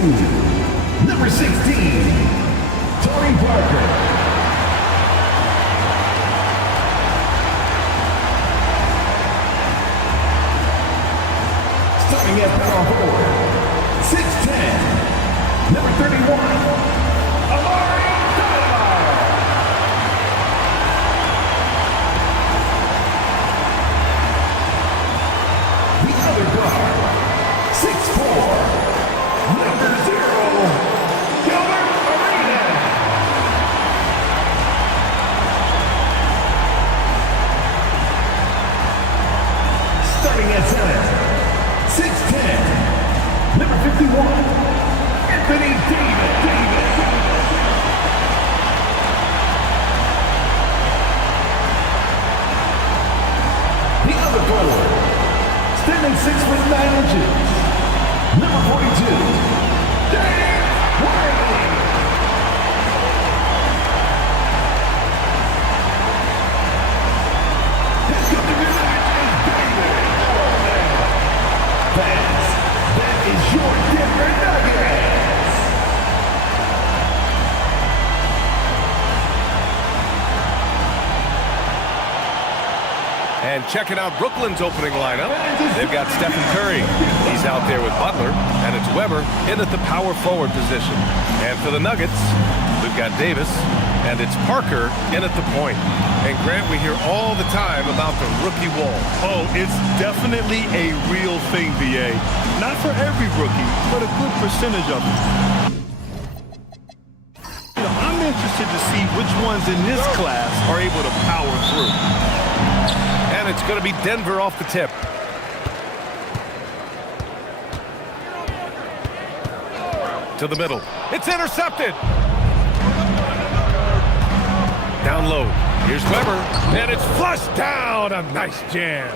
Number 16, Tony Parker. Starting at power forward, 6'10", number 31, the other guard, 6'4", number 0, Gilbert Arenas. Starting at center, 6'10", number 51, Anthony Davis. The other forward, standing 6'9", number 42, Dave Wiley. His coaching tonight is David. Fans, that is your Denver Nuggets. And checking out Brooklyn's opening lineup, they've got Stephen Curry. He's out there with Butler, and it's Weber in at the power forward position. And for the Nuggets, we've got Davis, and it's Parker in at the point. And Grant, we hear all the time about the rookie wall. Oh, it's definitely a real thing, BA. Not for every rookie, but a good percentage of them. I'm interested to see which ones in this class are able to power through. And it's going to be Denver off the tip. To the middle. It's intercepted. Down low. Here's Weber. And it's flushed down. A nice jam.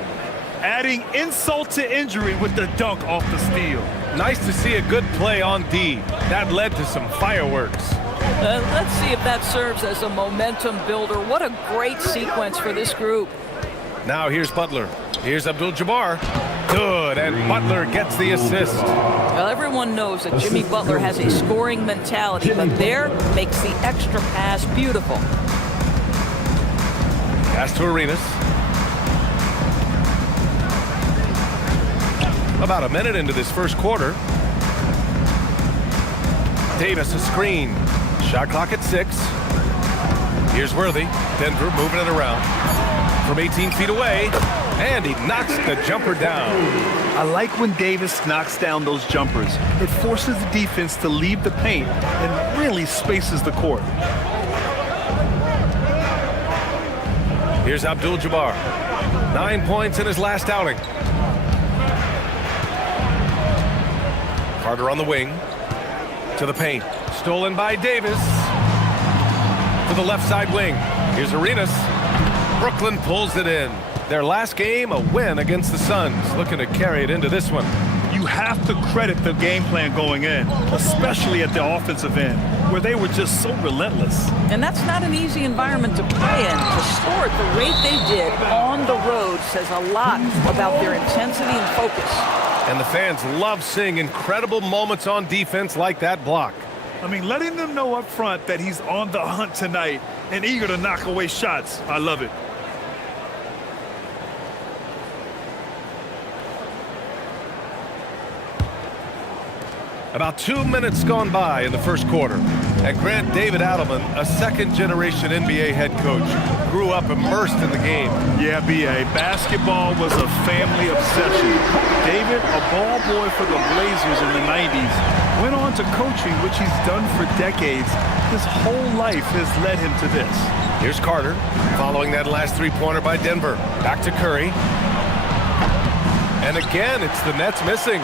Adding insult to injury with the dunk off the steal. Nice to see a good play on D. That led to some fireworks. Let's see if that serves as a momentum builder. What a great sequence for this group. Now here's Butler. Here's Abdul-Jabbar. Good, and Butler gets the assist. Well, everyone knows that Jimmy Butler has a scoring mentality, but there makes the extra pass beautiful. Pass to Arenas. About a minute into this first quarter. Davis a screen. Shot clock at 6. Here's Worthy. Denver moving it around. From 18 feet away, and he knocks the jumper down. I like when Davis knocks down those jumpers. It forces the defense to leave the paint and really spaces the court. Here's Abdul-Jabbar. 9 points in his last outing. Carter on the wing. To the paint. Stolen by Davis. To the left side wing. Here's Arenas. Brooklyn pulls it in. Their last game, a win against the Suns. Looking to carry it into this one. You have to credit the game plan going in, especially at the offensive end, where they were just so relentless. And that's not an easy environment to play in. To score at the rate they did on the road says a lot about their intensity and focus. And the fans love seeing incredible moments on defense like that block. I mean, letting them know up front that he's on the hunt tonight and eager to knock away shots. I love it. About 2 minutes gone by in the first quarter. And Grant, David Adelman, a second-generation NBA head coach, grew up immersed in the game. Yeah, B.A., basketball was a family obsession. David, a ball boy for the Blazers in the 90s, went on to coaching, which he's done for decades. His whole life has led him to this. Here's Carter, following that last three-pointer by Denver. Back to Curry. And again, it's the Nets missing.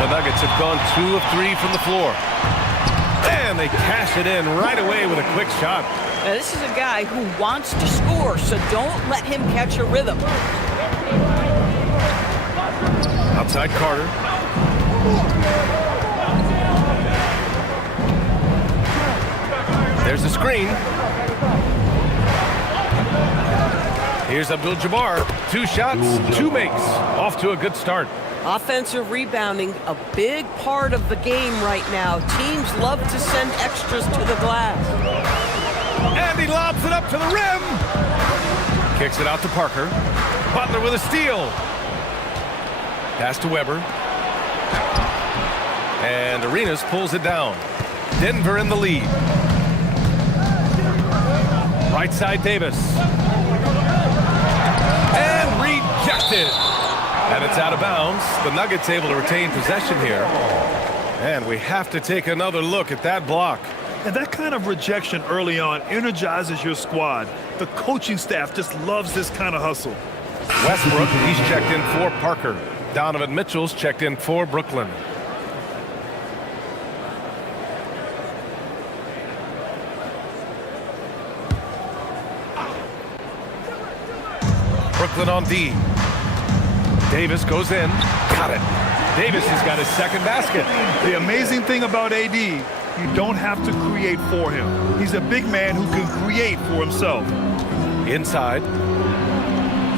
The Nuggets have gone 2 of 3 from the floor. And they cash it in right away with a quick shot. Now, this is a guy who wants to score, so don't let him catch a rhythm. Outside Carter. There's the screen. Here's Abdul-Jabbar. 2 shots, 2 makes. Off to a good start. Offensive rebounding, a big part of the game right now. Teams love to send extras to the glass. And he lobs it up to the rim. Kicks it out to Parker. Butler with a steal. Pass to Weber. And Arenas pulls it down. Denver in the lead. Right side Davis. And rejected. And it's out of bounds. The Nuggets able to retain possession here. And we have to take another look at that block. And that kind of rejection early on energizes your squad. The coaching staff just loves this kind of hustle. Westbrook, he's checked in for Parker. Donovan Mitchell's checked in for Brooklyn. Brooklyn on D. Davis goes in. Got it. Davis has got his second basket. The amazing thing about AD, you don't have to create for him. He's a big man who can create for himself. Inside.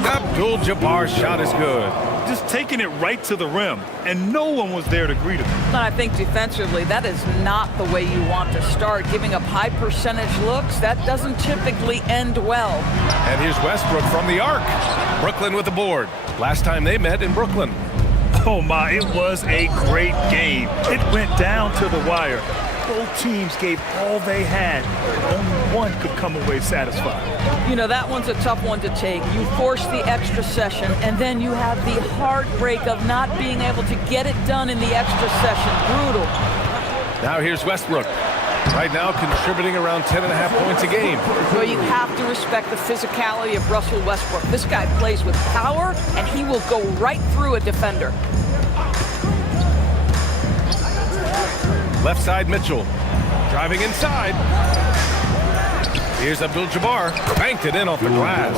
Abdul-Jabbar's shot is good. Just taking it right to the rim, and no one was there to greet him. And I think defensively, that is not the way you want to start. Giving up high percentage looks, that doesn't typically end well. And here's Westbrook from the arc. Brooklyn with the board. Last time they met in Brooklyn. Oh my, it was a great game. It went down to the wire. Both teams gave all they had. Only one could come away satisfied. You know, that one's a tough one to take. You force the extra session, and then you have the heartbreak of not being able to get it done in the extra session. Brutal. Now here's Westbrook. Right now contributing around 10.5 points a game. Well, you have to respect the physicality of Russell Westbrook. This guy plays with power, and he will go right through a defender. Left side Mitchell. Driving inside. Here's Abdul-Jabbar. Banked it in off the glass.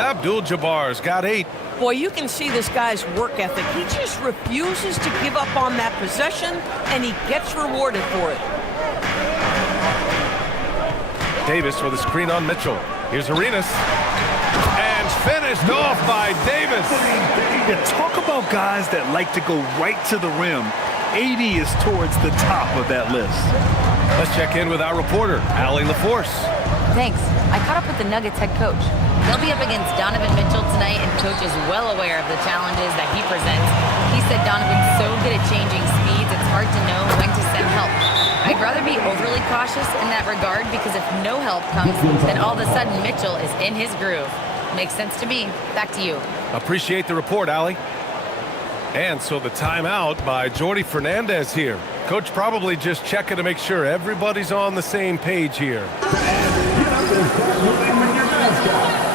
Abdul-Jabbar's got 8. Boy, you can see this guy's work ethic. He just refuses to give up on that possession, and he gets rewarded for it. Davis with a screen on Mitchell. Here's Arenas. And finished off by Davis. Yeah, talk about guys that like to go right to the rim. AD is towards the top of that list. Let's check in with our reporter, Allie LaForce. Thanks. I caught up with the Nuggets head coach. They'll be up against Donovan Mitchell tonight, and coach is well aware of the challenges that he presents. He said Donovan's so good at changing speeds, it's hard to know when to send help. I'd rather be overly cautious in that regard, because if no help comes, then all of a sudden Mitchell is in his groove. Makes sense to me. Back to you. Appreciate the report, Allie. And so the timeout by Jordi Fernandez here. Coach probably just checking to make sure everybody's on the same page here.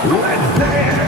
Let's dance.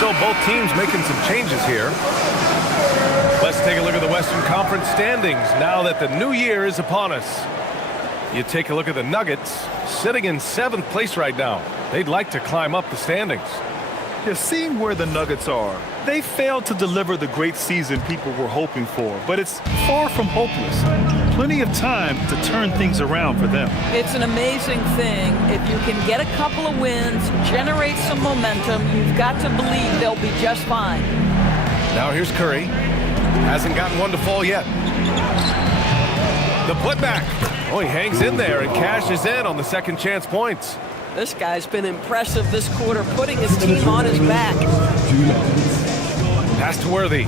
So both teams making some changes here. Let's take a look at the Western Conference standings now that the new year is upon us. You take a look at the Nuggets sitting in 7th place right now. They'd like to climb up the standings. Yeah, seeing where the Nuggets are, they failed to deliver the great season people were hoping for, but it's far from hopeless. Plenty of time to turn things around for them. It's an amazing thing. If you can get a couple of wins, generate some momentum, you've got to believe they'll be just fine. Now here's Curry. Hasn't gotten one to fall yet. The putback. Oh, he hangs in there and cashes in on the second chance points. This guy's been impressive this quarter, putting his team on his back. Pass to Worthy.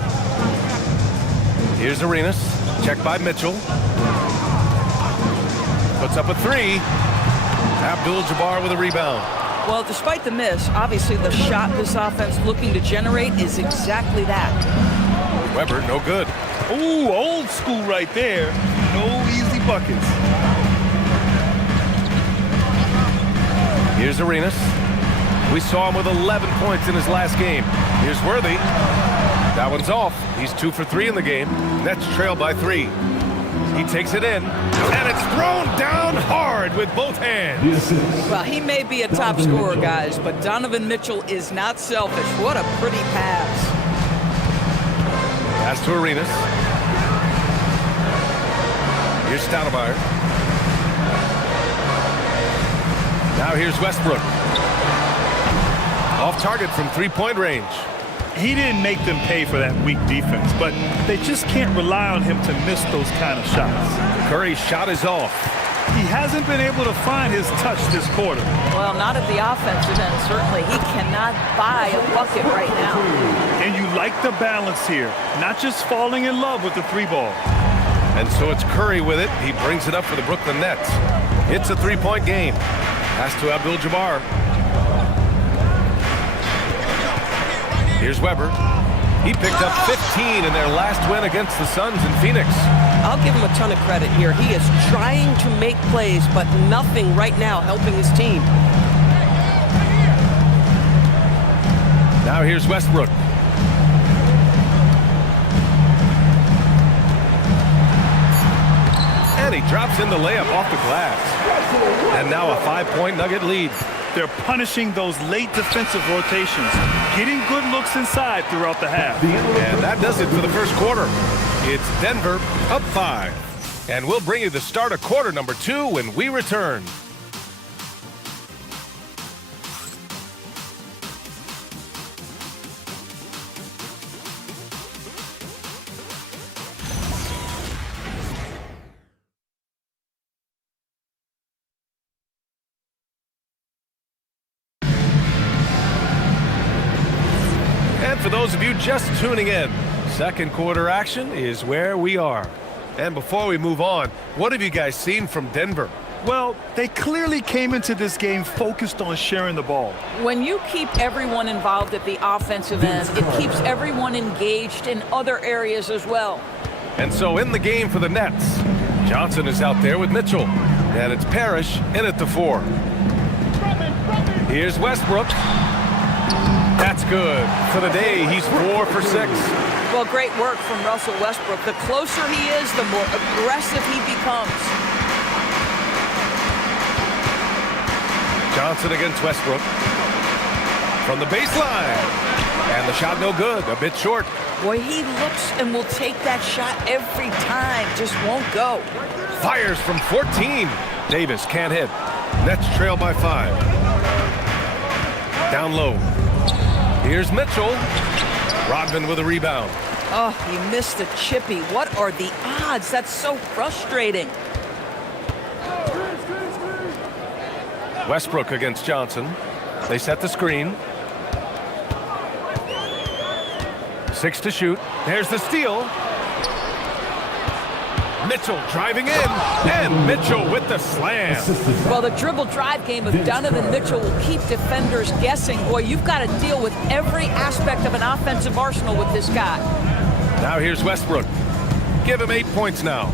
Here's Arenas. Checked by Mitchell. Puts up a three. Abdul-Jabbar with a rebound. Well, despite the miss, obviously the shot this offense looking to generate is exactly that. Weber, no good. Ooh, old school right there. No easy buckets. Here's Arenas. We saw him with 11 points in his last game. Here's Worthy. That one's off. He's 2 for 3 in the game. Nets trail by 3. He takes it in, and it's thrown down hard with both hands. Well, he may be a top scorer, guys, but Donovan Mitchell is not selfish. What a pretty pass. Pass to Arenas. Here's Stoudemire. Now here's Westbrook. Off target from three-point range. He didn't make them pay for that weak defense, but they just can't rely on him to miss those kind of shots. Curry's shot is off. He hasn't been able to find his touch this quarter. Well, not at the offensive end, certainly. He cannot buy a bucket right now. And you like the balance here, not just falling in love with the three ball. And so it's Curry with it. He brings it up for the Brooklyn Nets. It's a three-point game. Pass to Abdul-Jabbar. Here's Weber. He picked up 15 in their last win against the Suns in Phoenix. I'll give him a ton of credit here. He is trying to make plays, but nothing right now helping his team. Now here's Westbrook. And he drops in the layup off the glass. And now a 5-point Nugget lead. They're punishing those late defensive rotations, getting good looks inside throughout the half. And that does it for the first quarter. It's Denver up 5. And we'll bring you the start of quarter number 2 when we return. For those of you just tuning in, second quarter action is where we are. And before we move on, what have you guys seen from Denver? Well, they clearly came into this game focused on sharing the ball. When you keep everyone involved at the offensive end, it keeps everyone engaged in other areas as well. And so in the game for the Nets, Johnson is out there with Mitchell. And it's Parrish in at the 4. Here's Westbrook. That's good. For the day, he's 4 for 6. Well, great work from Russell Westbrook. The closer he is, the more aggressive he becomes. Johnson against Westbrook. From the baseline. And the shot no good, a bit short. Boy, he looks and will take that shot every time. Just won't go. Fires from 14. Davis can't hit. Nets trail by 5. Down low. Here's Mitchell. Rodman with a rebound. Oh, he missed the chippy. What are the odds? That's so frustrating. Westbrook against Johnson. They set the screen. 6 to shoot. There's the steal. Mitchell driving in, and Mitchell with the slam. Well, the dribble drive game of Donovan Mitchell will keep defenders guessing. Boy, you've got to deal with every aspect of an offensive arsenal with this guy. Now here's Westbrook. Give him 8 points now.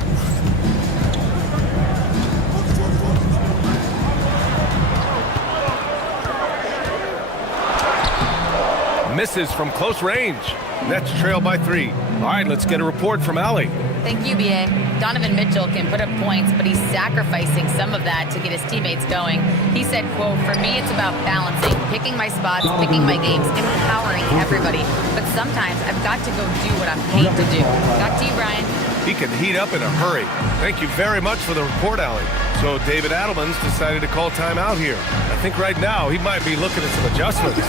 Misses from close range. Nets trail by 3. All right, let's get a report from Allie. Thank you, B.A. Donovan Mitchell can put up points, but he's sacrificing some of that to get his teammates going. He said, quote, "For me, it's about balancing, picking my spots, picking my games, empowering everybody. But sometimes I've got to go do what I'm paid to do." Back to you, Brian. He can heat up in a hurry. Thank you very much for the report, Allie. So David Adelman's decided to call timeout here. I think right now he might be looking at some adjustments.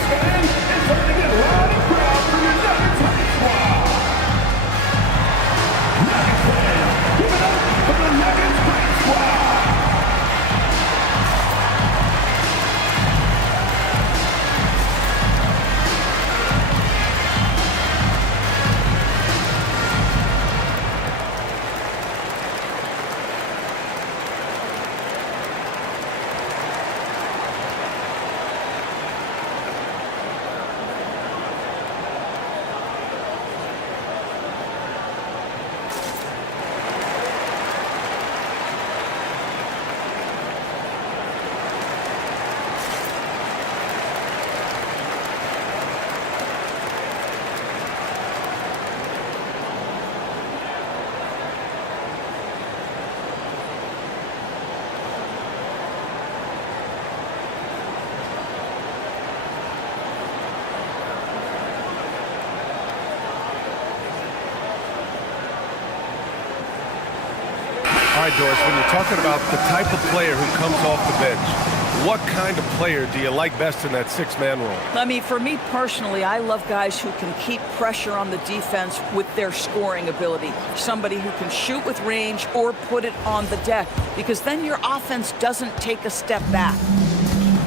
right, Doris, when you're talking about the type of player who comes off the bench, what kind of player do you like best in that six-man role? I mean, for me personally, I love guys who can keep pressure on the defense with their scoring ability. Somebody who can shoot with range or put it on the deck, because then your offense doesn't take a step back.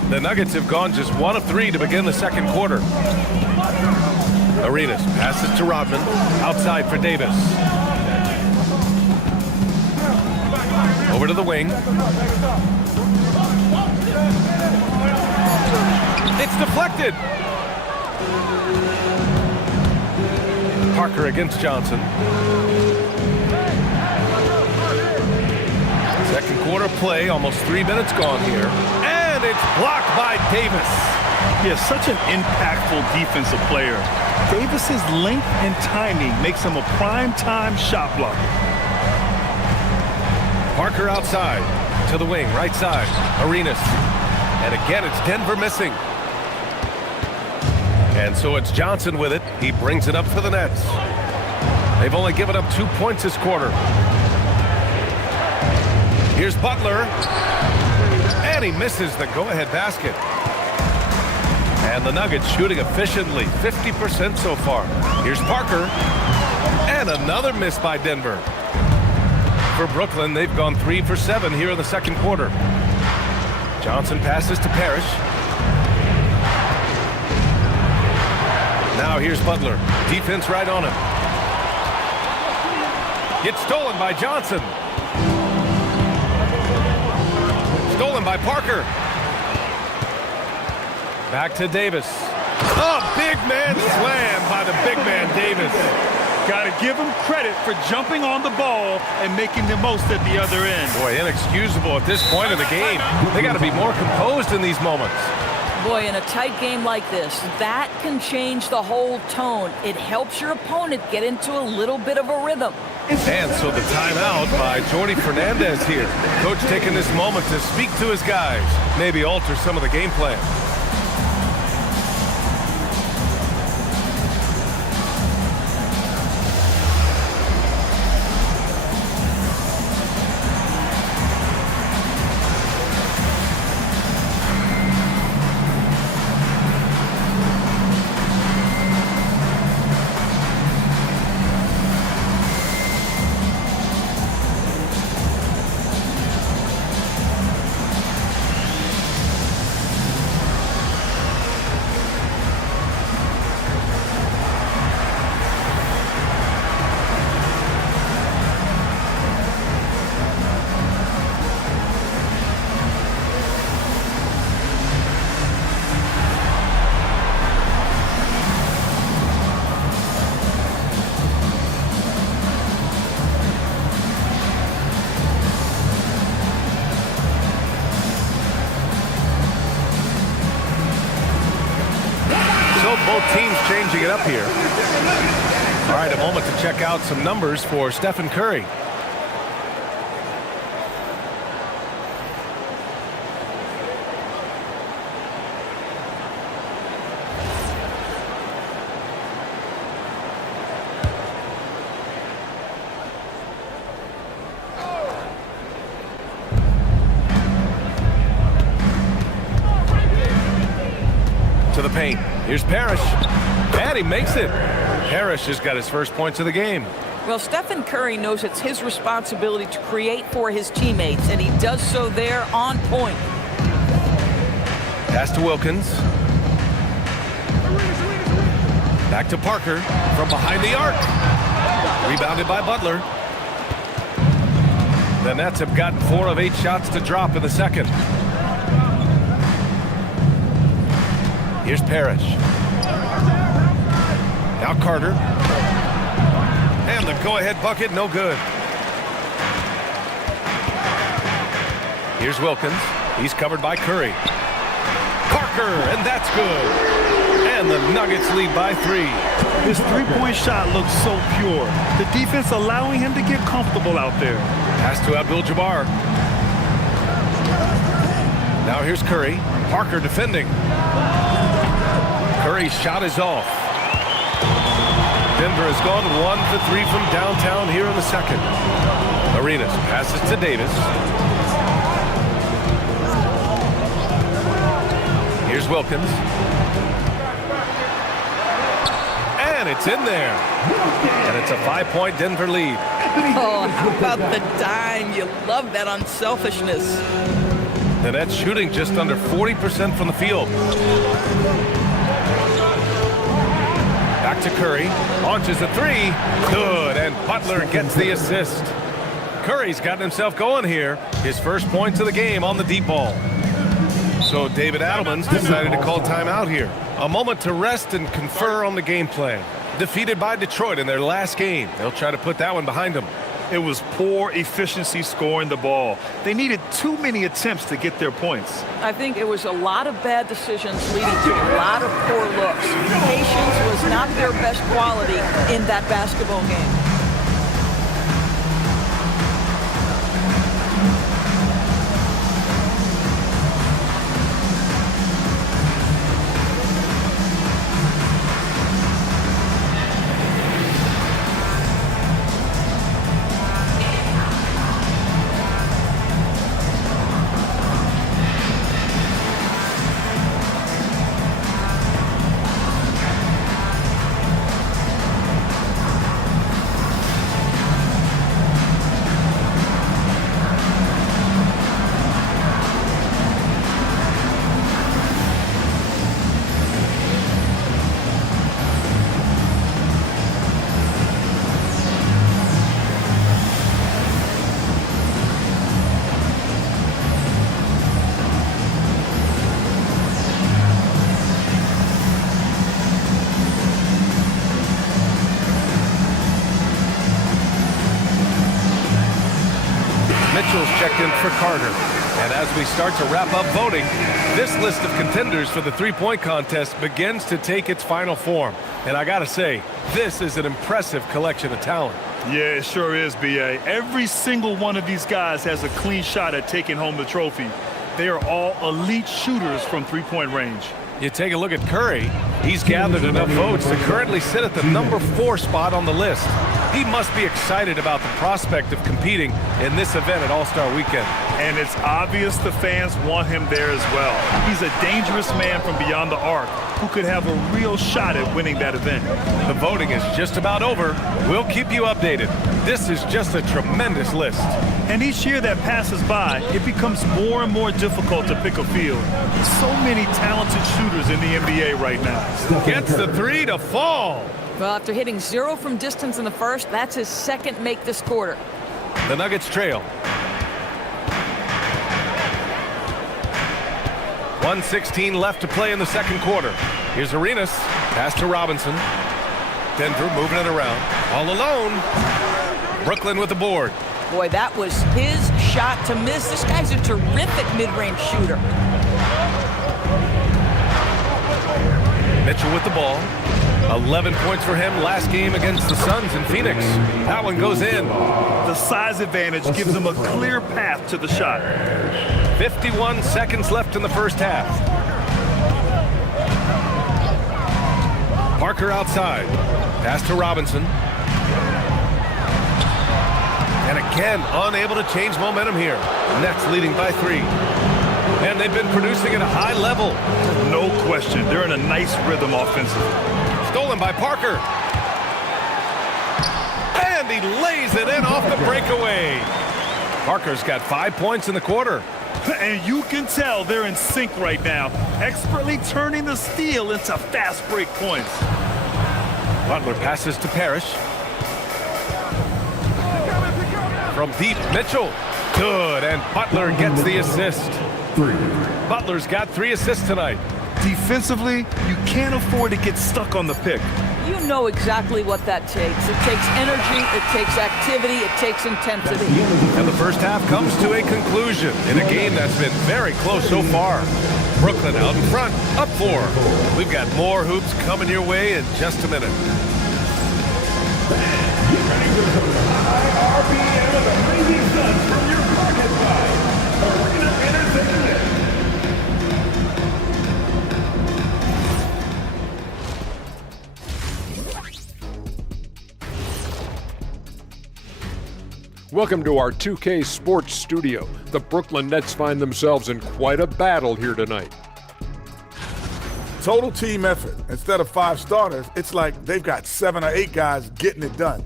The Nuggets have gone just 1 of 3 to begin the second quarter. Arenas passes to Rodman, outside for Davis. Over to the wing. It's deflected. Parker against Johnson. Second quarter play, almost 3 minutes gone here. And it's blocked by Davis. Yeah, such an impactful defensive player. Davis's length and timing makes him a prime-time shot blocker. Parker outside to the wing, right side. Arenas. And again, it's Denver missing. And so it's Johnson with it. He brings it up for the Nets. They've only given up 2 points this quarter. Here's Butler. And he misses the go-ahead basket. And the Nuggets shooting efficiently, 50% so far. Here's Parker. And another miss by Denver. For Brooklyn, they've gone 3 for 7 here in the second quarter. Johnson passes to Parrish. Now here's Butler. Defense right on him. Gets stolen by Johnson. Stolen by Parker. Back to Davis. Oh, big man slam by the big man Davis. Got to give him credit for jumping on the ball and making the most at the other end. Boy, inexcusable at this point in the game. They got to be more composed in these moments. Boy, in a tight game like this, that can change the whole tone. It helps your opponent get into a little bit of a rhythm. And so the timeout by Jordi Fernandez here. Coach taking this moment to speak to his guys, maybe alter some of the game plan. Both teams changing it up here. All right, a moment to check out some numbers for Stephen Curry. To the paint. Here's Parrish. And he makes it. Parrish has got his first points of the game. Well, Stephen Curry knows it's his responsibility to create for his teammates, and he does so there on point. Pass to Wilkins. Back to Parker from behind the arc. Rebounded by Butler. The Nets have gotten 4 of 8 shots to drop in the second. Here's Parrish. Now Carter. And the go-ahead bucket, no good. Here's Wilkins. He's covered by Curry. Parker, and that's good. And the Nuggets lead by 3. His three-point shot looks so pure. The defense allowing him to get comfortable out there. Pass to Abdul-Jabbar. Now here's Curry. Parker defending. Curry's shot is off. Denver has gone 1 for 3 from downtown here in the second. Arenas passes to Davis. Here's Wilkins. And it's in there. And it's a 5-point Denver lead. Oh, how about the dime? You love that unselfishness. The Nets shooting just under 40% from the field. Back to Curry. Launches a three. Good. And Butler gets the assist. Curry's gotten himself going here. His first points of the game on the deep ball. So David Adelman's decided to call timeout here. A moment to rest and confer on the game plan. Defeated by Detroit in their last game. They'll try to put that one behind them. It was poor efficiency scoring the ball. They needed too many attempts to get their points. I think it was a lot of bad decisions leading to a lot of poor looks. Patience was not their best quality in that basketball game. Mitchell's checked in for Carter. And as we start to wrap up voting, this list of contenders for the three-point contest begins to take its final form. And I gotta say, this is an impressive collection of talent. Yeah, it sure is, B.A. Every single one of these guys has a clean shot at taking home the trophy. They are all elite shooters from three-point range. You take a look at Curry. He's gathered enough votes to currently sit at the number 4 spot on the list. He must be excited about the prospect of competing in this event at All-Star Weekend. And it's obvious the fans want him there as well. He's a dangerous man from beyond the arc who could have a real shot at winning that event. The voting is just about over. We'll keep you updated. This is just a tremendous list. And each year that passes by, it becomes more and more difficult to pick a field. So many talented shooters in the NBA right now. Gets the three to fall. Well, after hitting 0 from distance in the first, that's his second make this quarter. The Nuggets trail. 1:16 left to play in the second quarter. Here's Arenas. Pass to Robinson. Denver moving it around. All alone. Brooklyn with the board. Boy, that was his shot to miss. This guy's a terrific mid-range shooter. Mitchell with the ball. 11 points for him last game against the Suns in Phoenix. That one goes in. The size advantage gives him a clear path to the shot. 51 seconds left in the first half. Parker outside. Pass to Robinson. And again, unable to change momentum here. Nets leading by 3. And they've been producing at a high level. No question. They're in a nice rhythm offensively. Stolen by Parker. And he lays it in off the breakaway. Parker's got 5 points in the quarter. And you can tell they're in sync right now, expertly turning the steal into fast break points. Butler passes to Parrish. From deep, Mitchell. Good, and Butler gets the assist. Butler's got 3 assists tonight. Defensively, you can't afford to get stuck on the pick. You know exactly what that takes. It takes energy, it takes activity, it takes intensity. And the first half comes to a conclusion in a game that's been very close so far. Brooklyn out in front, up 4. We've got more hoops coming your way in just a minute. Get ready for some IRBM with amazing stunts from your pocket by Arena Entertainment. Welcome to our 2K Sports Studio. The Brooklyn Nets find themselves in quite a battle here tonight. Total team effort. Instead of 5 starters, it's like they've got 7 or 8 guys getting it done.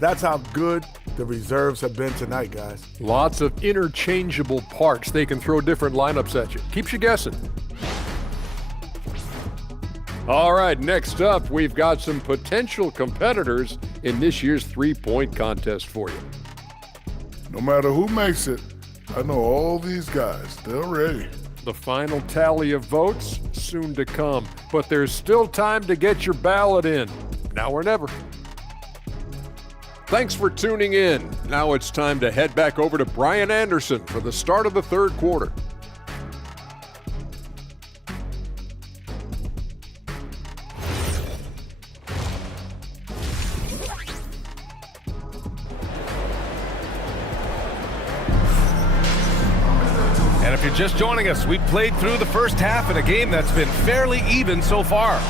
That's how good the reserves have been tonight, guys. Lots of interchangeable parts. They can throw different lineups at you. Keeps you guessing. All right, next up, we've got some potential competitors in this year's three-point contest for you. No matter who makes it, I know all these guys. They're ready. The final tally of votes soon to come, but there's still time to get your ballot in. Now or never. Thanks for tuning in. Now it's time to head back over to Brian Anderson for the start of the third quarter. And if you're just joining us, we played through the first half in a game that's been fairly even so far.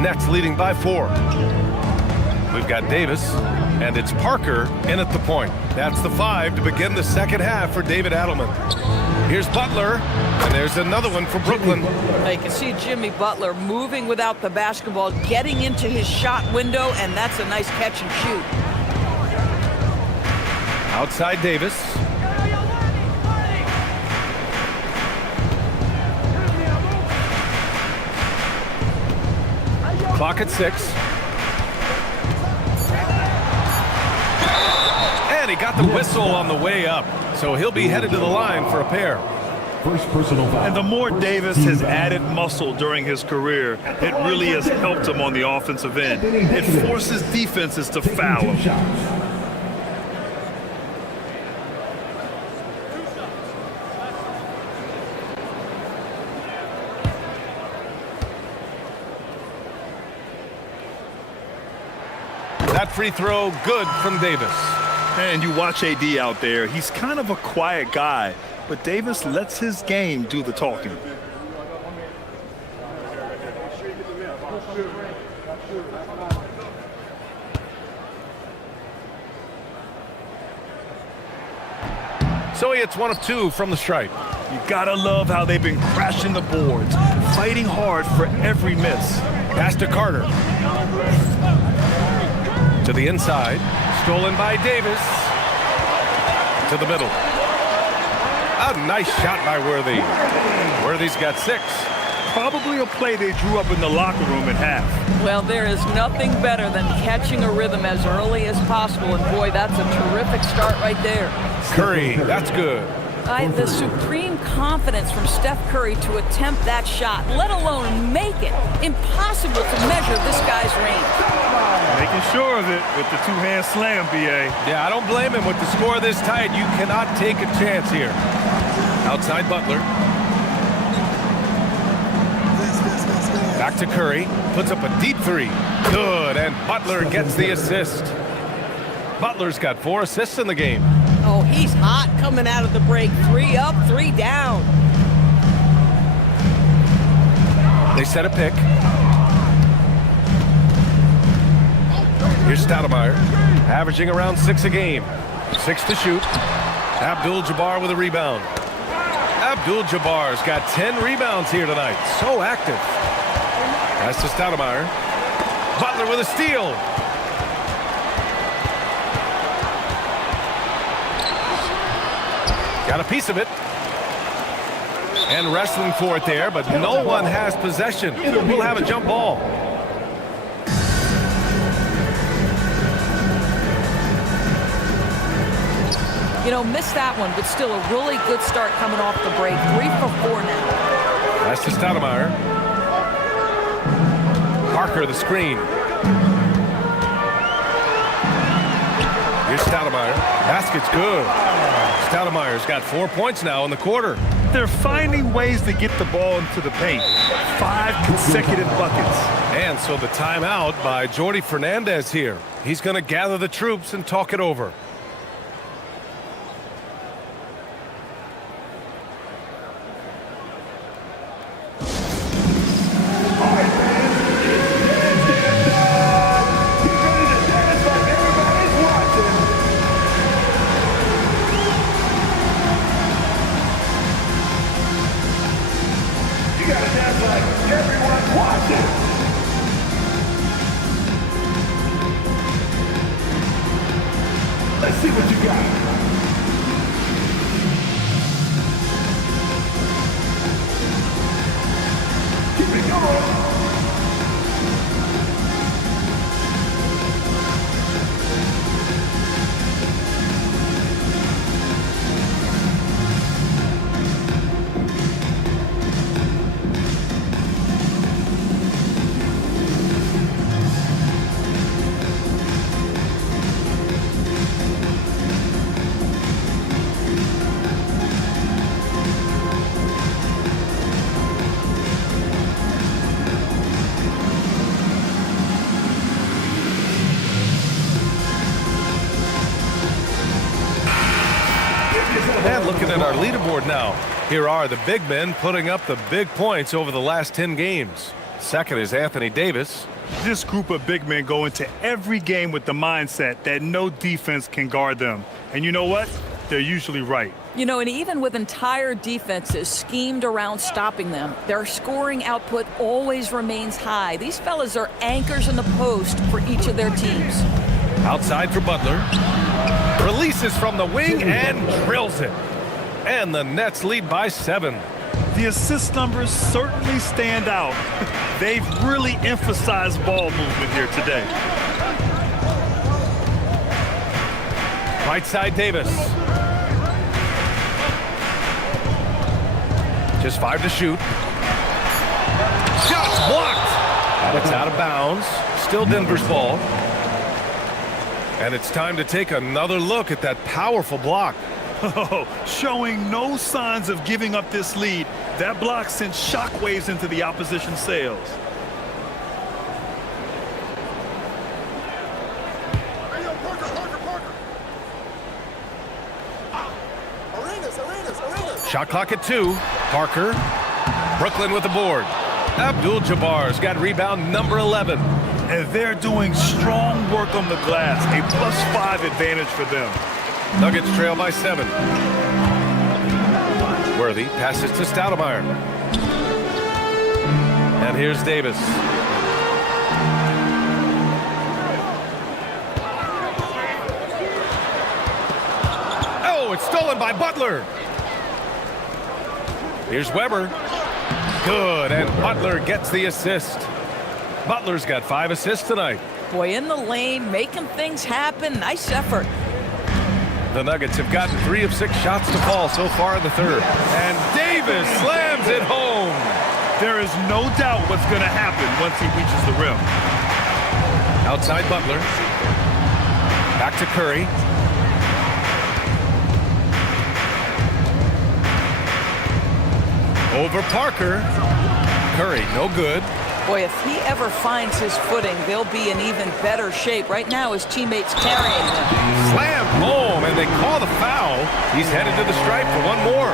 Nets leading by 4. We've got Davis, and it's Parker in at the point. That's the 5 to begin the second half for David Adelman. Here's Butler, and there's another one for Brooklyn. You can see Jimmy Butler moving without the basketball, getting into his shot window, and that's a nice catch and shoot. Outside Davis. Clock at 6. And he got the whistle on the way up, so he'll be headed to the line for a pair. First personal foul. And the more Davis has added muscle during his career, it really has helped him on the offensive end. It forces defenses to foul him. That free throw good from Davis. And you watch AD out there, he's kind of a quiet guy, but Davis lets his game do the talking. So he hits 1 of 2 from the stripe. You gotta love how they've been crashing the boards, fighting hard for every miss. Pass to Carter. To the inside. Stolen by Davis. To the middle. A nice shot by Worthy. Worthy's got 6. Probably a play they drew up in the locker room at half. Well, there is nothing better than catching a rhythm as early as possible, and boy, that's a terrific start right there. Curry, that's good. The supreme confidence from Steph Curry to attempt that shot, let alone make it. Impossible to measure this guy's range. Making sure of it with the two-hand slam, B.A. Yeah, I don't blame him with the score this tight. You cannot take a chance here. Outside Butler. Back to Curry. Puts up a deep 3. Good, and Butler gets the assist. Butler's got 4 assists in the game. Oh, he's hot coming out of the break. 3 up, 3 down. They set a pick. Here's Stoudemire, averaging around 6 a game. 6 to shoot. Abdul-Jabbar with a rebound. Abdul-Jabbar's got 10 rebounds here tonight. So active. Pass to Stoudemire. Butler with a steal. Got a piece of it. And wrestling for it there, but no one has possession. We'll have a jump ball. You know, missed that one, but still a really good start coming off the break. 3 for 4 now. That's to Stoudemire. Parker, the screen. Here's Stoudemire. Basket's good. Stoudemire's got 4 points now in the quarter. They're finding ways to get the ball into the paint. 5 consecutive buckets. And so the timeout by Jordi Fernandez here. He's going to gather the troops and talk it over. Let's see what you got. Keep it going. And looking at our leaderboard now, here are the big men putting up the big points over the last 10 games. Second is Anthony Davis. This group of big men go into every game with the mindset that no defense can guard them. And you know what? They're usually right. You know, and even with entire defenses schemed around stopping them, their scoring output always remains high. These fellas are anchors in the post for each of their teams. Outside for Butler. Releases from the wing and drills it. And the Nets lead by 7. The assist numbers certainly stand out. They've really emphasized ball movement here today. Right side Davis. Just 5 to shoot. Shots blocked. It's out of bounds. Still Denver's ball. And it's time to take another look at that powerful block. Oh, showing no signs of giving up this lead. That block sent shockwaves into the opposition sails. Shot clock at 2. Parker. Brooklyn with the board. Abdul-Jabbar's got rebound number 11. And they're doing strong work on the glass. A +5 advantage for them. Nuggets trail by 7. Worthy passes to Stoudemire. And here's Davis. Oh, it's stolen by Butler. Here's Weber. Good, and Butler gets the assist. Butler's got 5 assists tonight. Boy, in the lane, making things happen. Nice effort. The Nuggets have gotten 3 of 6 shots to fall so far in the third. And Davis slams it home. There is no doubt what's going to happen once he reaches the rim. Outside Butler. Back to Curry. Over Parker. Curry, no good. Boy, if he ever finds his footing, they'll be in even better shape. Right now, his teammates carrying him. Slam home, and they call the foul. He's headed to the stripe for one more.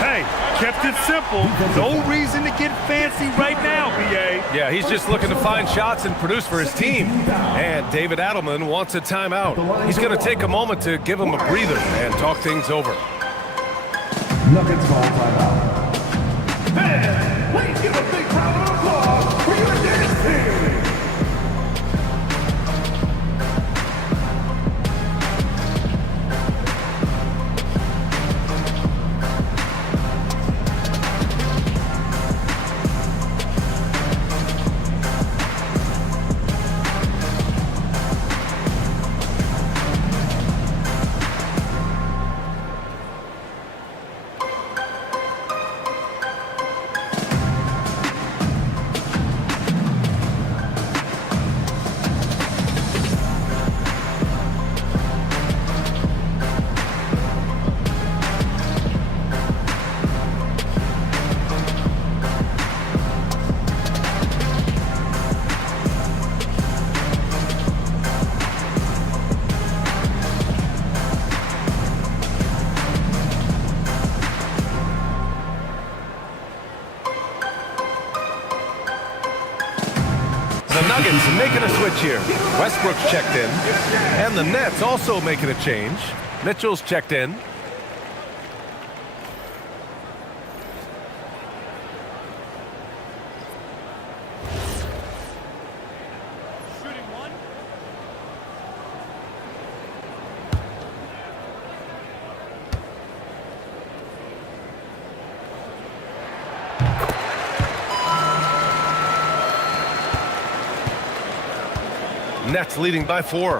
Hey, kept it simple. No reason to get fancy right now, B.A. Yeah, he's just looking to find shots and produce for his team. And David Adelman wants a timeout. He's going to take a moment to give him a breather and talk things over. Nuggets ball timeout. And please give a big round of applause for your dance team. Nuggets making a switch here. Westbrook's checked in. And the Nets also making a change. Mitchell's checked in. Nets leading by 4.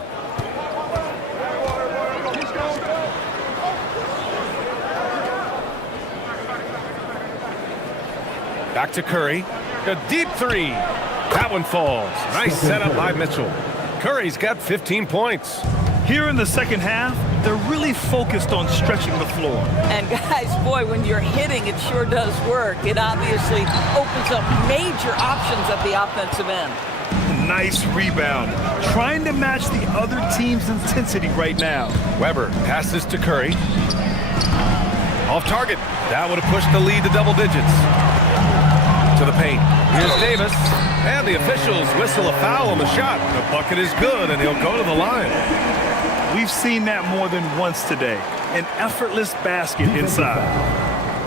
Back to Curry. A deep 3. That one falls. Nice setup by Mitchell. Curry's got 15 points. Here in the second half, they're really focused on stretching the floor. And guys, boy, when you're hitting, it sure does work. It obviously opens up major options at the offensive end. Nice rebound. Trying to match the other team's intensity right now. Weber passes to Curry. Off target. That would have pushed the lead to double digits. To the paint. Here's Davis. And the officials whistle a foul on the shot. The bucket is good, and he'll go to the line. We've seen that more than once today. An effortless basket inside.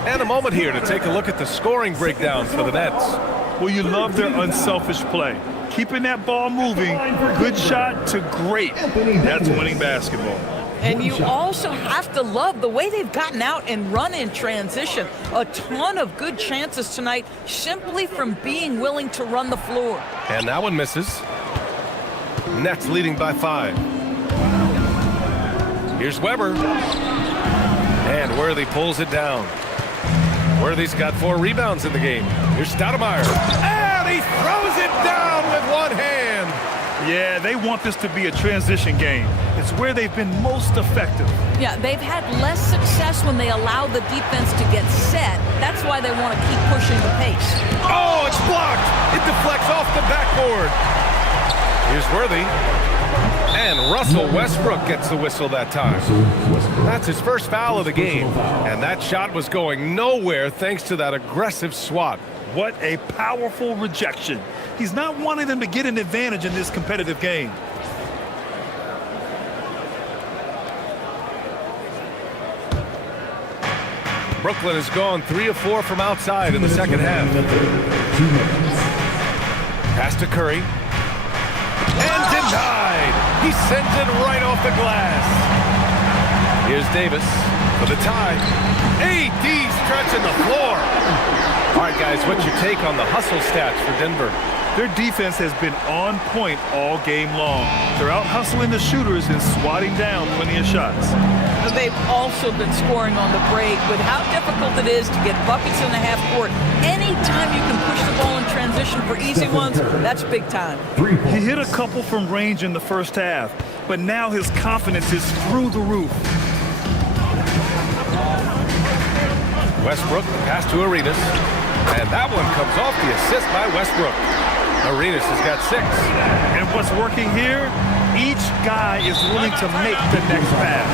And a moment here to take a look at the scoring breakdown for the Nets. Well, you love their unselfish play. Keeping that ball moving, good shot to great. That's winning basketball. And you also have to love the way they've gotten out and run in transition. A ton of good chances tonight simply from being willing to run the floor. And that one misses. Nets leading by 5. Here's Weber. And Worthy pulls it down. Worthy's got 4 rebounds in the game. Here's Stoudemire. And he throws it down with one hand. Yeah, they want this to be a transition game. It's where they've been most effective. Yeah, they've had less success when they allow the defense to get set. That's why they want to keep pushing the pace. Oh, it's blocked. It deflects off the backboard. Here's Worthy. And Russell Westbrook gets the whistle that time. That's his first foul of the game. And that shot was going nowhere thanks to that aggressive swat. What a powerful rejection. He's not wanting them to get an advantage in this competitive game. Brooklyn has gone 3 of 4 from outside in the second half. Pass to Curry. And denied. He sends it right off the glass. Here's Davis for the tie. AD stretching the floor. All right, guys, what's your take on the hustle stats for Denver? Their defense has been on point all game long. They're out hustling the shooters and swatting down plenty of shots. They've also been scoring on the break. With how difficult it is to get buckets in the half court, anytime you can push the ball in transition for easy ones, that's big time. He hit a couple from range in the first half, but now his confidence is through the roof. Westbrook, the pass to Arenas. And that one comes off the assist by Westbrook. Arenas has got 6. And what's working here? Each guy is willing to make the next pass.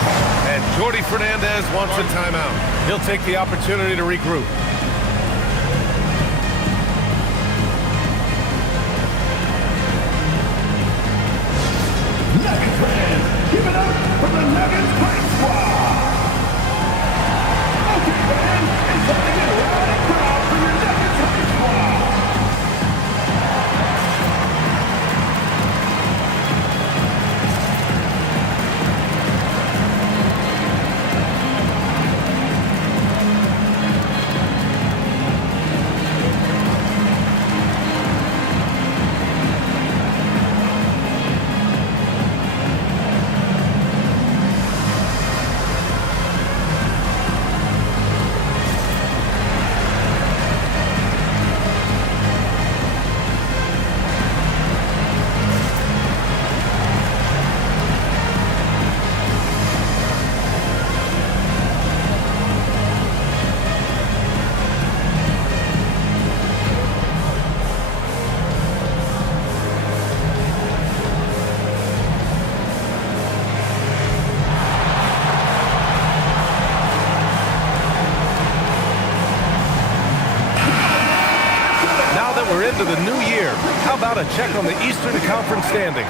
And Jordi Fernandez wants a timeout. He'll take the opportunity to regroup. Nuggets fans, give it up for the Nuggets Play Squad. Okay, fans, it's time to get a rowdy crowd for your Nuggets Play Squad. into the new year, how about a check on the Eastern Conference standings?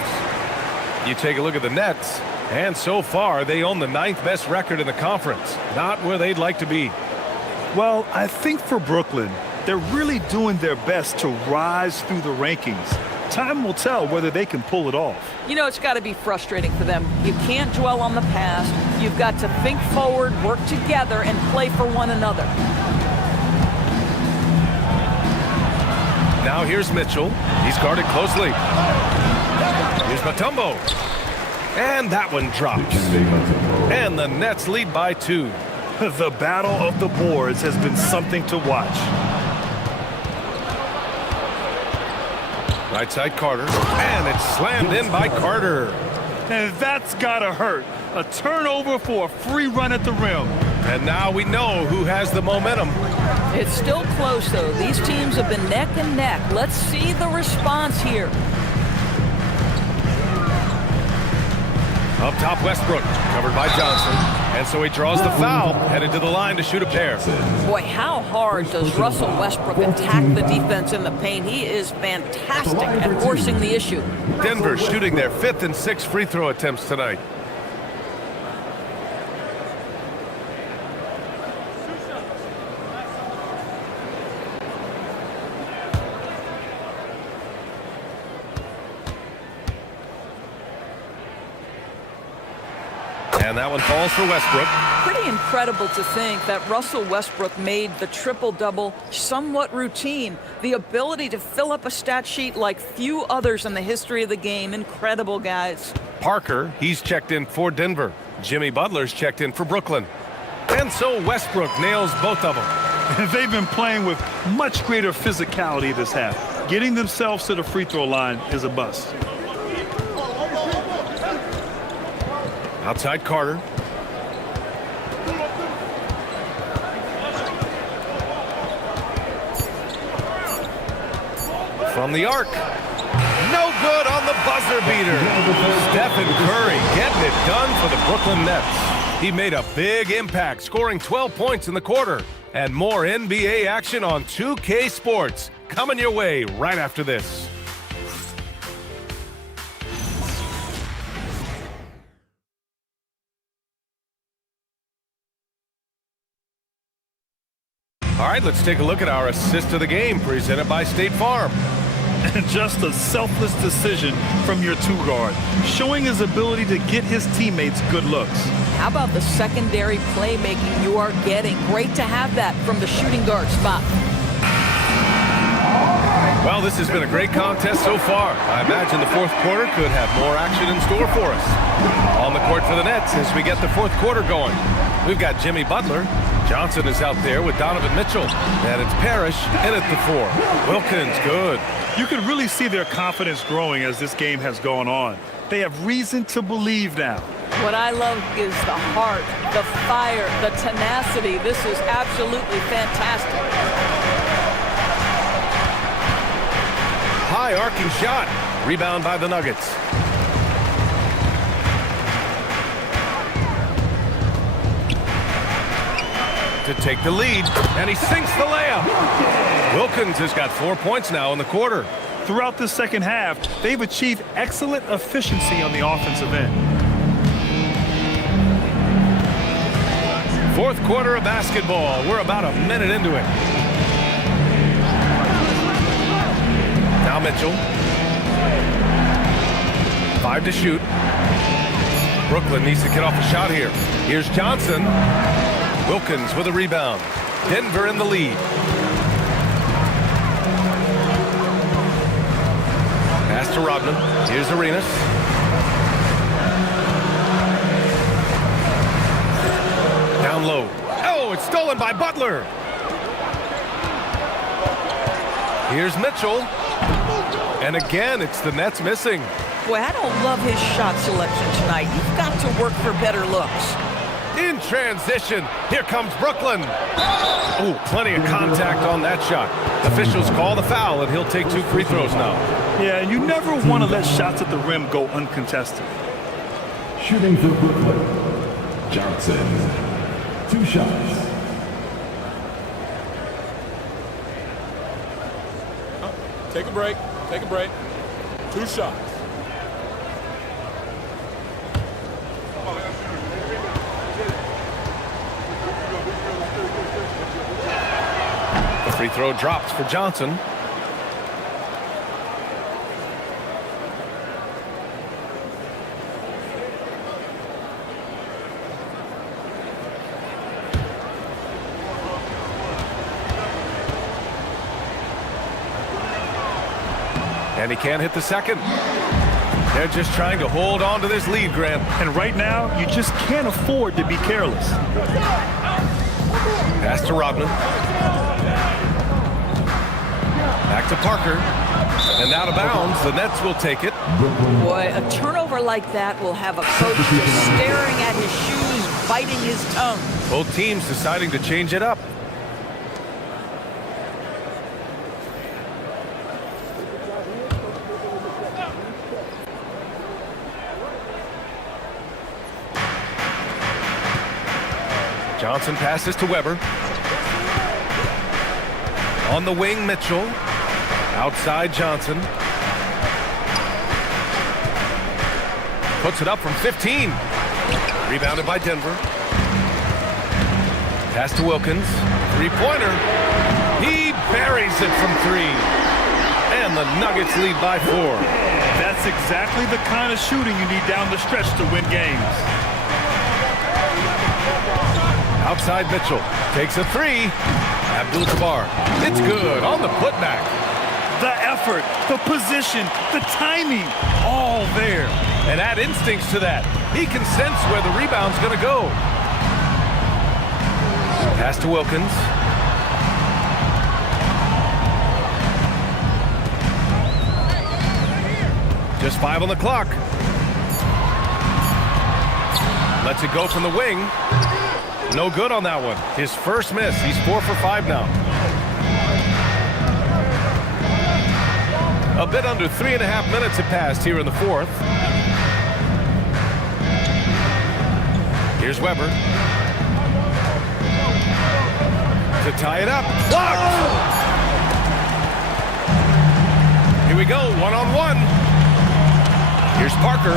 You take a look at the Nets, and so far they own the 9th best record in the conference. Not where they'd like to be. Well, I think for Brooklyn, they're really doing their best to rise through the rankings. Time will tell whether they can pull it off. You know, it's got to be frustrating for them. You can't dwell on the past. You've got to think forward, work together, and play for one another. Now here's Mitchell. He's guarded closely. Here's Mutombo. And that one drops. And the Nets lead by 2. The battle of the boards has been something to watch. Right side Carter. And it's slammed in by Carter. And that's gotta hurt. A turnover for a free run at the rim. And now we know who has the momentum. It's still close, though. These teams have been neck and neck. Let's see the response here. Up top, Westbrook, covered by Johnson. And so he draws the foul, headed to the line to shoot a pair. Boy, how hard does Russell Westbrook attack the defense in the paint? He is fantastic at forcing the issue. Denver shooting their 5th and 6th free throw attempts tonight. And that one falls for Westbrook. Pretty incredible to think that Russell Westbrook made the triple-double somewhat routine. The ability to fill up a stat sheet like few others in the history of the game. Incredible, guys. Parker, he's checked in for Denver. Jimmy Butler's checked in for Brooklyn. And so Westbrook nails both of them. They've been playing with much greater physicality this half. Getting themselves to the free throw line is a bust. Outside Carter. From the arc. No good on the buzzer beater. Stephen Curry getting it done for the Brooklyn Nets. He made a big impact, scoring 12 points in the quarter. And more NBA action on 2K Sports coming your way right after this. All right, let's take a look at our assist of the game presented by State Farm. Just a selfless decision from your 2-guard, showing his ability to get his teammates good looks. How about the secondary playmaking you are getting? Great to have that from the shooting guard spot. Well, this has been a great contest so far. I imagine the 4th quarter could have more action in store for us. On the court for the Nets as we get the 4th quarter going. We've got Jimmy Butler. Johnson is out there with Donovan Mitchell. And it's Parrish in at the 4. Wilkins, good. You can really see their confidence growing as this game has gone on. They have reason to believe now. What I love is the heart, the fire, the tenacity. This is absolutely fantastic. High arcing shot. Rebound by the Nuggets. To take the lead, and he sinks the layup. Wilkins has got 4 points now in the quarter. Throughout the second half, they've achieved excellent efficiency on the offensive end. 4th quarter of basketball. We're about a minute into it. Now Mitchell. 5 to shoot. Brooklyn needs to get off a shot here. Here's Johnson. Wilkins with a rebound. Denver in the lead. Pass to Rodman. Here's Arenas. Down low. Oh, it's stolen by Butler. Here's Mitchell. And again, it's the Nets missing. Boy, I don't love his shot selection tonight. You've got to work for better looks. In transition, here comes Brooklyn. Oh, plenty of contact on that shot. Officials call the foul, and he'll take 2 free throws now. Yeah, and you never want to let shots at the rim go uncontested. Shooting for Brooklyn, Johnson. 2 shots. Take a break. Take a break. 2 shots. The free throw drops for Johnson. And he can't hit the second. They're just trying to hold on to this lead, Grant. And right now, you just can't afford to be careless. Pass to Rodman. Back to Parker. And out of bounds. The Nets will take it. Boy, a turnover like that will have a coach just staring at his shoes, biting his tongue. Both teams deciding to change it up. Johnson passes to Weber. On the wing, Mitchell. Outside, Johnson. Puts it up from 15. Rebounded by Denver. Pass to Wilkins. Three-pointer. He buries it from 3. And the Nuggets lead by 4. That's exactly the kind of shooting you need down the stretch to win games. Outside Mitchell. Takes a 3. Abdul-Jabbar. It's good on the putback. The effort, the position, the timing, all there. And add instincts to that. He can sense where the rebound's going to go. Pass to Wilkins. Just 5 on the clock. Lets it go from the wing. No good on that one. His first miss. He's 4 for 5 now. A bit under 3.5 minutes have passed here in the 4th. Here's Weber. To tie it up. Blocked! Here we go, 1-on-1. Here's Parker.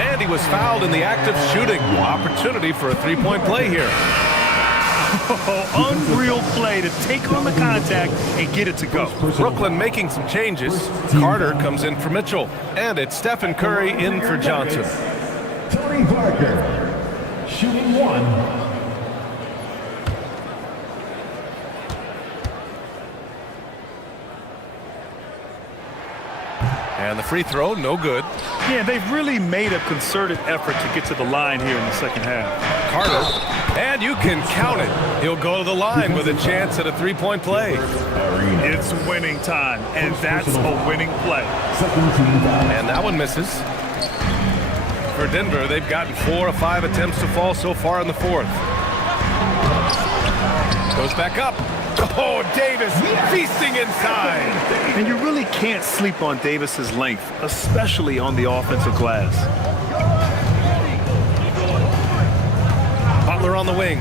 And he was fouled in the act of shooting. Opportunity for a 3-point play here. Unreal play to take on the contact and get it to go. Brooklyn making some changes. Carter comes in for Mitchell. And it's Stephen Curry in for Johnson. Tony Parker, shooting 1. And the free throw, no good. Yeah, they've really made a concerted effort to get to the line here in the second half. Carter, and you can count it. He'll go to the line with a chance at a 3-point play. It's winning time, and that's a winning play. And that one misses. For Denver, they've gotten 4 of 5 attempts to fall so far in the 4th. Goes back up. Oh, Davis feasting inside. And you really can't sleep on Davis's length, especially on the offensive glass. Butler on the wing.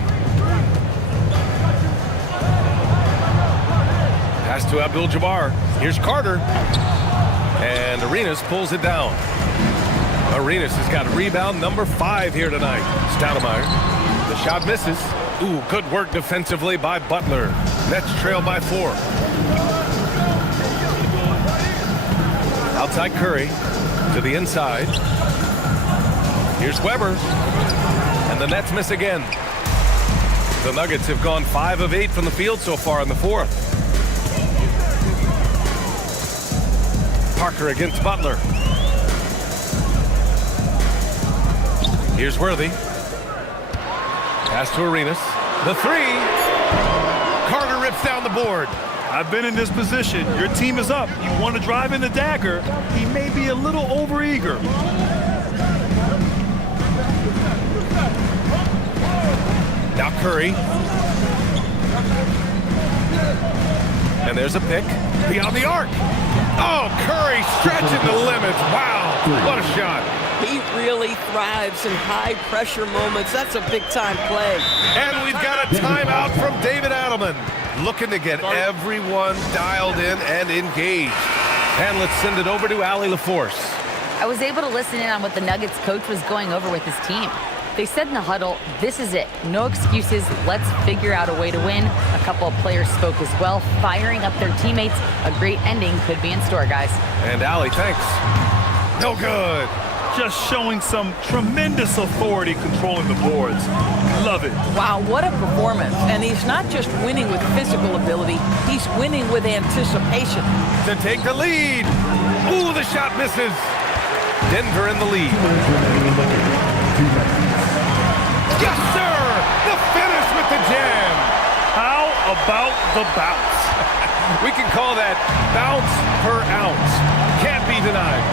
Pass to Abdul-Jabbar. Here's Carter. And Arenas pulls it down. Arenas has got rebound number 5 here tonight. Stoudemire. The shot misses. Ooh, good work defensively by Butler. Nets trail by 4. Outside Curry to the inside. Here's Weber. And the Nets miss again. The Nuggets have gone 5 of 8 from the field so far in the 4th. Parker against Butler. Here's Worthy. Pass to Arenas. The 3. Carter rips down the board. I've been in this position. Your team is up. You want to drive in the dagger. He may be a little overeager. Now Curry. And there's a pick. Beyond the arc. Oh, Curry stretching the limits. Wow, what a shot. He really thrives in high-pressure moments. That's a big-time play. And we've got a timeout from David Adelman, looking to get everyone dialed in and engaged. And let's send it over to Allie LaForce. I was able to listen in on what the Nuggets coach was going over with his team. They said in the huddle, this is it. No excuses. Let's figure out a way to win. A couple of players spoke as well, firing up their teammates. A great ending could be in store, guys. And Allie, thanks. No good. Just showing some tremendous authority controlling the boards. Love it. Wow, what a performance. And he's not just winning with physical ability, he's winning with anticipation. To take the lead. Ooh, the shot misses. Denver in the lead. Yes, sir! The finish with the jam. How about the bounce? We can call that bounce per ounce. Can't be denied.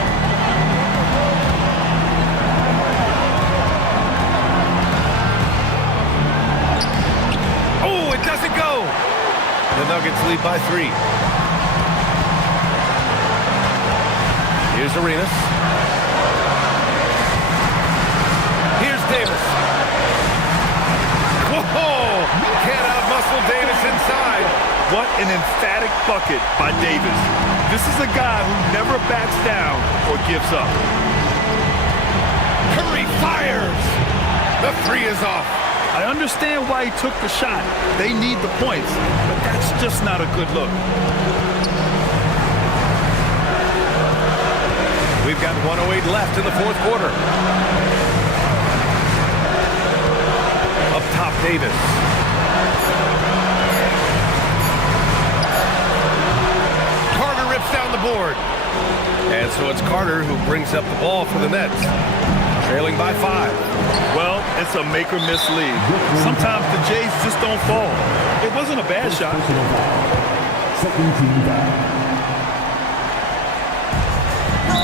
Oh, it doesn't go. The Nuggets lead by 3. Here's Arenas. Here's Davis. Whoa! Can't out-muscle Davis inside. What an emphatic bucket by Davis. This is a guy who never backs down or gives up. Curry fires. The 3 is off. I understand why he took the shot. They need the points, but that's just not a good look. We've got 1:08 left in the fourth quarter. Up top, Davis. Carter rips down the board. And so it's Carter who brings up the ball for the Nets. Trailing by 5. Well, it's a make-or-miss lead. Sometimes the Jays just don't fall. It wasn't a bad shot.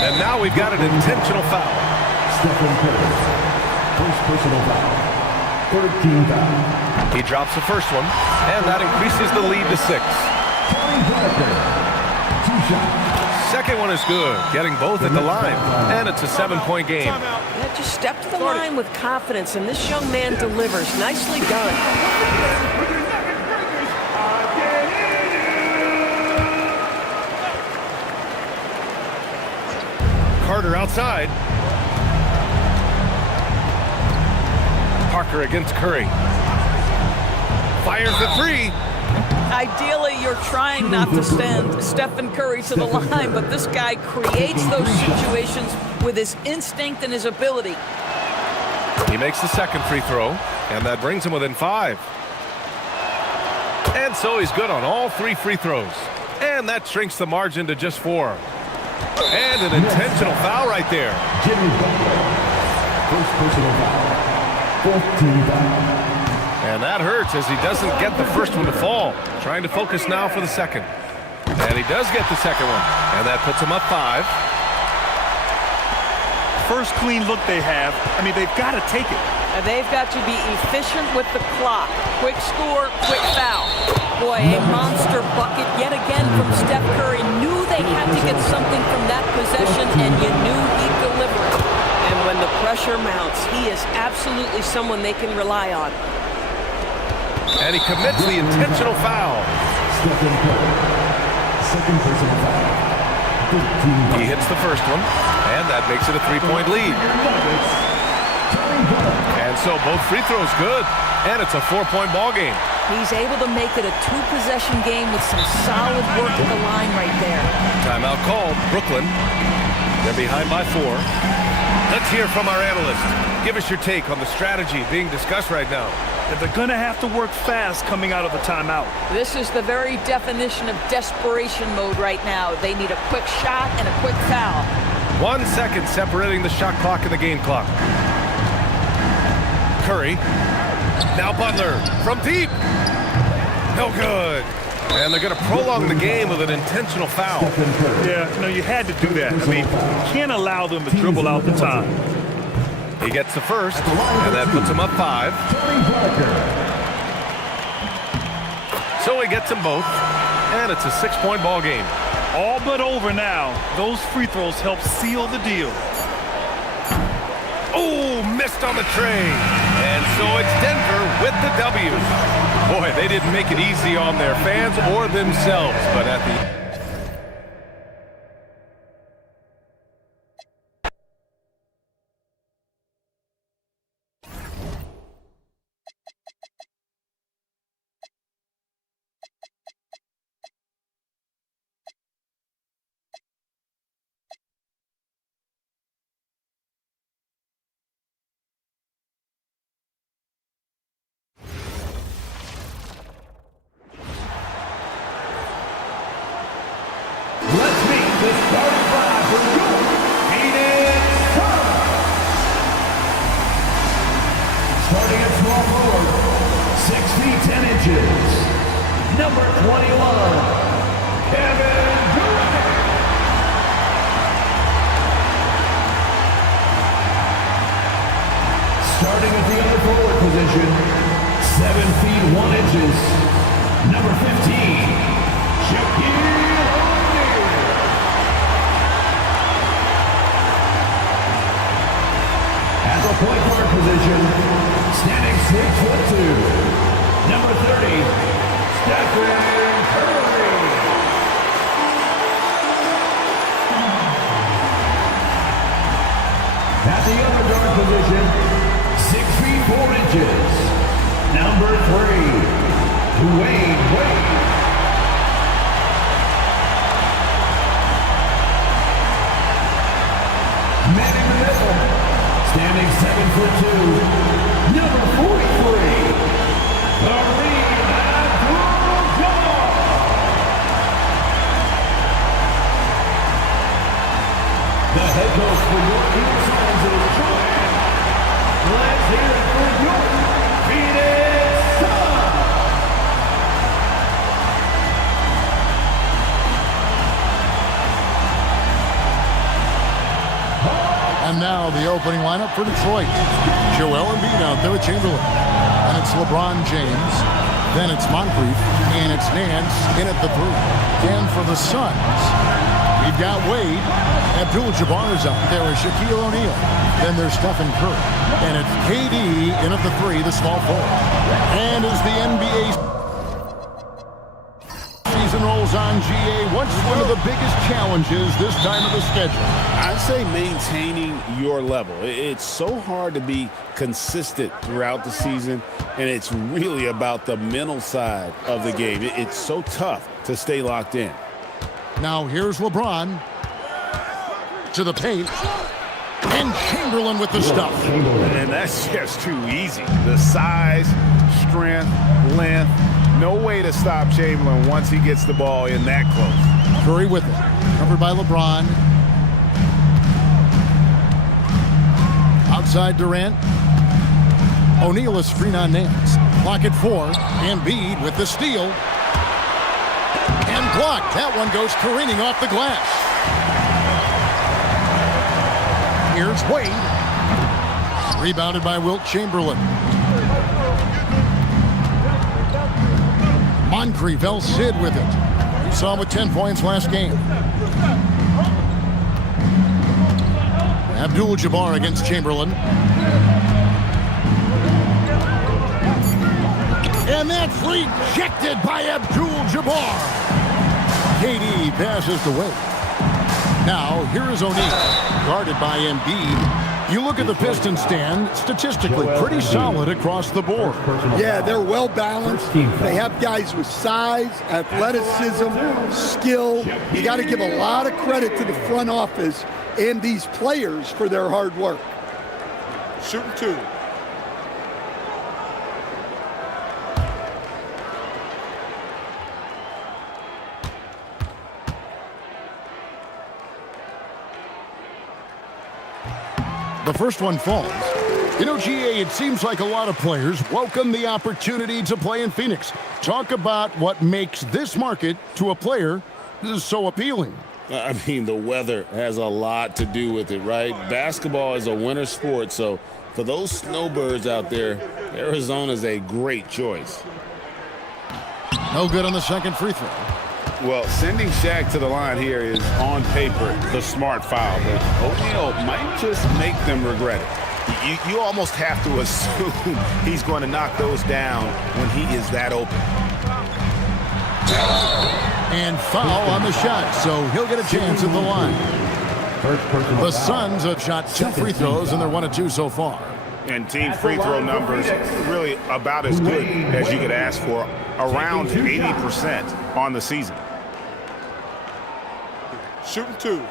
And now we've got an intentional foul. First personal foul. 13 foul. He drops the first one, and that increases the lead to 6. 2 shots. Second one is good, getting both at the line, and it's a 7-point game. Yeah, just step to the line with confidence, and this young man delivers. Nicely done. Carter outside. Parker against Curry. Fires the 3. Ideally, you're trying not to send Stephen Curry to the line, but this guy creates those situations with his instinct and his ability. He makes the second free throw, and that brings him within 5. And so he's good on all 3 free throws. And that shrinks the margin to just 4. And an intentional foul right there. Jimmy Butler. First personal foul. 14 foul. And that hurts as he doesn't get the first one to fall. Trying to focus now for the second. And he does get the second one. And that puts him up 5. First clean look they have. I mean, they've got to take it. And they've got to be efficient with the clock. Quick score, quick foul. Boy, a monster bucket yet again from Steph Curry. Knew they had to get something from that possession, and you knew he'd deliver it. And when the pressure mounts, he is absolutely someone they can rely on. And he commits the intentional foul. Stephen Curry. Second personal foul. 15 He hits the first one, and that makes it a 3-point lead. And so both free throws good, and it's a 4-point ball game. He's able to make it a 2-possession game with some solid work at the line right there. Timeout called. Brooklyn. They're behind by 4. Let's hear from our analyst. Give us your take on the strategy being discussed right now. They're going to have to work fast coming out of a timeout. This is the very definition of desperation mode right now. They need a quick shot and a quick foul. 1 second separating the shot clock and the game clock. Curry. Now Butler from deep. No good. And they're going to prolong the game with an intentional foul. Yeah, you had to do that. I mean, you can't allow them to dribble out the time. He gets the first, and that puts him up 5. So he gets them both, and it's a 6-point ball game. All but over now. Those free throws help seal the deal. missed on the trade. And so it's Denver with the W. Boy, they didn't make it easy on their fans or themselves, but at the Let's meet the starting five for your Phoenix Suns. Starting at small forward, 6 feet 10 inches, number 21, Kevin Durant. Starting at the other forward position, 7 feet 1 inches, number 15, Shaquille. At the point guard position, standing 6'2", number 30, Stephen Curry. At the other guard position, 6 feet 4 inches, number 3, Dwayne Wade. Man in the middle, standing 7'2", number 43, Kareem Abdul-Jabbar. The head coach for your Phoenix Suns is Jordan. Let's hear it for your Phoenix Suns. And now the opening lineup for Detroit. Joel Embiid out there with Chamberlain. And it's LeBron James. Then it's Moncrief. And it's Nance in at the 3. Then for the Suns, we've got Wade. Abdul-Jabbar is out there with Shaquille O'Neal. Then there's Stephen Curry. And it's KD in at the 3, the small forward. And as the NBA season rolls on, GA, what's one of the biggest challenges this time of the schedule? I'd say maintaining your level. It's so hard to be consistent throughout the season, and it's really about the mental side of the game. It's so tough to stay locked in. Now here's LeBron to the paint, and Chamberlain with the stuff. And that's just too easy. The size, strength, length. No way to stop Chamberlain once he gets the ball in that close. Curry with it. Covered by LeBron. Outside Durant. O'Neal is screen on Nance. Clock at 4. Embiid with the steal. And blocked. That one goes careening off the glass. Here's Wade. Rebounded by Wilt Chamberlain. Moncrief, El Cid with it. We saw him with 10 points last game. Abdul-Jabbar against Chamberlain. And that's rejected by Abdul-Jabbar. KD passes to Wade. Now, here is O'Neal, guarded by Embiid. You look at the Pistons stand, statistically pretty solid across the board. Yeah, they're well balanced. They have guys with size, athleticism, skill. You got to give a lot of credit to the front office and these players for their hard work. Shooting 2. The first one falls. You know, GA, it seems like a lot of players welcome the opportunity to play in Phoenix. Talk about what makes this market to a player so appealing. I mean, the weather has a lot to do with it, right? Basketball is a winter sport, so for those snowbirds out there, Arizona's a great choice. No good on the second free throw. Well, sending Shaq to the line here is, on paper, the smart foul, but O'Neal might just make them regret it. You almost have to assume he's going to knock those down when he is that open. And foul on the shot, so he'll get a chance at the line. The Suns have shot 2 free throws, and they're 1 of 2 so far. And team free throw numbers really about as good as you could ask for, around 80% on the season. Shooting 2.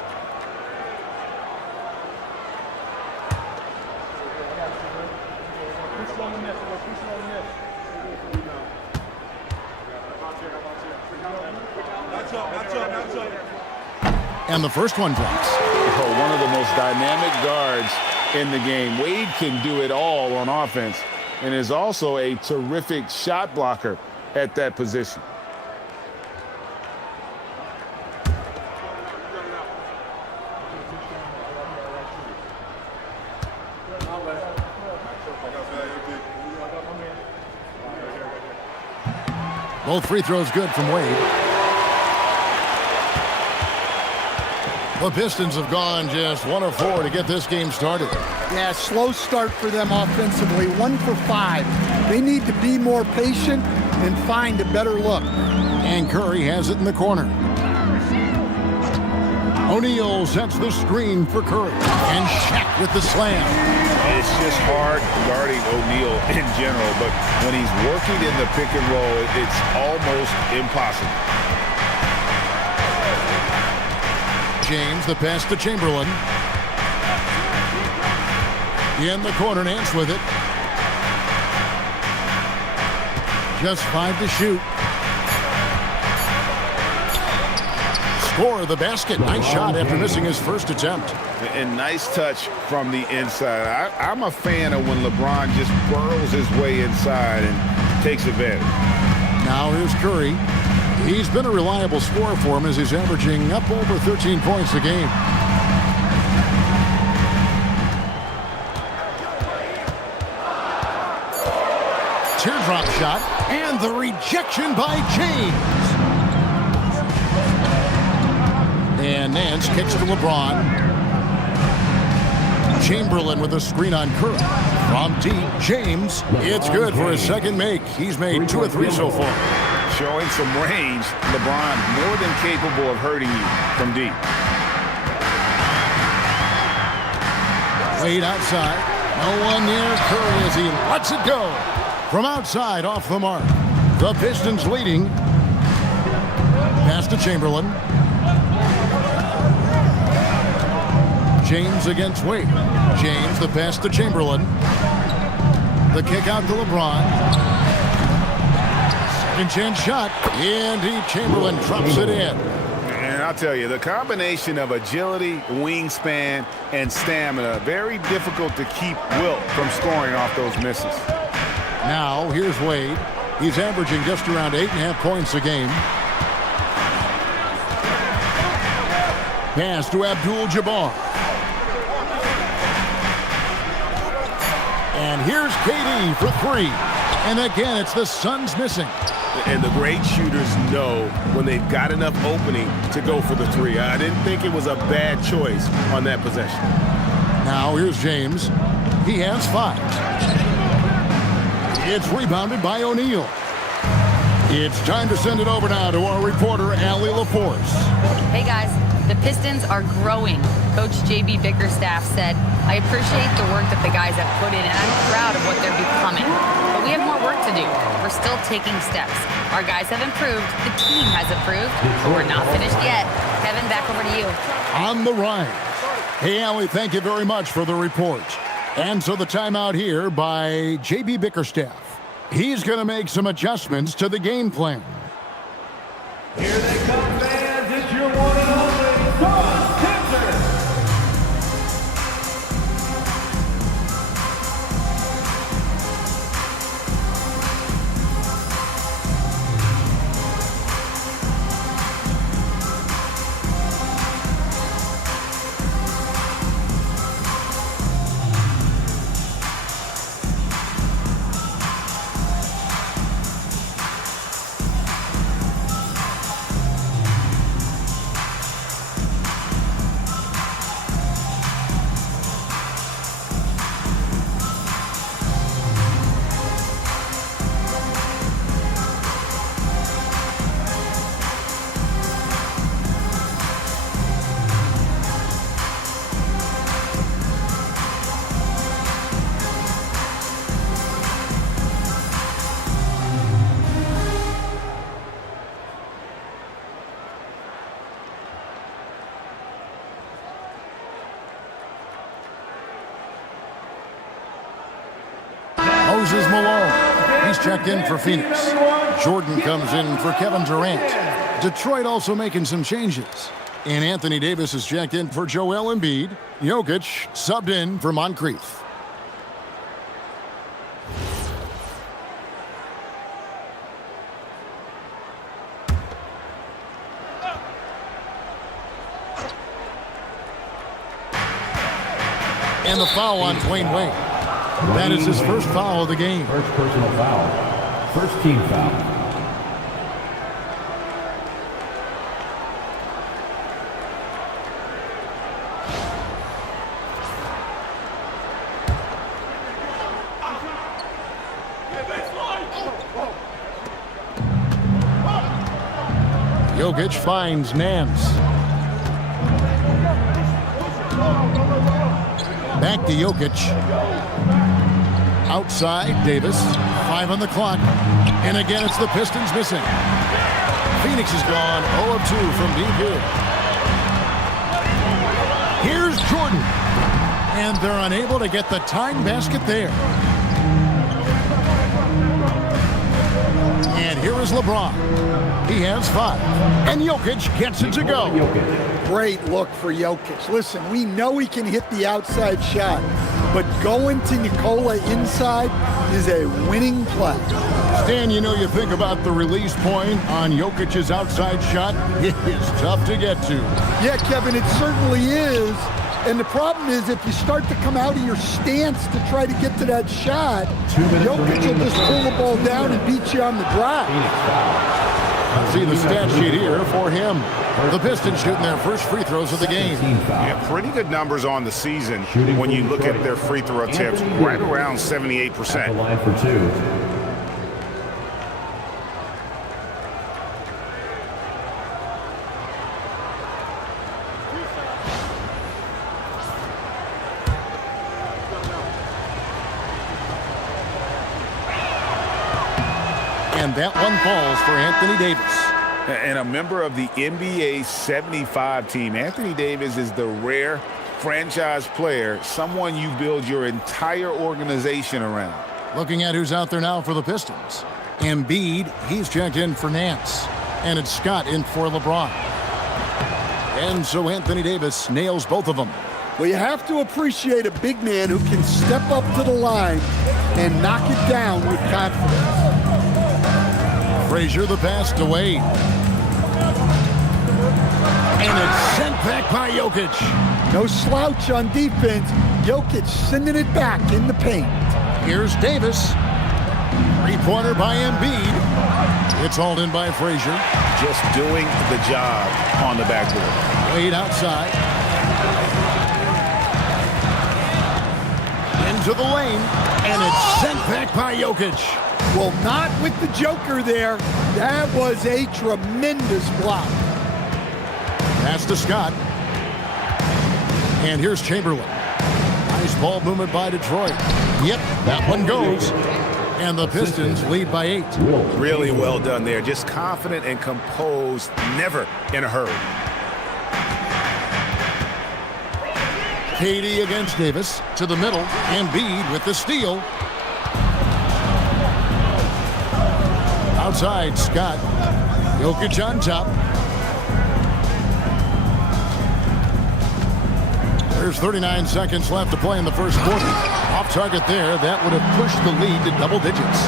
And the first one drops. Oh, one of the most dynamic guards in the game. Wade can do it all on offense and is also a terrific shot blocker at that position. Both free throws good from Wade. The Pistons have gone just 1 of 4 to get this game started. Yeah, slow start for them offensively, 1 for 5. They need to be more patient and find a better look. And Curry has it in the corner. O'Neal sets the screen for Curry. And Shaq with the slam. It's just hard guarding O'Neal in general, but when he's working in the pick and roll, it's almost impossible. James, the pass to Chamberlain. In the corner, Nance with it. Just 5 to shoot. Score the basket. Nice shot after missing his first attempt. And nice touch from the inside. I'm a fan of when LeBron just burrows his way inside and takes advantage. Now here's Curry. He's been a reliable scorer for him as he's averaging up over 13 points a game. Teardrop shot, and the rejection by James. And Nance kicks to LeBron. Chamberlain with a screen on Curry. From deep, James. It's good for his second make. He's made 2 of 3 so far. Showing some range, LeBron more than capable of hurting you from deep. Wade outside. No one near Curry as he lets it go. From outside, off the mark. The Pistons leading. Pass to Chamberlain. James against Wade. James, the pass to Chamberlain. The kick out to LeBron. Second chance shot. Indeed, Chamberlain drops it in. And I'll tell you, the combination of agility, wingspan, and stamina, very difficult to keep Wilt from scoring off those misses. Now, here's Wade. He's averaging just around 8.5 points a game. Pass to Abdul-Jabbar. And here's KD for 3. And again, it's the Suns missing. And the great shooters know when they've got enough opening to go for the 3. I didn't think it was a bad choice on that possession. Now here's James. He has 5. It's rebounded by O'Neal. It's time to send it over now to our reporter, Allie LaForce. Hey guys, the Pistons are growing. Coach JB Bickerstaff said, I appreciate the work that the guys have put in, and I'm proud of what they're becoming. But we have more work to do. We're still taking steps. Our guys have improved. The team has improved. But we're not finished yet. Kevin, back over to you. On the right. Hey, Allie, thank you very much for the report. And so the timeout here by JB Bickerstaff. He's going to make some adjustments to the game plan. Here they come, fans. It's your one and only Don Tinter. Raptors is Malone. He's checked in for Phoenix. Jordan comes in for Kevin Durant. Detroit also making some changes. And Anthony Davis is checked in for Joel Embiid. Jokic subbed in for Moncrief. And the foul on Dwayne Wade. That is his first foul of the game. First personal foul. First team foul. Jokic finds Nance. Back to Jokic. Outside, Davis. 5 on the clock. And again, it's the Pistons missing. Phoenix is gone 0 of 2 from deep here. Here's Jordan. And they're unable to get the tying basket there. And here is LeBron. He has 5. And Jokic gets it to go. Great look for Jokic. Listen, we know he can hit the outside shot, but going to Nikola inside is a winning play. Stan, you know, you think about the release point on Jokic's outside shot. It is tough to get to. Yeah, Kevin, it certainly is. And the problem is if you start to come out of your stance to try to get to that shot, Jokic will just pull the ball down and beat you on the drive. See the stat sheet here for him. The Pistons shooting their first free throws of the game. Yeah, pretty good numbers on the season when you look at their free throw attempts, right around 78%. At the line for 2. And that one falls for Anthony Davis. And a member of the NBA 75 team, Anthony Davis is the rare franchise player, someone you build your entire organization around. Looking at who's out there now for the Pistons. Embiid, he's checked in for Nance. And it's Scott in for LeBron. And so Anthony Davis nails both of them. Well, you have to appreciate a big man who can step up to the line and knock it down with confidence. Frazier the pass to Wade. And it's sent back by Jokic. No slouch on defense. Jokic sending it back in the paint. Here's Davis. Three-pointer by Embiid. It's hauled in by Frazier. Just doing the job on the backboard. Wade outside. Into the lane. And it's sent back by Jokic. Well, not with the Joker there. That was a tremendous block. Pass to Scott. And here's Chamberlain. Nice ball movement by Detroit. Yep, that one goes. And the Pistons lead by 8. Really well done there. Just confident and composed, never in a hurry. KD against Davis to the middle. Embiid with the steal. Outside, Scott. Jokic on top. There's 39 seconds left to play in the first quarter. Off target there. That would have pushed the lead to double digits.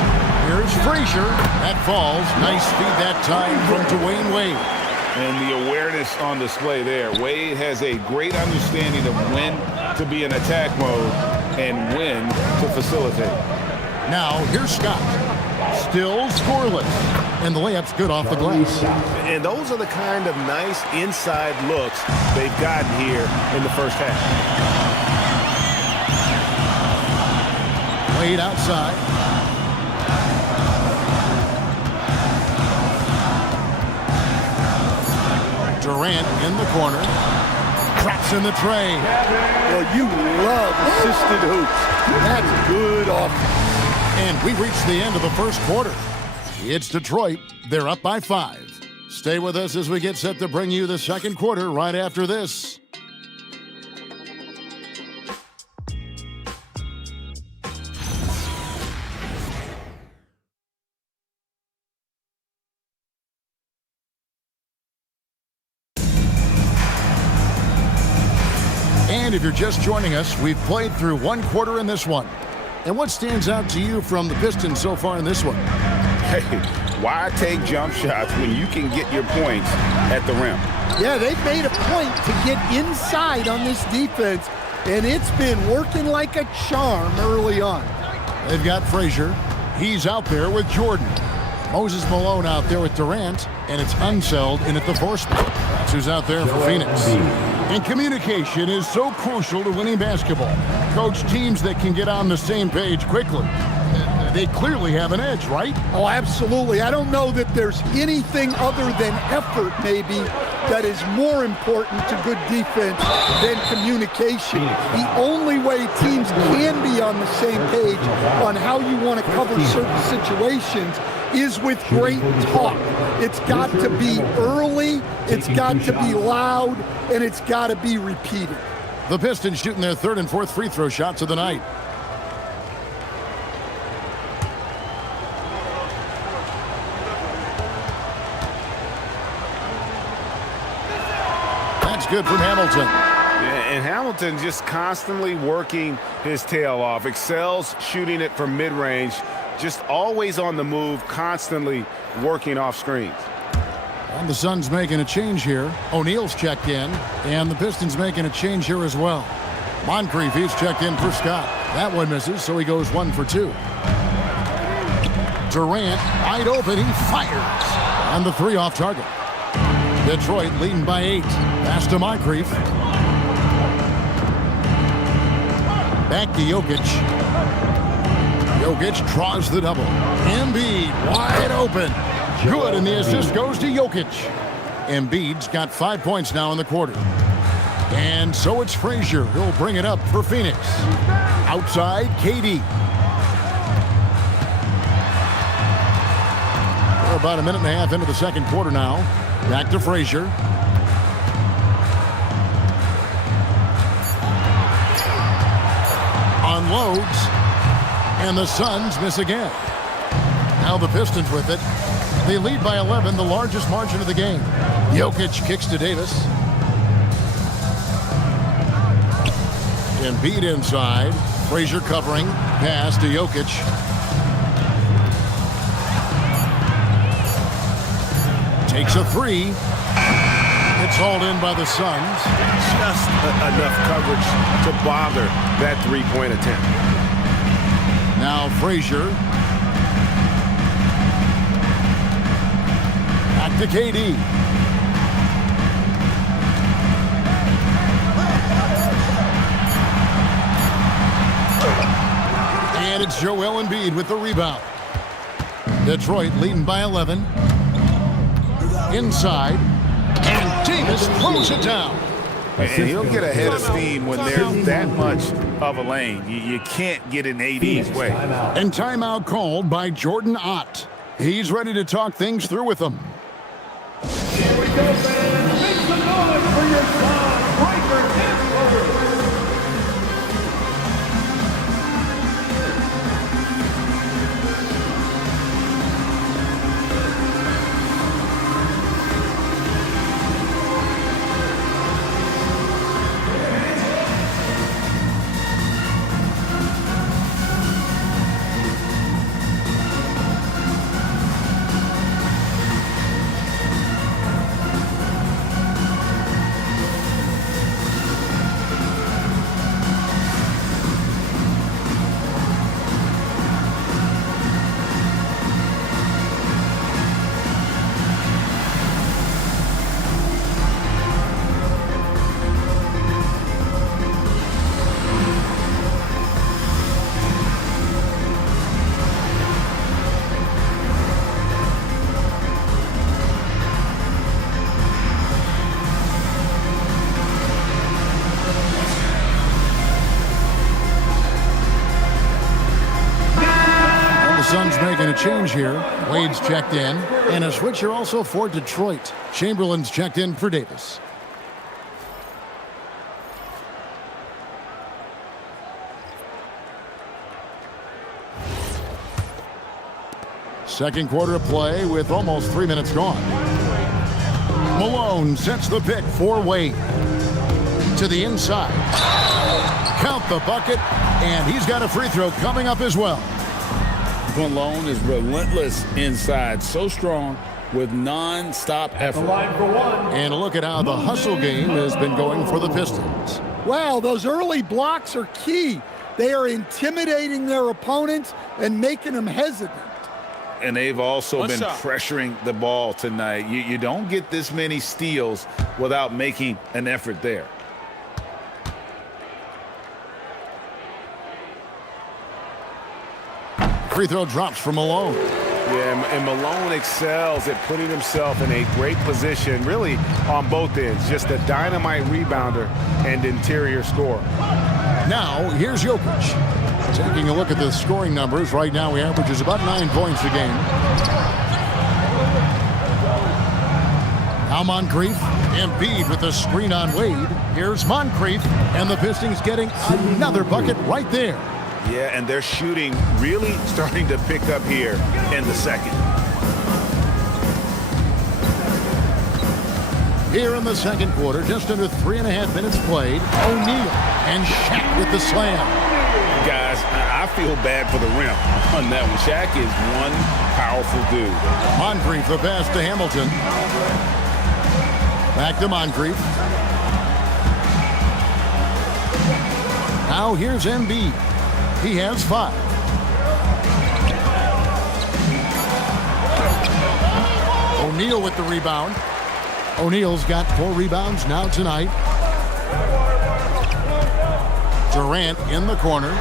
Here's Frazier. That falls. Nice feed that time from Dwayne Wade. And the awareness on display there. Wade has a great understanding of when to be in attack mode and when to facilitate. Now, here's Scott. Still scoreless. And the layup's good off the glass. And those are the kind of nice inside looks they've gotten here in the first half. Wade outside. Durant in the corner. Traps in the tray. Well, you love assisted hoops. That's good offense. And we reached the end of the first quarter. It's Detroit. They're up by 5. Stay with us as we get set to bring you the second quarter right after this. And if you're just joining us, we've played through one quarter in this one. And what stands out to you from the Pistons so far in this one? Hey, why take jump shots when you can get your points at the rim? Yeah, they've made a point to get inside on this defense, and it's been working like a charm early on. They've got Frazier. He's out there with Jordan. Moses Malone out there with Durant, and it's Unseld in at the 4 spot. That's who's out there for Phoenix. And communication is so crucial to winning basketball. Coach, teams that can get on the same page quickly, they clearly have an edge, right? Oh, absolutely. I don't know that there's anything other than effort, maybe, that is more important to good defense than communication. The only way teams can be on the same page on how you want to cover certain situations is with great talk. It's got to be early, it's got to be loud, and it's got to be repeated. The Pistons shooting their 3rd and 4th free throw shots of the night. That's good from Hamilton. Yeah, and Hamilton just constantly working his tail off, excels shooting it from mid-range, just always on the move, constantly working off screens. And the Suns making a change here. O'Neal's checked in, and the Pistons making a change here as well. Moncrief, he's checked in for Scott. That one misses, so he goes 1 for 2. Durant, wide open, he fires. And the 3 off target. Detroit leading by 8. Pass to Moncrief. Back to Jokic. Jokic draws the double. Embiid wide open. Good, and the assist goes to Jokic. Embiid's got 5 points now in the quarter. And so it's Frazier who'll bring it up for Phoenix. Outside, KD. We're about a minute and a half into the second quarter now. Back to Frazier. Unloads. And the Suns miss again. Now the Pistons with it. They lead by 11, the largest margin of the game. Jokic kicks to Davis. Embiid inside. Frazier covering. Pass to Jokic. Takes a 3. It's hauled in by the Suns. Just enough coverage to bother that 3-point attempt. Now Frazier. Back to KD. And it's Joel Embiid with the rebound. Detroit leading by 11. Inside. And Davis throws it down. And he'll get a head of steam when there's that much of a lane. You can't get in AD's way. And timeout called by Jordan Ott. He's ready to talk things through with them. Here we go, fans. Make some noise for your son, Riker Denver. Suns making a change here. Wade's checked in. And a switcher also for Detroit. Chamberlain's checked in for Davis. Second quarter of play with almost 3 minutes gone. Malone sets the pick for Wade. to the inside. Count the bucket, and he's got a free throw coming up as well. Malone is relentless inside, so strong with non-stop effort. And look at how the hustle game has been going for the Pistons. Wow, those early blocks are key. They are intimidating their opponents and making them hesitant. And they've also been pressuring the ball tonight. You don't get this many steals without making an effort there. Free throw drops for Malone. Yeah, and Malone excels at putting himself in a great position, really on both ends. Just a dynamite rebounder and interior scorer. Now, here's Jokic. Taking a look at the scoring numbers, right now he averages about 9 points a game. Now Moncrief, Embiid with the screen on Wade. Here's Moncrief, and the Pistons getting another bucket right there. Yeah, and their shooting really starting to pick up here in the second. Here in the second quarter, just under 3.5 minutes played, O'Neal and Shaq with the slam. Guys, I feel bad for the rim on that one. Shaq is one powerful dude. Moncrief, the pass to Hamilton. Back to Moncrief. Now here's Embiid. He has 5. O'Neal with the rebound. O'Neal's got 4 rebounds now tonight. Durant in the corner.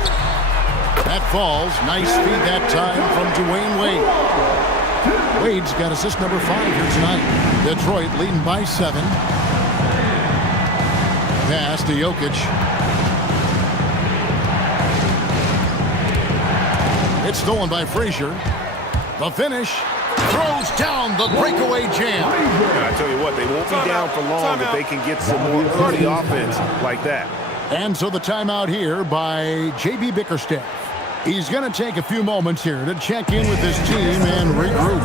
That falls. Nice feed that time from Dwayne Wade. Wade's got assist number 5 here tonight. Detroit leading by 7. Pass to Jokic. It's stolen by Frazier. The finish. Throws down the breakaway jam. I tell you what, they won't be down for long if they can get some more early offense like that. And so the timeout here by J.B. Bickerstaff. He's going to take a few moments here to check in with his team and regroup.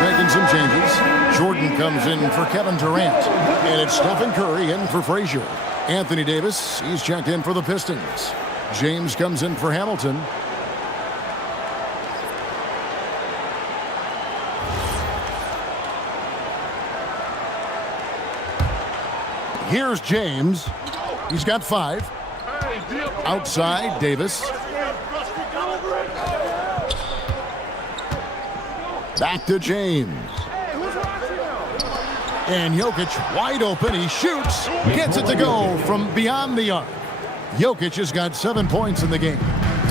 Making some changes. Jordan comes in for Kevin Durant. And it's Stephen Curry in for Frazier. Anthony Davis, he's checked in for the Pistons. James comes in for Hamilton. Here's James. He's got 5. Outside, Davis. Back to James. And Jokic wide open. He shoots. Gets it to go from beyond the arc. Jokic has got 7 points in the game.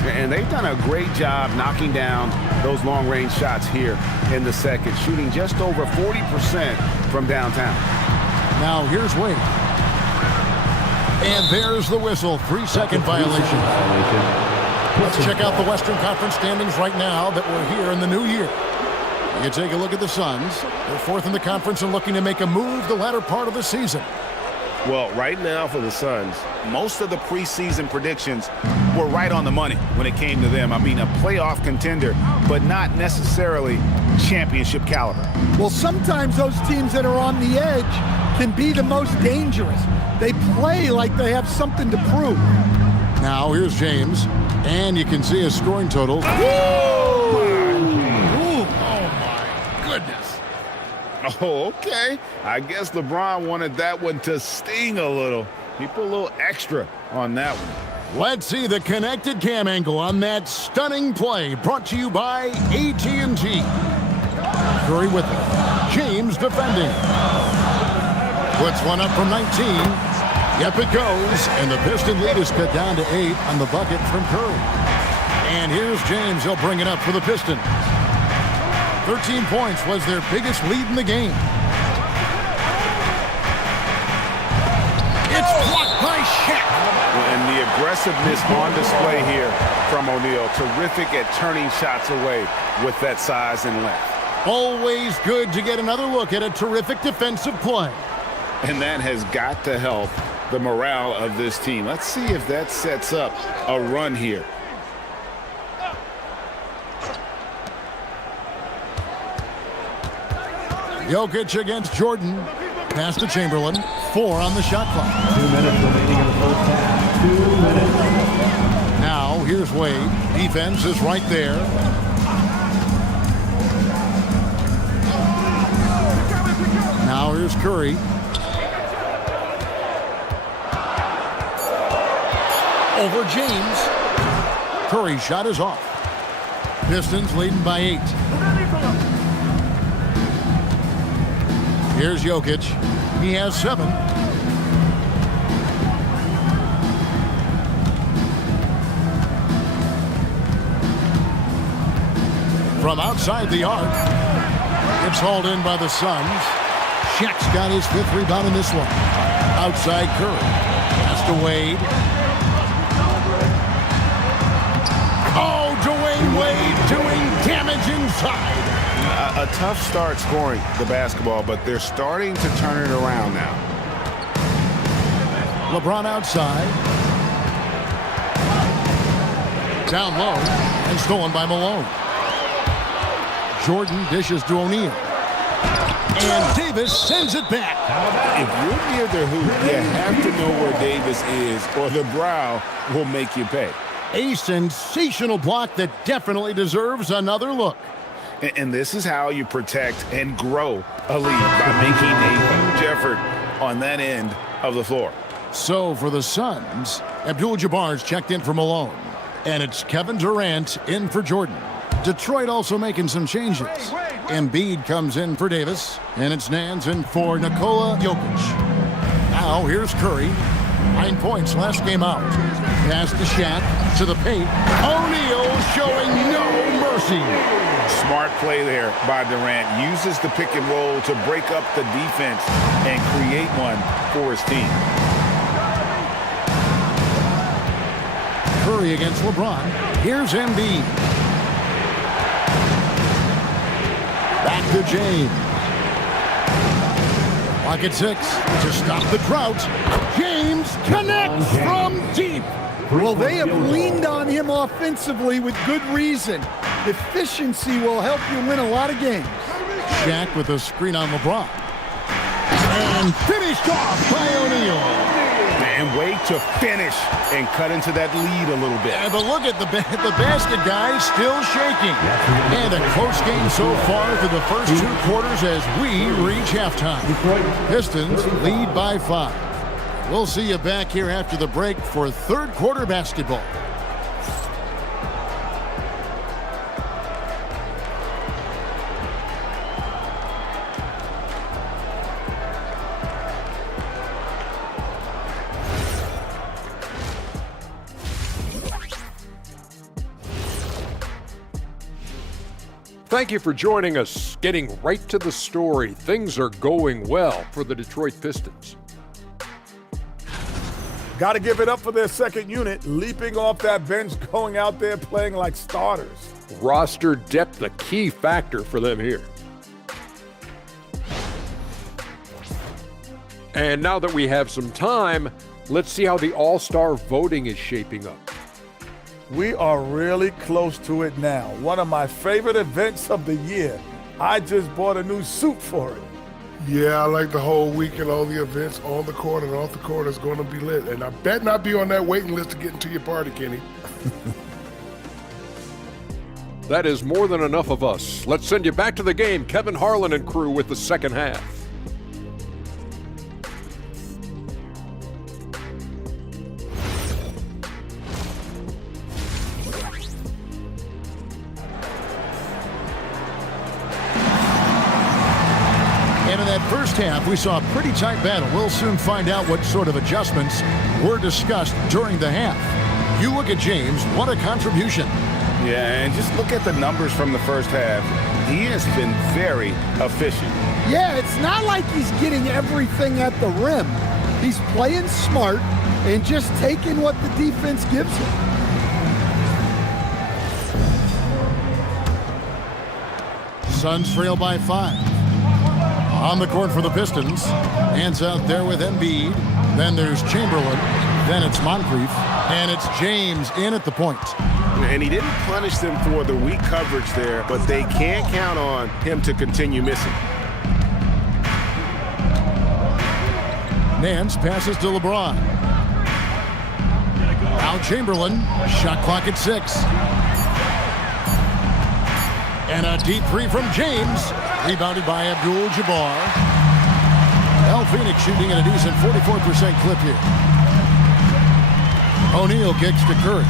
And they've done a great job knocking down those long-range shots here in the second, shooting just over 40% from downtown. Now here's Wade. And there's the whistle. 3-second violation. Let's check out the Western Conference standings right now that we're here in the new year. You take a look at the Suns. They're 4th in the conference and looking to make a move the latter part of the season. Well, right now for the Suns, most of the preseason predictions were right on the money when it came to them. I mean, a playoff contender, but not necessarily championship caliber. Well, sometimes those teams that are on the edge can be the most dangerous. They play like they have something to prove. Now here's James, and you can see his scoring total. Oh, okay. I guess LeBron wanted that one to sting a little. He put a little extra on that one. Let's see the connected cam angle on that stunning play, brought to you by AT&T. Curry with it. James defending. Puts one up from 19. Yep, it goes. And the Piston lead is cut down to 8 on the bucket from Curry. And here's James. He'll bring it up for the Pistons. 13 points was their biggest lead in the game. It's blocked by Shaq. And the aggressiveness on display here from O'Neal. Terrific at turning shots away with that size and length. Always good to get another look at a terrific defensive play. And that has got to help the morale of this team. Let's see if that sets up a run here. Jokic against Jordan. Pass to Chamberlain. 4 on the shot clock. 2 minutes remaining in the first half. 2 minutes. Now, here's Wade. Defense is right there. Now, here's Curry. Over James. Curry's shot is off. Pistons leading by 8. Here's Jokic. He has 7. From outside the arc. It's hauled in by the Suns. Shaq's got his 5th rebound in this one. Outside Curry. Pass to Wade. Oh, Dwayne Wade doing damage inside. A tough start scoring the basketball, but they're starting to turn it around now. LeBron outside. Down low and stolen by Malone. Jordan dishes to O'Neal. And Davis sends it back. If you're near the hoop, you have to know where Davis is, or the brow will make you pay. A sensational block that definitely deserves another look. And this is how you protect and grow a lead, by making a huge effort on that end of the floor. So for the Suns, Abdul-Jabbar's checked in for Malone. And it's Kevin Durant in for Jordan. Detroit also making some changes. Embiid comes in for Davis. And it's Nance in for Nikola Jokic. Now here's Curry. 9 points last game out. Pass to Shaq, to the paint. O'Neal showing no mercy. Smart play there by Durant. Uses the pick and roll to break up the defense and create one for his team. Curry against LeBron. Here's Embiid. Back to James. Pocket 6 to stop the drought. James connects from deep. Well, they have leaned on him offensively with good reason. Efficiency will help you win a lot of games. Shaq with a screen on LeBron. And finished off by O'Neal. And way to finish and cut into that lead a little bit. But look at the basket guy still shaking. And a close game so far through the first 2 quarters as we reach halftime. Pistons lead by 5. We'll see you back here after the break for 3rd quarter basketball. Thank you for joining us. Getting right to the story, things are going well for the Detroit Pistons. Got to give it up for their second unit, leaping off that bench, going out there playing like starters. Roster depth, a key factor for them here. And now that we have some time, let's see how the All-Star voting is shaping up. We are really close to it now. One of my favorite events of the year. I just bought a new suit for it. Yeah, I like the whole week and all the events on the court and off the court is going to be lit. And I bet not be on that waiting list to get into your party, Kenny. That is more than enough of us. Let's send you back to the game. Kevin Harlan and crew with the second half. And in that first half, we saw a pretty tight battle. We'll soon find out what sort of adjustments were discussed during the half. You look at James, what a contribution. Yeah, and just look at the numbers from the first half. He has been very efficient. Yeah, it's not like he's getting everything at the rim. He's playing smart and just taking what the defense gives him. Suns trail by 5. On the court for the Pistons. Hands out there with Embiid. Then there's Chamberlain. Then it's Moncrief. And it's James in at the point. And he didn't punish them for the weak coverage there, but they can't count on him to continue missing. Nance passes to LeBron. Now Chamberlain. Shot clock at 6. And a deep three from James. Rebounded by Abdul-Jabbar. El Phoenix shooting at a decent 44% clip here. O'Neal kicks to Curry.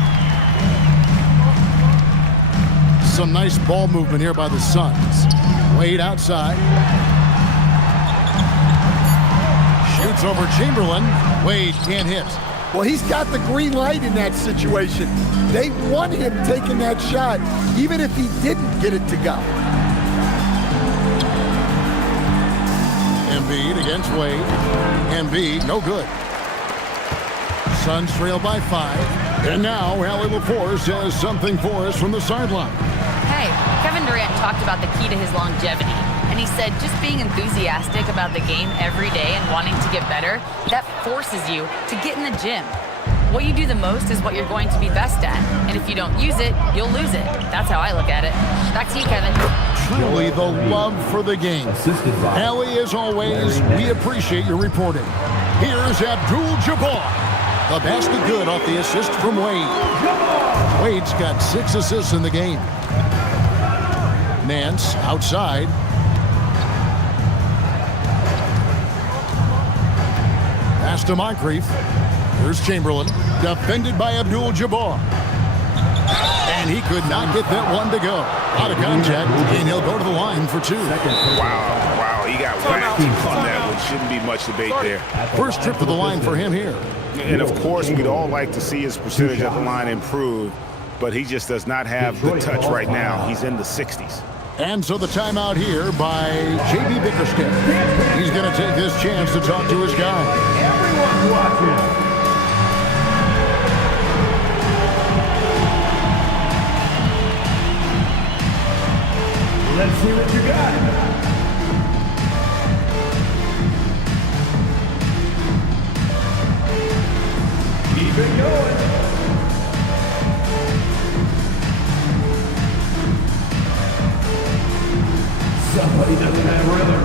Some nice ball movement here by the Suns. Wade outside. Shoots over Chamberlain. Wade can't hit. Well, he's got the green light in that situation. They want him taking that shot, even if he didn't get it to go. Embiid against Wade. Embiid, no good. Suns trail by 5. And now, Allie LaForce has something for us from the sideline. Hey, Kevin Durant talked about the key to his longevity. And he said just being enthusiastic about the game every day and wanting to get better, that forces you to get in the gym. What you do the most is what you're going to be best at. And if you don't use it, you'll lose it. That's how I look at it. Back to you, Kevin. Truly the love for the game. Allie, as always, we appreciate your reporting. Here's Abdul-Jabbar. The basket good off the assist from Wade. Wade's got 6 assists in the game. Nance outside. Pass to Moncrief. Here's Chamberlain. Defended by Abdul-Jabbar. And he could not get that one to go. Out of contact, and he'll go to the line for 2. Wow, he got whacked on that one. Shouldn't be much debate there. First trip to the line for him here. And of course, we'd all like to see his percentage at the line improve, but he just does not have the touch right now. He's in the 60s. And so the timeout here by J.B. Bickerstaff. He's going to take this chance to talk to his guy. Everyone's watching. Let's see what you got. Keep it going. Somebody doesn't have rhythm.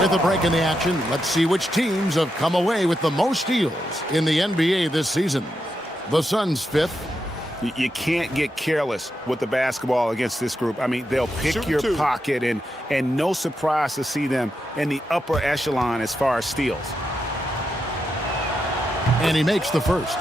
With a break in the action, let's see which teams have come away with the most steals in the NBA this season. The Suns 5th. You can't get careless with the basketball against this group. I mean, they'll pick your pocket, and no surprise to see them in the upper echelon as far as steals. And he makes the first.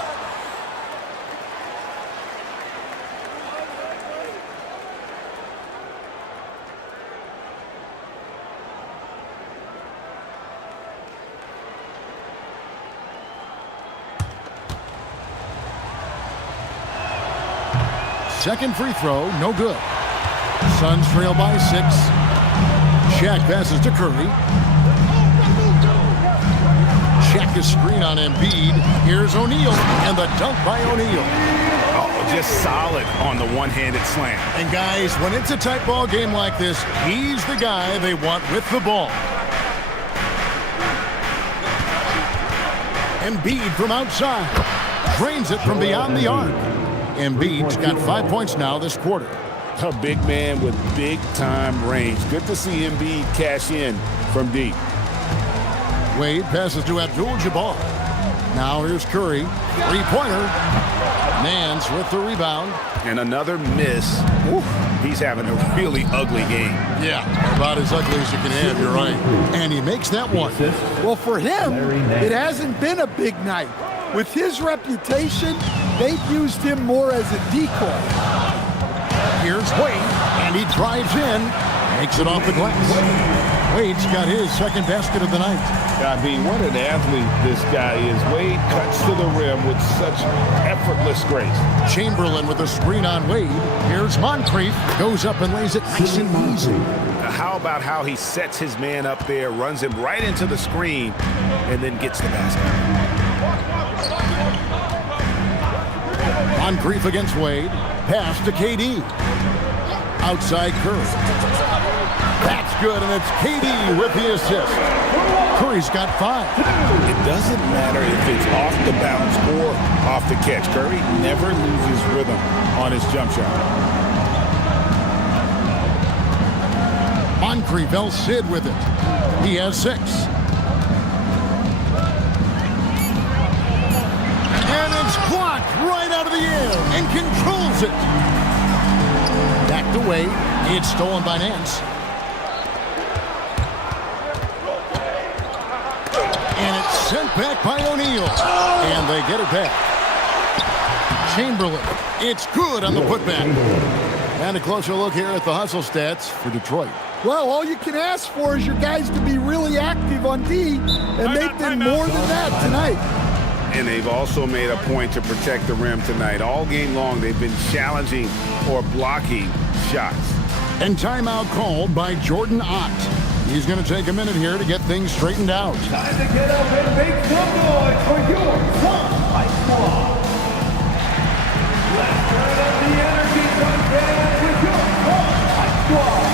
Second free throw, no good. Suns trail by 6. Shaq passes to Curry. check the screen on Embiid. Here's O'Neal, and the dunk by O'Neal. Oh, just solid on the one-handed slam. And guys, when it's a tight ball game like this, he's the guy they want with the ball. Embiid from outside. Drains it from beyond the arc. Embiid's got 5 points now this quarter. A big man with big-time range. Good to see Embiid cash in from deep. Wade passes to Abdul-Jabbar. Now here's Curry. Three-pointer. Nance with the rebound. And another miss. Ooh, he's having a really ugly game. Yeah, about as ugly as you can have, you're right. And he makes that one. Well, for him, it hasn't been a big night. With his reputation, they've used him more as a decoy. Here's Wade, and he drives in, makes it off the glass. Wade's got his second basket of the night. I mean, what an athlete this guy is. Wade cuts to the rim with such effortless grace. Chamberlain with a screen on Wade. Here's Moncrief, goes up and lays it nice and easy. How about how he sets his man up there, runs him right into the screen, and then gets the basket. Moncrief against Wade. Pass to KD. Outside Curry. That's good, and it's KD with the assist. Curry's got 5. It doesn't matter if it's off the bounce or off the catch. Curry never loses rhythm on his jump shot. Moncrief, El Cid with it. He has 6. And it's blocked right out of the air and controls it. Back to Wade. It's stolen by Nance. And it's sent back by O'Neal. And they get it back. Chamberlain. It's good on the putback. And a closer look here at the hustle stats for Detroit. Well, all you can ask for is your guys to be really active on D, and they've been more than that tonight. And they've also made a point to protect the rim tonight. All game long, they've been challenging or blocking shots. And timeout called by Jordan Ott. He's going to take a minute here to get things straightened out. Time to get up and make some noise for your Twolves squad. Let's turn up the energy again with your Twolves squad.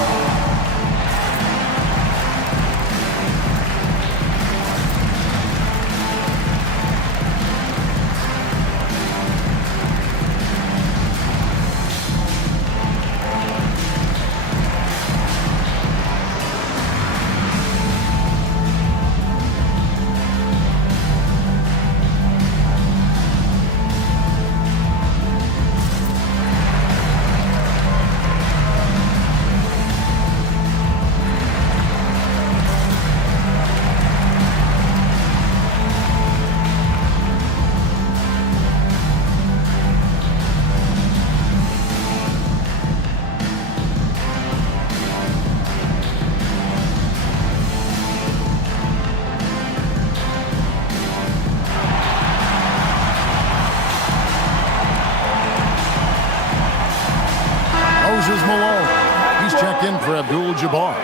He's checked in for Abdul-Jabbar.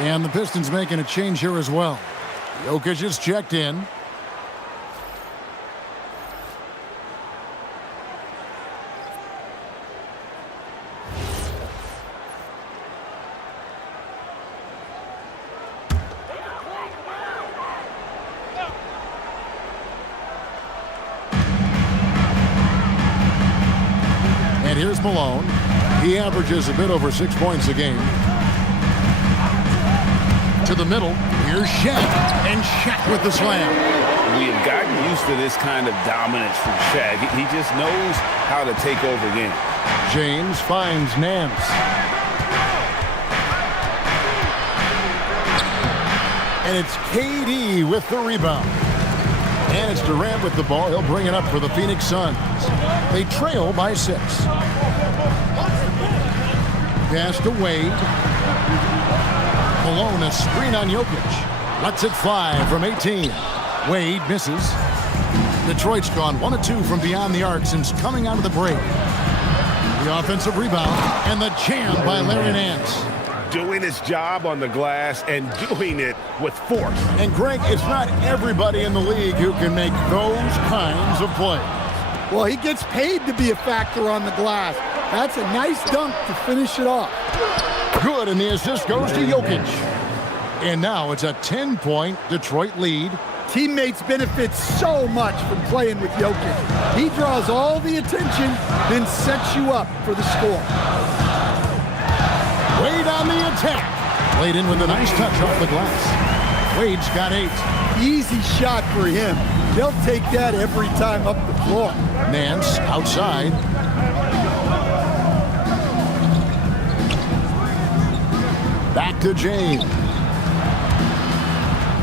And the Pistons making a change here as well. Jokic is checked in. And here's Malone. He averages a bit over 6 points a game. To the middle. Here's Shaq. And Shaq with the slam. We have gotten used to this kind of dominance from Shaq. He just knows how to take over games. James finds Nance. And it's KD with the rebound. And it's Durant with the ball. He'll bring it up for the Phoenix Suns. They trail by 6. Pass to Wade. Malone, a screen on Jokic. Lets it fly from 18. Wade misses. Detroit's gone 1 of 2 from beyond the arc since coming out of the break. The offensive rebound and the jam by Larry Nance. doing his job on the glass and doing it with force. And Greg, it's not everybody in the league who can make those kinds of plays. Well, he gets paid to be a factor on the glass. That's a nice dunk to finish it off. Good, and the assist goes to Jokic. And now it's a 10-point Detroit lead. Teammates benefit so much from playing with Jokic. He draws all the attention, then sets you up for the score. Wade on the attack. Wade in with a nice touch off the glass. Wade's got 8. Easy shot for him. They'll take that every time up the floor. Nance outside. Back to James.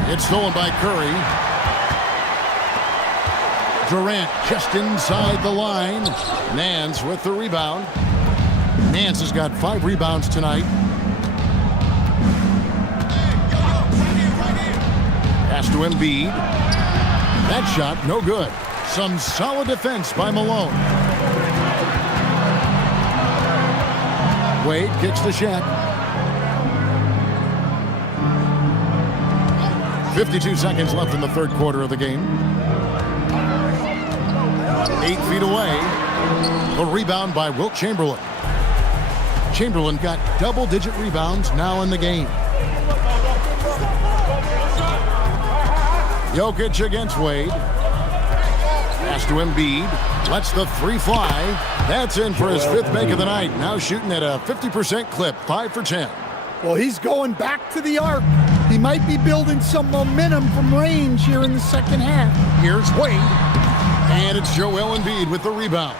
It's stolen by Curry. Durant just inside the line. Nance with the rebound. Nance has got 5 rebounds tonight. Pass to Embiid. That shot, no good. Some solid defense by Malone. Wade kicks to Shaq. 52 seconds left in the third quarter of the game. 8 feet away. A rebound by Wilt Chamberlain. Chamberlain got double-digit rebounds now in the game. Jokic against Wade. Pass to Embiid. Lets the 3 fly. That's in for his 5th make of the night. Now shooting at a 50% clip, 5 for 10. Well, he's going back to the arc. He might be building some momentum from range here in the second half. Here's Wade. And it's Joel Embiid with the rebound.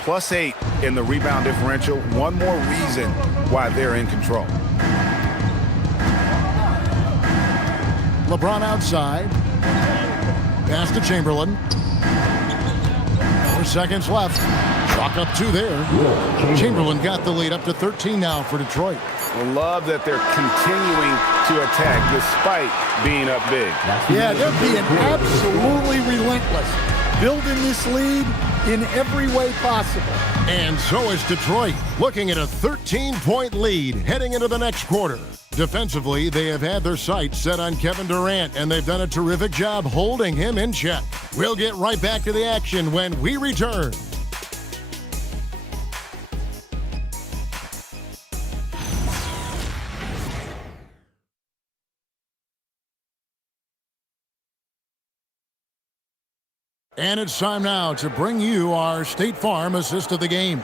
+8 in the rebound differential. One more reason why they're in control. LeBron outside. Pass to Chamberlain. 4 seconds left. Chalk up 2 there. Chamberlain got the lead up to 13 now for Detroit. I love that they're continuing to attack despite being up big. Yeah, they're being absolutely relentless. Building this lead in every way possible. And so is Detroit, looking at a 13-point lead heading into the next quarter. Defensively, they have had their sights set on Kevin Durant, and they've done a terrific job holding him in check. We'll get right back to the action when we return. And it's time now to bring you our State Farm assist of the game.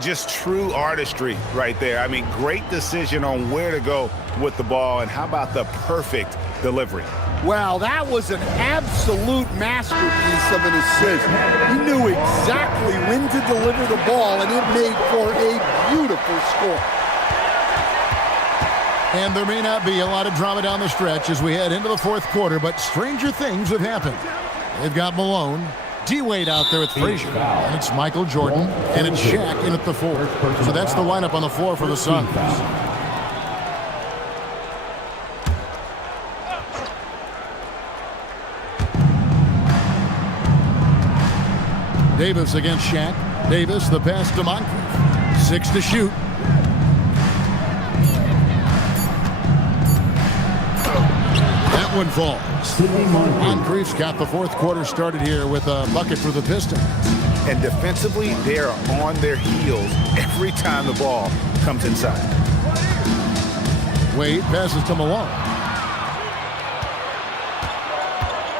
Just true artistry right there. I mean, great decision on where to go with the ball, and how about the perfect delivery? Wow, that was an absolute masterpiece of an assist. He knew exactly when to deliver the ball, and it made for a beautiful score. And there may not be a lot of drama down the stretch as we head into the fourth quarter, but stranger things have happened. They've got Malone, D-Wade out there at Frazier, and it's Michael Jordan, and it's Shaq in at the 4. So that's the lineup on the floor for the Suns. Davis against Shaq. Davis, the pass to Moncrief. 6 to shoot. That one falls. Moncrief's got the fourth quarter started here with a bucket for the Pistons. And defensively, they are on their heels every time the ball comes inside. Wade passes to Malone.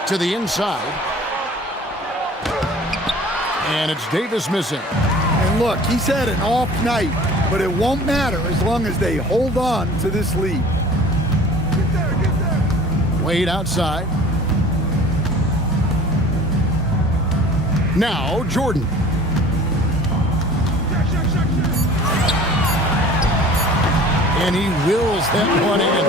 To the inside. And it's Davis missing. And look, he's had an off night, but it won't matter as long as they hold on to this lead. Wade outside. Now Jordan. And he wills that one in,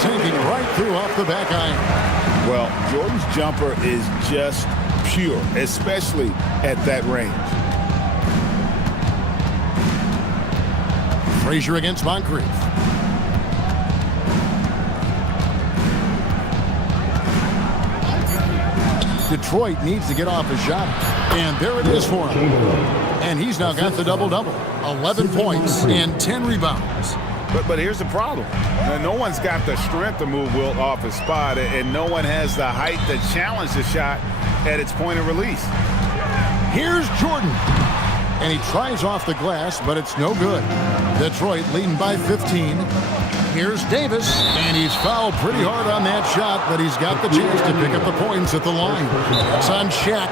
sinking right through off the back iron. Well, Jordan's jumper is just pure, especially at that range. Frazier against Moncrief. Detroit needs to get off a shot. And there it is for him. And he's now got the double-double. 11 points and 10 rebounds. But here's the problem. Now, no one's got the strength to move Wilt off his spot, and no one has the height to challenge the shot at its point of release. Here's Jordan. And he tries off the glass, but it's no good. Detroit leading by 15. Here's Davis, and he's fouled pretty hard on that shot, but he's got the chance to pick up the points at the line. It's on Shaq.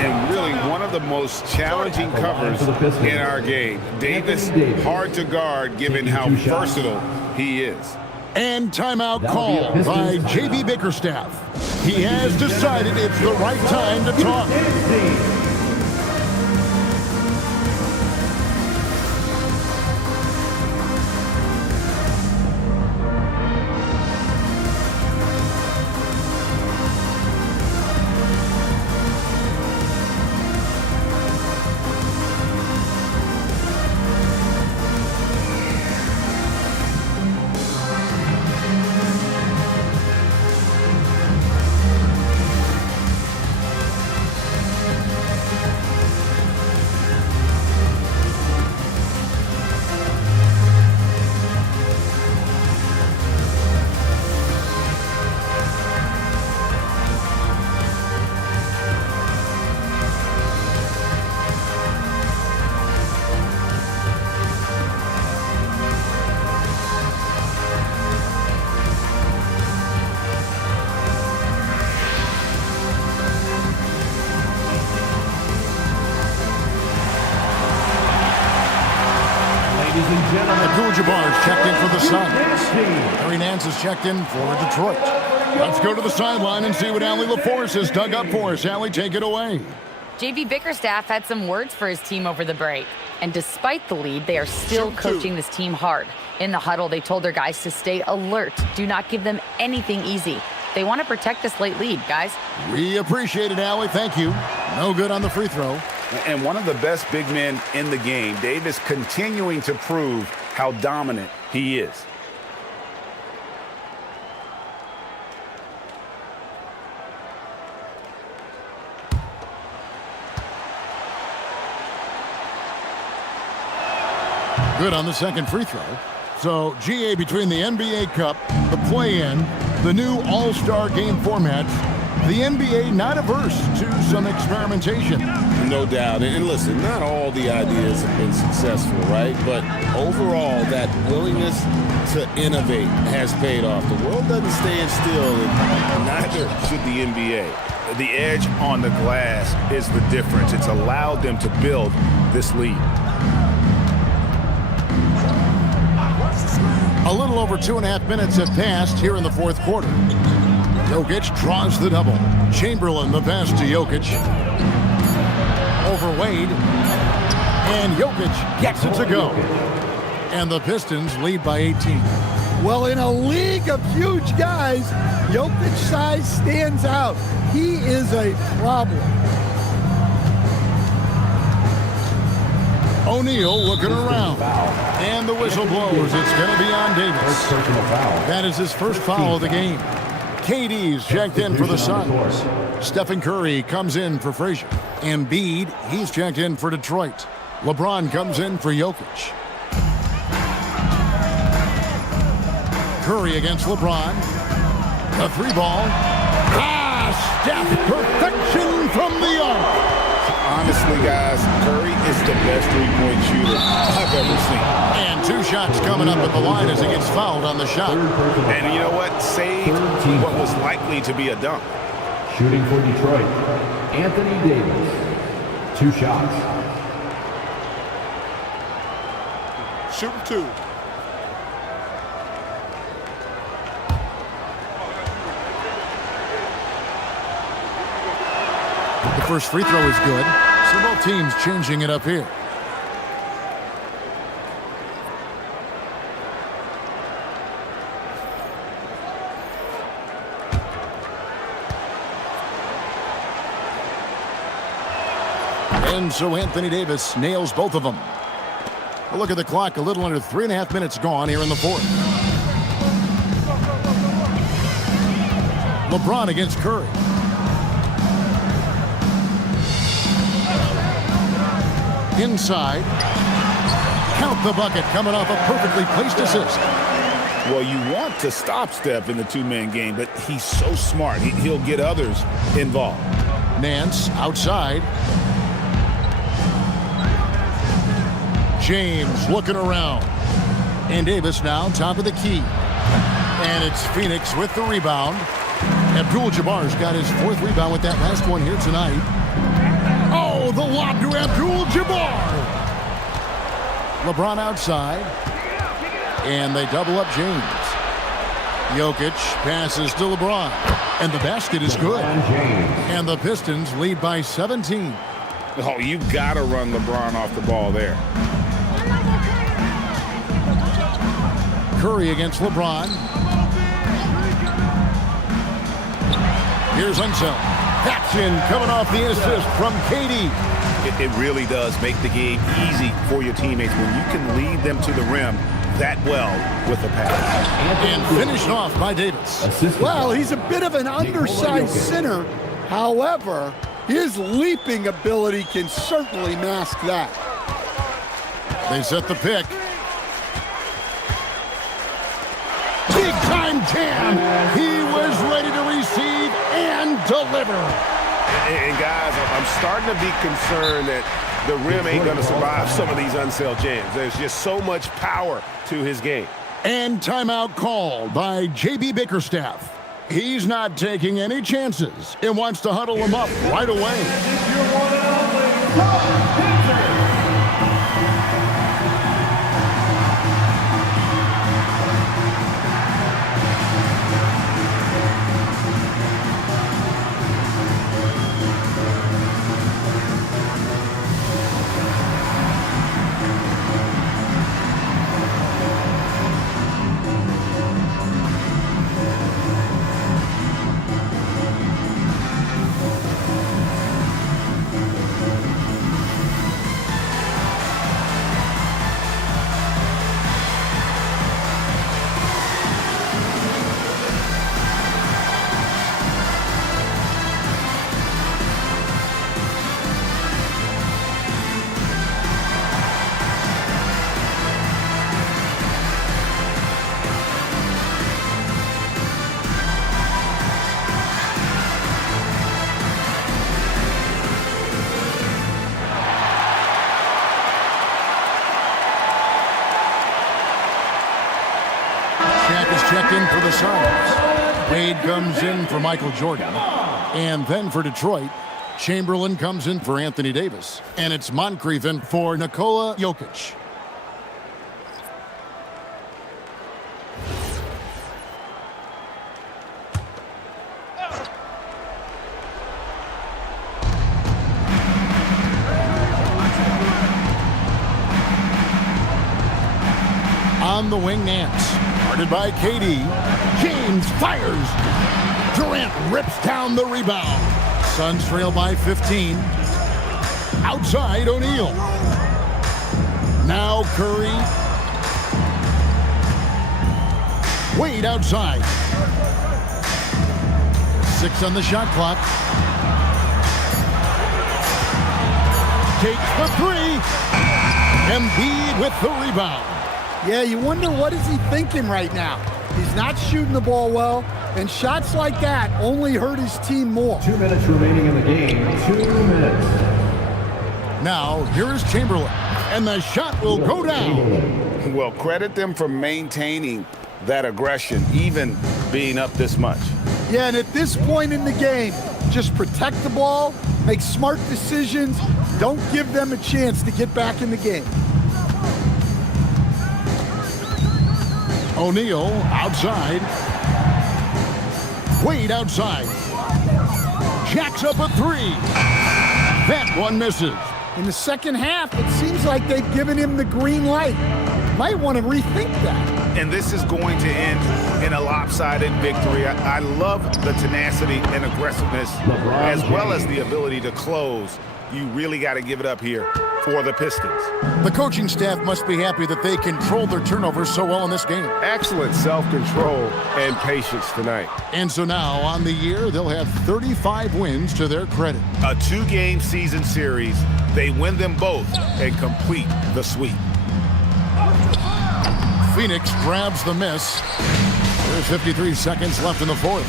And really one of the most challenging covers in our game. Davis, hard to guard given how versatile he is. And timeout called by J.B. Bickerstaff. He has decided it's the right time to talk. Abdul-Jabbar's checked in for the Suns. Harry Nance is checked in for Detroit. Let's go to the sideline and see what Allie LaForce has dug up for us. Allie, take it away. J.B. Bickerstaff had some words for his team over the break. And despite the lead, they are still coaching this team hard. In the huddle, they told their guys to stay alert. Do not give them anything easy. They want to protect this late lead, guys. We appreciate it, Allie. Thank you. No good on the free throw. And one of the best big men in the game, Davis, continuing to prove how dominant he is. Good on the second free throw. So, GA, between the NBA Cup, the play-in, the new All-Star game format, the NBA not averse to some experimentation. No doubt. And listen, not all the ideas have been successful, right? But overall, that willingness to innovate has paid off. The world doesn't stand still, and neither should the NBA. The edge on the glass is the difference. It's allowed them to build this lead. A little over 2.5 minutes have passed here in the fourth quarter. Jokic draws the double. Chamberlain the pass to Jokic. Over Wade. And Jokic gets it to go. And the Pistons lead by 18. Well, in a league of huge guys, Jokic's size stands out. He is a problem. O'Neal looking around. And the whistle blows. It's going to be on Davis. That is his first foul of the game. KD's checked in for the Suns. Stephen Curry comes in for Frazier. Embiid, he's checked in for Detroit. LeBron comes in for Jokic. Curry against LeBron. The three ball. Steph, perfection from the arc. Honestly, guys, Curry is the best three-point shooter I've ever seen. And two shots coming up at the line as he gets fouled on the shot. And you know what? Saved what was likely to be a dunk. Shooting for Detroit, Anthony Davis. 2 shots. Shooting 2. The first free throw is good. So both teams changing it up here. And so Anthony Davis nails both of them. A look at the clock, a little under 3.5 minutes gone here in the fourth. LeBron against Curry. Inside. Count the bucket coming off a perfectly placed assist. Well, you want to stop Steph in the two-man game, but he's so smart. He'll get others involved. Nance outside. James looking around. And Davis now top of the key. And it's Phoenix with the rebound. Abdul-Jabbar's got his 4th rebound with that last one here tonight. Oh, the lob to Abdul-Jabbar. LeBron outside. And they double up James. Jokic passes to LeBron. And the basket is good. And the Pistons lead by 17. Oh, you got to run LeBron off the ball there. Curry against LeBron. Here's Unseld. That's in, coming off the assist from KD. It really does make the game easy for your teammates when you can lead them to the rim that well with a pass. And finished off by Davis. Well, he's a bit of an undersized center. However, his leaping ability can certainly mask that. They set the pick. Big time jam. He was ready to receive and deliver. And guys, I'm starting to be concerned that the rim ain't going to survive some of these Unseld jams. There's just so much power to his game. And timeout called by J.B. Bickerstaff. He's not taking any chances and wants to huddle him up right away. Checked in for the Suns. Wade comes in for Michael Jordan. And then for Detroit, Chamberlain comes in for Anthony Davis. And it's Moncrief in for Nikola Jokic. On the wing, Nance. Guarded by KD. James fires. Durant rips down the rebound. Suns trail by 15. Outside, O'Neal. Now Curry. Wade outside. 6 on the shot clock. Takes the 3. Embiid with the rebound. Yeah, you wonder what is he thinking right now. He's not shooting the ball well, and shots like that only hurt his team more. 2 minutes remaining in the game. 2 minutes. Now, here is Chamberlain, and the shot will go down. Well, credit them for maintaining that aggression, even being up this much. Yeah, and at this point in the game, just protect the ball, make smart decisions, don't give them a chance to get back in the game. O'Neal outside. Wade outside. Jacks up a 3. That one misses. In the second half, it seems like they've given him the green light. Might want to rethink that. And this is going to end in a lopsided victory. I love the tenacity and aggressiveness, as well as the ability to close. You really got to give it up here for the Pistons. The coaching staff must be happy that they controlled their turnovers so well in this game. Excellent self-control and patience tonight. And so now, on the year, they'll have 35 wins to their credit. A 2-game season series. They win them both and complete the sweep. Phoenix grabs the miss. There's 53 seconds left in the fourth.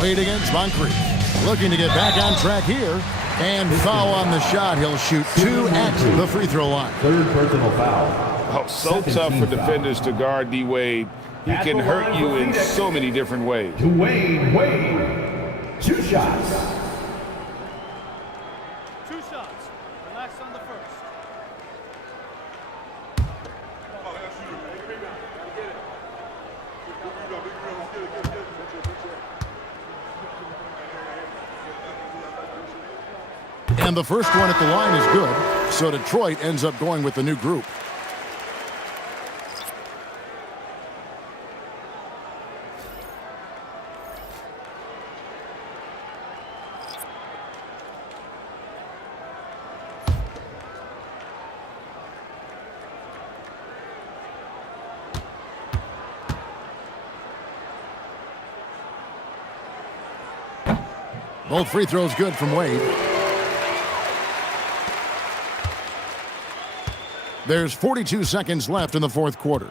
Wade against Moncrief. Looking to get back on track here. And foul on the shot. He'll shoot 2 at the free throw line. Third personal foul. Oh, so tough for defenders to guard D. Wade. He can hurt you in so many different ways. Dwayne Wade. 2 shots. 2 shots. Relax on the first. And the first one at the line is good, so Detroit ends up going with the new group. Both free throws good from Wade. There's 42 seconds left in the fourth quarter.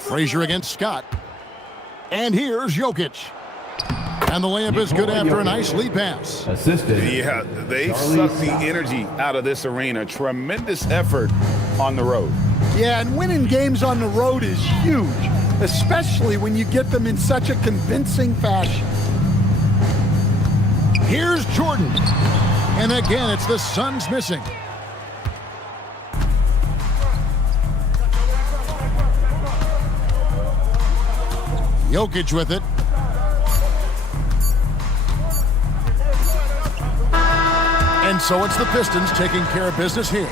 Frazier against Scott. And here's Jokic. And the layup is good after a nice lead pass. Yeah, they suck the energy out of this arena. Tremendous effort on the road. Yeah, and winning games on the road is huge, especially when you get them in such a convincing fashion. Here's Jordan. And again, it's the Suns missing. Jokic with it. And so it's the Pistons taking care of business here.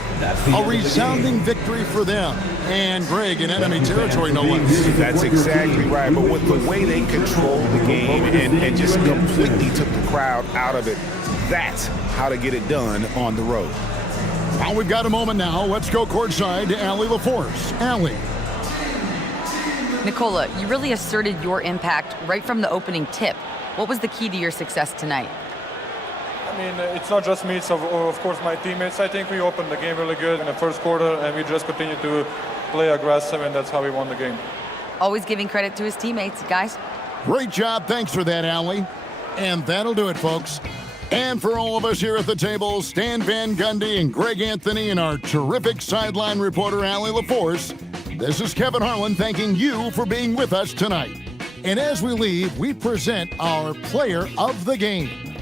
A resounding victory for them. And Greg in enemy territory, no less. That's exactly right. But with the way they controlled the game and just completely took the crowd out of it, that's how to get it done on the road. Well, we've got a moment now. Let's go courtside to Allie LaForce. Allie. Nikola, you really asserted your impact right from the opening tip. What was the key to your success tonight? I mean, it's not just me, it's of course my teammates. I think we opened the game really good in the first quarter, and we just continued to play aggressive, and that's how we won the game. Always giving credit to his teammates, guys. Great job. Thanks for that, Allie. And that'll do it, folks. And for all of us here at the table, Stan Van Gundy and Greg Anthony and our terrific sideline reporter, Allie LaForce, this is Kevin Harlan thanking you for being with us tonight. And as we leave, we present our player of the game.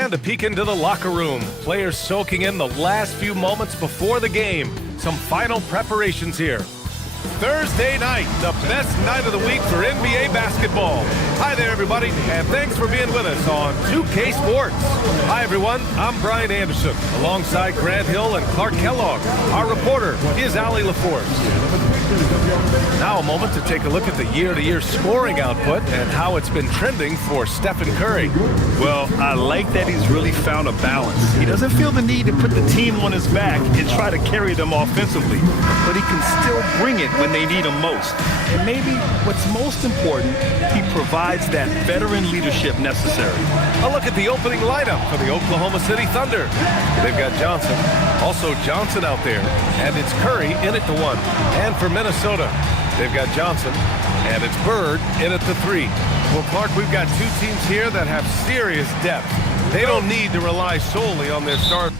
And a peek into the locker room. Players soaking in the last few moments before the game. Some final preparations here. Thursday night, the best night of the week for NBA basketball. Hi there, everybody, and thanks for being with us on 2K Sports. Hi, everyone. I'm Brian Anderson, alongside Grant Hill and Clark Kellogg. Our reporter is Allie LaForce. Now a moment to take a look at the year-to-year scoring output and how it's been trending for Stephen Curry. Well, I like that he's really found a balance. He doesn't feel the need to put the team on his back and try to carry them offensively, but he can still bring it when they need him most. And maybe what's most important, he provides that veteran leadership necessary. A look at the opening lineup for the Oklahoma City Thunder. They've got Johnson, also Johnson out there, and it's Curry in at the 1. And for Minnesota, they've got Johnson, and it's Bird in at the 3. Well, Clark, we've got two teams here that have serious depth. They don't need to rely solely on their stars.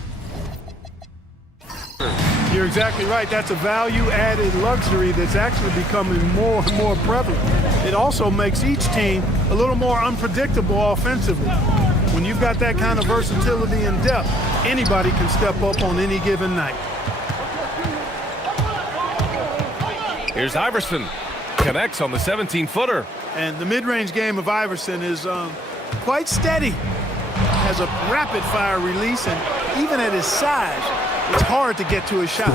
You're exactly right. That's a value-added luxury that's actually becoming more and more prevalent. It also makes each team a little more unpredictable offensively. When you've got that kind of versatility and depth, anybody can step up on any given night. Here's Iverson. Connects on the 17-footer. And the mid-range game of Iverson is quite steady. Has a rapid-fire release, and even at his size, it's hard to get to his shot.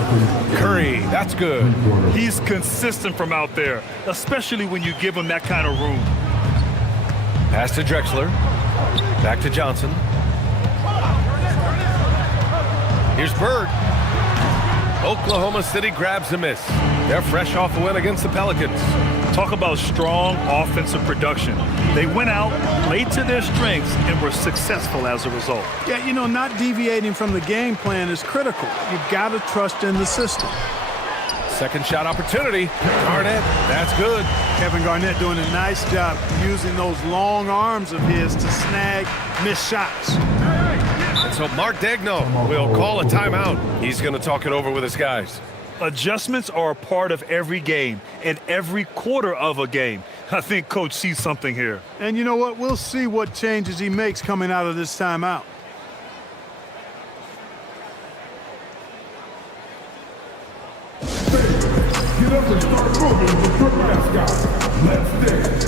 Curry, that's good. He's consistent from out there, especially when you give him that kind of room. Pass to Drexler. Back to Johnson. Here's Bird. Oklahoma City grabs a miss. They're fresh off a win against the Pelicans. Talk about strong offensive production. They went out, played to their strengths, and were successful as a result. Yeah, you know, not deviating from the game plan is critical. You've got to trust in the system. Second shot opportunity. Garnett, that's good. Kevin Garnett doing a nice job using those long arms of his to snag missed shots. And so Mark Daigneault will call a timeout. He's going to talk it over with his guys. Adjustments are a part of every game and every quarter of a game. I think Coach sees something here. And you know what? We'll see what changes he makes coming out of this timeout. Get up and start moving with your mascot. Let's dance.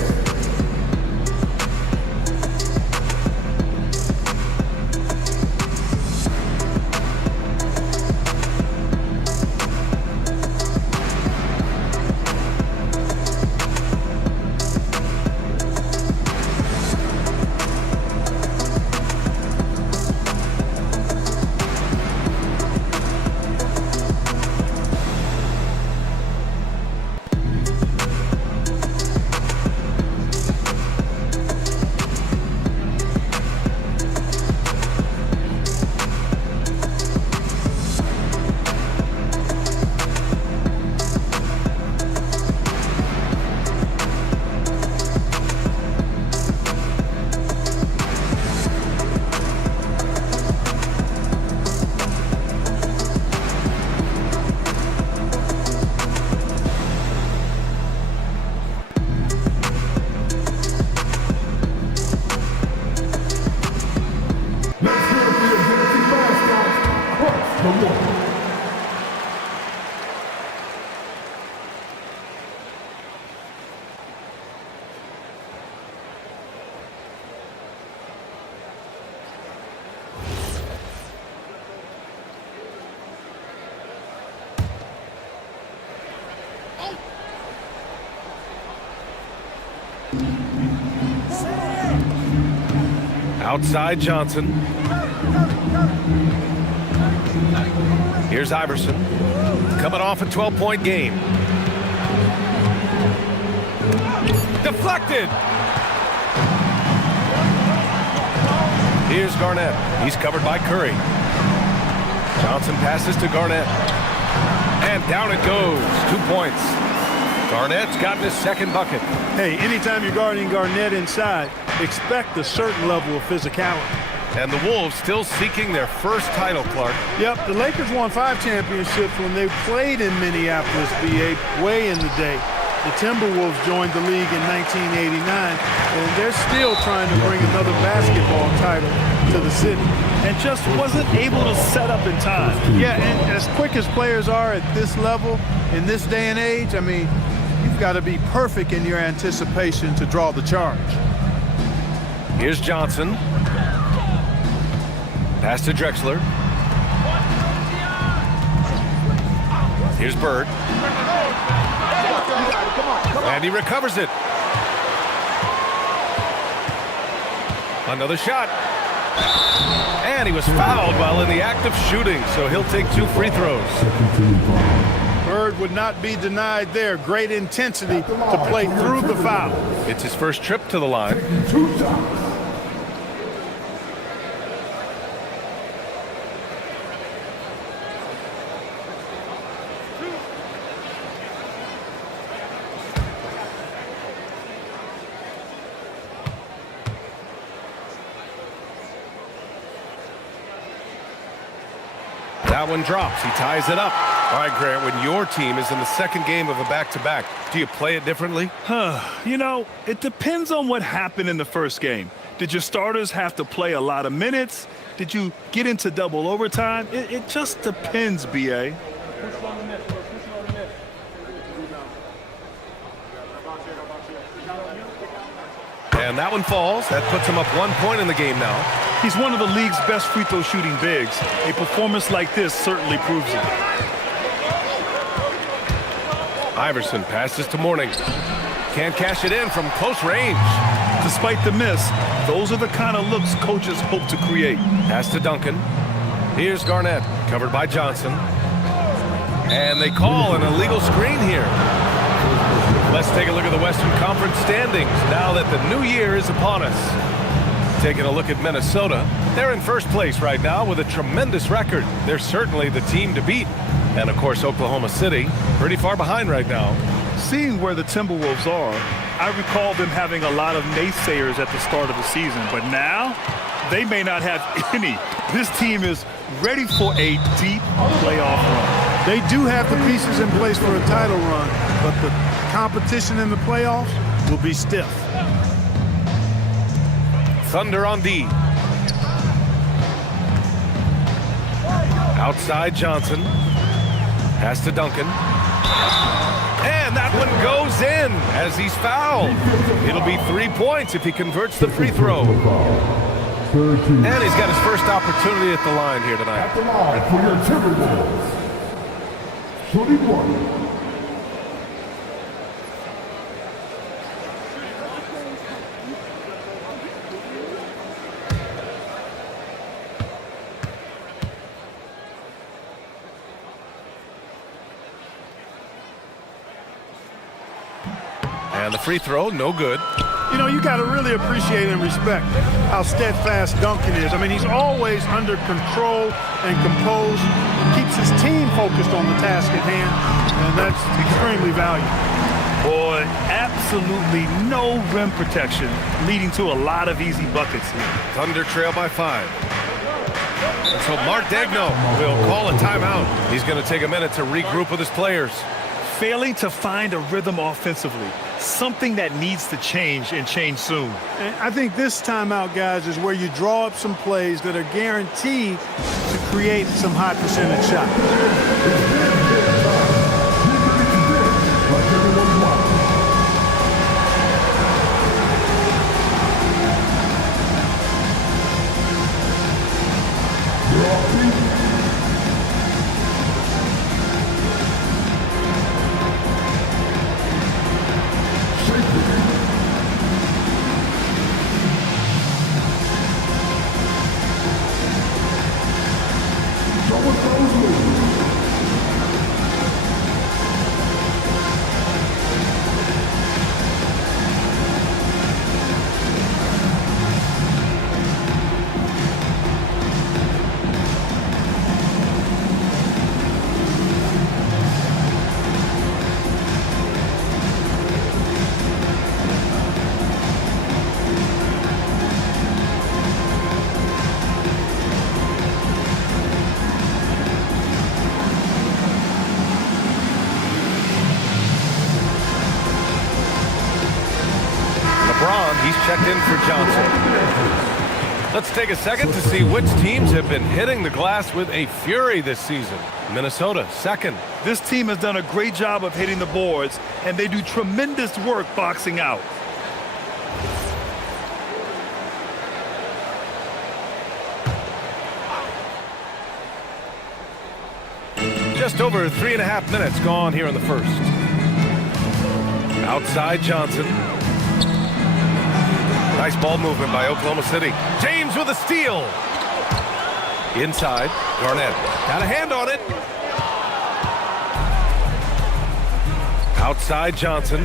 Outside Johnson. Here's Iverson. Coming off a 12-point game. Deflected. Here's Garnett. He's covered by Curry. Johnson passes to Garnett. And down it goes. 2 points. Garnett's gotten his second bucket. Hey, anytime you're guarding Garnett inside, expect a certain level of physicality. And the Wolves still seeking their first title, Clark. Yep, the Lakers won 5 championships when they played in Minneapolis, BA, way in the day. The Timberwolves joined the league in 1989, and they're still trying to bring another basketball title to the city. And just wasn't able to set up in time. Yeah, and as quick as players are at this level, in this day and age, I mean, you've got to be perfect in your anticipation to draw the charge. Here's Johnson. Pass to Drexler. Here's Bird. And he recovers it. Another shot. And he was fouled while in the act of shooting, so he'll take 2 free throws. Bird would not be denied there. Great intensity to play through the foul. It's his first trip to the line. That one drops. He ties it up. All right, Grant, when your team is in the second game of a back-to-back, do you play it differently? You know, it depends on what happened in the first game. Did your starters have to play a lot of minutes? Did you get into double overtime? It just depends, B.A. And that one falls. That puts him up 1 point in the game now. He's one of the league's best free throw shooting bigs. A performance like this certainly proves it. Iverson passes to Mourning. Can't cash it in from close range. Despite the miss, those are the kind of looks coaches hope to create. Pass to Duncan. Here's Garnett, covered by Johnson. And they call an illegal screen here. Let's take a look at the Western Conference standings now that the new year is upon us. Taking a look at Minnesota, they're in first place right now with a tremendous record. They're certainly the team to beat. And of course, Oklahoma City, pretty far behind right now. Seeing where the Timberwolves are, I recall them having a lot of naysayers at the start of the season, but now they may not have any. This team is ready for a deep playoff run. They do have the pieces in place for a title run, but the competition in the playoffs will be stiff. Thunder on D. Outside Johnson. Pass to Duncan. And that one goes in as he's fouled. It'll be 3 points if he converts the free throw. And he's got his first opportunity at the line here tonight. At the line for your Timberwolves, shooting one. And the free throw, no good. You know, you got to really appreciate and respect how steadfast Duncan is. I mean, he's always under control and composed, keeps his team focused on the task at hand, and that's extremely valuable. Boy, absolutely no rim protection, leading to a lot of easy buckets here. Thunder trail by 5. And so Mark Daigneault will call a timeout. He's going to take a minute to regroup with his players. Failing to find a rhythm offensively, something that needs to change and change soon. And I think this timeout, guys, is where you draw up some plays that are guaranteed to create some high percentage shots. LeBron. He's checked in for Johnson. Let's take a second to see which teams have been hitting the glass with a fury this season. Minnesota, second. This team has done a great job of hitting the boards, and they do tremendous work boxing out. Just over 3.5 minutes gone here in the first. Outside Johnson. Nice ball movement by Oklahoma City. James with a steal. Inside, Garnett. Got a hand on it. Outside Johnson.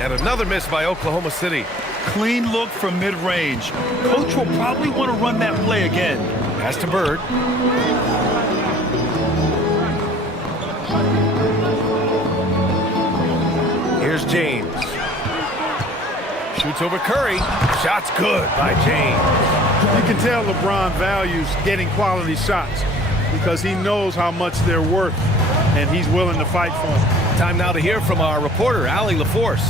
And another miss by Oklahoma City. Clean look from mid-range. Coach will probably want to run that play again. Pass to Bird. Here's James. Shoots over Curry. Shot's good by James. You can tell LeBron values getting quality shots because he knows how much they're worth, and he's willing to fight for them. Time now to hear from our reporter, Allie LaForce.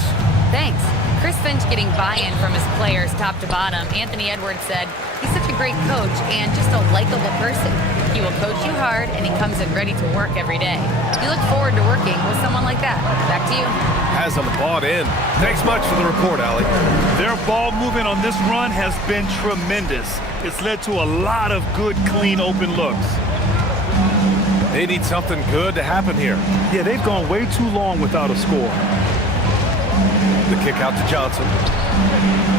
Thanks. Chris Finch getting buy-in from his players top to bottom. Anthony Edwards said he's such a great coach and just a likable person. He will coach you hard, and he comes in ready to work every day. You look forward to working with someone like that. Back to you. Has them bought in. Thanks much for the report, Allie. Their ball movement on this run has been tremendous. It's led to a lot of good, clean, open looks. They need something good to happen here. Yeah, they've gone way too long without a score. The kick out to Johnson.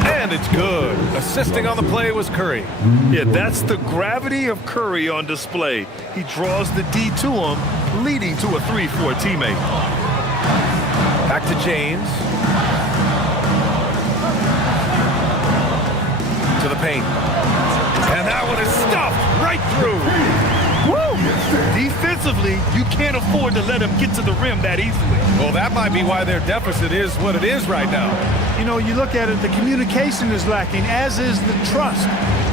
And it's good. Assisting on the play was Curry. Yeah, that's the gravity of Curry on display. He draws the D to him, leading to a 3 for a teammate. Back to James. To the paint. And that one is stuffed right through. Woo! Defensively, you can't afford to let him get to the rim that easily. Well, that might be why their deficit is what it is right now. You know, you look at it, the communication is lacking, as is the trust.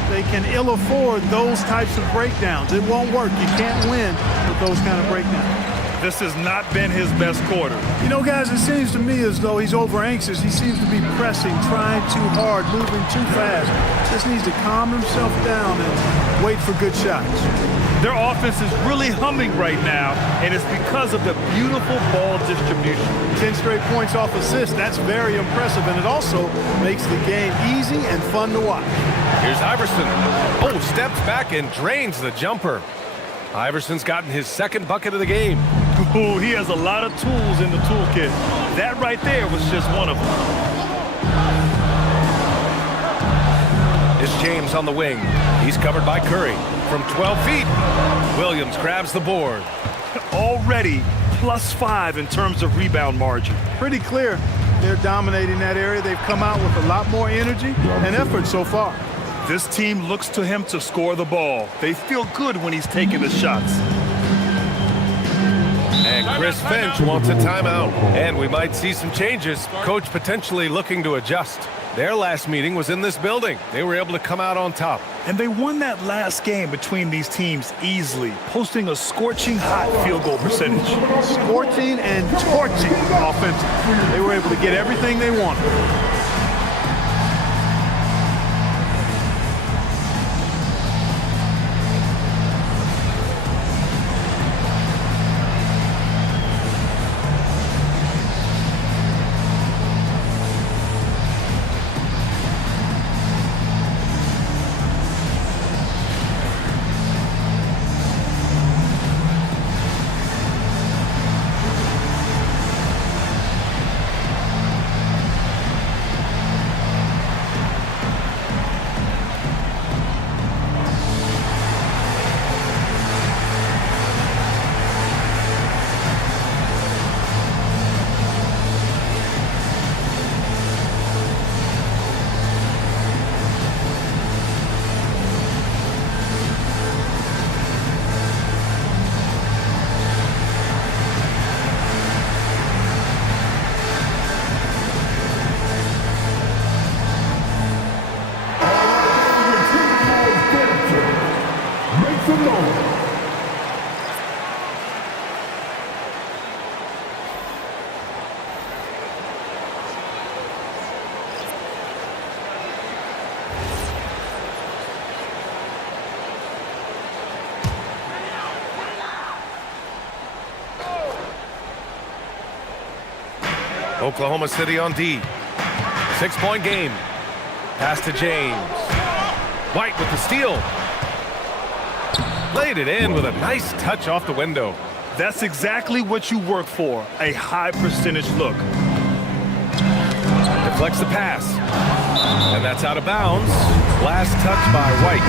They can ill afford those types of breakdowns. It won't work. You can't win with those kind of breakdowns. This has not been his best quarter. You know, guys, it seems to me as though he's over anxious. He seems to be pressing, trying too hard, moving too fast. Just needs to calm himself down and wait for good shots. Their offense is really humming right now, and it's because of the beautiful ball distribution. 10 straight points off assists. That's very impressive, and it also makes the game easy and fun to watch. Here's Iverson. Oh, steps back and drains the jumper. Iverson's gotten his second bucket of the game. Ooh, he has a lot of tools in the toolkit. That right there was just one of them. It's James on the wing. He's covered by Curry. From 12 feet, Williams grabs the board. Already +5 in terms of rebound margin. Pretty clear they're dominating that area. They've come out with a lot more energy and effort so far. This team looks to him to score the ball. They feel good when he's taking the shots. And Chris Finch wants a timeout. And we might see some changes. Coach potentially looking to adjust. Their last meeting was in this building. They were able to come out on top. And they won that last game between these teams easily, posting a scorching hot field goal percentage. Scorching and torching offense. They were able to get everything they wanted. Oklahoma City on D. 6-point game. Pass to James. White with the steal. Laid it in with a nice touch off the window. That's exactly what you work for, a high percentage look. Deflects the pass. And that's out of bounds. Last touch by White.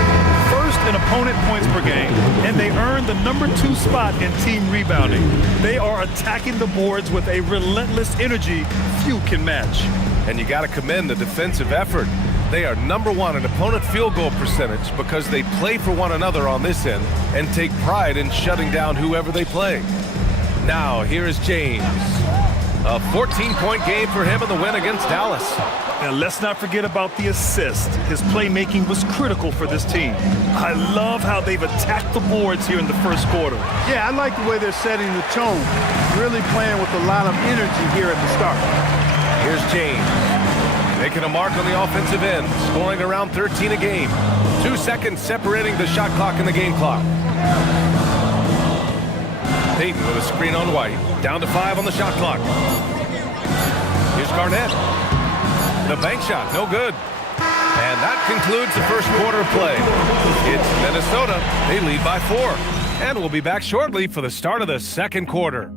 First in opponent points per game, and they earned the #2 spot in team rebounding. They are attacking the boards with a relentless energy few can match. And you got to commend the defensive effort. They are #1 in opponent field goal percentage because they play for one another on this end and take pride in shutting down whoever they play. Now, here is James. A 14-point game for him in the win against Dallas. And let's not forget about the assist. His playmaking was critical for this team. I love how they've attacked the boards here in the first quarter. Yeah, I like the way they're setting the tone. Really playing with a lot of energy here at the start. Here's James. Making a mark on the offensive end, scoring around 13 a game. 2 seconds separating the shot clock and the game clock. Payton with a screen on White. Down to 5 on the shot clock. Here's Garnett. The bank shot, no good. And that concludes the first quarter of play. It's Minnesota. They lead by 4. And we'll be back shortly for the start of the second quarter.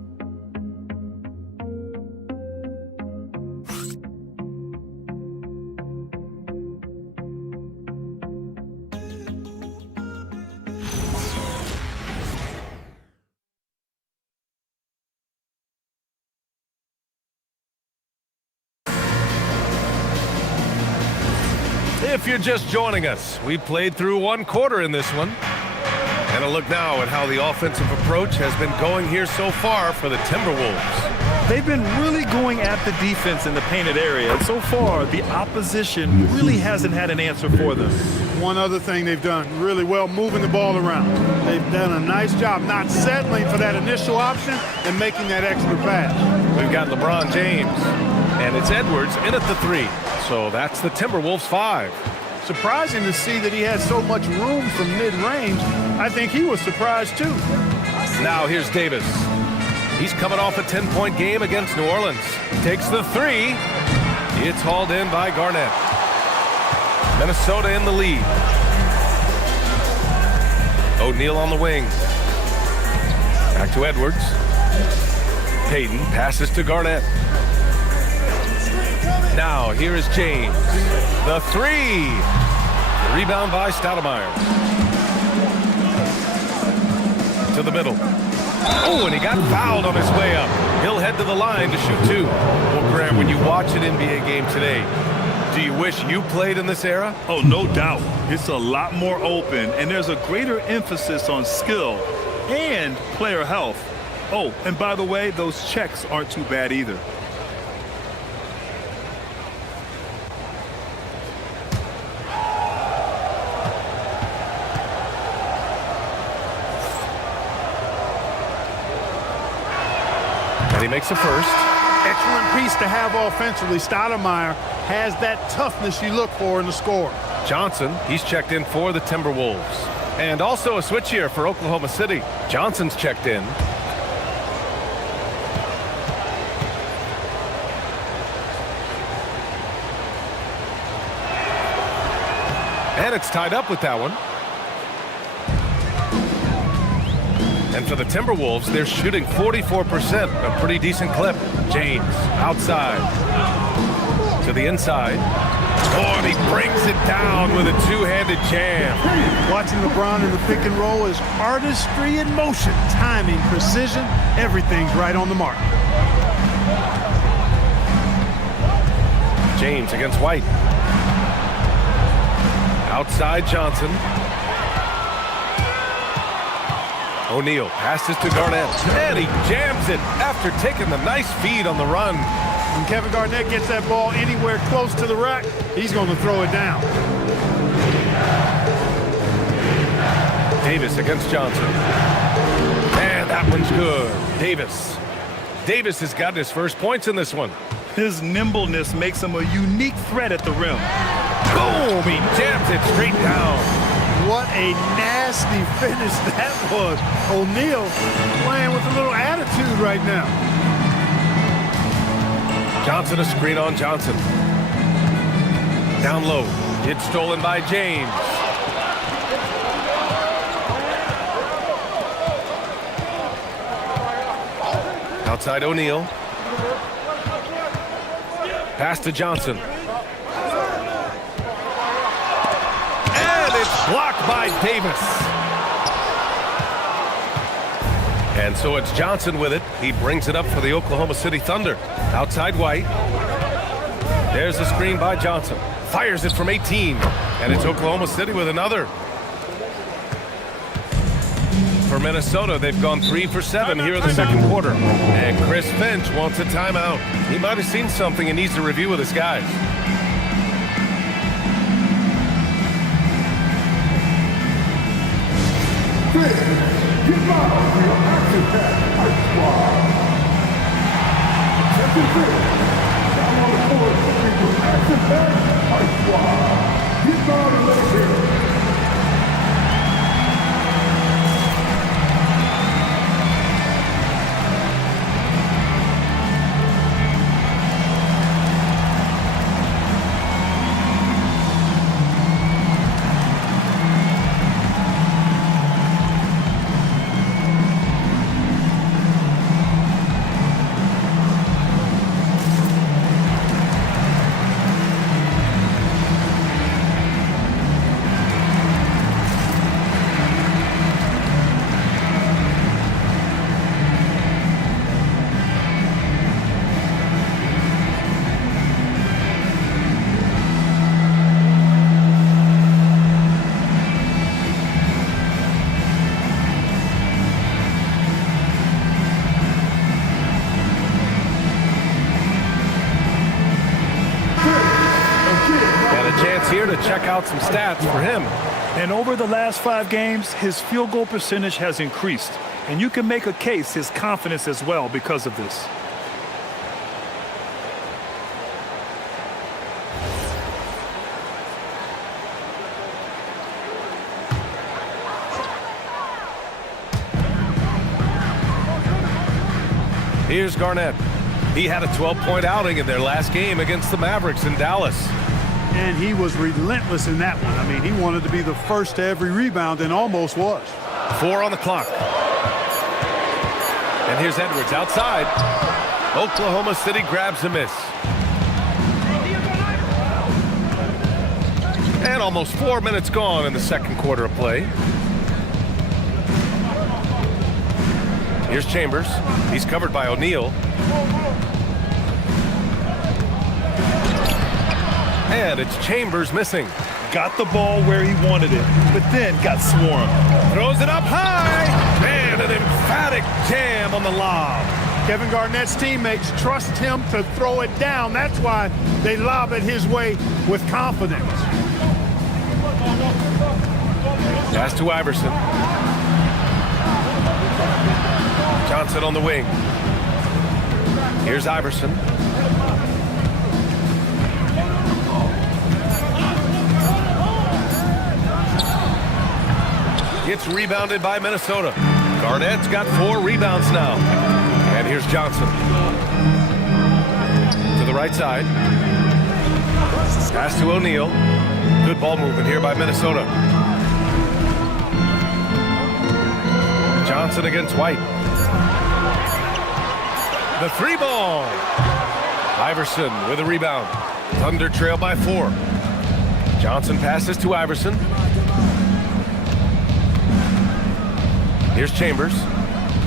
If you're just joining us, we played through 1 quarter in this one. And a look now at how the offensive approach has been going here so far for the Timberwolves. They've been really going at the defense in the painted area. And so far, the opposition really hasn't had an answer for them. One other thing they've done really well, moving the ball around. They've done a nice job not settling for that initial option and making that extra pass. We've got LeBron James, and it's Edwards in at the 3. So that's the Timberwolves 5. Surprising to see that he had so much room from mid-range. I think he was surprised too. Now here's Davis. He's coming off a 10-point game against New Orleans. Takes the 3. It's hauled in by Garnett. Minnesota in the lead. O'Neal on the wing. Back to Edwards. Payton passes to Garnett. Now, here is James. The 3. Rebound by Stoudemire. To the middle. Oh, and he got fouled on his way up. He'll head to the line to shoot 2. Well, Graham, when you watch an NBA game today, do you wish you played in this era? Oh, no doubt. It's a lot more open, and there's a greater emphasis on skill and player health. Oh, and by the way, those checks aren't too bad either. He makes a first. Excellent piece to have offensively. Stoudemire has that toughness you look for in the score. Johnson, he's checked in for the Timberwolves. And also a switch here for Oklahoma City. Johnson's checked in. And it's tied up with that one. And for the Timberwolves, they're shooting 44%, a pretty decent clip. James, outside. To the inside. Oh, and he brings it down with a two-handed jam. Watching LeBron in the pick and roll is artistry in motion. Timing, precision, everything's right on the mark. James against White. Outside Johnson. O'Neal passes to Garnett, and he jams it after taking the nice feed on the run. When Kevin Garnett gets that ball anywhere close to the rack, he's going to throw it down. Davis against Johnson. And that one's good. Davis has gotten his first points in this one. His nimbleness makes him a unique threat at the rim. Boom! He jams it straight down. What a nasty finish that was. O'Neal playing with a little attitude right now. Johnson a screen on Johnson. Down low. It's stolen by James. Outside O'Neal. Pass to Johnson. And it's blocked by Davis. And so it's Johnson with it. He brings it up for the Oklahoma City Thunder. Outside White. There's the screen by Johnson. Fires it from 18. And it's Oklahoma City with another. For Minnesota, they've gone 3 for 7 here in the second quarter. And Chris Finch wants a timeout. He might have seen something and needs to review with his guys. Here to check out some stats for him. And over the last 5 games, his field goal percentage has increased. And you can make a case his confidence as well because of this. Here's Garnett. He had a 12-point outing in their last game against the Mavericks in Dallas. And he was relentless in that one. I mean, he wanted to be the first to every rebound and almost was. 4 on the clock. And here's Edwards outside. Oklahoma City grabs a miss. And almost 4 minutes gone in the second quarter of play. Here's Chambers. He's covered by O'Neal. And it's Chambers missing. Got the ball where he wanted it, but then got swarmed. Throws it up high. And an emphatic jam on the lob. Kevin Garnett's teammates trust him to throw it down. That's why they lob it his way with confidence. Pass to Iverson. Johnson on the wing. Here's Iverson. Gets rebounded by Minnesota. Garnett's got 4 rebounds now. And here's Johnson. To the right side. Pass to O'Neal. Good ball movement here by Minnesota. Johnson against White. The 3-ball. Iverson with a rebound. Thunder trail by 4. Johnson passes to Iverson. Here's Chambers.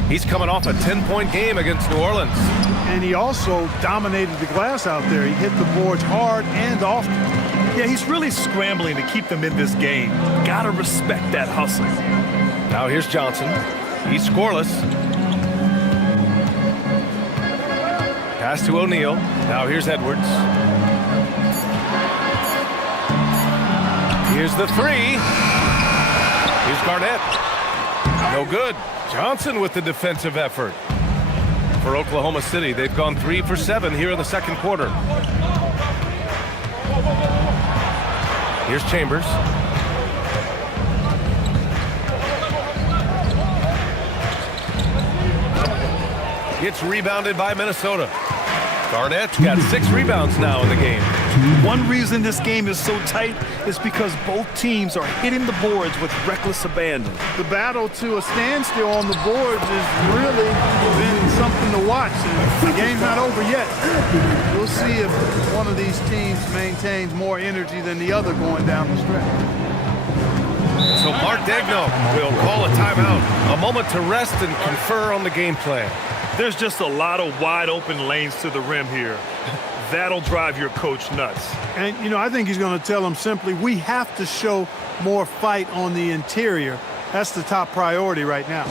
He's coming off a 10-point game against New Orleans. And he also dominated the glass out there. He hit the boards hard and often. Yeah, he's really scrambling to keep them in this game. Gotta respect that hustle. Now here's Johnson. He's scoreless. Pass to O'Neal. Now here's Edwards. Here's the 3. Here's Garnett. No good. Johnson with the defensive effort. For Oklahoma City, they've gone 3 for 7 here in the second quarter. Here's Chambers. Gets rebounded by Minnesota. Garnett's got 6 rebounds now in the game. One reason this game is so tight is because both teams are hitting the boards with reckless abandon. The battle to a standstill on the boards has really been something to watch. And the game's not over yet. We'll see if one of these teams maintains more energy than the other going down the stretch. So Mark Daigneault will call a timeout. A moment to rest and confer on the game plan. There's just a lot of wide open lanes to the rim here. That'll drive your coach nuts. And, you know, I think he's going to tell them simply, we have to show more fight on the interior. That's the top priority right now.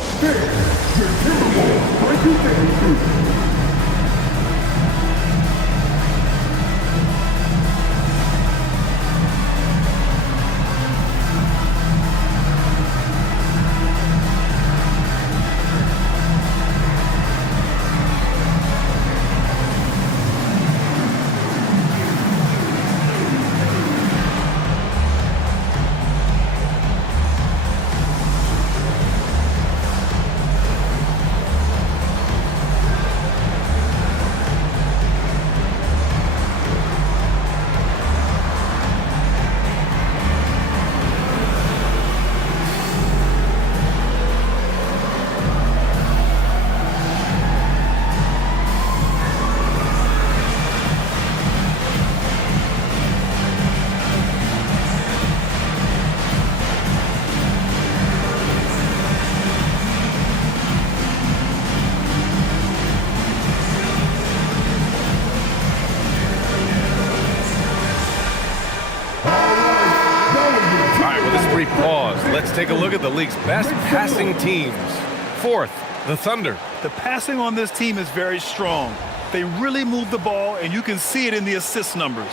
Pause. Let's take a look at the league's best passing teams. 4th, the Thunder. The passing on this team is very strong. They really move the ball, and you can see it in the assist numbers.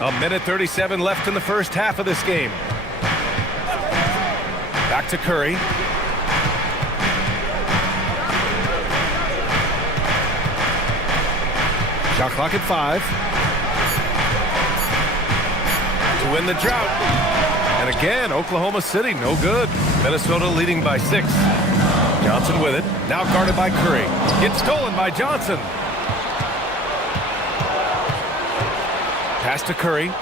A minute 37 left in the first half of this game. Back to Curry. Shot clock at 5. To win the drought. And again, Oklahoma City, no good. Minnesota leading by 6. Johnson with it. Now guarded by Curry. It's stolen by Johnson. Pass to Curry.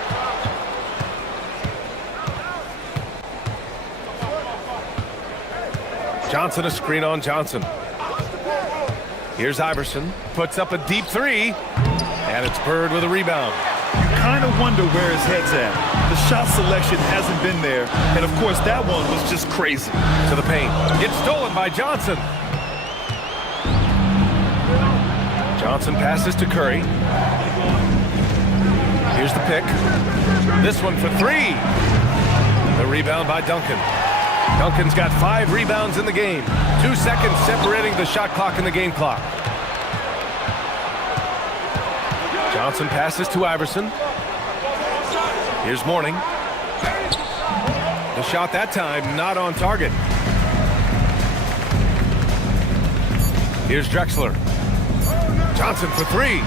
Johnson, a screen on Johnson. Here's Iverson. Puts up a deep 3. And it's Bird with a rebound. You kind of wonder where his head's at. The shot selection hasn't been there. And, of course, that one was just crazy. To the paint. It's stolen by Johnson. Johnson passes to Curry. Here's the pick. This one for 3. The rebound by Duncan. Duncan's got 5 rebounds in the game. 2 seconds separating the shot clock and the game clock. Johnson passes to Iverson. Here's Mourning. The shot that time not on target. Here's Drexler. Johnson for 3.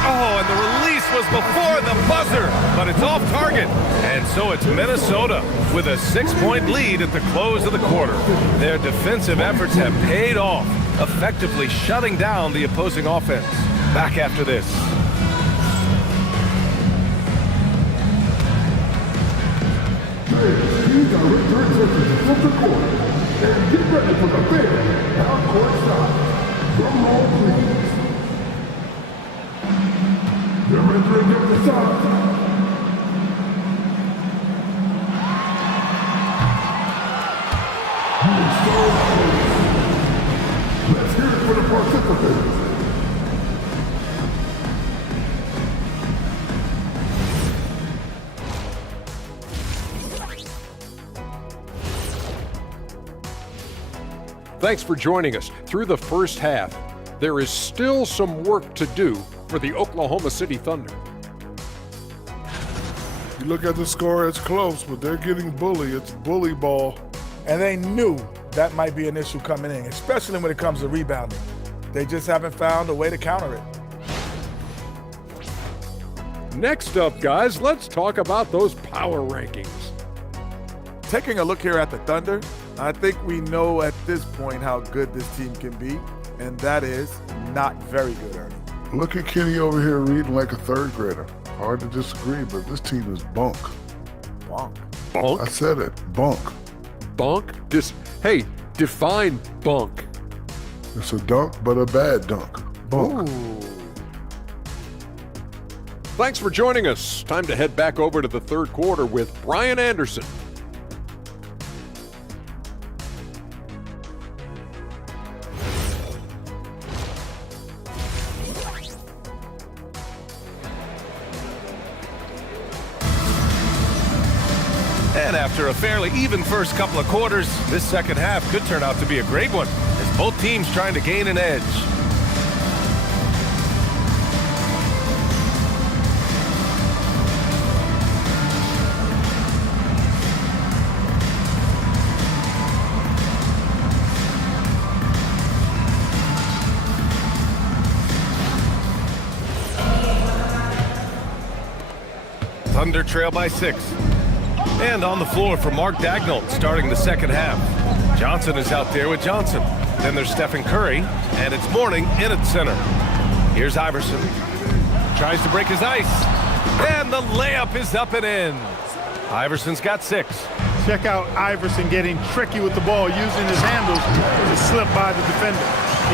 Oh, and the release was before the buzzer, but it's off target. And so it's Minnesota with a 6-point lead at the close of the quarter. Their defensive efforts have paid off, effectively shutting down the opposing offense. Back after this. These are return searches from the court. And get ready for the big half-court shot. Drum roll, please. They're entering up the shot. Let's hear it for the participants. Thanks for joining us. Through the first half, there is still some work to do for the Oklahoma City Thunder. You look at the score, it's close, but they're getting bullied. It's bully ball. And they knew that might be an issue coming in, especially when it comes to rebounding. They just haven't found a way to counter it. Next up, guys, let's talk about those power rankings. Taking a look here at the Thunder, I think we know at this point how good this team can be, and that is not very good, Ernie. Look at Kenny over here reading like a third grader. Hard to disagree, but this team is bunk. Bunk? Bunk? I said it, bunk. Bunk? Hey, define bunk. It's a dunk, but a bad dunk. Bunk. Ooh. Thanks for joining us. Time to head back over to the third quarter with Brian Anderson. And after a fairly even first couple of quarters, this second half could turn out to be a great one, as both teams trying to gain an edge. Thunder trail by 6. And on the floor for Mark Daigneault starting the second half. Johnson is out there with Johnson. Then there's Stephen Curry, and it's Mourning in at center. Here's Iverson. Tries to break his ice. And the layup is up and in. Iverson's got 6. Check out Iverson getting tricky with the ball, using his handles to slip by the defender.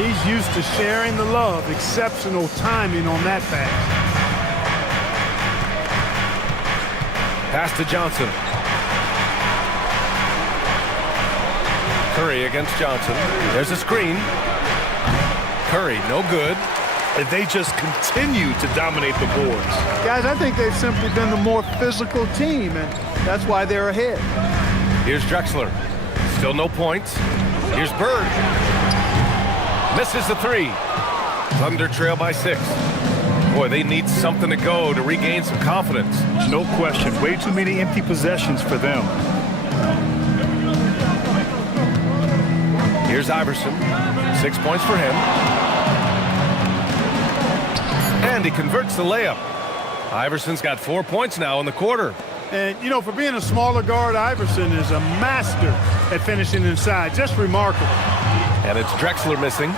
He's used to sharing the love. Exceptional timing on that pass. Pass to Johnson. Curry against Johnson. There's a screen. Curry, no good. And they just continue to dominate the boards. Guys, I think they've simply been the more physical team, and that's why they're ahead. Here's Drexler. Still no points. Here's Bird. Misses the 3. Thunder trail by 6. Boy, they need something to go to regain some confidence. No question. Way too many empty possessions for them. Here's Iverson. 6 points for him. And he converts the layup. Iverson's got 4 points now in the quarter. And, you know, for being a smaller guard, Iverson is a master at finishing inside. Just remarkable. And it's Drexler missing.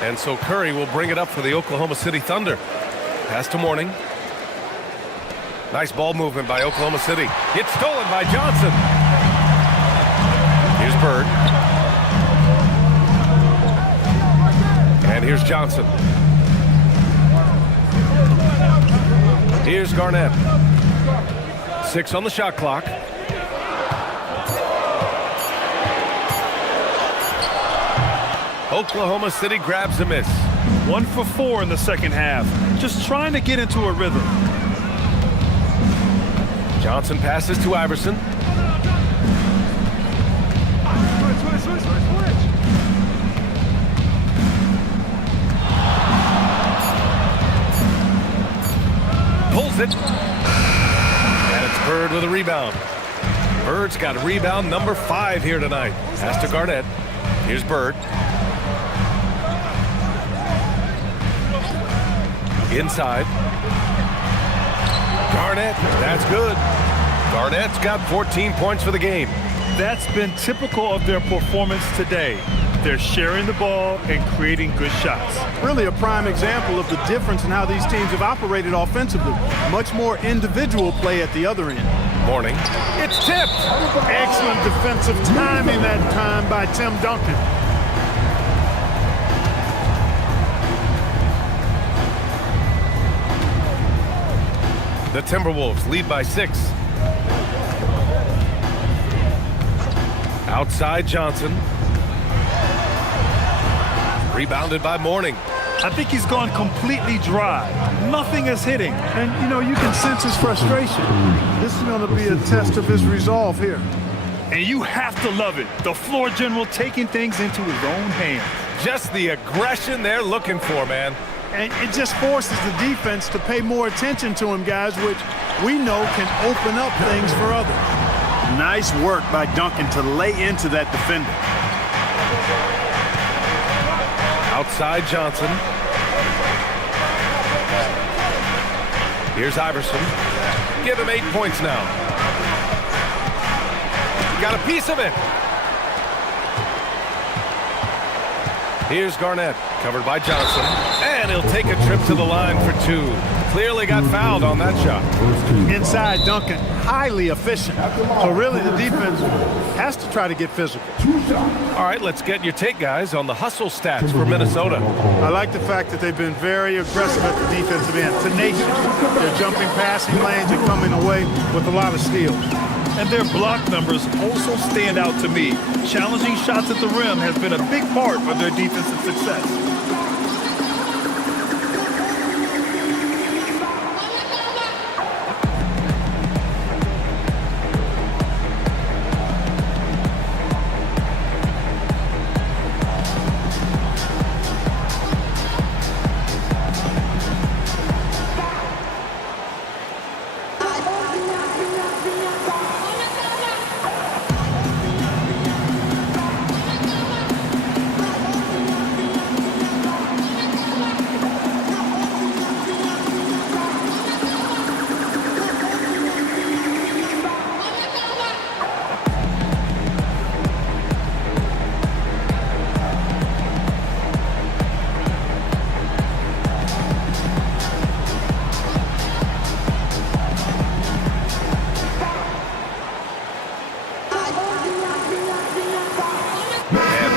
And so Curry will bring it up for the Oklahoma City Thunder. Pass to Mourning. Nice ball movement by Oklahoma City. It's stolen by Johnson. Here's Bird. And here's Johnson. Here's Garnett. 6 on the shot clock. Oklahoma City grabs a miss. 1 for 4 in the second half. Just trying to get into a rhythm. Johnson passes to Iverson. Pulls it. And it's Bird with a rebound. Bird's got rebound number 5 here tonight. Pass to Garnett. Here's Bird. Inside. Garnett, that's good. Garnett's got 14 points for the game. That's been typical of their performance today. They're sharing the ball and creating good shots. Really a prime example of the difference in how these teams have operated offensively. Much more individual play at the other end. Mourning. It's tipped. Excellent defensive timing that time by Tim Duncan. The Timberwolves lead by 6. Outside Johnson. Rebounded by Mourning. I think he's gone completely dry. Nothing is hitting. And, you know, you can sense his frustration. This is going to be a test of his resolve here. And you have to love it. The floor general taking things into his own hands. Just the aggression they're looking for, man. And it just forces the defense to pay more attention to him, guys, which we know can open up things for others. Nice work by Duncan to lay into that defender. Outside Johnson. Here's Iverson. Give him 8 points now. Got a piece of it. Here's Garnett, covered by Johnson, and he'll take a trip to the line for 2. Clearly got fouled on that shot. Inside Duncan, highly efficient. So really the defense has to try to get physical. All right, let's get your take, guys, on the hustle stats for Minnesota. I like the fact that they've been very aggressive at the defensive end. Tenacious. They're jumping passing lanes and coming away with a lot of steals. And their block numbers also stand out to me. Challenging shots at the rim has been a big part of their defensive success.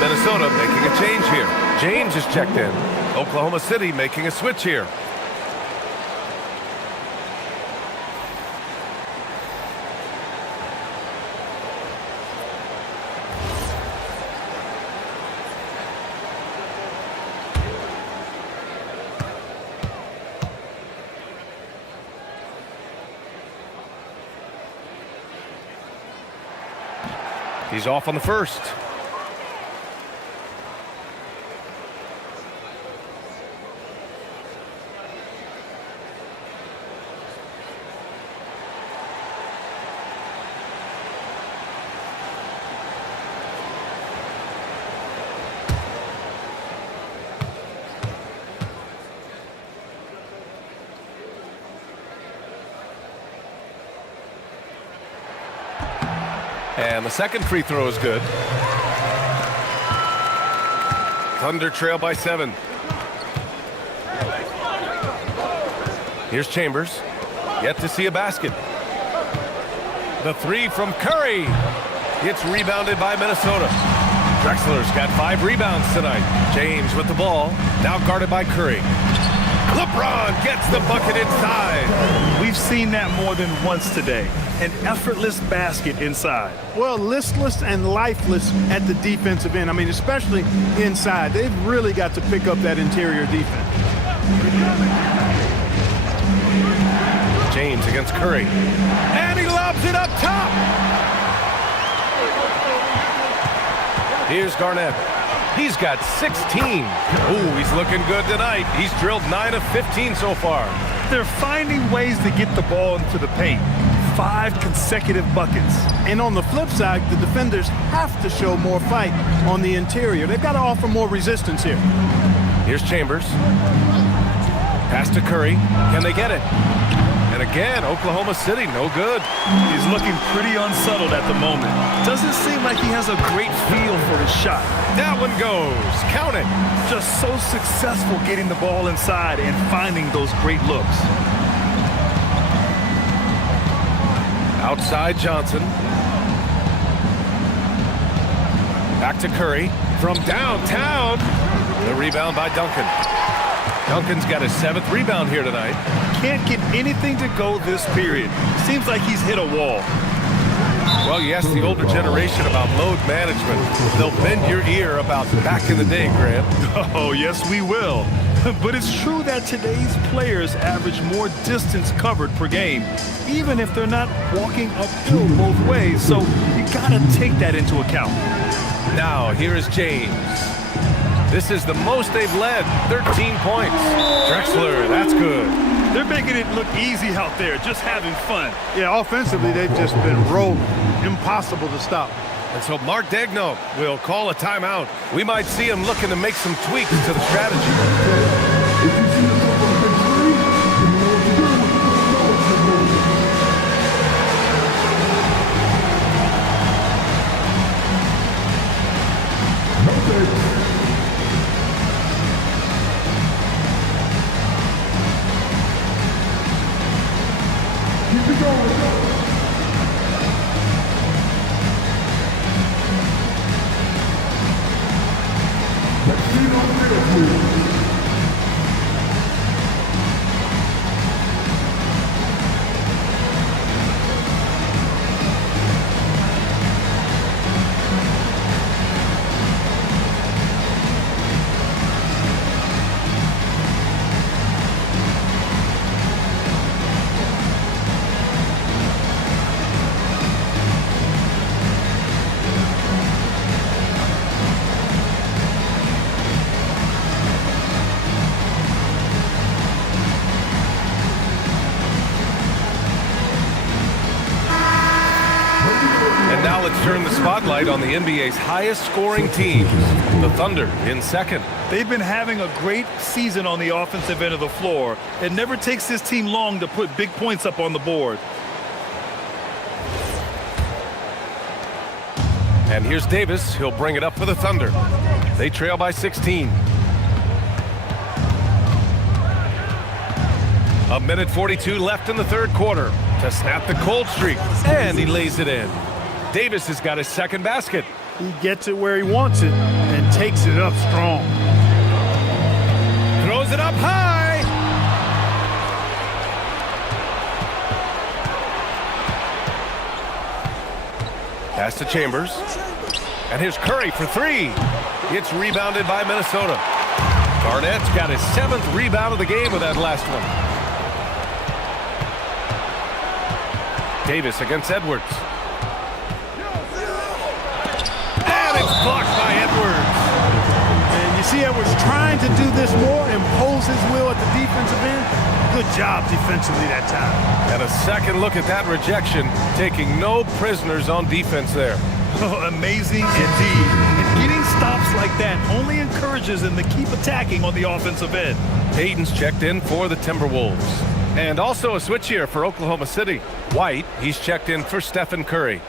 Minnesota making a change here. James is checked in. Oklahoma City making a switch here. He's off on the first. And the second free throw is good. Thunder trail by 7. Here's Chambers. Yet to see a basket. The 3 from Curry. It's rebounded by Minnesota. Drexler's got 5 rebounds tonight. James with the ball. Now guarded by Curry. LeBron gets the bucket inside. We've seen that more than once today. An effortless basket inside. Well, listless and lifeless at the defensive end. I mean, especially inside. They've really got to pick up that interior defense. James against Curry. And he lobs it up top. Here's Garnett. He's got 16. Ooh, he's looking good tonight. He's drilled 9 of 15 so far. They're finding ways to get the ball into the paint. 5 consecutive buckets. And on the flip side, the defenders have to show more fight on the interior. They've got to offer more resistance here. Here's Chambers. Pass to Curry. Can they get it? And again, Oklahoma City, no good. He's looking pretty unsettled at the moment. Doesn't seem like he has a great feel for his shot. That one goes. Count it. Just so successful getting the ball inside and finding those great looks. Outside Johnson. Back to Curry. From downtown. The rebound by Duncan. Duncan's got his 7th rebound here tonight. Can't get anything to go this period. Seems like he's hit a wall. Well, you ask the older generation about load management. They'll bend your ear about back in the day, Grant. Oh, yes, we will. But it's true that today's players average more distance covered per game, even if they're not walking uphill both ways. So you got to take that into account. Now, here is James. This is the most they've led, 13 points. Drexler, that's good. They're making it look easy out there, just having fun. Yeah, offensively, they've just been rolling. Impossible to stop. And so Mark Daigneault will call a timeout. We might see him looking to make some tweaks to the strategy. now let's turn the spotlight on the NBA's highest scoring teams, the Thunder in second. They've been having a great season on the offensive end of the floor. It never takes this team long to put big points up on the board. And here's Davis. He'll bring it up for the Thunder. They trail by 16. A minute 42 left in the third quarter to snap the cold streak, and he lays it in. Davis has got his second basket. He gets it where he wants it and takes it up strong. Throws it up high. Pass to Chambers. And here's Curry for three. It's rebounded by Minnesota. Garnett's got his 7th rebound of the game with that last one. Davis against Edwards. And it's blocked by Edwards. And you see Edwards trying to do this more, impose his will at the defensive end. Good job defensively that time. And a second look at that rejection, taking no prisoners on defense there. Oh, amazing indeed. And getting stops like that only encourages them to keep attacking on the offensive end. Payton's checked in for the Timberwolves. And also a switch here for Oklahoma City. White, he's checked in for Stephen Curry.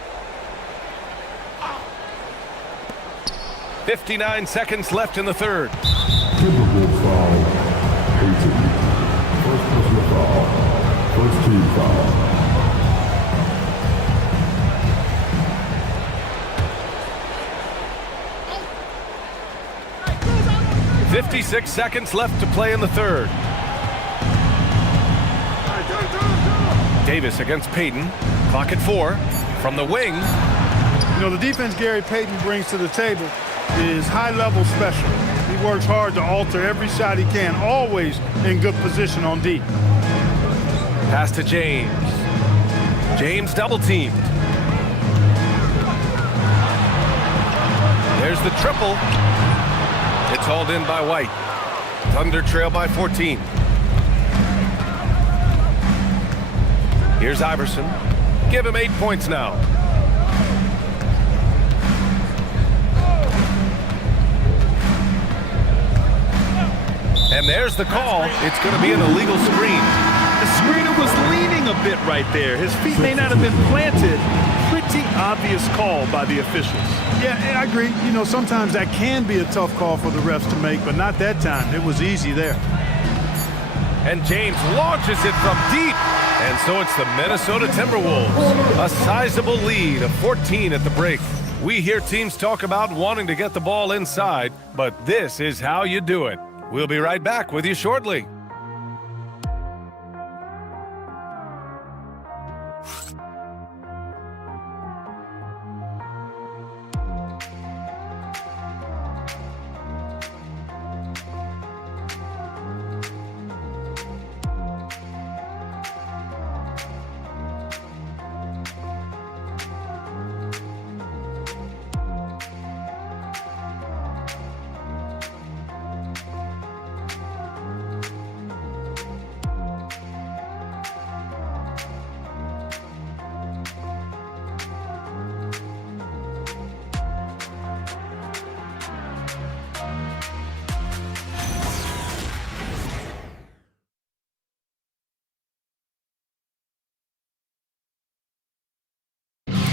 59 seconds left in the third. Timberwolves foul. Payton. First personal foul. First team foul. 56 seconds left to play in the third. Davis against Payton. Clock at 4. From the wing. You know, the defense Gary Payton brings to the table is high-level special. He works hard to alter every shot he can, always in good position on D. Pass to James. James double-teamed. There's the triple. It's hauled in by White. Thunder trail by 14. Here's Iverson. Give him 8 points now. And there's the call. It's going to be an illegal screen. The screener was leaning a bit right there. His feet may not have been planted. Pretty obvious call by the officials. Yeah, I agree. You know, sometimes that can be a tough call for the refs to make, but not that time. It was easy there. And James launches it from deep. And so it's the Minnesota Timberwolves. A sizable lead of 14 at the break. We hear teams talk about wanting to get the ball inside, but this is how you do it. We'll be right back with you shortly.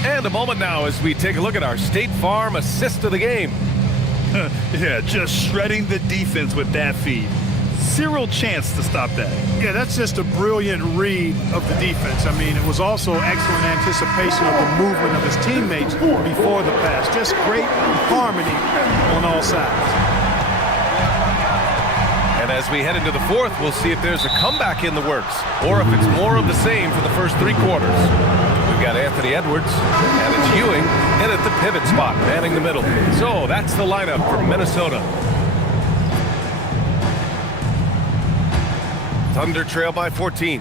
And a moment now as we take a look at our State Farm assist of the game. Yeah, just shredding the defense with that feed. Zero chance to stop that. Yeah, that's just a brilliant read of the defense. I mean, it was also excellent anticipation of the movement of his teammates before the pass. Just great harmony on all sides. And as we head into the fourth, we'll see if there's a comeback in the works or if it's more of the same for the first 3 quarters. We've got Anthony Edwards, and it's Ewing in at the pivot spot, manning the middle. So that's the lineup for Minnesota. Thunder trail by 14.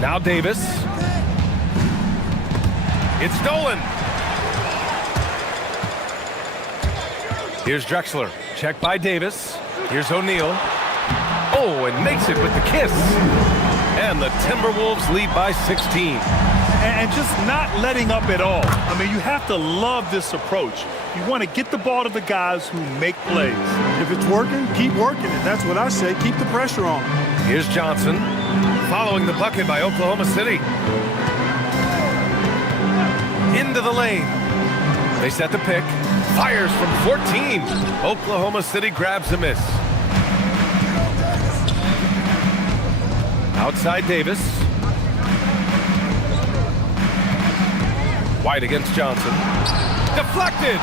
Now Davis. It's stolen. Here's Drexler. Checked by Davis. Here's O'Neal. Oh, and makes it with the kiss. And the Timberwolves lead by 16. And just not letting up at all. I mean, you have to love this approach. You want to get the ball to the guys who make plays. If it's working, keep working it. That's what I say. Keep the pressure on. Here's Johnson following the bucket by Oklahoma City. Into the lane. They set the pick. Fires from 14. Oklahoma City grabs a miss. Outside Davis. White against Johnson. Deflected.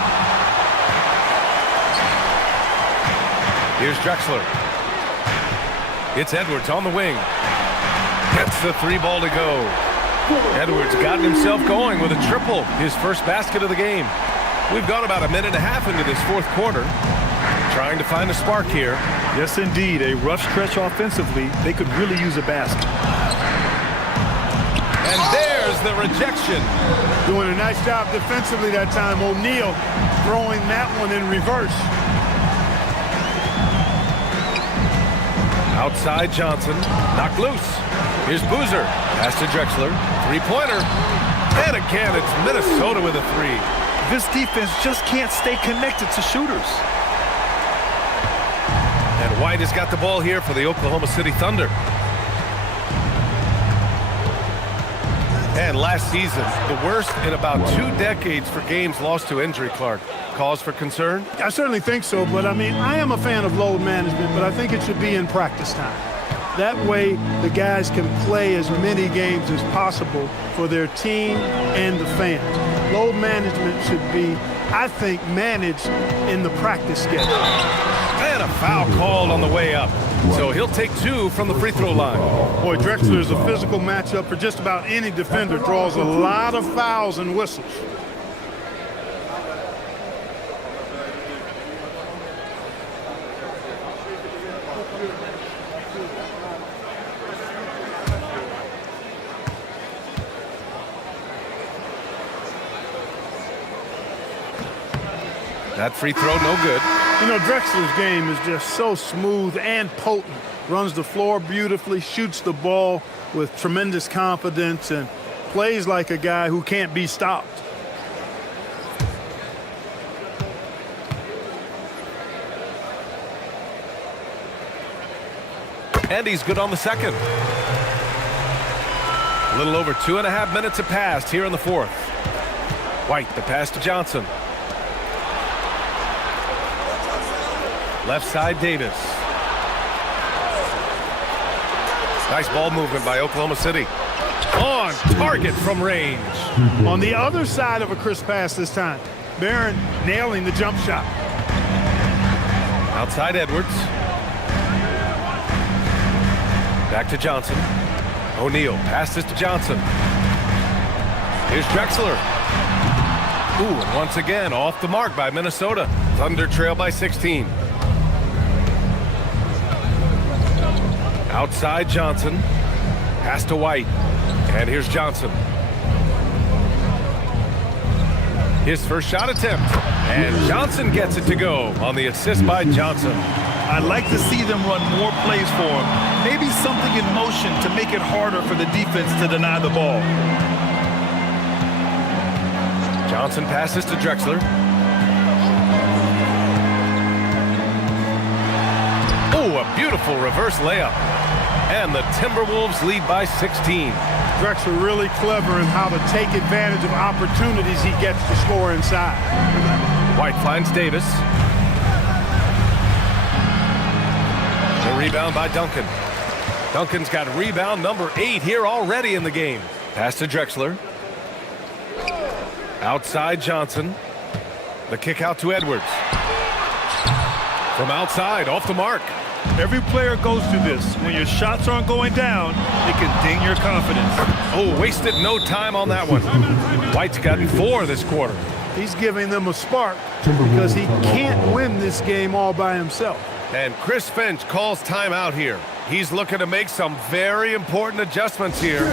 Here's Drexler. It's Edwards on the wing. Gets the 3 ball to go. Edwards got himself going with a triple, his first basket of the game. We've gone about a minute and a half into this fourth quarter, trying to find a spark here. Yes, indeed. A rough stretch offensively. They could really use a basket. And there's the rejection. Doing a nice job defensively that time. O'Neal throwing that one in reverse. Outside Johnson, knocked loose. Here's Boozer, pass to Drexler, 3-pointer. And again, it's Minnesota with a 3. This defense just can't stay connected to shooters. And White has got the ball here for the Oklahoma City Thunder. And last season, the worst in about 2 decades for games lost to injury, Clark. Cause for concern? I certainly think so, but I mean, I am a fan of load management, but I think it should be in practice time. That way, the guys can play as many games as possible for their team and the fans. Load management should be, I think, managed in the practice schedule. And a foul called on the way up. So he'll take 2 from the free throw line. Boy, Drexler is a physical matchup for just about any defender. Draws a lot of fouls and whistles. That free throw, no good. You know, Drexler's game is just so smooth and potent. Runs the floor beautifully, shoots the ball with tremendous confidence, and plays like a guy who can't be stopped. And he's good on the second. A little over 2.5 minutes have passed here in the fourth. White, the pass to Johnson. Left side, Davis. Nice ball movement by Oklahoma City. On target from range. On the other side of a crisp pass this time. Barron nailing the jump shot. Outside Edwards. Back to Johnson. O'Neal passes to Johnson. Here's Drexler. Ooh, and once again off the mark by Minnesota. Thunder trail by 16. Outside Johnson. Pass to White. And here's Johnson. His first shot attempt. And Johnson gets it to go on the assist by Johnson. I'd like to see them run more plays for him. Maybe something in motion to make it harder for the defense to deny the ball. Johnson passes to Drexler. Oh, a beautiful reverse layup. And the Timberwolves lead by 16. Drexler really clever in how to take advantage of opportunities he gets to score inside. White finds Davis. The rebound by Duncan. Duncan's got rebound number 8 here already in the game. Pass to Drexler. Outside Johnson. The kick out to Edwards. From outside, off the mark. Every player goes through this. When your shots aren't going down, it can ding your confidence. Oh, wasted no time on that one. White's gotten 4 this quarter. He's giving them a spark because he can't win this game all by himself. And Chris Finch calls timeout here. He's looking to make some very important adjustments here.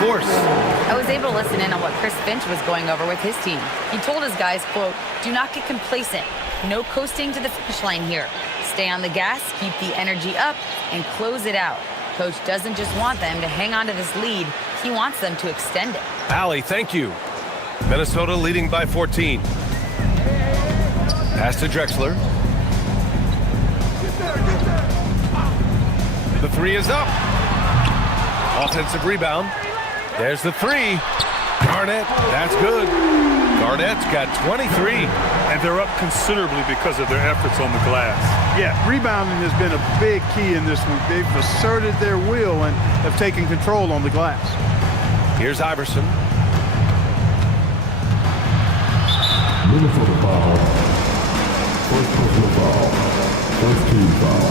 LaForce. I was able to listen in on what Chris Finch was going over with his team. He told his guys, quote, "Do not get complacent. No coasting to the finish line here. Stay on the gas, keep the energy up, and close it out." Coach doesn't just want them to hang on to this lead. He wants them to extend it. Allie, thank you. Minnesota leading by 14. Pass to Drexler. The three is up. Offensive rebound. There's the three. Garnett, that's good. Garnett's got 23. And they're up considerably because of their efforts on the glass. Yeah, rebounding has been a big key in this week. They've asserted their will and have taken control on the glass. Here's Iverson. Minnesota foul. First personal foul. First team foul.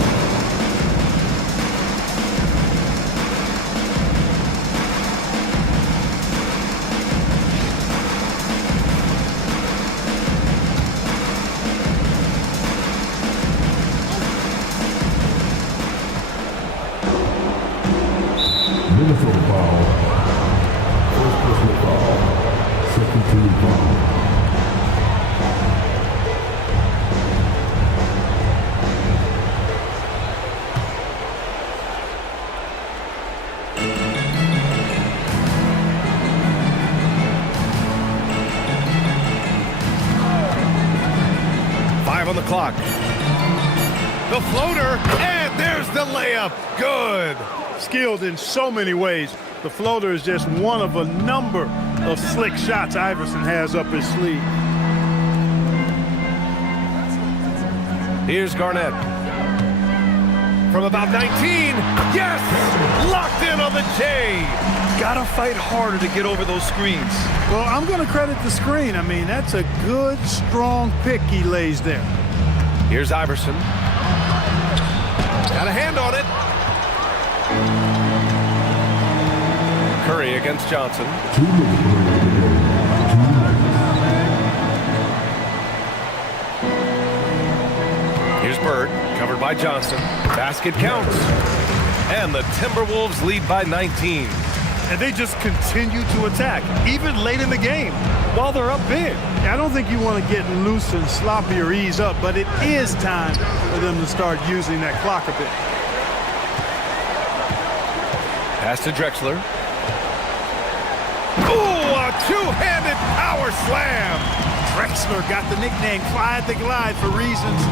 Minnesota foul. First personal foul. Second team foul. 5 on the clock. The floater, and there's the layup. Good. Skilled in so many ways. The floater is just one of a number of slick shots Iverson has up his sleeve. Here's Garnett. From about 19, yes! Locked in on the J. Gotta fight harder to get over those screens. Well, I'm gonna credit the screen. I mean, that's a good, strong pick he lays there. Here's Iverson. Got a hand on it. Curry against Johnson. Here's Bird, covered by Johnson. Basket counts. And the Timberwolves lead by 19. And they just continue to attack, even late in the game, while they're up big. I don't think you want to get loose and sloppy or ease up, but it is time for them to start using that clock a bit. Pass to Drexler. Ooh, a two-handed power slam. Drexler got the nickname Clyde the Glide for reasons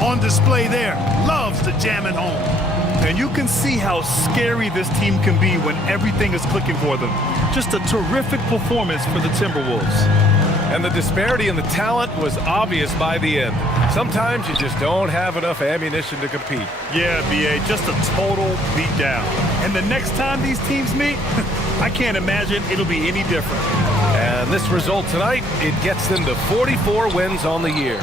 on display there. Loves to jam it home. And you can see how scary this team can be when everything is clicking for them. Just a terrific performance for the Timberwolves. And the disparity in the talent was obvious by the end. Sometimes you just don't have enough ammunition to compete. Yeah, B.A., just a total beatdown. And the next time these teams meet, I can't imagine it'll be any different. And this result tonight, it gets them to 44 wins on the year.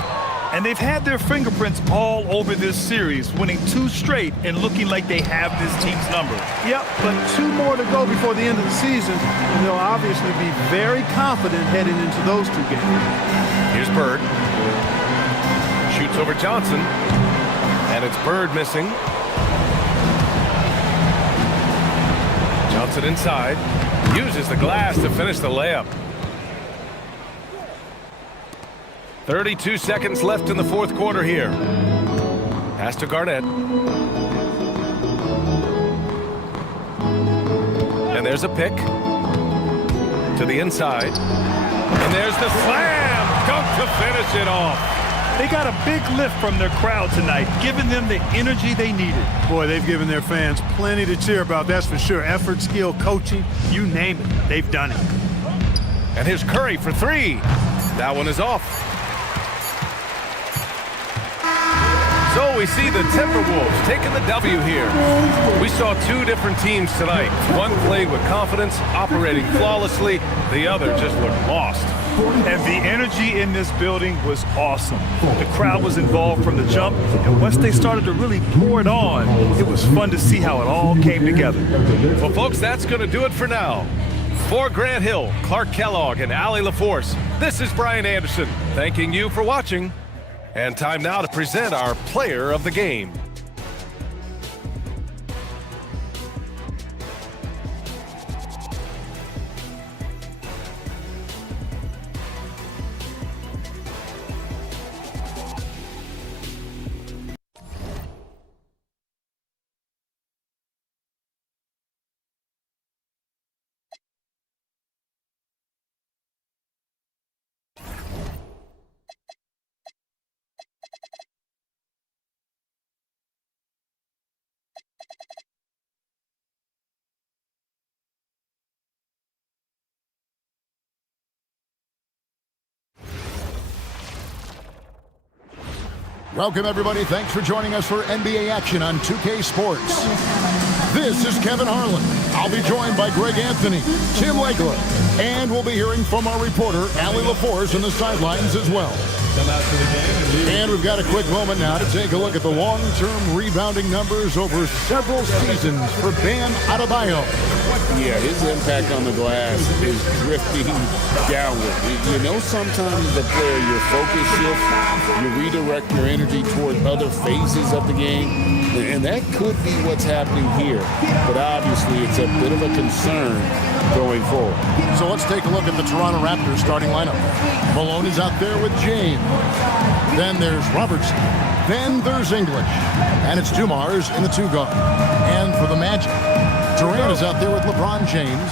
And they've had their fingerprints all over this series, winning 2 straight and looking like they have this team's number. Yep, but 2 more to go before the end of the season, and they'll obviously be very confident heading into those 2 games. Here's Bird. Shoots over Johnson, and it's Bird missing. Johnson inside, uses the glass to finish the layup. 32 seconds left in the fourth quarter here. Pass to Garnett. And there's a pick. To the inside. And there's the slam! Dunk to finish it off. They got a big lift from their crowd tonight, giving them the energy they needed. Boy, they've given their fans plenty to cheer about, that's for sure. Effort, skill, coaching, you name it, they've done it. And here's Curry for 3. That one is off. So we see the Timberwolves taking the W here. We saw 2 different teams tonight. One played with confidence, operating flawlessly. The other just looked lost. And the energy in this building was awesome. The crowd was involved from the jump, and once they started to really pour it on, it was fun to see how it all came together. Well, folks, that's going to do it for now. For Grant Hill, Clark Kellogg, and Allie LaForce, this is Brian Anderson, thanking you for watching. And time now to present our player of the game. Welcome, everybody. Thanks for joining us for NBA action on 2K Sports. This is Kevin Harlan. I'll be joined by Greg Anthony, Tim Legler, and we'll be hearing from our reporter, Allie LaForce, in the sidelines as well. And we've got a quick moment now to take a look at the long-term rebounding numbers over several seasons for Bam Adebayo. Yeah, his impact on the glass is drifting downward. You know, sometimes as a player, your focus shifts, you redirect your energy toward other phases of the game, and that could be what's happening here. But obviously, it's a bit of a concern going forward. So let's take a look at the Toronto Raptors starting lineup. Malone is out there with James. Then there's Robertson. Then there's English. And it's Dumars in the 2-guard. And for the Magic, Durant is out there with LeBron James.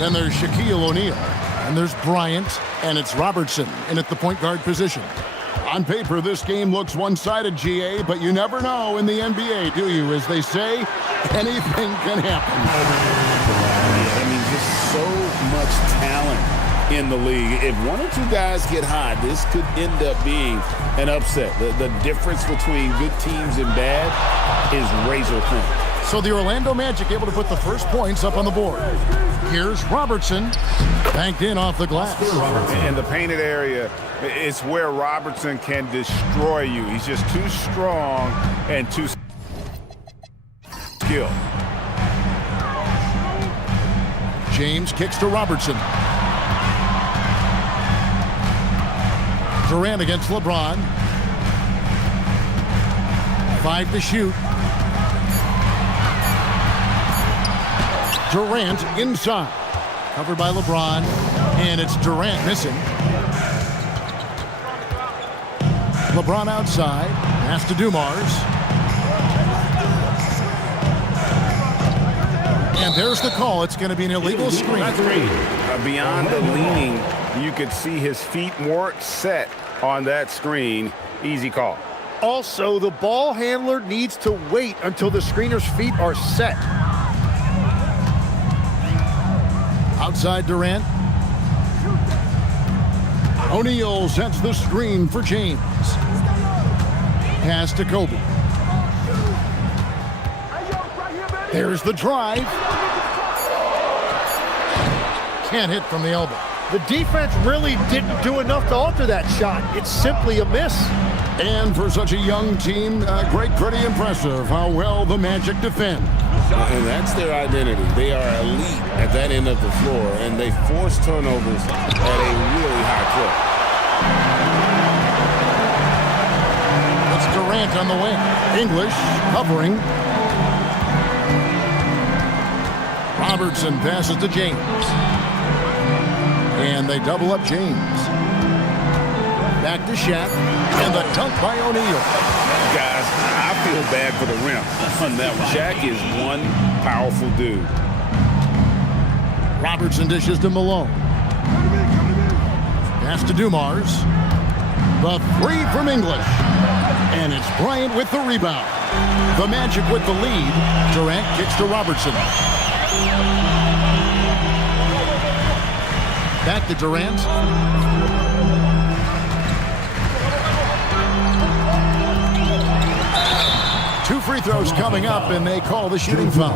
Then there's Shaquille O'Neal. And there's Bryant. And it's Robertson in at the point guard position. On paper, this game looks one-sided, GA, but you never know in the NBA, do you? As they say, anything can happen. I mean, just so much talent in the league. If one or two guys get hot, this could end up being an upset. The difference between good teams and bad is razor thin. So the Orlando Magic able to put the first points up on the board. Here's Robertson, banked in off the glass. In the painted area, it's where Robertson can destroy you. He's just too strong and too skilled. James kicks to Robertson. Durant against LeBron. 5 to shoot. Durant inside. Covered by LeBron. And it's Durant missing. LeBron outside. Pass to Dumars. And there's the call. It's going to be an illegal screen. Beyond the leaning, you could see his feet more set on that screen. Easy call. Also, the ball handler needs to wait until the screener's feet are set. Outside Durant. O'Neal sets the screen for James. Pass to Kobe. There's the drive. Can't hit from the elbow. The defense really didn't do enough to alter that shot. It's simply a miss. And for such a young team, Greg, pretty impressive how well the Magic defend. And that's their identity. They are elite at that end of the floor, and they force turnovers at a really high clip. It's Durant on the wing. English covering. Robertson passes to James. And they double up James. Back to Shaq. And the dunk by O'Neal. Guys, I feel bad for the rim on that one. Shaq is one powerful dude. Robertson dishes to Malone. Pass to Dumars. The 3 from English. And it's Bryant with the rebound. The Magic with the lead. Durant kicks to Robertson. Back to Durant. Two free throws coming up, and they call the shooting foul.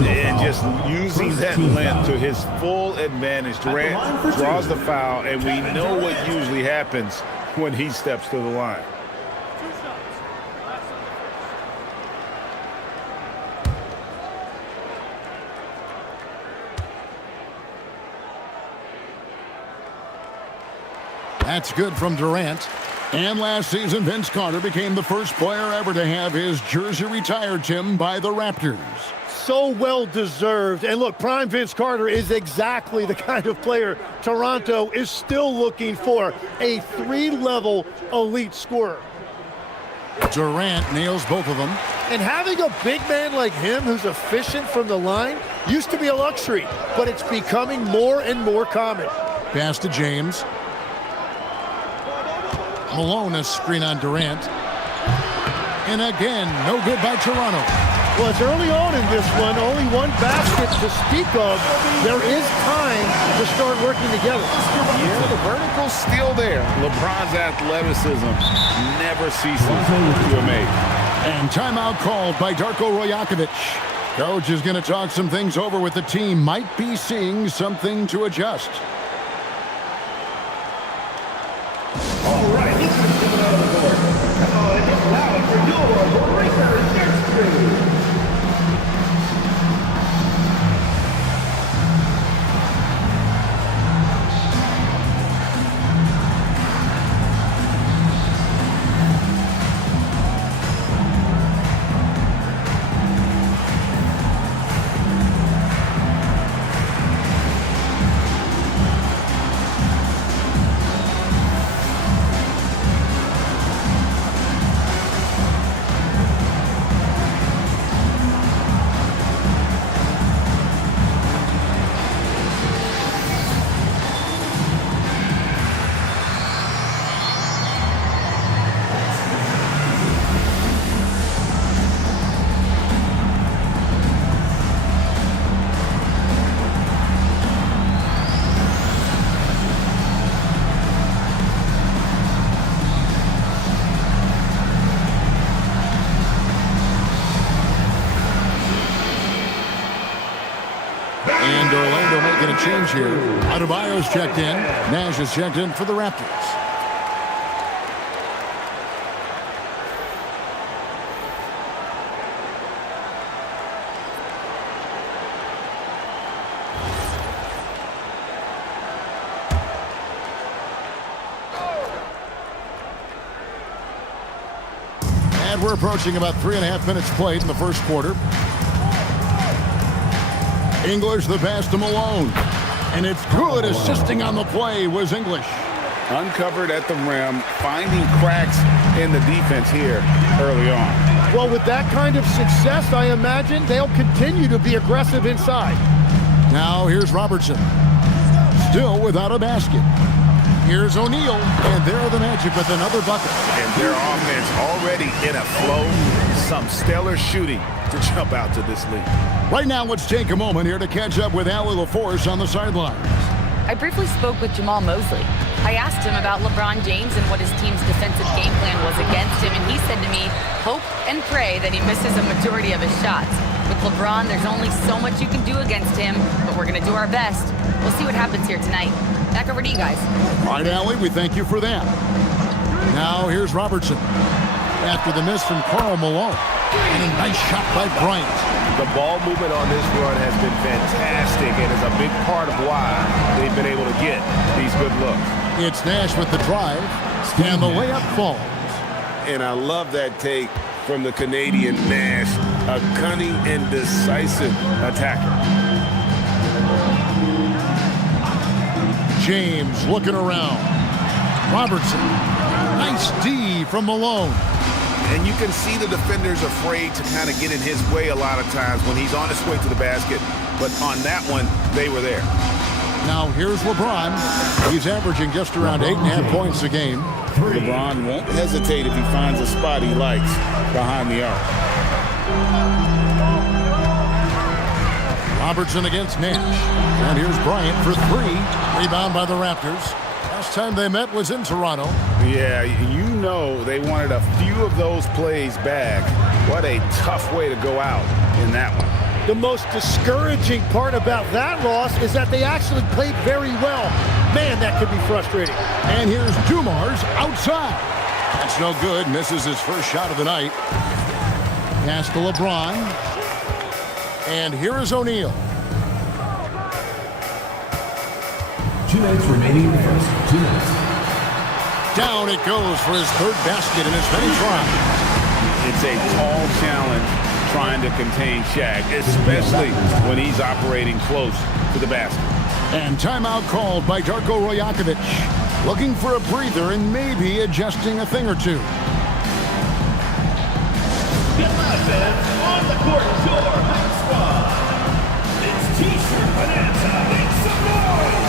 And just using that length to his full advantage. Durant draws the foul, and we know what usually happens when he steps to the line. That's good from Durant. And last season, Vince Carter became the first player ever to have his jersey retired, Tim, by the Raptors. So well deserved. And look, prime Vince Carter is exactly the kind of player Toronto is still looking for. A 3-level elite scorer. Durant nails both of them. And having a big man like him who's efficient from the line used to be a luxury, but it's becoming more and more common. Pass to James. Malone, a screen on Durant. And again, no good by Toronto. Well, it's early on in this one. Only one basket to speak of. There is time to start working together. Yeah, the vertical's still there. LeBron's athleticism never ceases to amaze. And timeout called by Darko Rajakovic. Coach is going to talk some things over with the team. Might be seeing something to adjust. All right, this is coming out of the board. Come on, it's loud for your Raptors next crew. And Orlando making a change here. Adebayo's checked in. Nash is checked in for the Raptors. And we're approaching about 3.5 minutes played in the first quarter. English the pass to Malone. And it's good. Assisting on the play was English. Uncovered at the rim, finding cracks in the defense here early on. Well, with that kind of success, I imagine they'll continue to be aggressive inside. Now here's Robertson. Still without a basket. Here's O'Neal. And there the Magic with another bucket. And their offense already in a flow. Some stellar shooting to jump out to this lead. Right now, let's take a moment here to catch up with Allie LaForce on the sidelines. I briefly spoke with Jamal Mosley. I asked him about LeBron James and what his team's defensive game plan was against him, and he said to me, hope and pray that he misses a majority of his shots. With LeBron, there's only so much you can do against him, but we're going to do our best. We'll see what happens here tonight. Back over to you guys. All right, Allie, we thank you for that. Now here's Robertson. After the miss from Karl Malone. And a nice shot by Bryant. The ball movement on this run has been fantastic and is a big part of why they've been able to get these good looks. It's Nash with the drive, and the layup falls. And I love that take from the Canadian Nash, a cunning and decisive attacker. James looking around. Robertson, nice D from Malone. And you can see the defenders afraid to kind of get in his way a lot of times when he's on his way to the basket. But on that one, they were there. Now here's LeBron. He's averaging just around 8.5 points a game. LeBron won't hesitate if he finds a spot he likes behind the arc. Robertson against Nash. And here's Bryant for three. Rebound by the Raptors. Last time they met was in Toronto. Yeah, you know they wanted a few of those plays back. What a tough way to go out in that one. The most discouraging part about that loss is that they actually played very well. Man, that could be frustrating. And here's Dumars outside. That's no good. Misses his first shot of the night. Pass to LeBron. And here is O'Neal. 2 minutes remaining in the first. 2 minutes. Down it goes for his third basket in his many tries. It's a tall challenge trying to contain Shaq, especially when he's operating close to the basket. And timeout called by Darko Rajakovic. Looking for a breather and maybe adjusting a thing or two. Get live, fans. On the court, your hot squad. It's T-shirt Bonanza. Make some noise.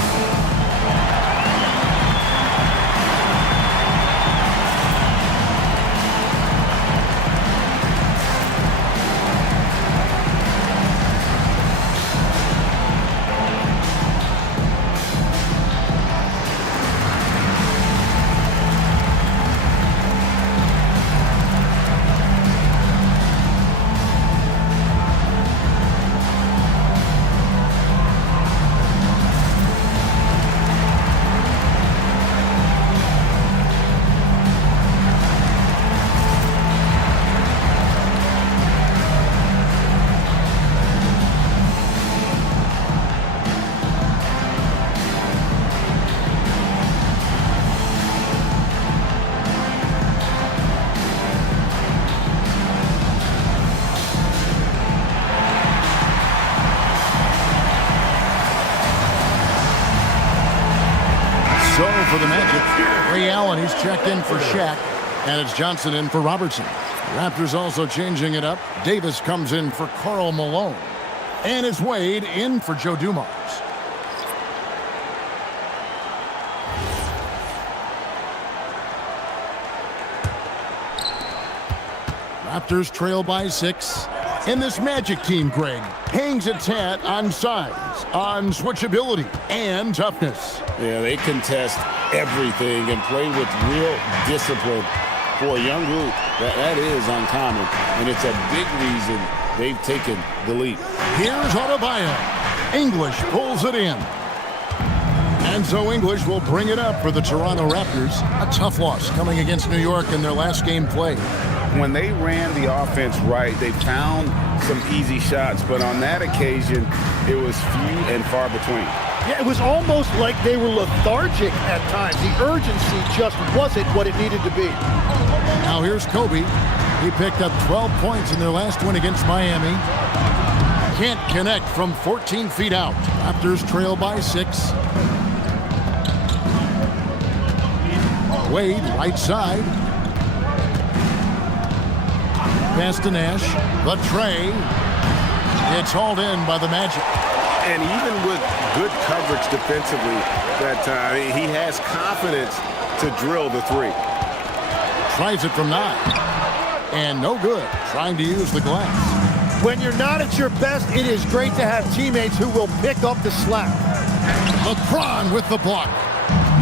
the Magic. Ray Allen, he's checked in for Shaq. And it's Johnson in for Robertson. Raptors also changing it up. Davis comes in for Karl Malone. And it's Wade in for Joe Dumars. Raptors trail by 6. And this Magic team, Greg, hangs its hat on size, on switchability, and toughness. Yeah, they contest everything and play with real discipline. For a young group, that is uncommon, and it's a big reason they've taken the lead. Here's Adebayo. English pulls it in. And so English will bring it up for the Toronto Raptors. A tough loss coming against New York in their last game played. When they ran the offense right, they found some easy shots, but on that occasion, it was few and far between. Yeah, it was almost like they were lethargic at times. The urgency just wasn't what it needed to be. Now here's Kobe. He picked up 12 points in their last win against Miami. Can't connect from 14 feet out. Raptors trail by 6. Wade, right side. Pass to Nash. The tray. It's hauled in by the Magic. And even with good coverage defensively that time, he has confidence to drill the 3. Tries it from 9. And no good. Trying to use the glass. When you're not at your best, it is great to have teammates who will pick up the slack. LeBron with the block.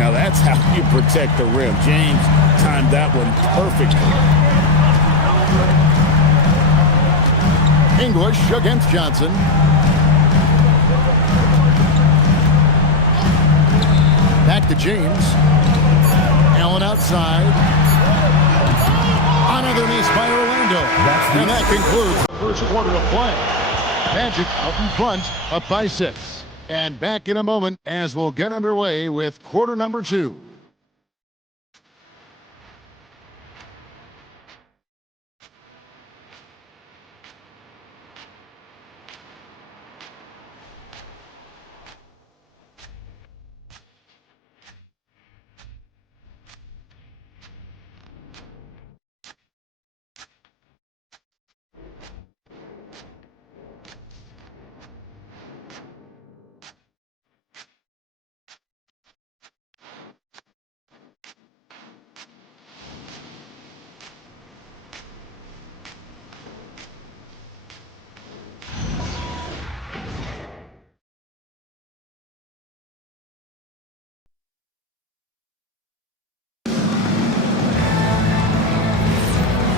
Now that's how you protect the rim. James timed that one perfectly. English against Johnson. Back to James. Allen outside. Another miss by Orlando. And that concludes the first quarter of play. Magic out in front, up by 6. And back in a moment as we'll get underway with quarter number 2.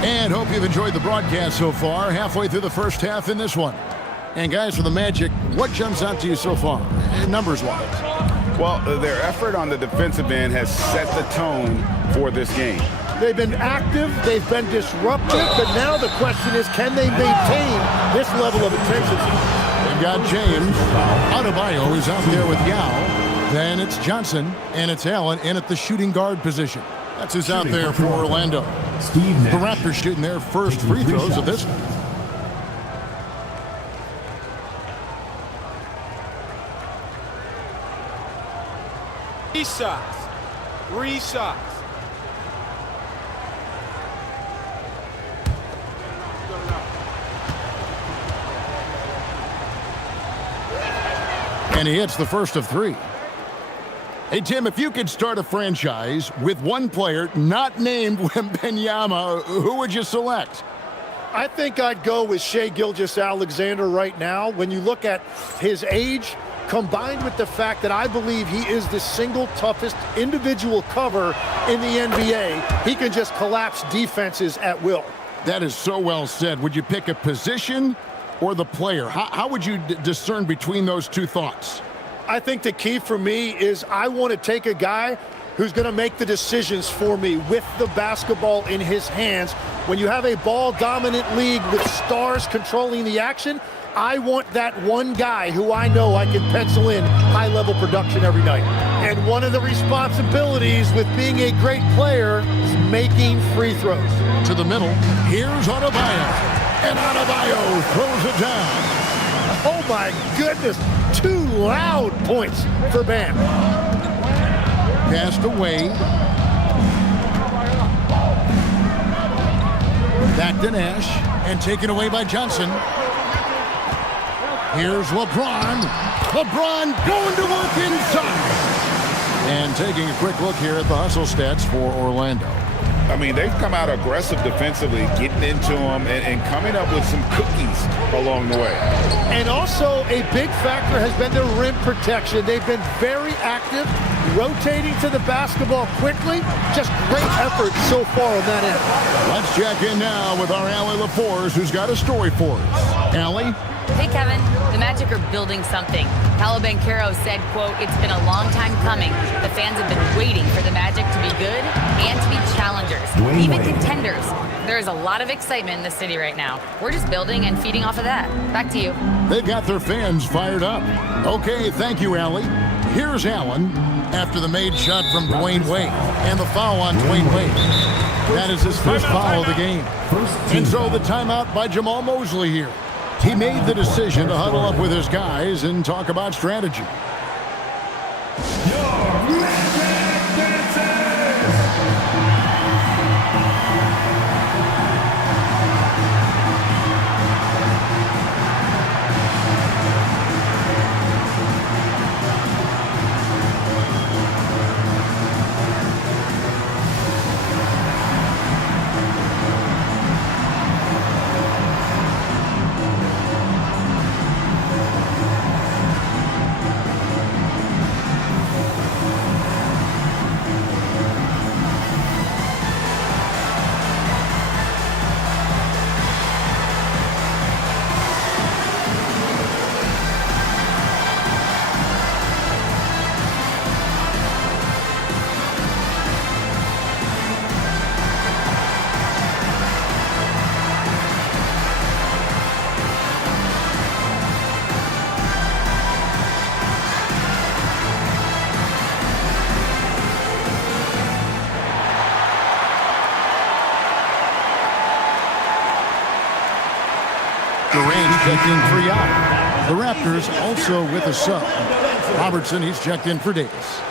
And hope you've enjoyed the broadcast so far. Halfway through the first half in this one. And guys, for the Magic, what jumps out to you so far, numbers-wise? Well, their effort on the defensive end has set the tone for this game. They've been active, they've been disruptive, but now the question is, can they maintain this level of intensity? They've got James. Adebayo is out there with Yao. Then it's Johnson, and it's Allen in at the shooting guard position. That's who's out there for Orlando. The Raptors shooting their first free throws of this one. Three shots. And he hits the first of 3. Hey, Tim, if you could start a franchise with one player not named Wembanyama, who would you select? I think I'd go with Shai Gilgeous-Alexander right now. When you look at his age, combined with the fact that I believe he is the single toughest individual cover in the NBA, he can just collapse defenses at will. That is so well said. Would you pick a position or the player? How would you discern between those two thoughts? I think the key for me is I want to take a guy who's going to make the decisions for me with the basketball in his hands. When you have a ball-dominant league with stars controlling the action, I want that one guy who I know I can pencil in high-level production every night. And one of the responsibilities with being a great player is making free throws. To the middle, here's Adebayo. And Adebayo throws it down. Oh, my goodness. 2 loud points for Bam. Passed away. Back to Nash and taken away by Johnson. Here's LeBron. LeBron going to work inside. And taking a quick look here at the hustle stats for Orlando. I mean, they've come out aggressive defensively, getting into them and coming up with some cookies along the way. And also a big factor has been their rim protection. They've been very active, rotating to the basketball quickly. Just great effort so far on that end. Let's check in now with our Allie LaForce, who's got a story for us. Allie? Hey, Kevin. The Magic are building something. Paolo Banchero said, quote, "It's been a long time coming. The fans have been waiting for the Magic to be good and to be challengers, even contenders. There is a lot of excitement in the city right now. We're just building and feeding off of that." Back to you. They've got their fans fired up. Okay, thank you, Allie. Here's Allen after the made shot from Dwayne Wade and the foul on Dwayne Wade. That is his first foul of the game. And so the timeout by Jamal Mosley here. He made the decision to huddle up with his guys and talk about strategy. Checked in for Jan. The Raptors also with a sub. Robertson, he's checked in for Davis.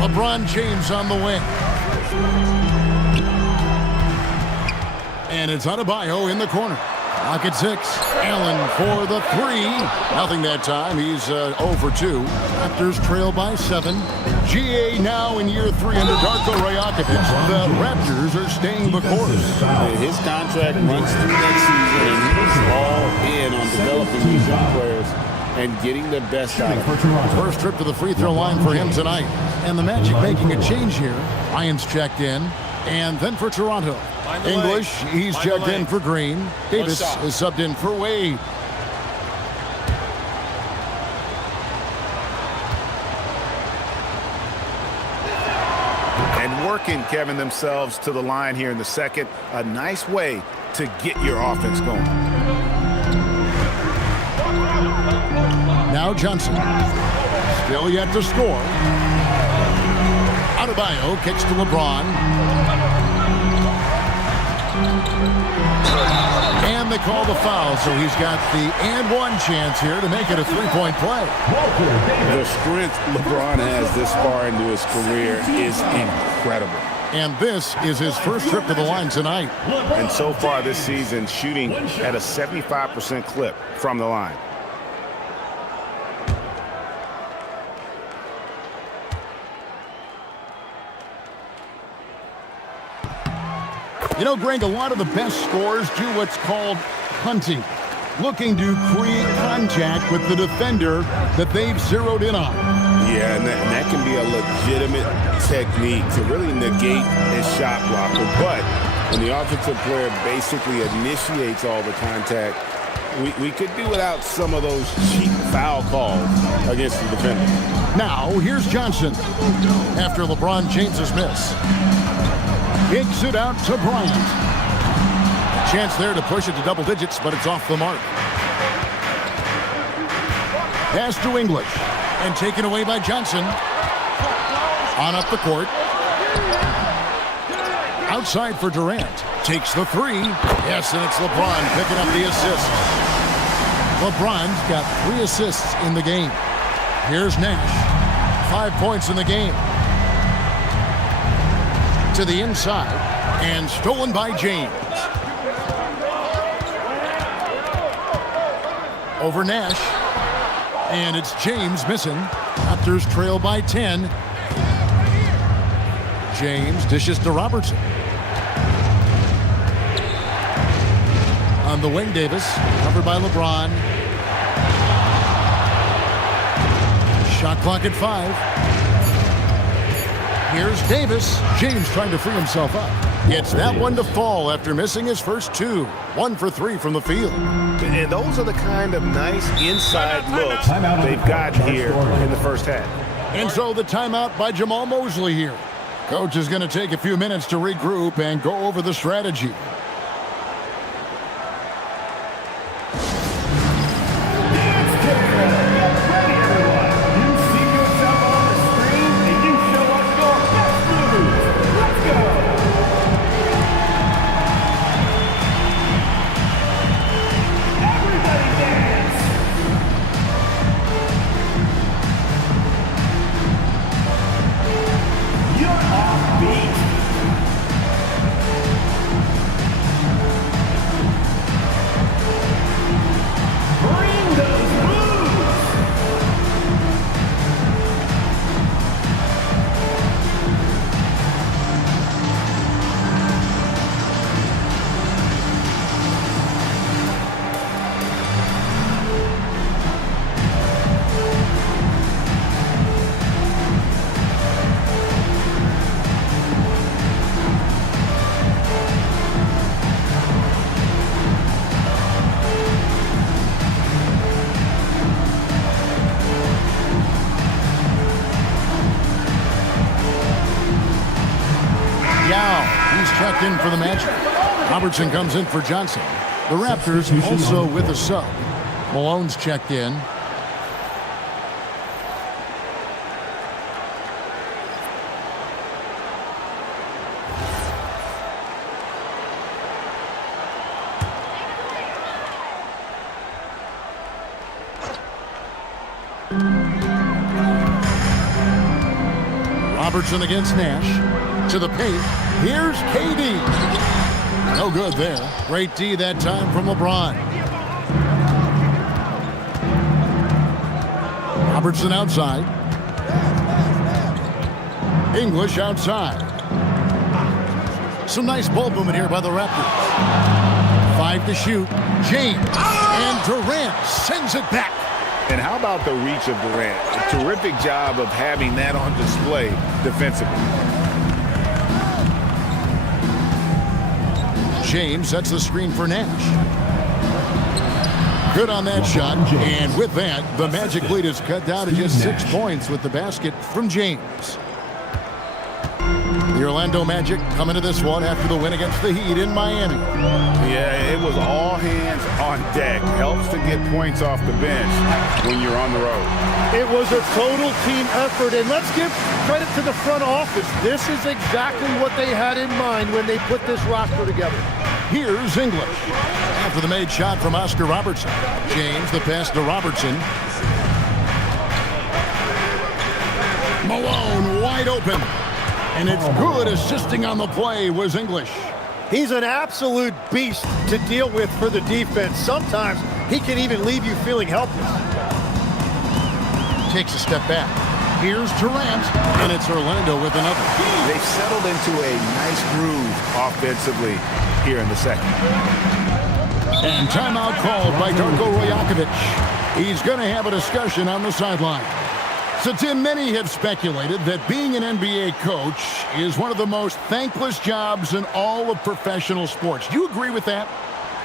LeBron James on the wing. And it's Adebayo in the corner. Lock at 6. Allen for the 3. Nothing that time. He's 0 for 2. Raptors trail by 7. GA now in year 3 under Darko Rajakovic. The Raptors are staying the course. His contract runs through next season, and he's all in on developing these young players and getting the best out of them. First trip to the free throw line for him tonight. And the Magic making a change here. Lyons checked in. And then for Toronto, English, he's checked in for Green. Davis is subbed in for Wade. And working, Kevin, themselves to the line here in the second. A nice way to get your offense going. Now Johnson, still yet to score. Adebayo kicks to LeBron. And they call the foul, so he's got the and one chance here to make it a three-point play. The strength LeBron has this far into his career is incredible. And this is his first trip to the line tonight. And so far this season, shooting at a 75% clip from the line. You know, Greg, a lot of the best scorers do what's called hunting, looking to create contact with the defender that they've zeroed in on. Yeah, and that can be a legitimate technique to really negate his shot blocker. But when the offensive player basically initiates all the contact, we could do without some of those cheap foul calls against the defender. Now, here's Johnson after LeBron James's miss. Kicks it out to Bryant. Chance there to push it to double digits, but it's off the mark. Pass to English. And taken away by Johnson. On up the court. Outside for Durant. Takes the three. Yes, and it's LeBron picking up the assist. LeBron's got 3 assists in the game. Here's Nash. 5 points in the game. To the inside. And stolen by James. Over Nash. And it's James missing. Raptors trail by 10. James dishes to Robertson. On the wing, Davis, covered by LeBron. Shot clock at 5. Here's Davis. James trying to free himself up. Gets that one to fall after missing his first 2. 1 for 3 from the field. And those are the kind of nice inside looks they've got here in the first half. And so the timeout by Jamal Mosley here. Coach is going to take a few minutes to regroup and go over the strategy. Checked in for the Magic. Robertson comes in for Johnson. The Raptors also with a sub. Malone's checked in. Robertson against Nash. To the paint. Here's KD. No good there. Great D that time from LeBron. Robertson outside. English outside. Some nice ball movement here by the Raptors. 5 to shoot. James. And Durant sends it back. And how about the reach of Durant? A terrific job of having that on display defensively. James sets the screen for Nash. Good on that shot. And with that, the Magic lead is cut down to just 6 points with the basket from James. The Orlando Magic coming to this one after the win against the Heat in Miami. Yeah, it was all hands on deck. Helps to get points off the bench when you're on the road. It was a total team effort, and let's give credit to the front office. This is exactly what they had in mind when they put this roster together. Here's English. After the made shot from Oscar Robertson. James, the pass to Robertson. Malone wide open. And it's good. Assisting on the play was English. He's an absolute beast to deal with for the defense. Sometimes he can even leave you feeling helpless. Takes a step back. Here's Durant, and it's Orlando with another. They've settled into a nice groove offensively here in the second. And timeout called by Darko Rajakovic. He's going to have a discussion on the sideline. So, Tim, many have speculated that being an NBA coach is one of the most thankless jobs in all of professional sports. Do you agree with that?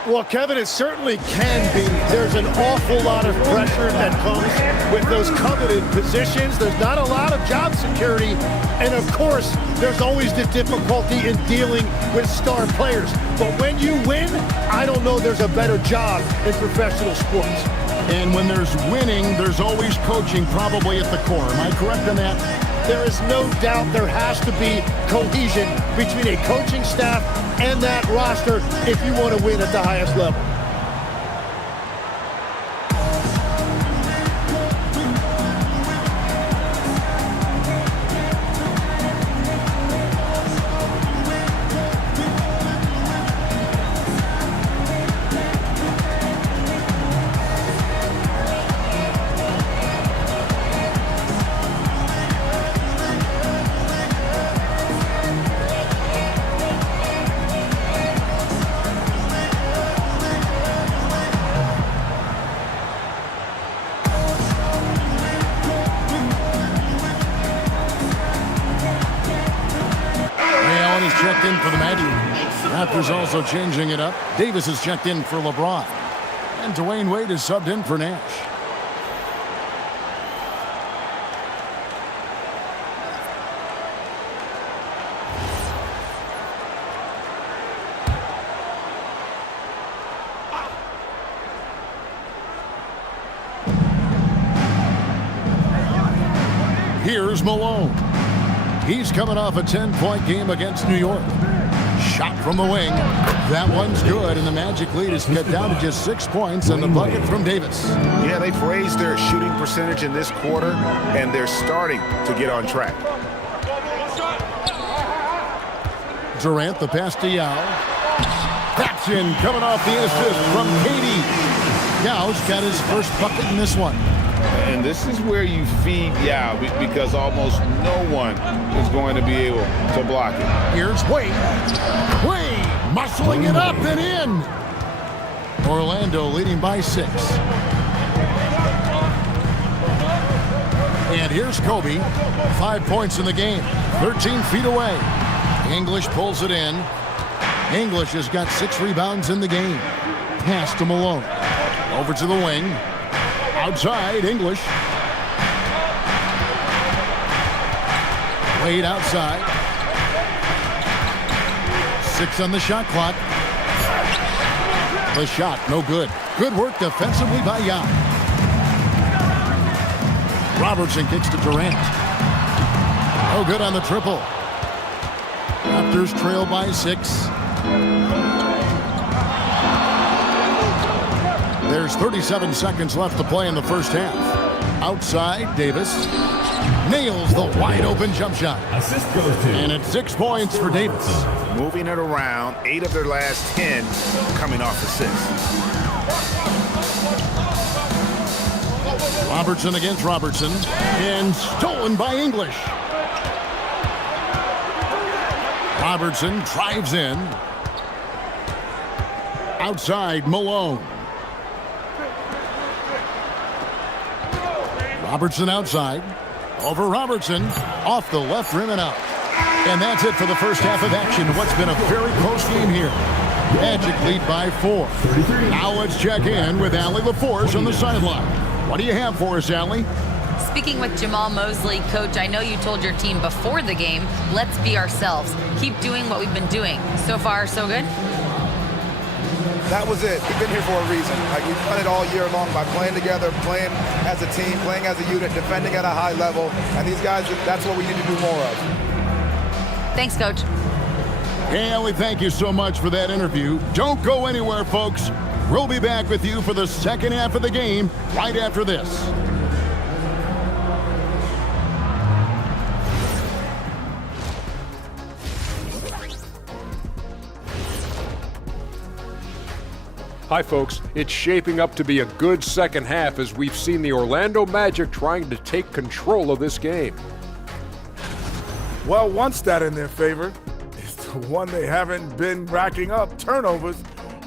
Well, Kevin, it certainly can be. There's an awful lot of pressure that comes with those coveted positions. There's not a lot of job security. And, of course, there's always the difficulty in dealing with star players. But when you win, I don't know there's a better job in professional sports. And when there's winning, there's always coaching probably at the core. Am I correct on that? There is no doubt there has to be cohesion between a coaching staff and that roster if you want to win at the highest level. Checked in for the Magic. Raptors also changing it up. Davis is checked in for LeBron. And Dwayne Wade is subbed in for Nash. Here's Malone. He's coming off a 10-point game against New York. Shot from the wing. That one's good, and the Magic lead is cut down to just 6 points, and the bucket from Davis. Yeah, they've raised their shooting percentage in this quarter, and they're starting to get on track. Durant, the pass to Yao. That's in, coming off the assist from KD. Yao's got his first bucket in this one. And this is where you feed Yao because almost no one is going to be able to block it. Here's Wade. Wade muscling it up and in. Orlando leading by 6. And here's Kobe. 5 points in the game. 13 feet away. English pulls it in. English has got 6 rebounds in the game. Pass to Malone. Over to the wing. Outside, English. Wade outside. 6 on the shot clock. The shot, no good. Good work defensively by Yao. Robertson kicks to Durant. No good on the triple. Raptors trail by 6. There's 37 seconds left to play in the first half. Outside, Davis nails the wide-open jump shot. Assist goes to. And it's 6 points for Davis. Moving it around, 8 of their last 10 coming off assists. Robertson against Robertson. And stolen by English. Robertson drives in. Outside, Malone. Robertson outside. Over Robertson. Off the left rim and out. And that's it for the first half of action. What's been a very close game here. Magic lead by 4. Now let's check in with Allie LaForce on the sideline. What do you have for us, Allie? Speaking with Jamal Mosley, Coach, I know you told your team before the game, let's be ourselves. Keep doing what we've been doing. So far, so good? That was it. We've been here for a reason. Like, we've done it all year long by playing together, playing as a team, playing as a unit, defending at a high level. And these guys, that's what we need to do more of. Thanks, Coach. Hey, Allie, thank you so much for that interview. Don't go anywhere, folks. We'll be back with you for the second half of the game right after this. Hi, folks. It's shaping up to be a good second half as we've seen the Orlando Magic trying to take control of this game. Well, one stat in their favor is the one they haven't been racking up, turnovers.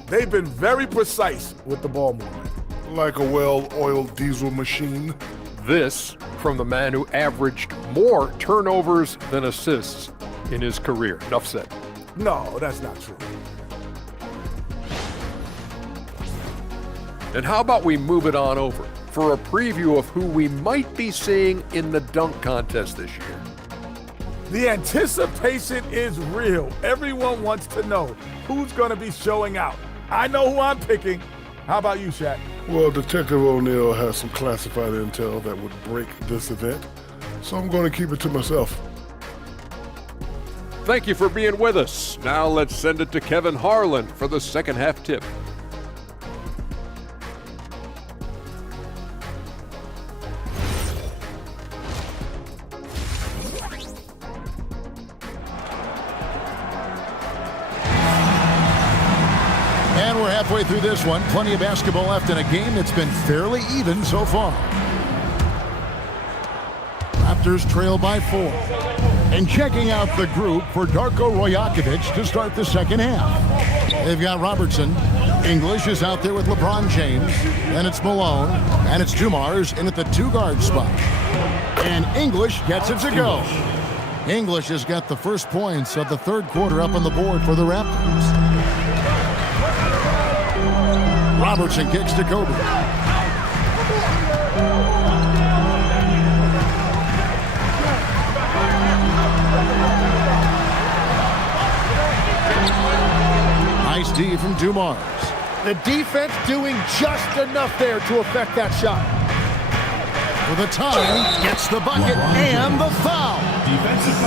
They've been very precise with the ball movement. Like a well-oiled diesel machine. This from the man who averaged more turnovers than assists in his career. Enough said. No, that's not true. And how about we move it on over for a preview of who we might be seeing in the dunk contest this year. The anticipation is real. Everyone wants to know who's going to be showing out. I know who I'm picking. How about you, Shaq? Well, Detective O'Neill has some classified intel that would break this event, so I'm going to keep it to myself. Thank you for being with us. Now let's send it to Kevin Harlan for the second half tip. And we're halfway through this one. Plenty of basketball left in a game that's been fairly even so far. Raptors trail by 4. And checking out the group for Darko Rajakovic to start the second half. They've got Robertson. English is out there with LeBron James. And it's Malone. And it's Dumars in at the 2-guard spot. And English gets it to go. English has got the first points of the third quarter up on the board for the Raptors. Robertson kicks to Kobe. Nice D from Dumars. The defense doing just enough there to affect that shot. For the tie, gets the bucket and the foul.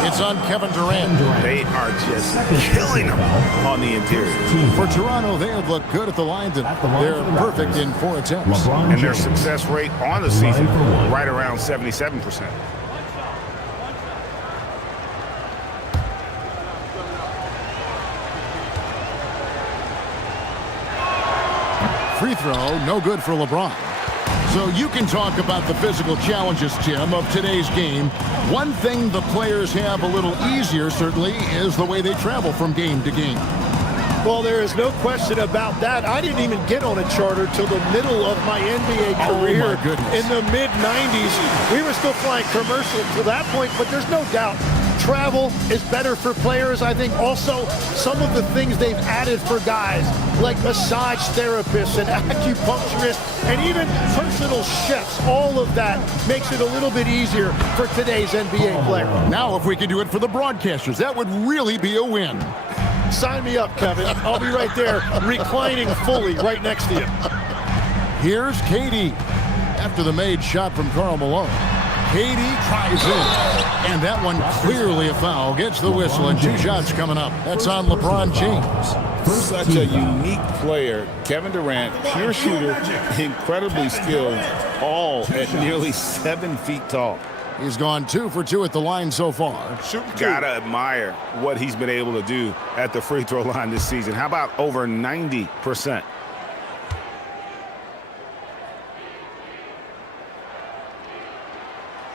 It's on Kevin Durant. They are just killing them on the interior. For Toronto, they have looked good at the line. They're perfect in 4 attempts. And their success rate on the season, right around 77%. Free throw, no good for LeBron. So you can talk about the physical challenges, Tim, of today's game. One thing the players have a little easier, certainly, is the way they travel from game to game. Well, there is no question about that. I didn't even get on a charter till the middle of my NBA career. Oh, my goodness. In the mid-90s. We were still flying commercial to that point, but there's no doubt travel is better for players. I think also some of the things they've added for guys, like massage therapists and acupuncturists and even personal chefs, all of that makes it a little bit easier for today's NBA player. Now, if we could do it for the broadcasters, that would really be a win. Sign me up, Kevin. I'll be right there reclining fully right next to you. Here's KD. After the made shot from Karl Malone. KD tries in. And that one clearly a foul. Gets the whistle and 2 shots coming up. That's on LeBron James. Such a unique player. Kevin Durant, pure shooter, incredibly skilled, all at nearly 7 feet tall. He's gone 2 for 2 at the line so far. Gotta admire what he's been able to do at the free throw line this season. How about over 90%?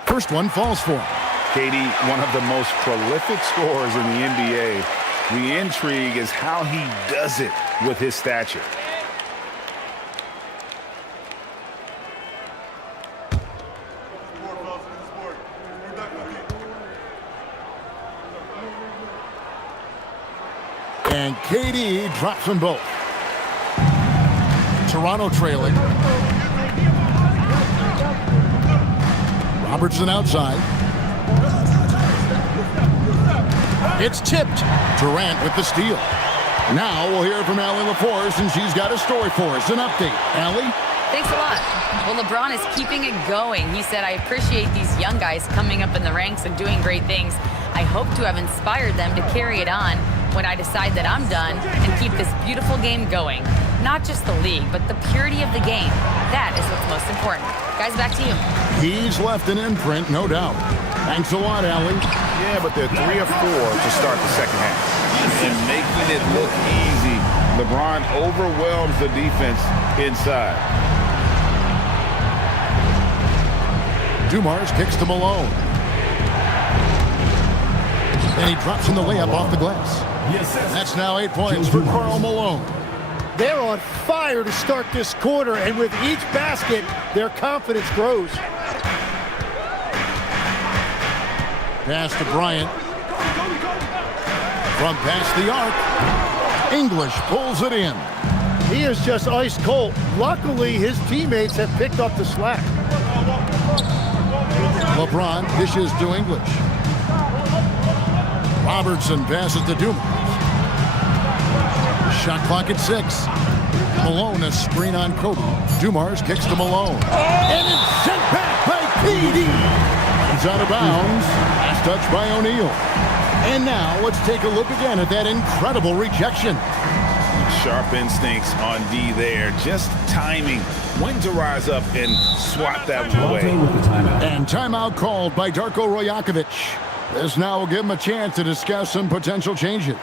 First one falls for him. KD, one of the most prolific scorers in the NBA. The intrigue is how he does it with his stature. And KD drops them both. Toronto trailing. Robertson outside. It's tipped. Durant with the steal. Now we'll hear from Allie LaForce, and she's got a story for us. An update. Allie? Thanks a lot. Well, LeBron is keeping it going. He said, I appreciate these young guys coming up in the ranks and doing great things. I hope to have inspired them to carry it on when I decide that I'm done and keep this beautiful game going. Not just the league, but the purity of the game. That is what's most important. Guys, back to you. He's left an imprint, no doubt. Thanks a lot, Allie. Yeah, but they're 3 of 4 to start the second half. And making it look easy. LeBron overwhelms the defense inside. Dumars kicks to Malone. And he drops in the layup off the glass. That's now 8 points for Karl Malone. They're on fire to start this quarter, and with each basket, their confidence grows. Pass to Bryant. From past the arc. English pulls it in. He is just ice cold. Luckily, his teammates have picked up the slack. LeBron dishes to English. Robertson passes to Dumars. Shot clock at 6. Malone, a screen on Kobe. Dumars kicks to Malone. And it's sent back by PD. He's out of bounds. Last touch by O'Neal. And now let's take a look again at that incredible rejection. Sharp instincts on D there. Just timing when to rise up and swat that one away. And timeout called by Darko Rajakovic. This now will give him a chance to discuss some potential changes.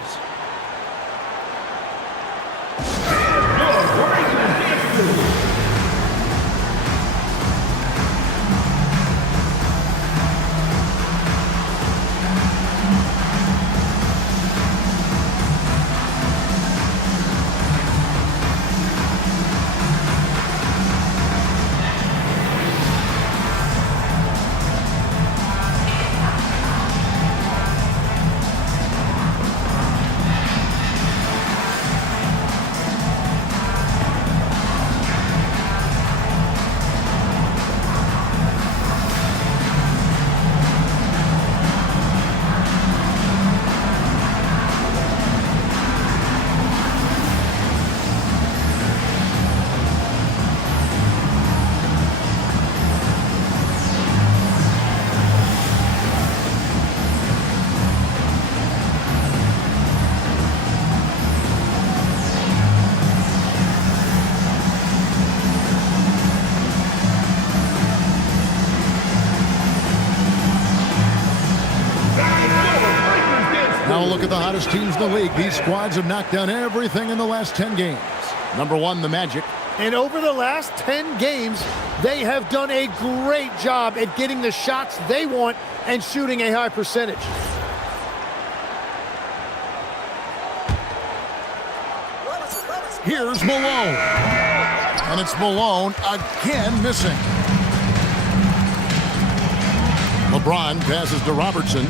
Now look at the hottest teams in the league. These squads have knocked down everything in the last 10 games. Number 1, the Magic. And over the last 10 games, they have done a great job at getting the shots they want and shooting a high percentage. Here's Malone. And it's Malone again missing. LeBron passes to Robertson.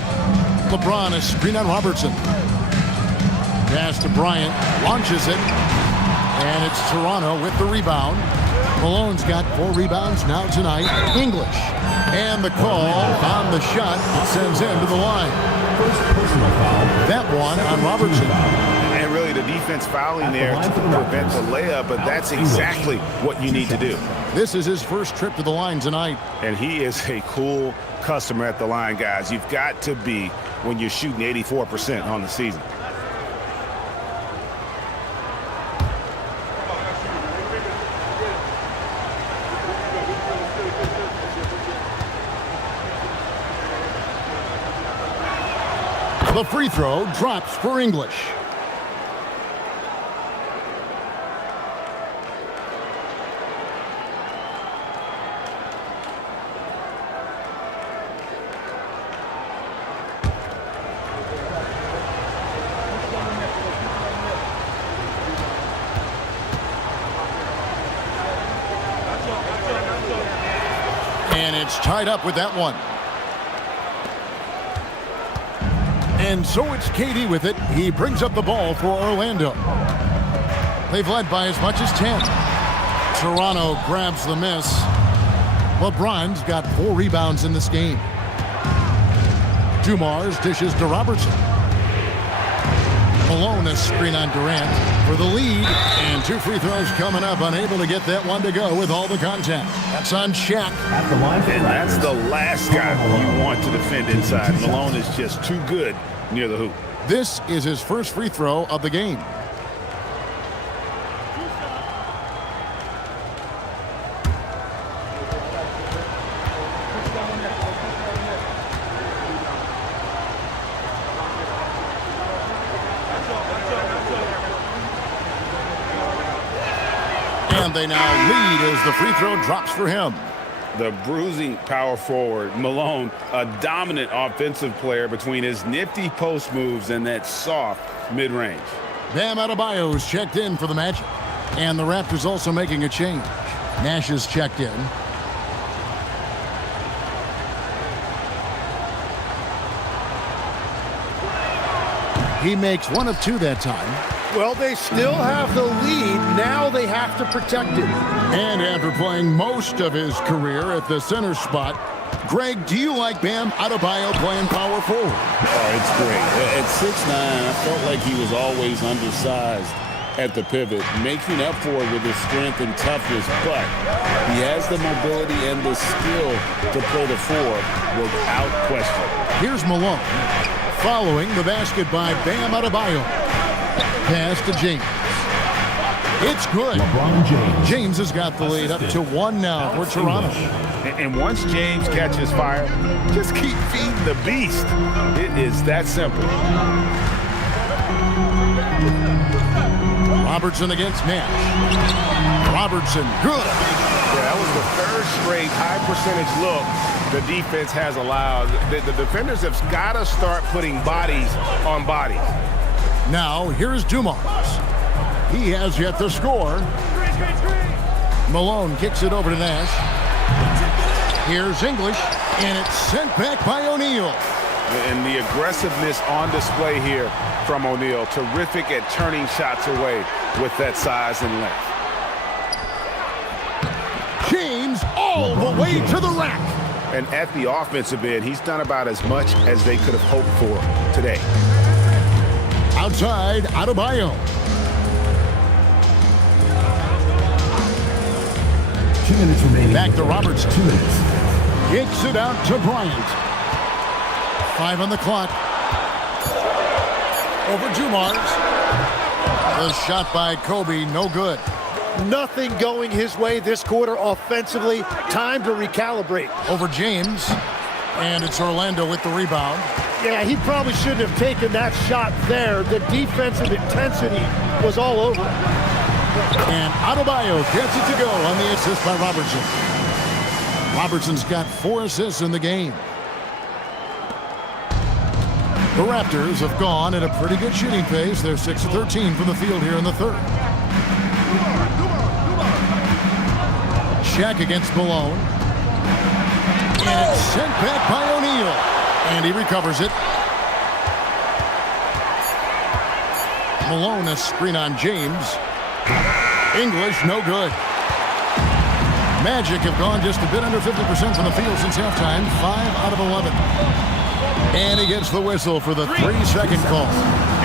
LeBron is screen on Robertson. Pass to Bryant. Launches it. And it's Toronto with the rebound. Malone's got 4 rebounds now tonight. English. And the call on the shot. It sends him to the line. First personal foul. That one on Robertson. And really the defense fouling there to prevent the layup, but that's exactly what you need to do. This is his first trip to the line tonight. And he is a cool customer at the line, guys. You've got to be when you're shooting 84% on the season. The free throw drops for English. And it's tied up with that one. And so it's KD with it. He brings up the ball for Orlando. They've led by as much as 10. Toronto grabs the miss. LeBron's got 4 rebounds in this game. Dumars dishes to Robertson. Malone, a screen on Durant for the lead. And 2 free throws coming up. Unable to get that one to go with all the contact. That's on Shaq. And that's the last guy you want to defend inside. Malone is just too good near the hoop. This is his first free throw of the game. And they now lead as the free throw drops for him. The bruising power forward, Malone, a dominant offensive player between his nifty post moves and that soft mid-range. Bam Adebayo's checked in for the Magic. And the Raptors also making a change. Nash is checked in. He makes 1 of 2 that time. Well, they still have the lead. Now they have to protect it. And after playing most of his career at the center spot, Greg, do you like Bam Adebayo playing power forward? Oh, it's great. At 6'9", I felt like he was always undersized at the pivot, making up for it with his strength and toughness, but he has the mobility and the skill to play the 4 without question. Here's Malone. Following the basket by Bam Adebayo. Pass to James. It's good. James has got the lead up to 1 now for Toronto. And once James catches fire, just keep feeding the beast. It is that simple. Robertson against Nash. Robertson, good. Yeah, that was the 3rd straight high percentage look the defense has allowed. The defenders have got to start putting bodies on bodies. Now, here's Dumars. He has yet to score. Malone kicks it over to Nash. Here's English, and it's sent back by O'Neal. And the aggressiveness on display here from O'Neal. Terrific at turning shots away with that size and length. James all the way to the rack. And at the offensive end, he's done about as much as they could have hoped for today. Outside, Adebayo. 2 minutes remaining. Back to Robertson. 2 minutes. Kicks it out to Bryant. 5 on the clock. Over Dumars. The shot by Kobe, no good. Nothing going his way this quarter offensively. Time to recalibrate. Over James. And it's Orlando with the rebound. Yeah, he probably shouldn't have taken that shot there. The defensive intensity was all over. And Adebayo gets it to go on the assist by Robertson. Robertson's got 4 assists in the game. The Raptors have gone at a pretty good shooting pace. They're 6 of 13 from the field here in the 3rd. Shaq against Malone. And it's sent back by O'Neal. And he recovers it. Malone, a screen on James. English, no good. Magic have gone just a bit under 50% from the field since halftime. 5 out of 11. And he gets the whistle for the 3-second call.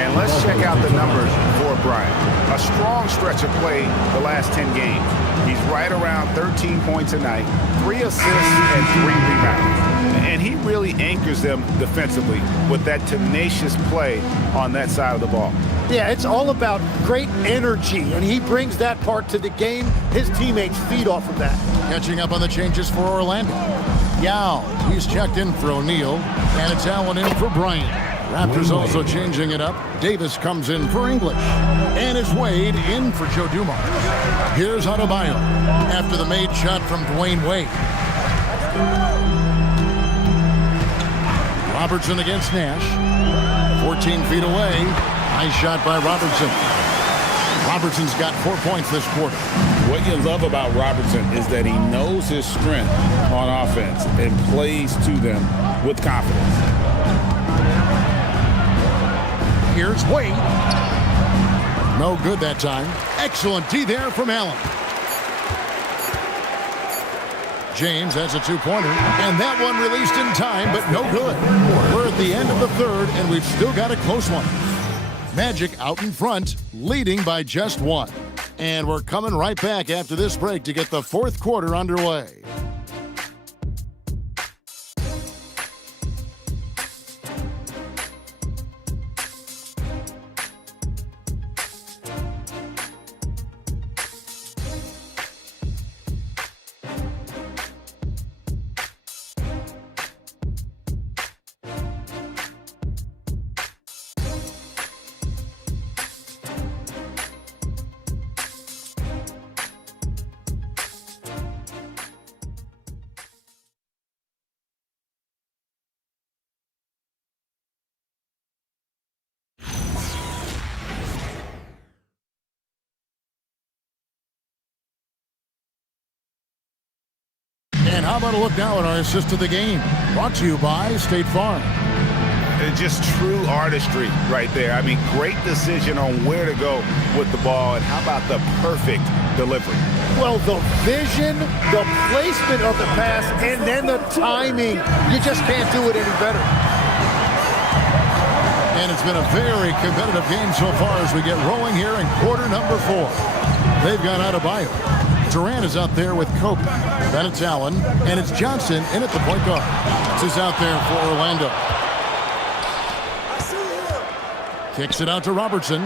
And let's check out the numbers for Bryant. A strong stretch of play the last 10 games. He's right around 13 points a night, 3 assists and 3 rebounds. And he really anchors them defensively with that tenacious play on that side of the ball. Yeah, it's all about great energy, and he brings that part to the game. His teammates feed off of that. Catching up on the changes for Orlando. Yao, he's checked in for O'Neal, and it's Allen in for Bryant. Raptors also changing it up. Davis comes in for English, and it's Wade in for Joe Dumars. Here's Adebayo after the made shot from Dwayne Wade. Robertson against Nash. 14 feet away. Nice shot by Robertson. Robertson's got 4 points this quarter. What you love about Robertson is that he knows his strength on offense and plays to them with confidence. Here's Wade. No good that time. Excellent D there from Allen. James has a 2-pointer, and that one released in time, but no good. We're at the end of the 3rd, and we've still got a close one. Magic out in front, leading by just 1. And we're coming right back after this break to get the 4th quarter underway. And how about a look now at our assist of the game? Brought to you by State Farm. Just true artistry right there. I mean, great decision on where to go with the ball, and how about the perfect delivery? Well, the vision, the placement of the pass, and then the timing. You just can't do it any better. And it's been a very competitive game so far as we get rolling here in quarter number 4. They've got Adebayo. Durant is out there with Kobe. Then it's Allen, and it's Johnson in at the point guard. This is out there for Orlando. Kicks it out to Robertson.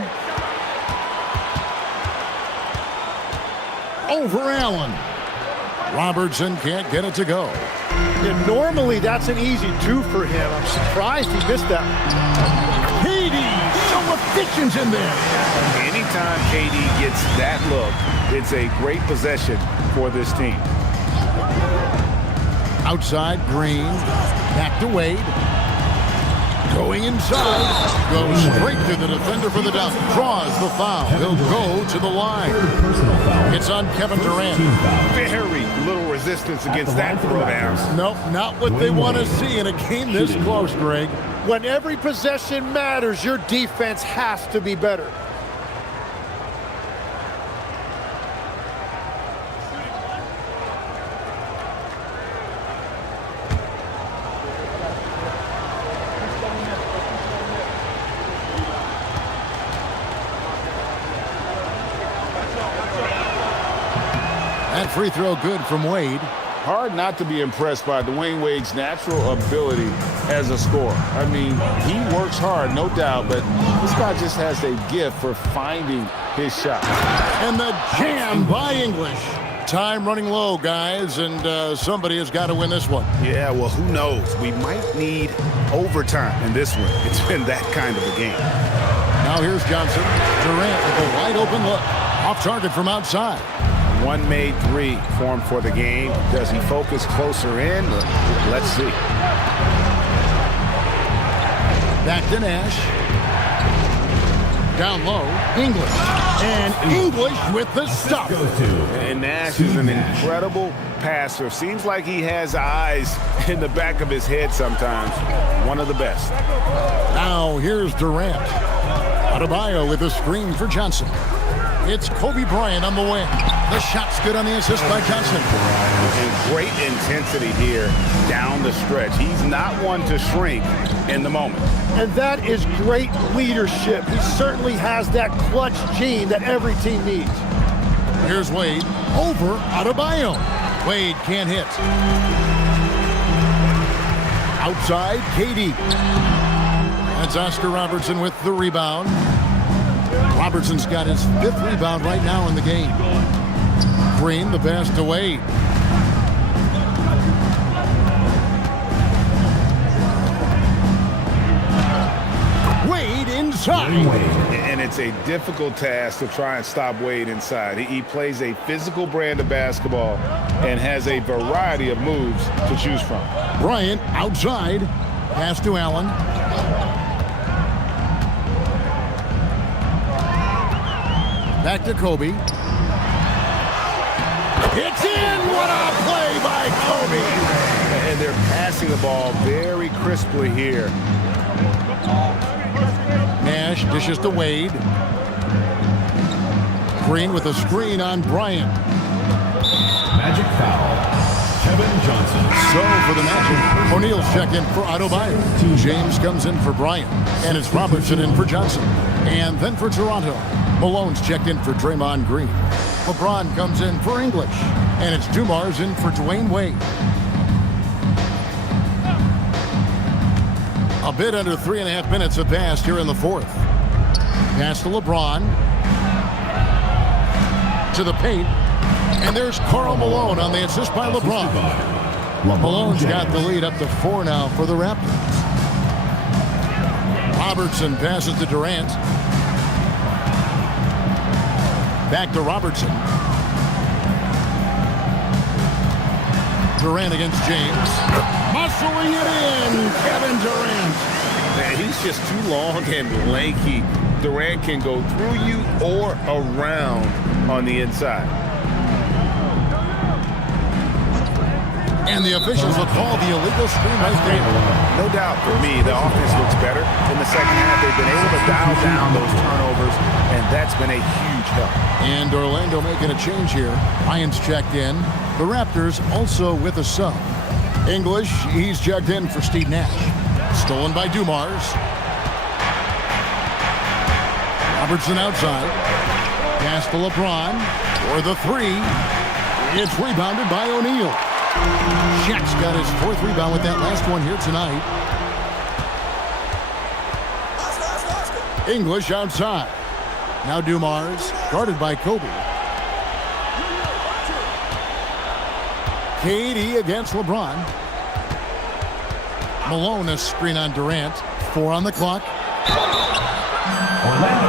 Over Allen. Robertson can't get it to go. Yeah, normally that's an easy 2 for him. I'm surprised he missed that. KD, so efficient in there. Anytime KD gets that look, it's a great possession for this team. Outside, Green. Back to Wade. Going inside. Goes straight to the defender for the dunk. Draws the foul. He'll go to the line. It's on Kevin Durant. Very little resistance against that throwdown. Nope, not what they want to see in a game this close, Greg. When every possession matters, your defense has to be better. That free throw good from Wade. Hard not to be impressed by Dwayne Wade's natural ability as a scorer. I mean, he works hard, no doubt, but this guy just has a gift for finding his shot. And the jam by English. Time running low, guys, and somebody has got to win this one. Yeah, well, who knows? We might need overtime in this one. It's been that kind of a game. Now here's Johnson. Durant with a wide open look. Off target from outside. One made 3 formed for the game. Does he focus closer in? Let's see. Back to Nash. Down low, English. And English with the stop. And Nash is an incredible passer. Seems like he has eyes in the back of his head sometimes. One of the best. Now here's Durant. Adebayo with a screen for Johnson. It's Kobe Bryant on the wing. The shot's good on the assist by Johnson. And great intensity here down the stretch. He's not one to shrink in the moment. And that is great leadership. He certainly has that clutch gene that every team needs. Here's Wade over Adebayo. Wade can't hit. Outside, KD. That's Oscar Robertson with the rebound. Robertson's got his 5th rebound right now in the game. Green, the pass to Wade. Wade inside. And it's a difficult task to try and stop Wade inside. He plays a physical brand of basketball and has a variety of moves to choose from. Bryant outside. Pass to Allen. Back to Kobe. It's in! What a play by Kobe! And they're passing the ball very crisply here. Nash dishes to Wade. Green with a screen on Bryant. Magic foul. Kevin Johnson. So for the Magic, O'Neal's checked in for Adebayo. James comes in for Bryant. And it's Robertson in for Johnson. And then for Toronto, Malone's checked in for Draymond Green. LeBron comes in for English. And it's Dumars in for Dwayne Wade. A bit under 3.5 minutes have passed here in the 4th. Pass to LeBron. To the paint. And there's Karl Malone on the assist by LeBron. Malone's got the lead up to 4 now for the Raptors. Robertson passes to Durant. Back to Robertson. Durant against James. Muscling it in, Kevin Durant. Man, he's just too long and lanky. Durant can go through you or around on the inside. And the officials will call the illegal screen right there. No doubt for me, the offense looks better in the second half. They've been able to dial down those turnovers, and that's been a huge help. And Orlando making a change here. Ryan's checked in. The Raptors also with a sub. English, he's checked in for Steve Nash. Stolen by Dumars. Robertson outside. Pass to LeBron for the three. It's rebounded by O'Neal. Shaq's got his 4th rebound with that last one here tonight. English outside. Now Dumars, guarded by Kobe. KD against LeBron. Malone, a screen on Durant. 4 on the clock.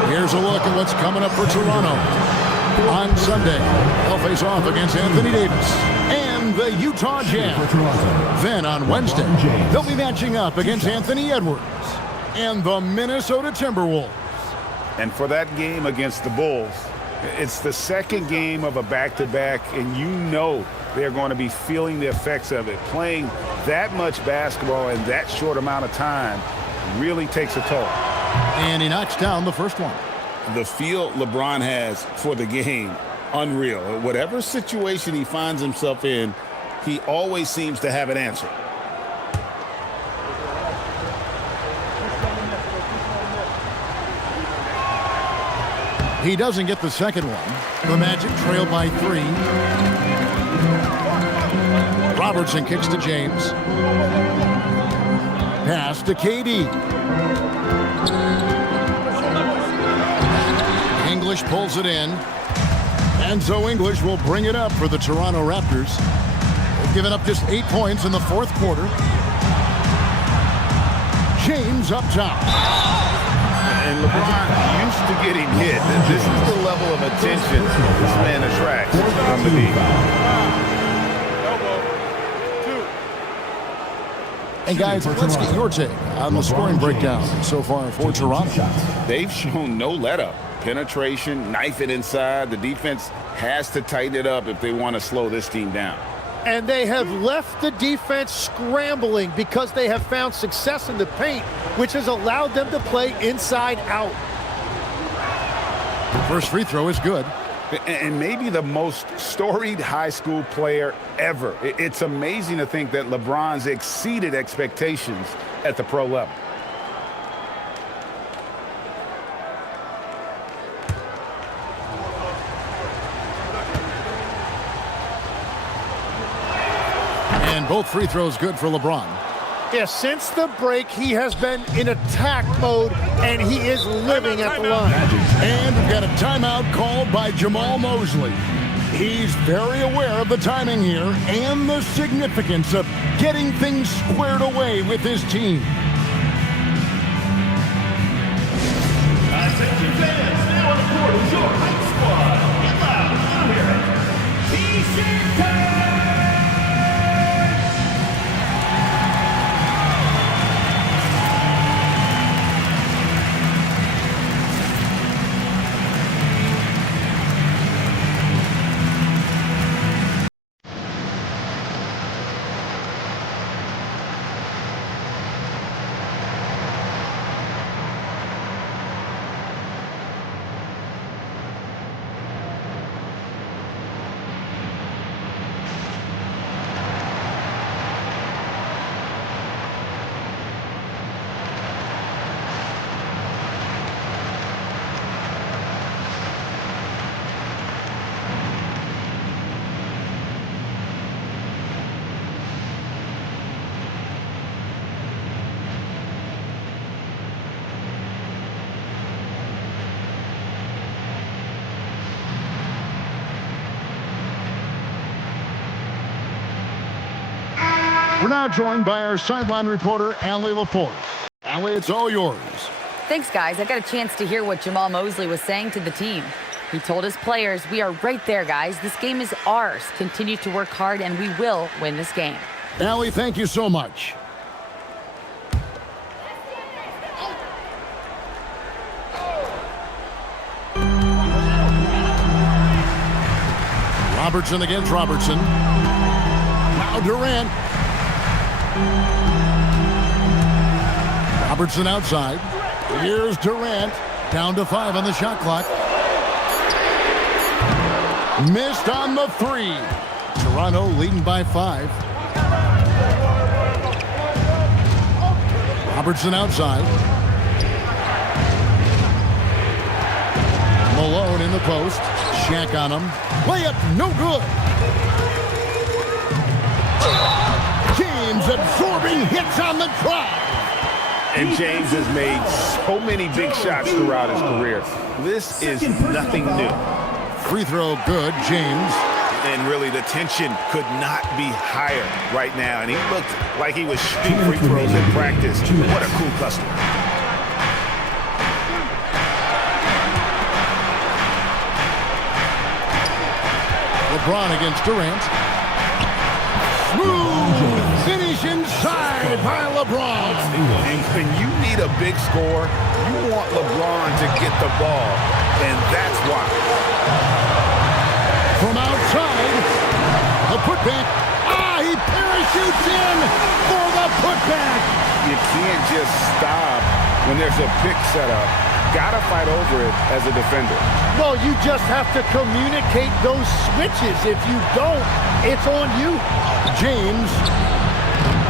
Here's a look at what's coming up for Toronto. On Sunday, they'll face off against Anthony Davis and the Utah Jazz. Then on Wednesday, they'll be matching up against Anthony Edwards and the Minnesota Timberwolves. And for that game against the Bulls, it's the second game of a back-to-back, and you know they're going to be feeling the effects of it. Playing that much basketball in that short amount of time really takes a toll. And he knocks down the first one. The feel LeBron has for the game, unreal. Whatever situation he finds himself in, he always seems to have an answer. He doesn't get the second one. The Magic trail by 3. Robertson kicks to James. Pass to KD. English pulls it in. And so English will bring it up for the Toronto Raptors. They've given up just 8 points in the 4th quarter. James up top. And LeBron used to getting hit. This is the level of attention this man attracts from the league. And guys, let's get your take on the scoring breakdown so far for Toronto. They've shown no let-up. Penetration, knife it inside. The defense has to tighten it up if they want to slow this team down. And they have left the defense scrambling because they have found success in the paint, which has allowed them to play inside out. First free throw is good. And maybe the most storied high school player ever. It's amazing to think that LeBron's exceeded expectations at the pro level. And both free throws good for LeBron. Yeah, since the break, he has been in attack mode, and he is living at the line. And we've got a timeout called by Jamal Mosley. He's very aware of the timing here and the significance of getting things squared away with his team. Attention fans, now on the court is your hype squad. Get loud, let them hear it. T-shirt time! We're now joined by our sideline reporter, Allie LaForce. Allie, it's all yours. Thanks, guys. I got a chance to hear what Jamal Mosley was saying to the team. He told his players, "We are right there, guys. This game is ours. Continue to work hard, and we will win this game." Allie, thank you so much. Robertson against Robertson. Now Durant. Robertson outside. Here's Durant. Down to 5 on the shot clock. Missed on the 3. Toronto leading by 5. Robertson outside. the post. Shaq on him. Layup, no good. James absorbing hits on the drive. And James has made so many big shots throughout his career. This is nothing new. Free throw good, James. And really, the tension could not be higher right now. And he looked like he was shooting free throws in practice. What a cool customer. LeBron against Durant. Smooth finish inside by LeBron. And when you need a big score, you want LeBron to get the ball. And that's why. From outside, the putback. He parachutes in for the putback. You can't just stop when there's a pick set up. Gotta fight over it as a defender. Well, you just have to communicate those switches. If you don't, it's on you. James,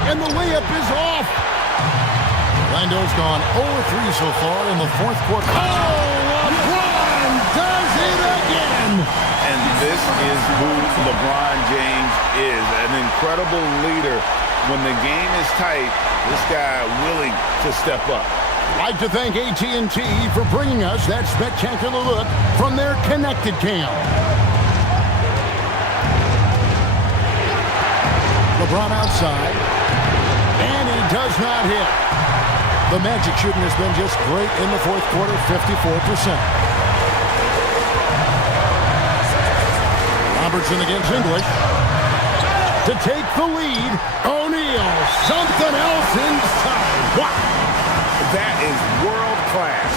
and the layup is off. Orlando's gone 0-3 so far in the fourth quarter. LeBron does it again. And this is who LeBron James is, an incredible leader. When the game is tight, this guy willing to step up. I'd like to thank AT&T for bringing us that spectacular look from their connected cam. LeBron outside, and he does not hit. The Magic shooting has been just great in the fourth quarter, 54%. Robertson against English. To take the lead, O'Neal, something else inside. Wow. That is world class.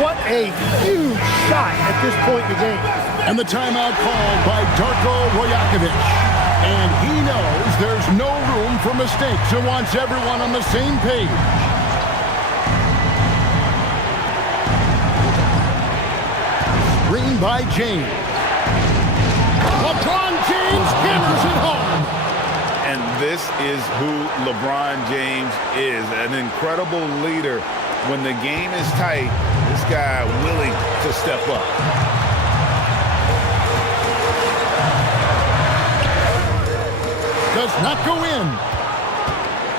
What a huge shot at this point in the game. And the timeout called by Darko Rajakovic. And he knows there's no room for mistakes and wants everyone on the same page. Screen by James. LeBron James hammers it home. And this is who LeBron James is, an incredible leader. When the game is tight, this guy willing to step up. Does not go in.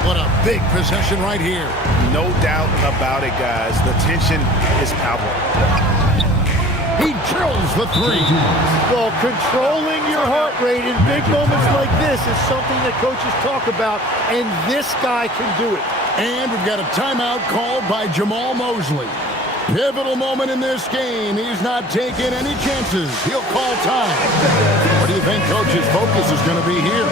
What a big possession right here. No doubt about it, guys. The tension is palpable. He drills the three. Well, controlling your heart rate in big moments like this is something that coaches talk about, and this guy can do it. And we've got a timeout called by Jamal Mosley. Pivotal moment in this game. He's not taking any chances. He'll call time. What do you think Coach's focus is going to be here?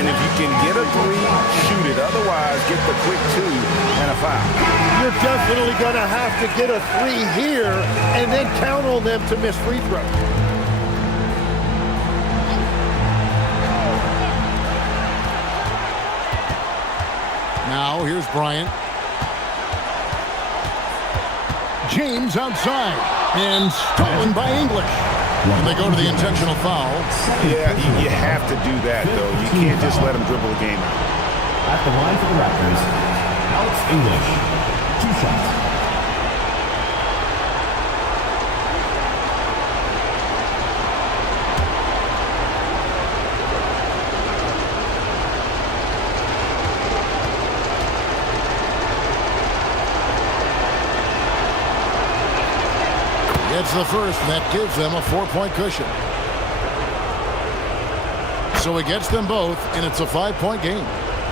And if you can get a three, shoot it. Otherwise, get the quick two and a foul. You're definitely going to have to get a three here and then count on them to miss free throws. Now, here's Bryant. James outside. And stolen by English. And they go to the intentional foul. Yeah, you have to do that, though. You can't just let him dribble the game out. At the line for the Raptors, Alex English. 2 shots. It's the first, and that gives them a 4-point cushion. So he gets them both, and it's a 5-point game.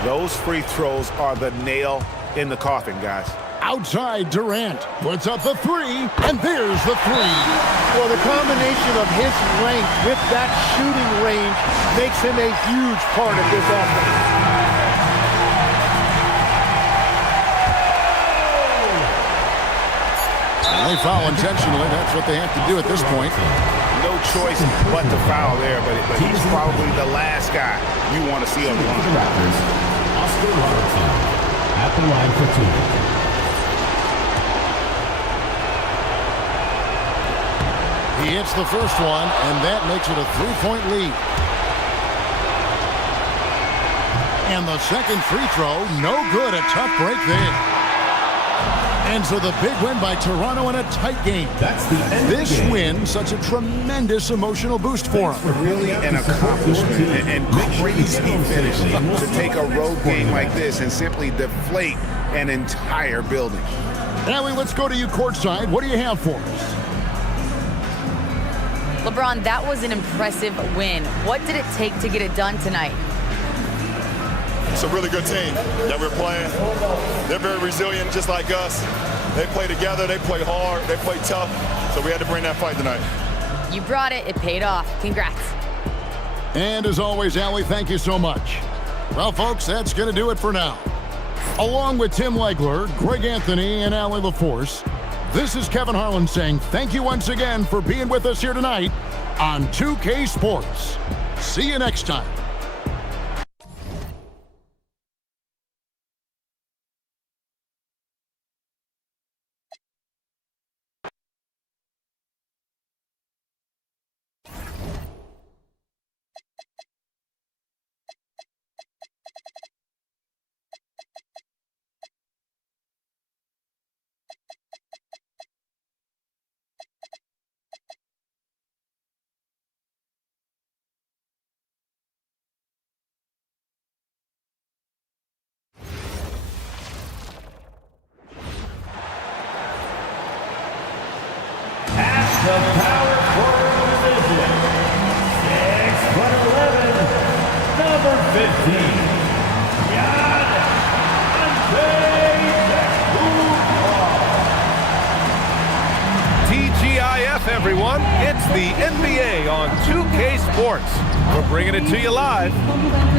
Those free throws are the nail in the coffin, guys. Outside, Durant puts up the three, and there's the three. Well, the combination of his length with that shooting range makes him a huge part of this offense. They foul intentionally. That's what they have to do at this point. No choice but to foul there, but he's probably the last guy you want to see on the line. Raptors, Oscar Robertson at the line for 2. He hits the first one, and that makes it a 3-point lead. And the second free throw, no good. A tough break there. And so the big win by Toronto in a tight game. This win, such a tremendous emotional boost for them. Really an accomplishment and crazy finish to take a road game like this and simply deflate an entire building. Allie, let's go to you courtside. What do you have for us? LeBron, that was an impressive win. What did it take to get it done tonight? It's a really good team that we're playing. They're very resilient, just like us. They play together, they play hard, they play tough, so we had to bring that fight tonight. You brought it. It paid off. Congrats. And as always, Allie, thank you so much. Well, folks, that's going to do it for now. Along with Tim Legler, Greg Anthony, and Allie LaForce, this is Kevin Harlan saying thank you once again for being with us here tonight on 2K Sports. See you next time. The power forward division, 6'11", number 15, Jan TGIF, everyone. It's the NBA on 2K Sports. We're bringing it to you live.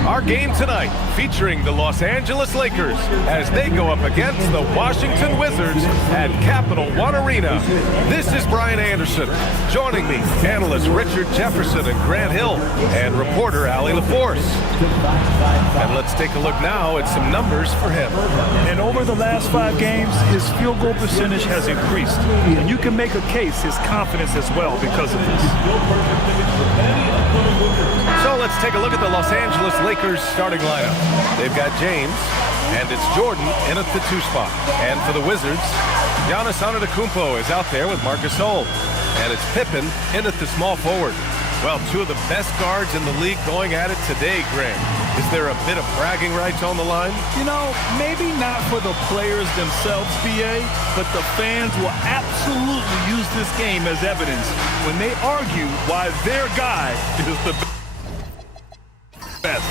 Our game tonight featuring the Los Angeles Lakers as they go up against the Washington Wizards at Capital One Arena. This is Brian Anderson. Joining me, analysts Richard Jefferson and Grant Hill, and reporter Allie LaForce. And let's take a look now at some numbers for him. And over the last 5 games, his field goal percentage has increased. And you can make a case his confidence as well because of this. So let's take a look at the Los Angeles Lakers starting lineup. They've got James, and it's Jordan in at the 2 spot. And for the Wizards, Giannis Antetokounmpo is out there with Marc Gasol. And it's Pippen in at the small forward. Well, 2 of the best guards in the league going at it today, Greg. Is there a bit of bragging rights on the line? You know, maybe not for the players themselves, BA, but the fans will absolutely use this game as evidence when they argue why their guy is the best.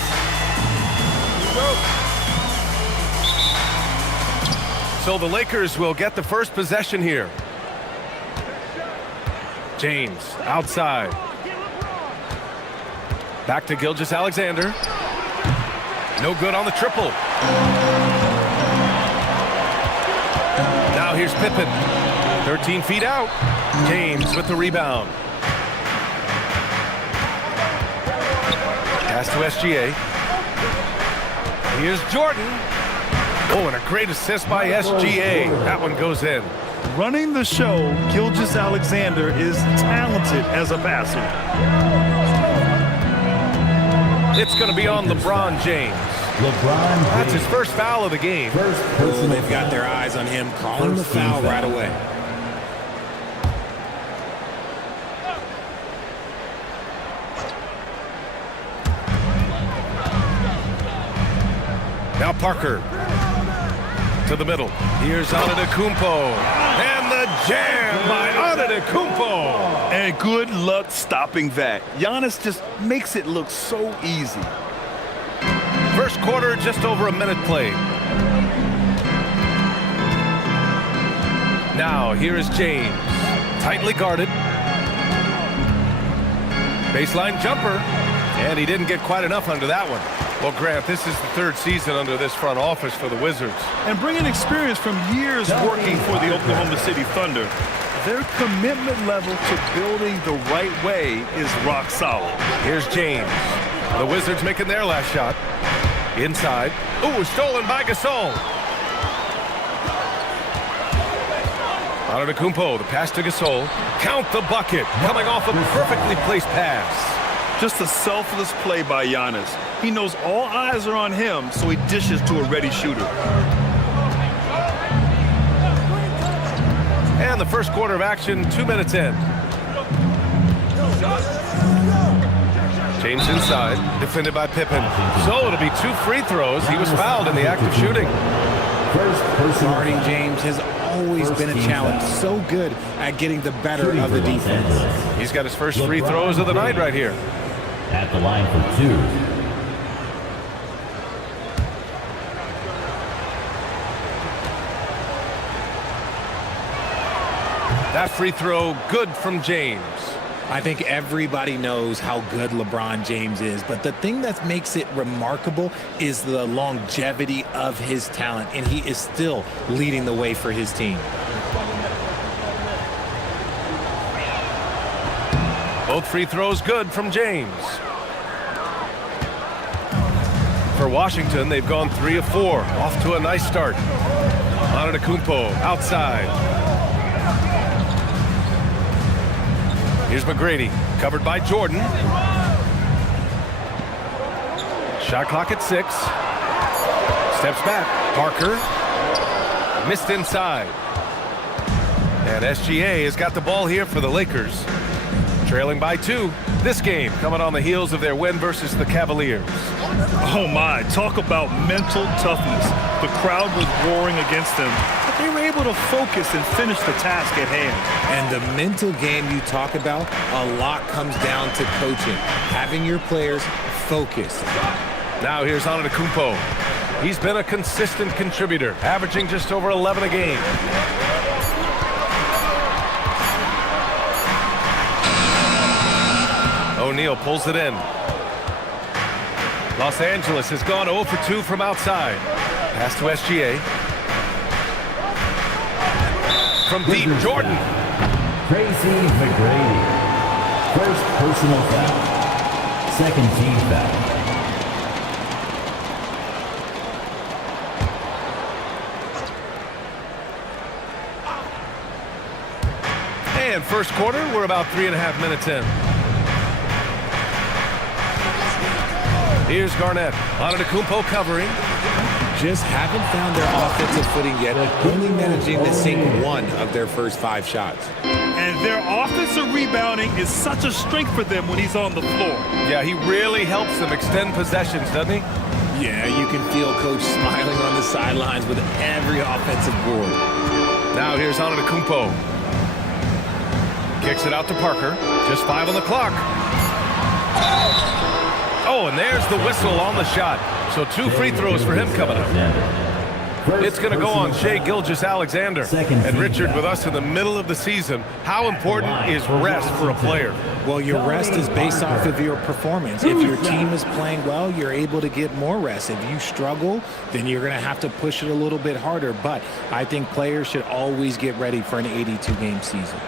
So the Lakers will get the first possession here. James outside. Back to Gilgeous-Alexander. No good on the triple. Now here's Pippen. 13 feet out. James with the rebound. Pass to SGA. Here's Jordan. Oh, and a great assist by SGA. That one goes in. Running the show, Gilgeous-Alexander is talented as a passer. It's going to be on LeBron James. That's his first foul of the game. They've got their eyes on him, calling the foul right away. Now Parker to the middle. Here's Antetokounmpo. And the jam by Antetokounmpo. And good luck stopping that. Giannis just makes it look so easy. First quarter, just over a minute played. Now, here is James. Tightly guarded. Baseline jumper. And he didn't get quite enough under that one. Well, Grant, this is the 3rd season under this front office for the Wizards. And bringing experience from years working for the Oklahoma City Thunder, their commitment level to building the right way is rock solid. Here's James. The Wizards making their last shot. Inside. Ooh, stolen by Gasol. Antetokounmpo, the pass to Gasol. Count the bucket. Coming off a perfectly placed pass. Just a selfless play by Giannis. He knows all eyes are on him, so he dishes to a ready shooter. And the first quarter of action, 2 minutes in. James inside, defended by Pippen. So it'll be 2 free throws. He was fouled in the act of shooting. Guarding James has always been a challenge. So good at getting the better of the defense. He's got his first free throws of the night right here. At the line for 2. That free throw, good from James. I think everybody knows how good LeBron James is, but the thing that makes it remarkable is the longevity of his talent, and he is still leading the way for his team. Both free throws good from James. For Washington, they've gone 3 of 4, off to a nice start. Antetokounmpo outside. Here's McGrady, covered by Jordan. Shot clock at 6. Steps back. Parker. Missed inside. And SGA has got the ball here for the Lakers. Trailing by 2. This game coming on the heels of their win versus the Cavaliers. Oh my, talk about mental toughness. The crowd was roaring against them, but they were able to focus and finish the task at hand. And the mental game you talk about, a lot comes down to coaching, having your players focused. Now here's Antetokounmpo. He's been a consistent contributor, averaging just over 11 a game. O'Neal pulls it in. Los Angeles has gone 0 for 2 from outside. Pass to SGA. From deep, Jordan. Tracy McGrady. First personal foul. Second team foul. And first quarter, we're about 3.5 minutes in. Here's Garnett. Antetokounmpo covering. Just haven't found their offensive footing yet, only managing to sink 1 of their first 5 shots. And their offensive rebounding is such a strength for them when he's on the floor. Yeah, he really helps them extend possessions, doesn't he? Yeah, you can feel Coach smiling on the sidelines with every offensive board. Now here's Antetokounmpo. Kicks it out to Parker. Just 5 on the clock. Oh, and there's the whistle on the shot. So 2 free throws for him coming up. It's going to go on Shai Gilgeous-Alexander. And Richard, with us in the middle of the season, how important is rest for a player? Well, your rest is based off of your performance. If your team is playing well, you're able to get more rest. If you struggle, then you're going to have to push it a little bit harder. But I think players should always get ready for an 82-game season.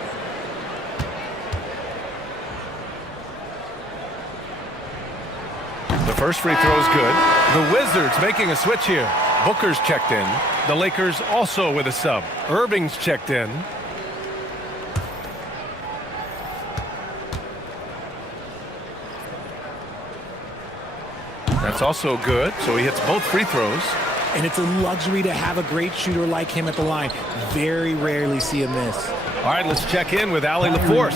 The first free throw is good. The Wizards making a switch here. Booker's checked in. The Lakers also with a sub. Irving's checked in. That's also good. So he hits both free throws. And it's a luxury to have a great shooter like him at the line. Very rarely see a miss. All right, let's check in with Allie LaForce.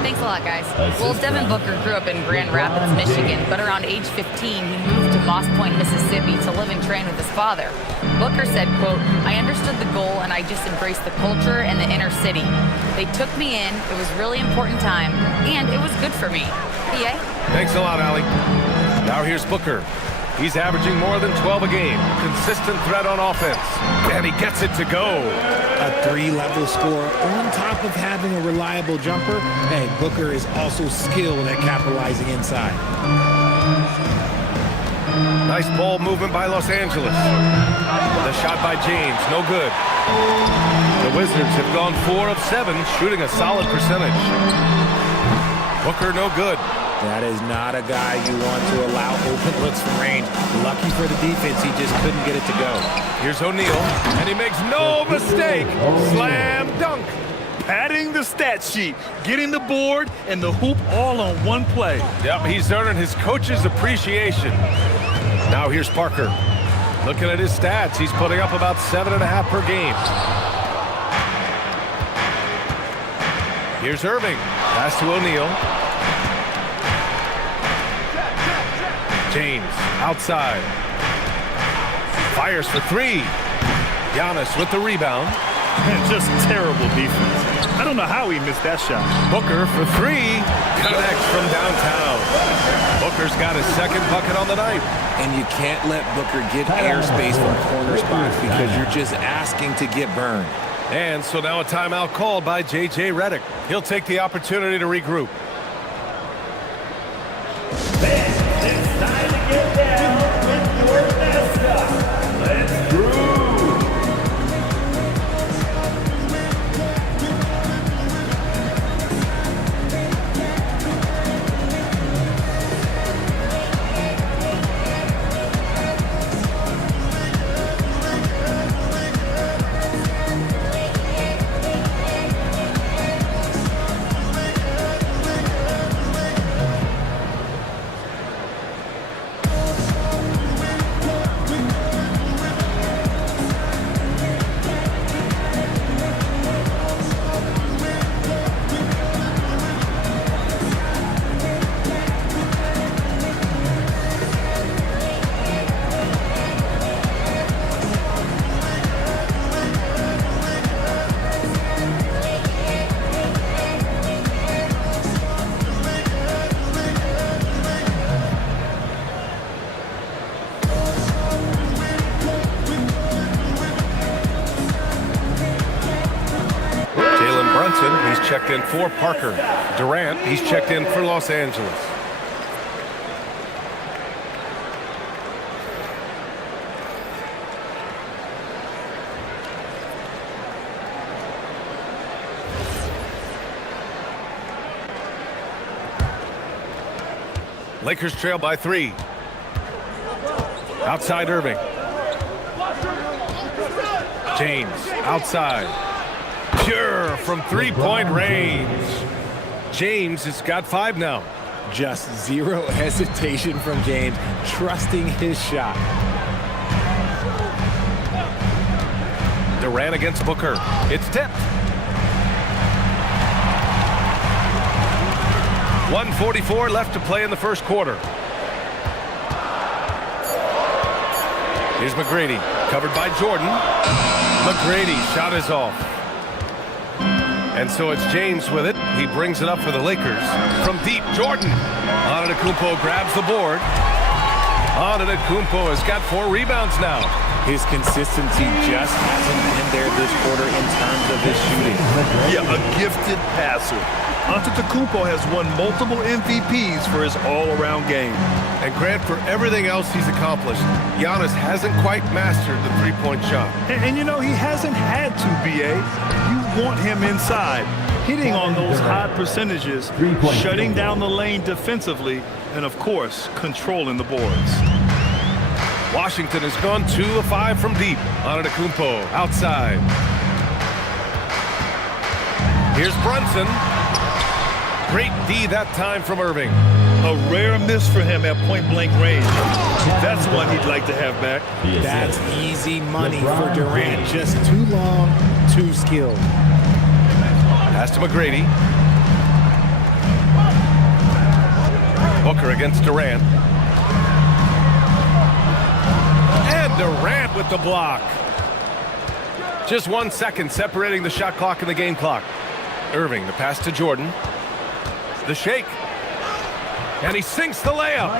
Thanks a lot, guys. Well, Devin Booker grew up in Grand Rapids, Michigan, but around age 15, he moved to Moss Point, Mississippi to live and train with his father. Booker said, quote, "I understood the goal and I just embraced the culture and the inner city. They took me in, it was a really important time, and it was good for me." PA? Thanks a lot, Allie. Now here's Booker. He's averaging more than 12 a game. Consistent threat on offense. And he gets it to go. A 3-level score on top of having a reliable jumper. Hey, Booker is also skilled at capitalizing inside. Nice ball movement by Los Angeles. The shot by James, no good. The Wizards have gone 4 of 7, shooting a solid percentage. Booker, no good. That is not a guy you want to allow open looks from range. Lucky for the defense, he just couldn't get it to go. Here's O'Neal, and he makes no mistake. Slam dunk. Padding the stat sheet, getting the board and the hoop all on one play. Yep, he's earning his coach's appreciation. Now here's Parker. Looking at his stats, he's putting up about 7.5 per game. Here's Irving. Pass to O'Neal. James outside. Fires for three. Giannis with the rebound. Just terrible defense. I don't know how he missed that shot. Booker for three. Connects from downtown. Booker's got his second bucket on the night. And you can't let Booker get airspace from corner spots because you're just asking to get burned. And so now a timeout called by J.J. Redick. He'll take the opportunity to regroup. It's time to get down with your mascot. Let's groove. He's checked in for Parker. Durant, he's checked in for Los Angeles. Lakers trail by 3. Outside Irving. James outside. Pure from three-point range. James has got 5 now. Just zero hesitation from James, trusting his shot. Durant against Booker. It's tipped. 1:44 left to play in the first quarter. Here's McGrady, covered by Jordan. McGrady, shot is off. And so it's James with it. He brings it up for the Lakers. From deep, Jordan. Antetokounmpo grabs the board. Antetokounmpo has got 4 rebounds now. His consistency just hasn't been there this quarter in terms of his shooting. Yeah, a gifted passer. Antetokounmpo has won multiple MVPs for his all-around game. And Grant, for everything else he's accomplished, Giannis hasn't quite mastered the three-point shot. And you know, he hasn't had to, B.A. You want him inside, hitting on those high percentages, shutting down the lane defensively, and, of course, controlling the boards. Washington has gone 2 of 5 from deep. Antetokounmpo outside. Here's Brunson. Great D that time from Irving. A rare miss for him at point-blank range. That's one he'd like to have back. That's easy money for Durant. Just too long, too skilled. Pass to McGrady. Booker against Durant. And Durant with the block. Just 1 second separating the shot clock and the game clock. Irving, the pass to Jordan. The shake. And he sinks the layup.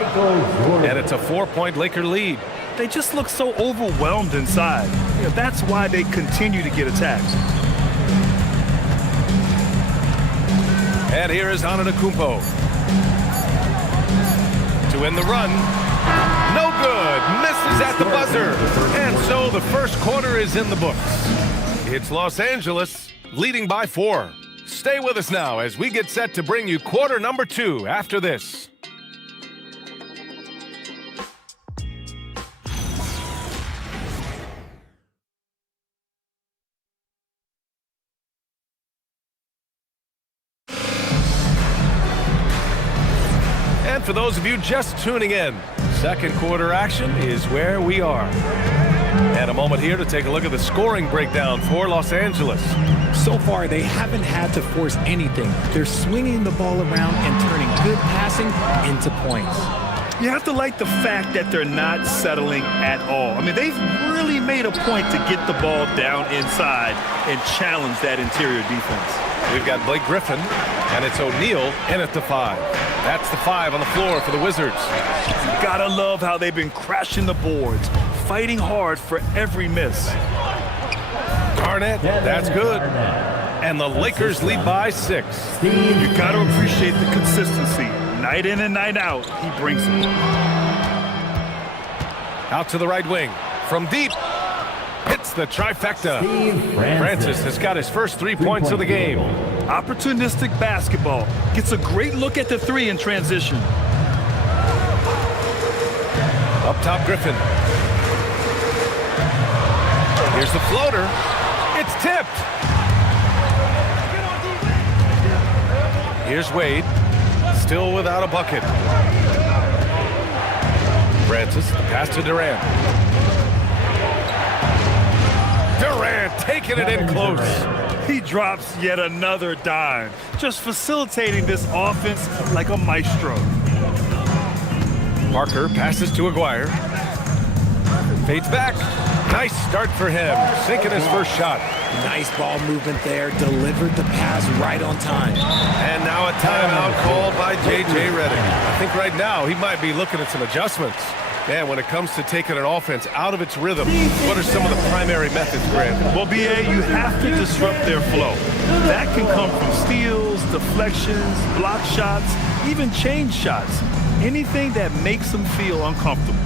And it's a 4-point Laker lead. They just look so overwhelmed inside. You know, that's why they continue to get attacked. And here is Antetokounmpo. To end the run. No good. Misses at the buzzer. And so the first quarter is in the books. It's Los Angeles leading by 4. Stay with us now as we get set to bring you quarter number 2 after this. And for those of you just tuning in, second quarter action is where we are. And a moment here to take a look at the scoring breakdown for Los Angeles. So far, they haven't had to force anything. They're swinging the ball around and turning good passing into points. You have to like the fact that they're not settling at all. I mean, they've really made a point to get the ball down inside and challenge that interior defense. We've got Blake Griffin, and it's O'Neal in at the 5. That's the 5 on the floor for the Wizards. Gotta love how they've been crashing the boards, fighting hard for every miss. Garnett, that's good. And the Lakers lead by 6. You gotta appreciate the consistency. Night in and night out, he brings it. Out to the right wing. From deep. Hits the trifecta. Francis has got his first 3 points of the game. Opportunistic basketball. Gets a great look at the 3 in transition. Up top, Griffin. Here's the floater. It's tipped. Here's Wade. Still without a bucket. Francis, the pass to Durant. Durant taking it in close. He drops yet another dime, just facilitating this offense like a maestro. Parker passes to Aguirre. Fades back. Nice start for him, sinking his first shot. Nice ball movement there, delivered the pass right on time. And now a timeout called by J.J. Redick. I think right now he might be looking at some adjustments. Man, when it comes to taking an offense out of its rhythm, what are some of the primary methods, Grant? Well, B.A., you have to disrupt their flow. That can come from steals, deflections, block shots, even change shots. Anything that makes them feel uncomfortable.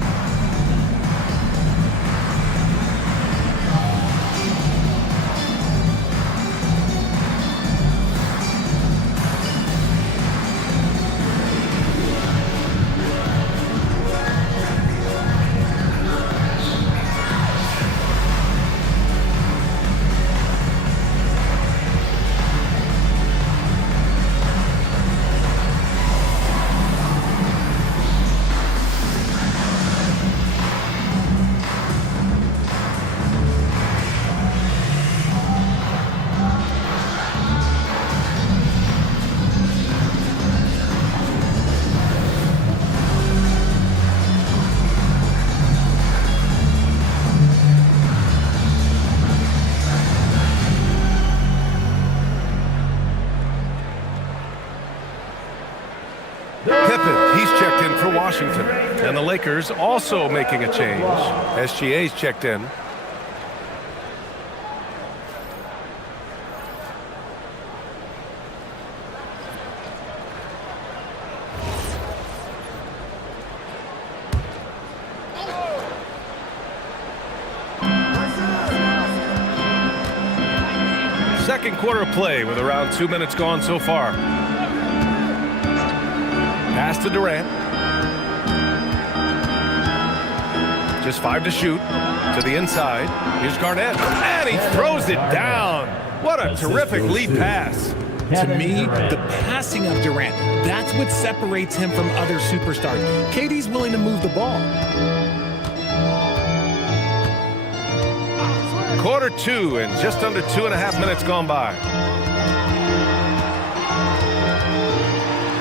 Washington. And the Lakers also making a change. SGA's checked in. Second quarter of play with around 2 minutes gone so far. Pass to Durant. Just 5 to shoot. To the inside. Here's Garnett. And he throws it down. What a terrific lead pass. To me, the passing of Durant, that's what separates him from other superstars. KD's willing to move the ball. Quarter 2 and just under 2.5 minutes gone by.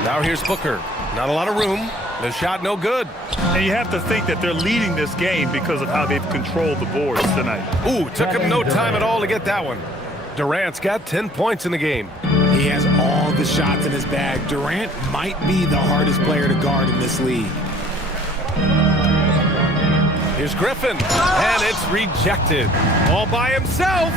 Now here's Booker. Not a lot of room. The shot no good. And you have to think that they're leading this game because of how they've controlled the boards tonight. Ooh, took him no time at all to get that one. Durant's got 10 points in the game. He has all the shots in his bag. Durant might be the hardest player to guard in this league. Here's Griffin, and it's rejected. All by himself.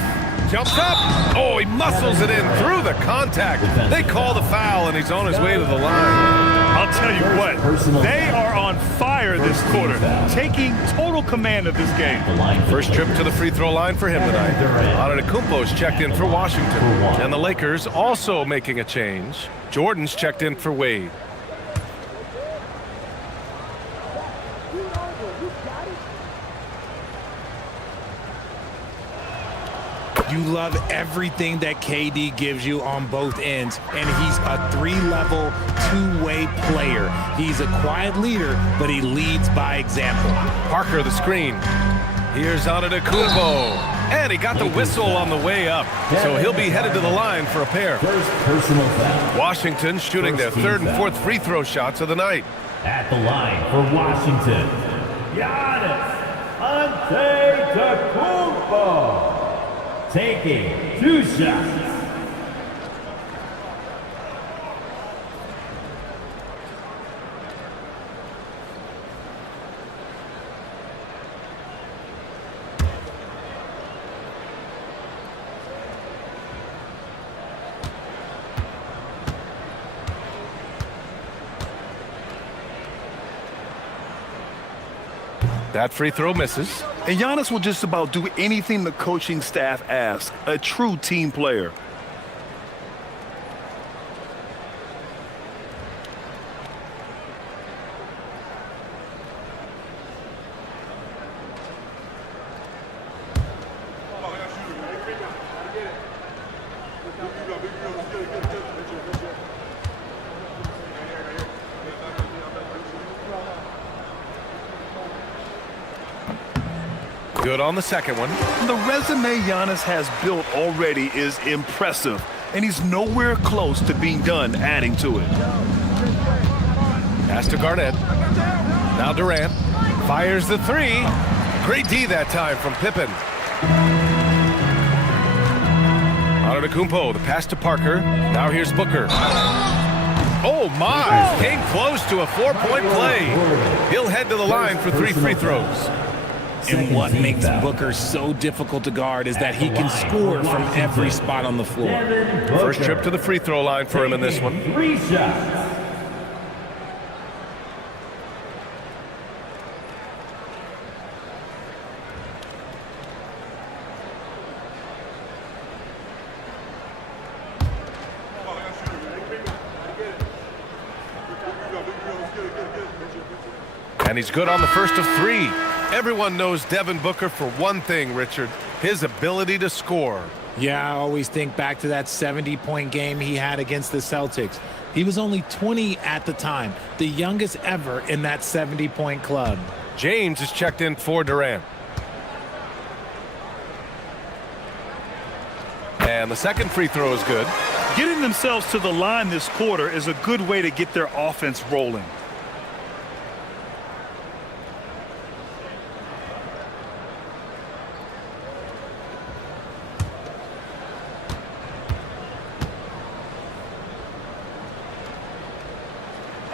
Jumps up. Oh, he muscles it in through the contact. They call the foul, and he's on his way to the line. I'll tell you what, they are on fire this quarter, taking total command of this game. First trip to the free throw line for him tonight. Antetokounmpo's checked in for Washington. And the Lakers also making a change. Jordan's checked in for Wade. You love everything that KD gives you on both ends, and he's a three-level, two-way player. He's a quiet leader, but he leads by example. Parker, the screen. Here's Antetokounmpo. And he got the whistle on the way up. So he'll be headed to the line for a pair. First personal foul. Washington shooting their third and fourth free throw shots of the night. At the line for Washington, Giannis Antetokounmpo. Taking 2 shots. That free throw misses. And Giannis will just about do anything the coaching staff asks. A true team player. Good on the second one. The resume Giannis has built already is impressive, and he's nowhere close to being done adding to it. Pass to Garnett. Now Durant fires the three. Great D that time from Pippen. Antetokounmpo, the pass to Parker. Now here's Booker. Oh my! Came close to a 4-point play. He'll head to the line for 3 free throws. And what makes Booker so difficult to guard is that he can score from every spot on the floor. First trip to the free throw line for him in this one. 3 shots. And he's good on the first of 3. Everyone knows Devin Booker for one thing, Richard, his ability to score. Yeah, I always think back to that 70-point game he had against the Celtics. He was only 20 at the time, the youngest ever in that 70-point club. James is checked in for Durant. And the second free throw is good. Getting themselves to the line this quarter is a good way to get their offense rolling.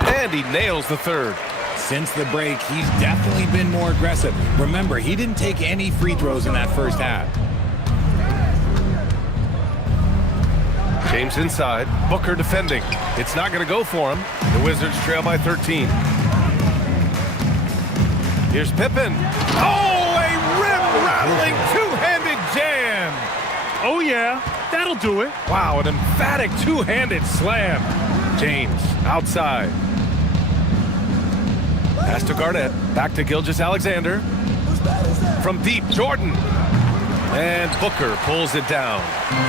And he nails the third. Since the break, he's definitely been more aggressive. Remember, he didn't take any free throws in that first half. James inside. Booker defending. It's not going to go for him. The Wizards trail by 13. Here's Pippen. Oh, a rim-rattling two-handed jam. Oh, yeah. That'll do it. Wow, an emphatic two-handed slam. James outside. Pass to Garnett. Back to Gilgeous-Alexander. From deep, Jordan. And Booker pulls it down.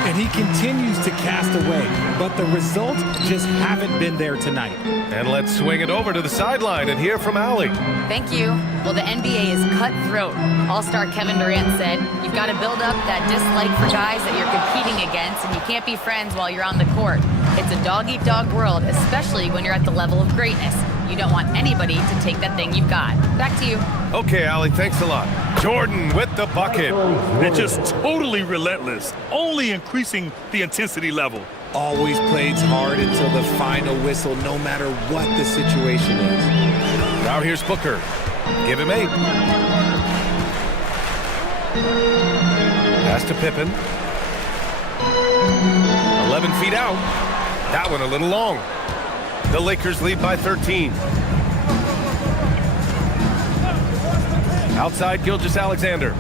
And he continues to cast away, but the results just haven't been there tonight. And let's swing it over to the sideline and hear from Allie. Thank you. Well, the NBA is cutthroat. All-star Kevin Durant said, you've got to build up that dislike for guys that you're competing against, and you can't be friends while you're on the court. It's a dog-eat-dog world, especially when you're at the level of greatness. You don't want anybody to take that thing you've got. Back to you. Okay, Allie, thanks a lot. Jordan with the bucket. And just totally relentless, only increasing the intensity level. Always plays hard until the final whistle, no matter what the situation is. Now here's Booker. Give him 8. Pass to Pippen. 11 feet out. That one a little long. The Lakers lead by 13. Outside, Gilgeous-Alexander.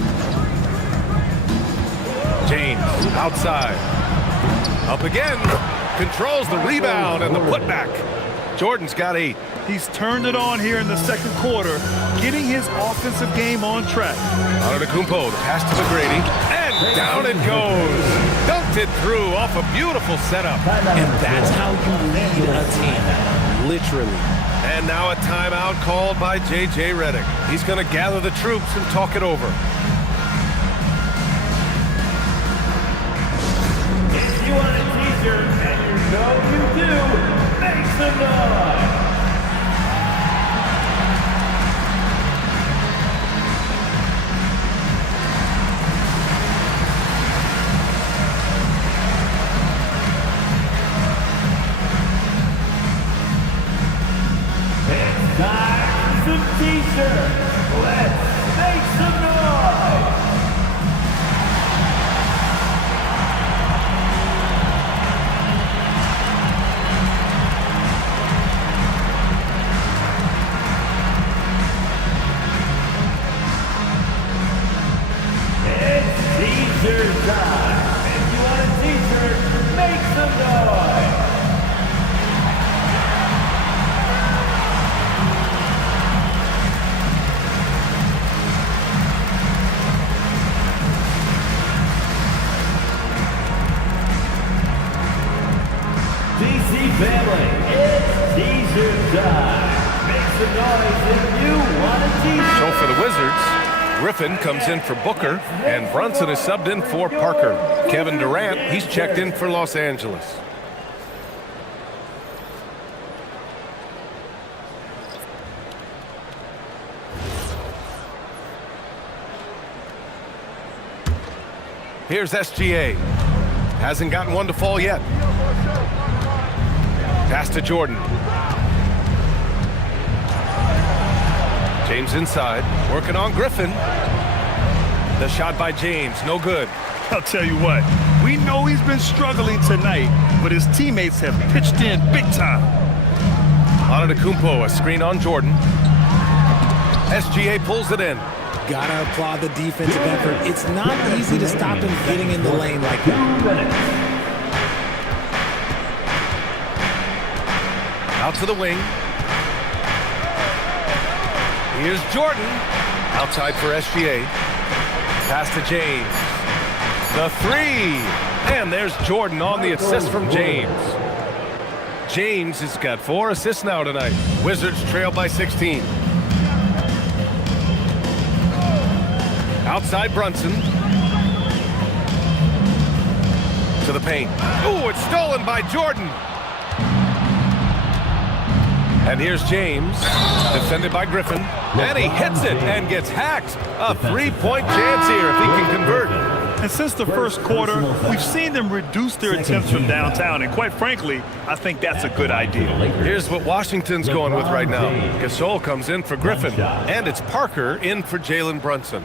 James, outside. Up again. Controls the rebound and the putback. Jordan's got 8. He's turned it on here in the second quarter, getting his offensive game on track. Antetokounmpo, the pass to McGrady, and down it goes. Dunked it through off a beautiful setup. And that's how you lead a team, literally. And now a timeout called by J.J. Redick. He's going to gather the troops and talk it over. some noise. It's time for some t-shirts. Let's make some noise. It's t-shirt time. If you want a t-shirt, make some noise. DC family, it's t-shirt time. Make some noise if you want a t-shirt. So for the Wizards, Griffin comes in for Booker, and Brunson is subbed in for Parker. Kevin Durant, he's checked in for Los Angeles. Here's SGA. Hasn't gotten one to fall yet. Pass to Jordan. James inside, working on Griffin. The shot by James, no good. I'll tell you what, we know he's been struggling tonight, but his teammates have pitched in big time. Antetokounmpo, a screen on Jordan. SGA pulls it in. Gotta applaud the defensive effort. It's not easy to stop him getting in the lane like that. Out to the wing. Here's Jordan. Outside for SGA. Pass to James. The three. And there's Jordan on the assist from James. James has got 4 assists now tonight. Wizards trail by 16. Outside Brunson. To the paint. Ooh, it's stolen by Jordan. And here's James, defended by Griffin, and he hits it and gets hacked. A three-point chance here if he can convert. And since the first quarter, we've seen them reduce their attempts from downtown, and quite frankly, I think that's a good idea. Here's what Washington's going with right now. Gasol comes in for Griffin, and it's Parker in for Jalen Brunson.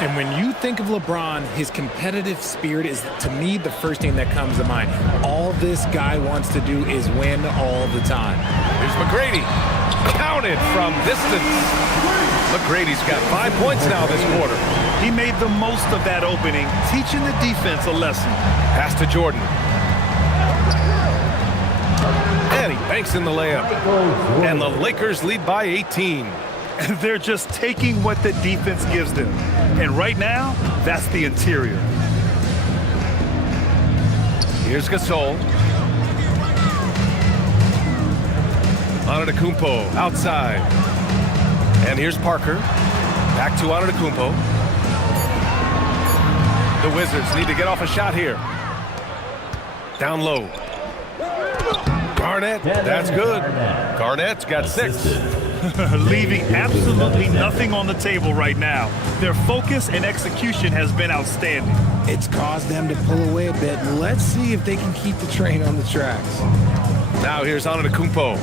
And when you think of LeBron, his competitive spirit is, to me, the first thing that comes to mind. All this guy wants to do is win all the time. Here's McGrady. Counted from distance. McGrady's got 5 points now this quarter. He made the most of that opening, teaching the defense a lesson. Pass to Jordan. And he banks in the layup. And the Lakers lead by 18. They're just taking what the defense gives them. And right now, that's the interior. Here's Gasol. Antetokounmpo outside. And here's Parker. Back to Antetokounmpo. The Wizards need to get off a shot here. Down low. Garnett, that's good. Garnett's got 6. Leaving absolutely nothing on the table right now. Their focus and execution has been outstanding. It's caused them to pull away a bit. Let's see if they can keep the train on the tracks. Now here's Antetokounmpo.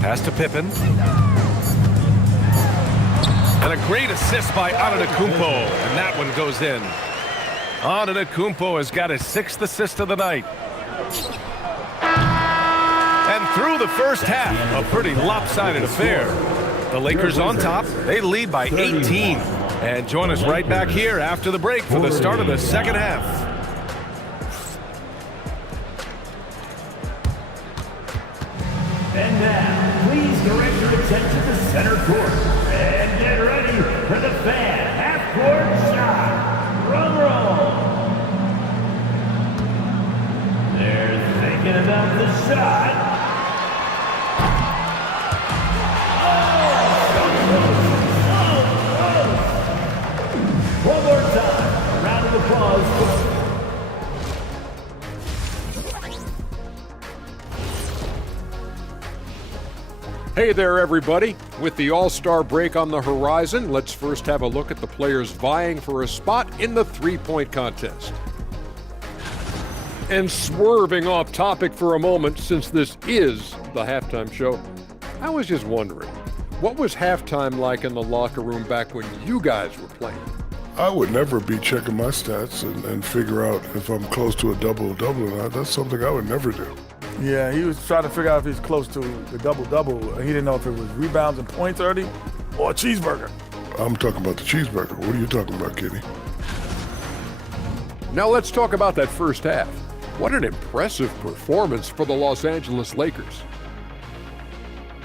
Pass to Pippen. And a great assist by Antetokounmpo. And that one goes in. Antetokounmpo has got his 6th assist of the night. And through the first half, a pretty lopsided affair. The Lakers on top. They lead by 18. And join us right back here after the break for the start of the second half. And now, please direct your attention to center court. And get ready for the fan half-court shot. Drum roll. They're thinking about the shot. Hey there, everybody. With the All-Star break on the horizon, let's first have a look at the players vying for a spot in the three-point contest. And swerving off topic for a moment, since this is the halftime show, I was just wondering, what was halftime like in the locker room back when you guys were playing? I would never be checking my stats and figure out if I'm close to a double-double or not. That's something I would never do. Yeah, he was trying to figure out if he's close to the double-double. He didn't know if it was rebounds and points early or a cheeseburger. I'm talking about the cheeseburger. What are you talking about, Kitty? Now let's talk about that first half. What an impressive performance for the Los Angeles Lakers.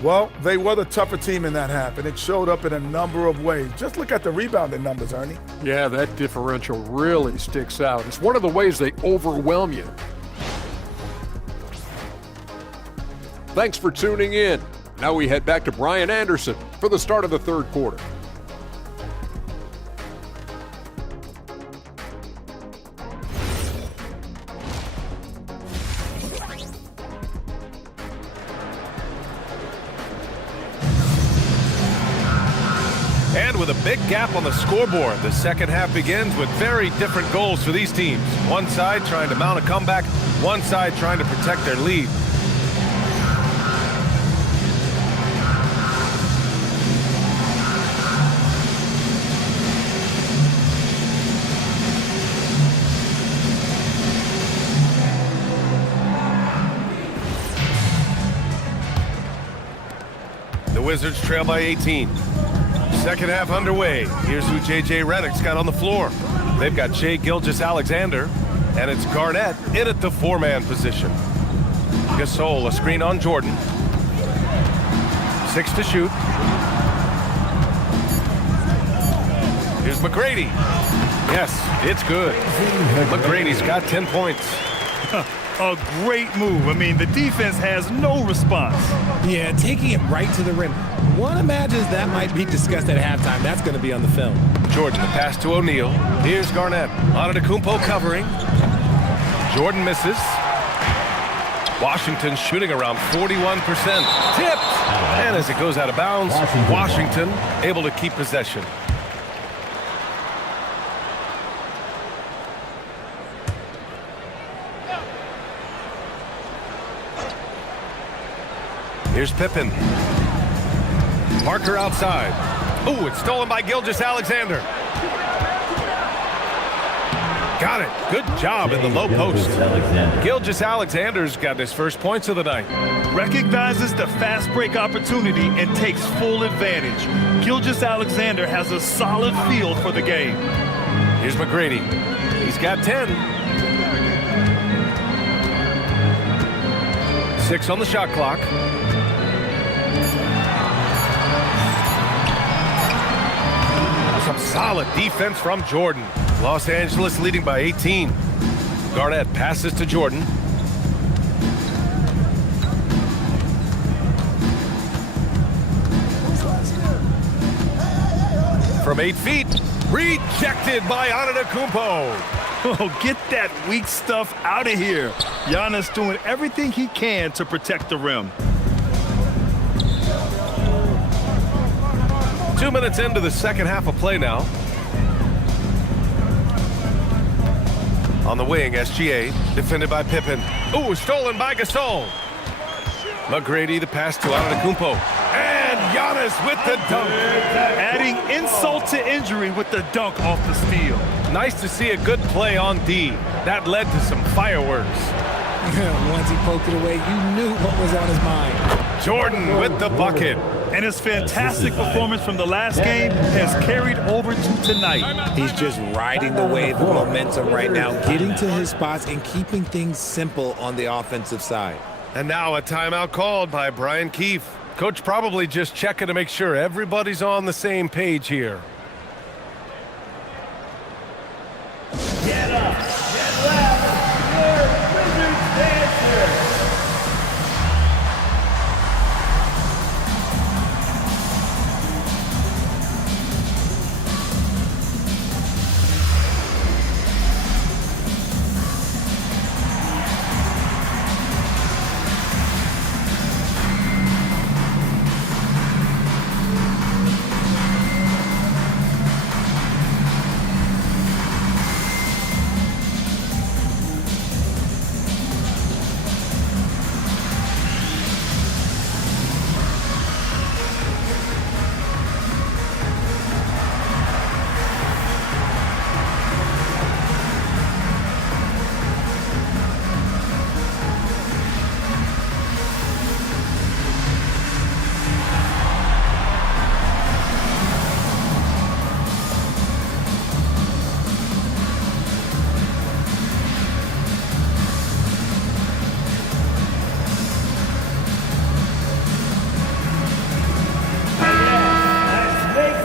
Well, they were the tougher team in that half, and it showed up in a number of ways. Just look at the rebounding numbers, Ernie. Yeah, that differential really sticks out. It's one of the ways they overwhelm you. Thanks for tuning in. Now we head back to Brian Anderson for the start of the third quarter. And with a big gap on the scoreboard, the second half begins with very different goals for these teams. One side trying to mount a comeback, one side trying to protect their lead. The Wizards trail by 18. Second half underway. Here's who J.J. Redick's got on the floor. They've got Shai Gilgeous-Alexander, and it's Garnett in at the four-man position. Gasol, a screen on Jordan. 6 to shoot. Here's McGrady. Yes, it's good. McGrady's got 10 points. A great move. I mean, the defense has no response. Yeah, taking it right to the rim. One imagines that might be discussed at halftime. That's going to be on the film. Jordan, the pass to O'Neal. Here's Garnett. Antetokounmpo covering. Jordan misses. Washington shooting around 41%. Tipped! And as it goes out of bounds, Washington able to keep possession. Here's Pippen. Parker outside. Oh, it's stolen by Gilgeous-Alexander. Got it. Good job in the low post. Gilgeous-Alexander's got his first points of the night. Recognizes the fast break opportunity and takes full advantage. Gilgeous-Alexander has a solid feel for the game. Here's McGrady. He's got 10. 6 on the shot clock. Some solid defense from Jordan. Los Angeles leading by 18. Garnett passes to Jordan. From 8 feet, rejected by Antetokounmpo. Oh, get that weak stuff out of here. Giannis doing everything he can to protect the rim. 2 minutes into the second half of play now. On the wing, SGA, defended by Pippen. Ooh, stolen by Gasol. McGrady, the pass to Antetokounmpo. And Giannis with the dunk. Adding insult to injury with the dunk off the steal. Nice to see a good play on D. That led to some fireworks. Once he poked it away, you knew what was on his mind. Jordan with the bucket. And his fantastic performance from the last game has carried over to tonight. He's just riding the wave of momentum right now, getting to his spots and keeping things simple on the offensive side. And now a timeout called by Brian Keefe. Coach probably just checking to make sure everybody's on the same page here. Get up, get left, your Wizards dancer.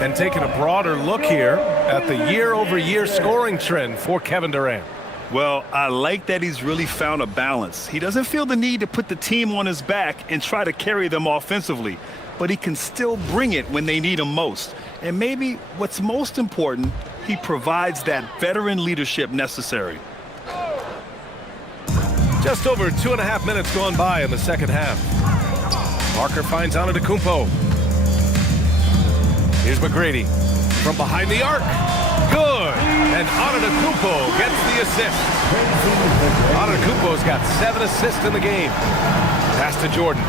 And taking a broader look here at the year-over-year scoring trend for Kevin Durant. Well, I like that he's really found a balance. He doesn't feel the need to put the team on his back and try to carry them offensively, but he can still bring it when they need him most. And maybe what's most important, he provides that veteran leadership necessary. Just over 2.5 minutes gone by in the second half. Parker finds Antetokounmpo. Here's McGrady from behind the arc. Good. And Antetokounmpo gets the assist. Antetokounmpo's got 7 assists in the game. Pass to Jordan.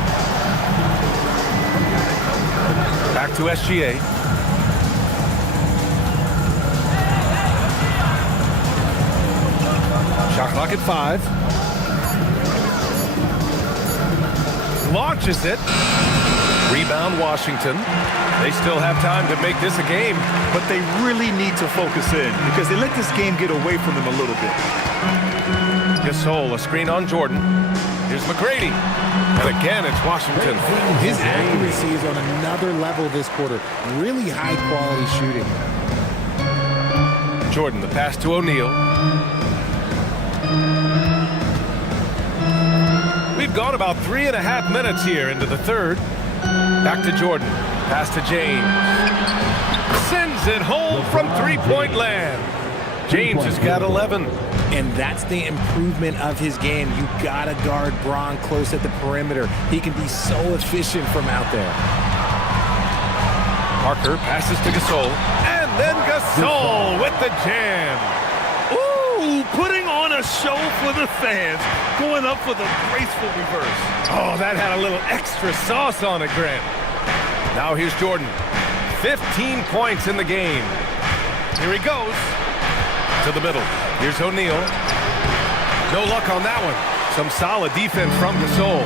Back to SGA. Shot clock at 5. Launches it. Rebound Washington. They still have time to make this a game. But they really need to focus in because they let this game get away from them a little bit. Gasol, a screen on Jordan. Here's McGrady. And again, it's Washington. His accuracy is on another level this quarter. Really high quality shooting. Jordan, the pass to O'Neal. We've gone about 3.5 minutes here into the third. Back to Jordan. Pass to James. Sends it home from three-point land. James has got 11. And that's the improvement of his game. You gotta guard Braun close at the perimeter. He can be so efficient from out there. Parker passes to Gasol. And then Gasol with the jam. Ooh, putting on a show for the fans. Going up with a graceful reverse. Oh, that had a little extra sauce on it, Grant. Now here's Jordan. 15 points in the game. Here he goes. To the middle. Here's O'Neal. No luck on that one. Some solid defense from Gasol.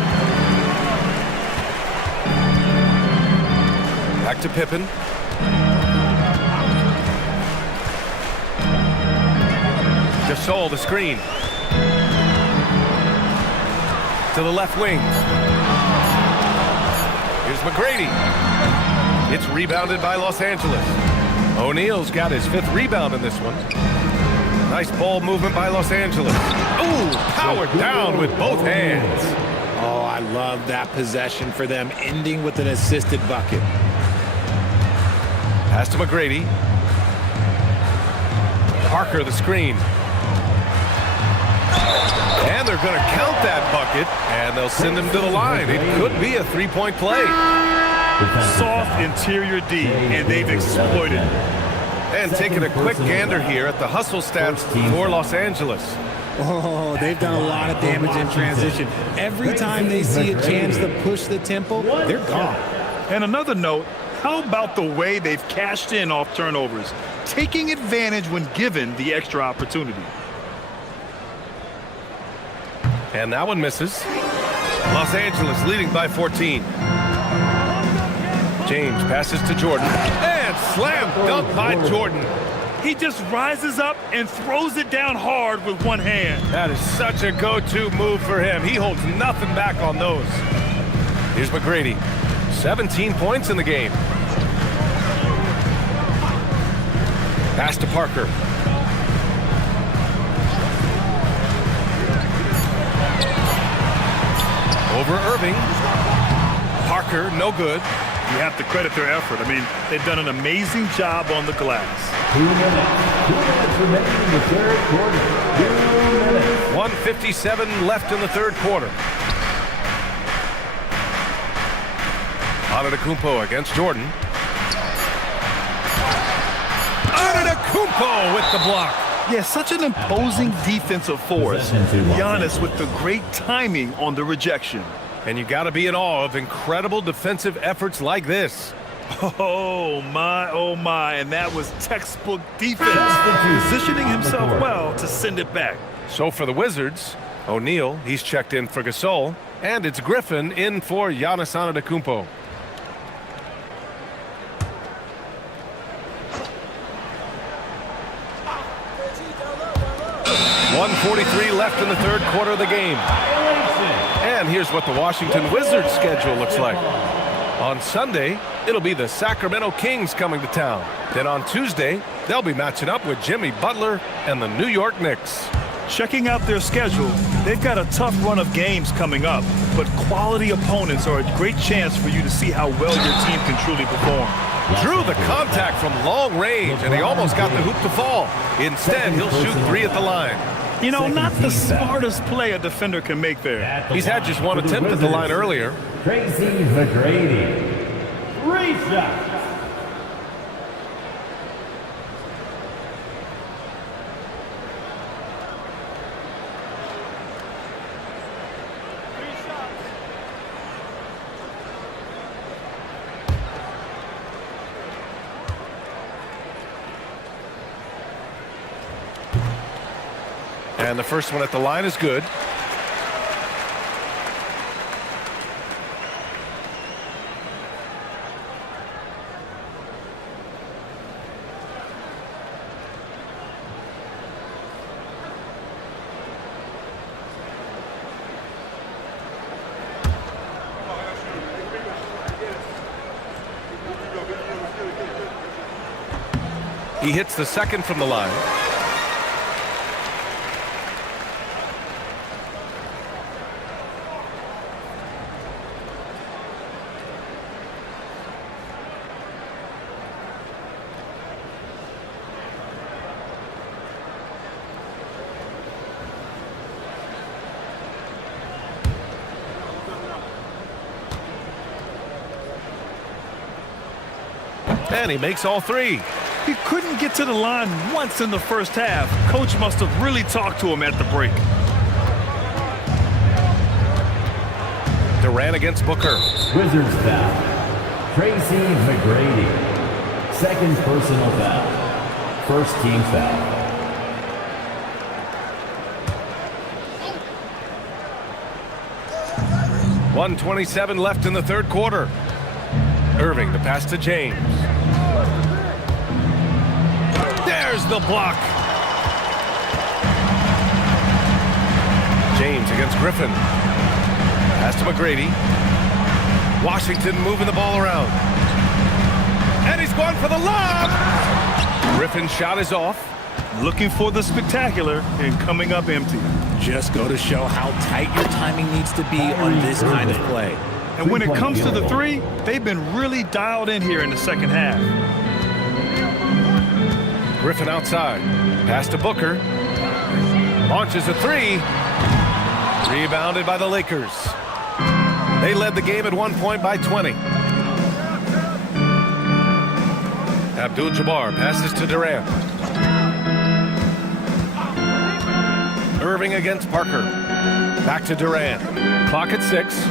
Back to Pippen. Gasol, the screen. To the left wing. Here's McGrady. It's rebounded by Los Angeles. O'Neal's got his 5th rebound in this one. Nice ball movement by Los Angeles. Ooh, powered down with both hands. Oh, I love that possession for them, ending with an assisted bucket. Pass to McGrady. Parker, the screen. And they're going to count that bucket, and they'll send him to the line. It could be a 3-point play. Soft interior D, and they've exploited it. And taking a quick gander here at the hustle stats for Los Angeles. Oh, they've done a lot of damage in transition. Every time they see a chance to push the tempo, they're gone. And another note, how about the way they've cashed in off turnovers, taking advantage when given the extra opportunity. And that one misses. Los Angeles leading by 14. James passes to Jordan. And slam dunk by Jordan. He just rises up and throws it down hard with one hand. That is such a go-to move for him. He holds nothing back on those. Here's McGrady. 17 points in the game. Pass to Parker. Over Irving. Parker, no good. You have to credit their effort. I mean, they've done an amazing job on the glass. 2 minutes remaining in the third quarter. 2 minutes. 1:57 left in the third quarter. Antetokounmpo against Jordan. Antetokounmpo with the block. Yeah, such an imposing defensive force. Giannis with the great timing on the rejection. And you got to be in awe of incredible defensive efforts like this. Oh my, and that was textbook defense, positioning himself well to send it back. So for the Wizards, O'Neal, he's checked in for Gasol, and it's Griffin in for Giannis Antetokounmpo. .143 left in the third quarter of the game. And here's what the Washington Wizards schedule looks like. On Sunday, it'll be the Sacramento Kings coming to town. Then on Tuesday, they'll be matching up with Jimmy Butler and the New York Knicks. Checking out their schedule, they've got a tough run of games coming up, but quality opponents are a great chance for you to see how well your team can truly perform. Drew the contact from long range, and he almost got the hoop to fall. Instead, he'll shoot 3 at the line. You know, not the smartest play a defender can make there. He's had just one attempt at the line earlier. Tracy McGrady. 3 shots. And the first one at the line is good. He hits the second from the line. And he makes all 3. He couldn't get to the line once in the first half. Coach must have really talked to him at the break. Durant against Booker. Wizards foul. Tracy McGrady. Second personal foul. First team foul. .127 left in the third quarter. Irving, the pass to James. There's the block. James against Griffin. Pass to McGrady. Washington moving the ball around. And he's going for the lob. Griffin's shot is off. Looking for the spectacular and coming up empty. Just go to show how tight your timing needs to be on this kind of play. And when it comes to the 3, they've been really dialed in here in the second half. Griffin outside. Pass to Booker. Launches a 3. Rebounded by the Lakers. They led the game at one point by 20. Abdul-Jabbar passes to Durant. Irving against Parker. Back to Durant. Clock at 6.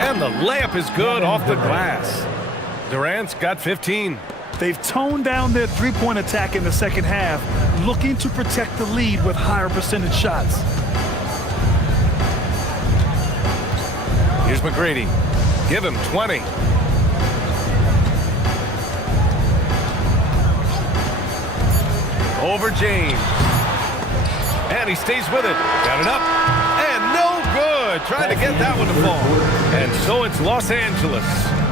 And the layup is good off the glass. Durant's got 15. They've toned down their three-point attack in the second half, looking to protect the lead with higher percentage shots. Here's McGrady. Give him 20. Over James. And he stays with it. Got it up. And no good. Trying to get that one to fall. And so it's Los Angeles.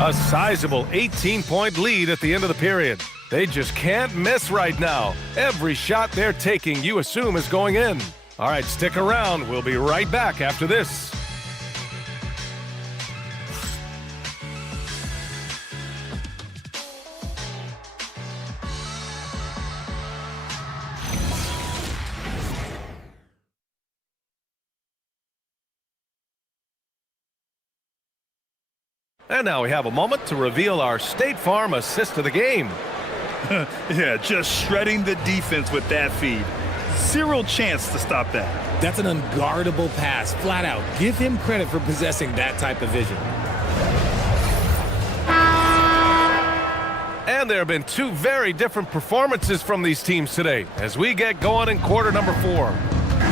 A sizable 18-point lead at the end of the period. They just can't miss right now. Every shot they're taking, you assume, is going in. All right, stick around. We'll be right back after this. And now we have a moment to reveal our State Farm assist of the game. Yeah, just shredding the defense with that feed. Zero chance to stop that. That's an unguardable pass, flat out. Give him credit for possessing that type of vision. And there have been 2 very different performances from these teams today as we get going in quarter number 4.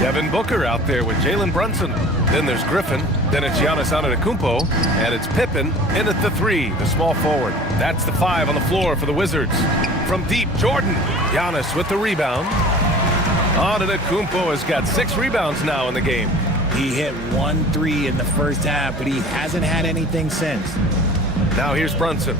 Devin Booker out there with Jalen Brunson. Then there's Griffin. Then it's Giannis Antetokounmpo. And it's Pippen in at the 3, the small forward. That's the 5 on the floor for the Wizards. From deep, Jordan. Giannis with the rebound. Antetokounmpo has got 6 rebounds now in the game. He hit 1 3 in the first half, but he hasn't had anything since. Now here's Brunson.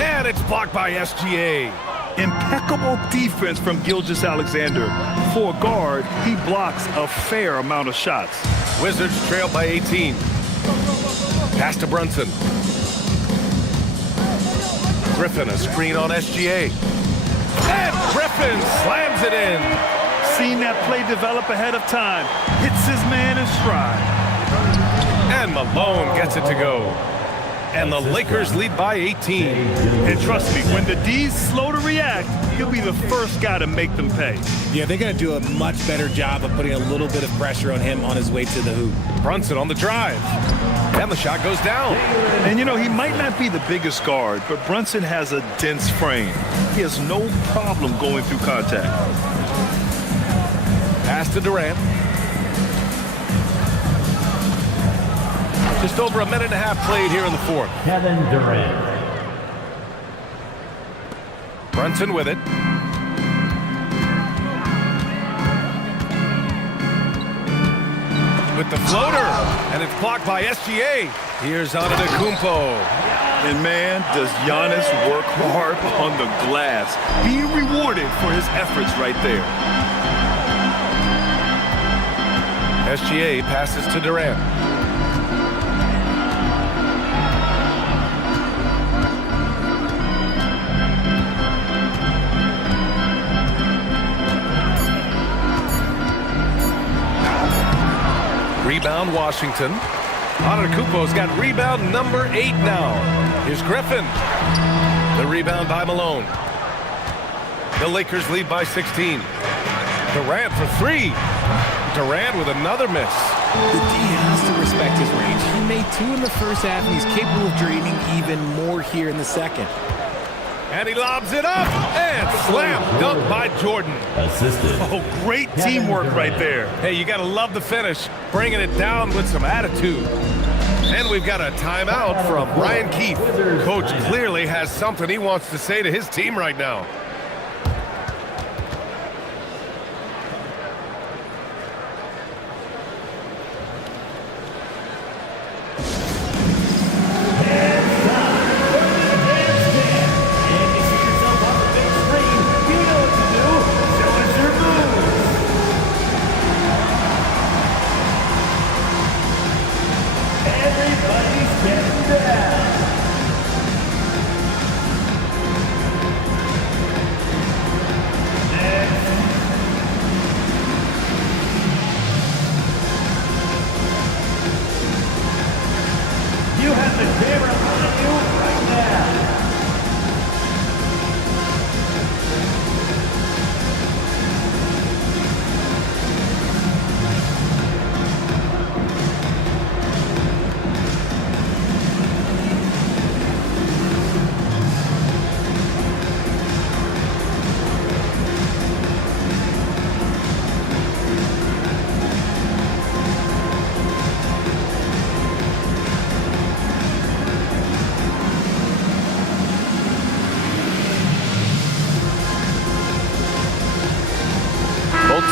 And it's blocked by SGA. Impeccable defense from Gilgeous-Alexander. For a guard, he blocks a fair amount of shots. Wizards trail by 18. Pass to Brunson. Griffin, a screen on SGA. And Griffin slams it in. Seen that play develop ahead of time. Hits his man in stride. And Malone gets it to go. And the Lakers lead by 18. And trust me, when the D's slow to react, he'll be the first guy to make them pay. Yeah, they're going to do a much better job of putting a little bit of pressure on him on his way to the hoop. Brunson on the drive. And the shot goes down. And you know, he might not be the biggest guard, but Brunson has a dense frame. He has no problem going through contact. Pass to Durant. Just over a minute and a half played here in the fourth. Kevin Durant. Brunson with it. With the floater, and it's blocked by SGA. Here's Antetokounmpo. And man, does Giannis work hard on the glass. Being rewarded for his efforts right there. SGA passes to Durant. Rebound, Washington. Antetokounmpo's got rebound number 8 now. Here's Griffin. The rebound by Malone. The Lakers lead by 16. Durant for 3. Durant with another miss. The D has to respect his range. He made 2 in the first half, and he's capable of draining even more here in the second. And he lobs it up, and slam dunk by Jordan. Assisted. Oh, great teamwork right there. Hey, you got to love the finish, bringing it down with some attitude. And we've got a timeout from Brian Keefe. Coach clearly has something he wants to say to his team right now.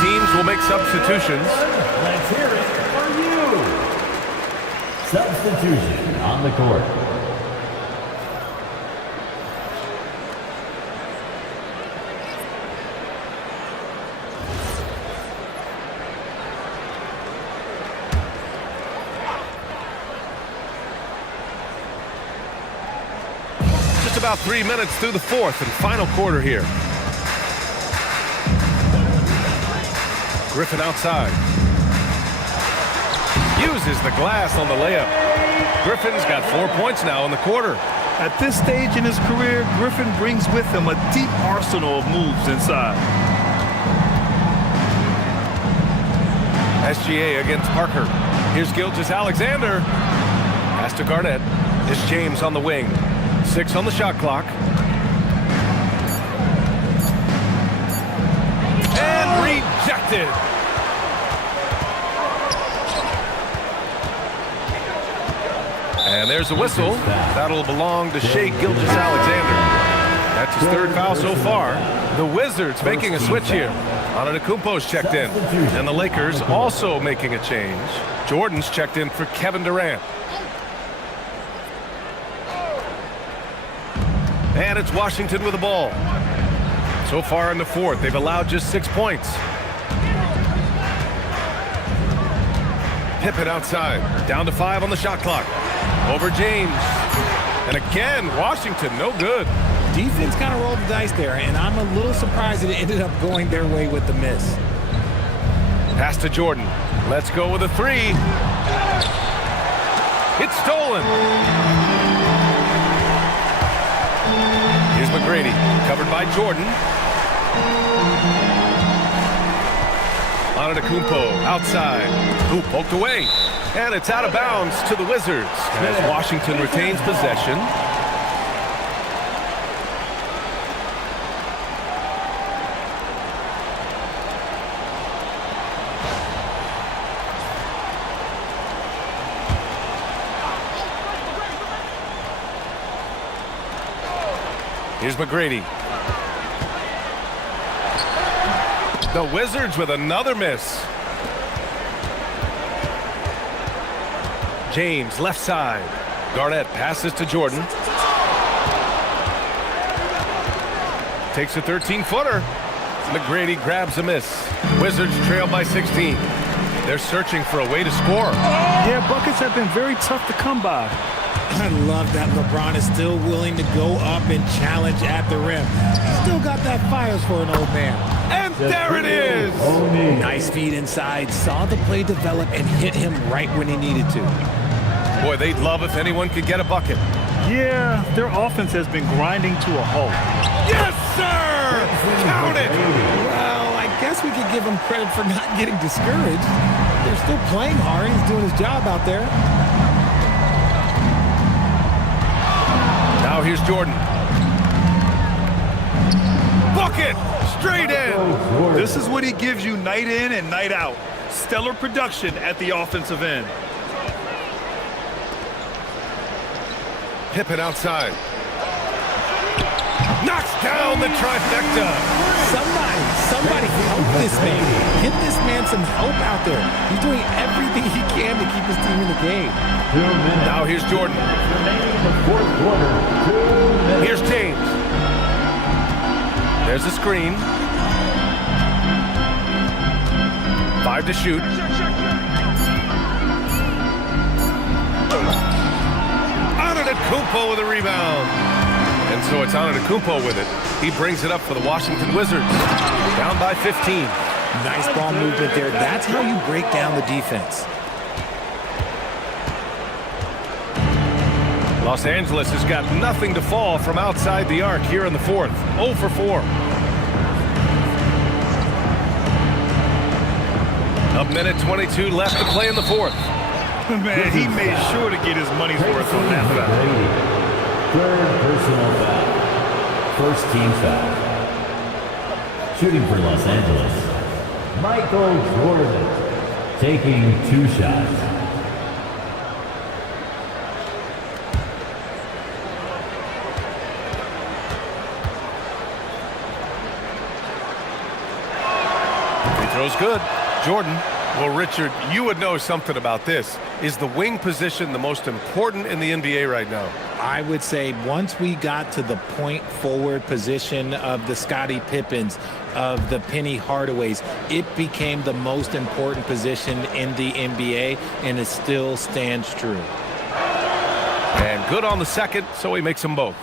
Teams will make substitutions. Let's hear it for you. Substitution on the court. Just about 3 minutes through the fourth and final quarter here. Griffin outside. Uses the glass on the layup. Griffin's got 4 points now in the quarter. At this stage in his career, Griffin brings with him a deep arsenal of moves inside. SGA against Parker. Here's Gilgeous-Alexander. Pass to Garnett. It's James on the wing. 6 on the shot clock. And rejected. And there's a whistle. That'll belong to Shai Gilgeous-Alexander. That's his 3rd foul so far. The Wizards making a switch here. Antetokounmpo's checked in. And the Lakers also making a change. Jordan's checked in for Kevin Durant. And it's Washington with the ball. So far in the fourth, they've allowed just 6 points. Pippen outside. Down to 5 on the shot clock. Over James. And again, Washington, no good. Defense kind of rolled the dice there, and I'm a little surprised that it ended up going their way with the miss. Pass to Jordan. Let's go with a 3. It's stolen. Here's McGrady, covered by Jordan. Antetokounmpo outside. Ooh, poked away. And it's out of bounds to the Wizards as Washington retains possession. Here's McGrady. The Wizards with another miss. James, left side. Garnett passes to Jordan. Takes a 13-footer. McGrady grabs a miss. Wizards trail by 16. They're searching for a way to score. Yeah, buckets have been very tough to come by. I love that LeBron is still willing to go up and challenge at the rim. He's still got that fire for an old man. And there it is! Nice feed inside, saw the play develop and hit him right when he needed to. Boy, they'd love if anyone could get a bucket. Yeah, their offense has been grinding to a halt. Yes, sir! Count it! Well, I guess we could give him credit for not getting discouraged. They're still playing hard. He's doing his job out there. Now here's Jordan. Bucket! Straight in! This is what he gives you night in and night out. Stellar production at the offensive end. Pippen outside. Knocks down the trifecta. Somebody help this man. Get this man some help out there. He's doing everything he can to keep his team in the game. Now here's Jordan. Here's James. There's a screen. 5 to shoot. Antetokounmpo with a rebound. And so it's Antetokounmpo with it. He brings it up for the Washington Wizards. Down by 15. Nice ball movement there. That's how you break down the defense. Los Angeles has got nothing to fall from outside the arc here in the fourth. 0 for 4. A minute 22 left to play in the fourth. Man, he made sure to get his money's worth on that foul. Third personal foul. First team foul. Shooting for Los Angeles, Michael Jordan, taking 2 shots. He throws good. Jordan. Well, Richard, you would know something about this. Is the wing position the most important in the NBA right now? I would say once we got to the point forward position of the Scottie Pippens, of the Penny Hardaways, it became the most important position in the NBA, and it still stands true. And good on the second, so he makes them both.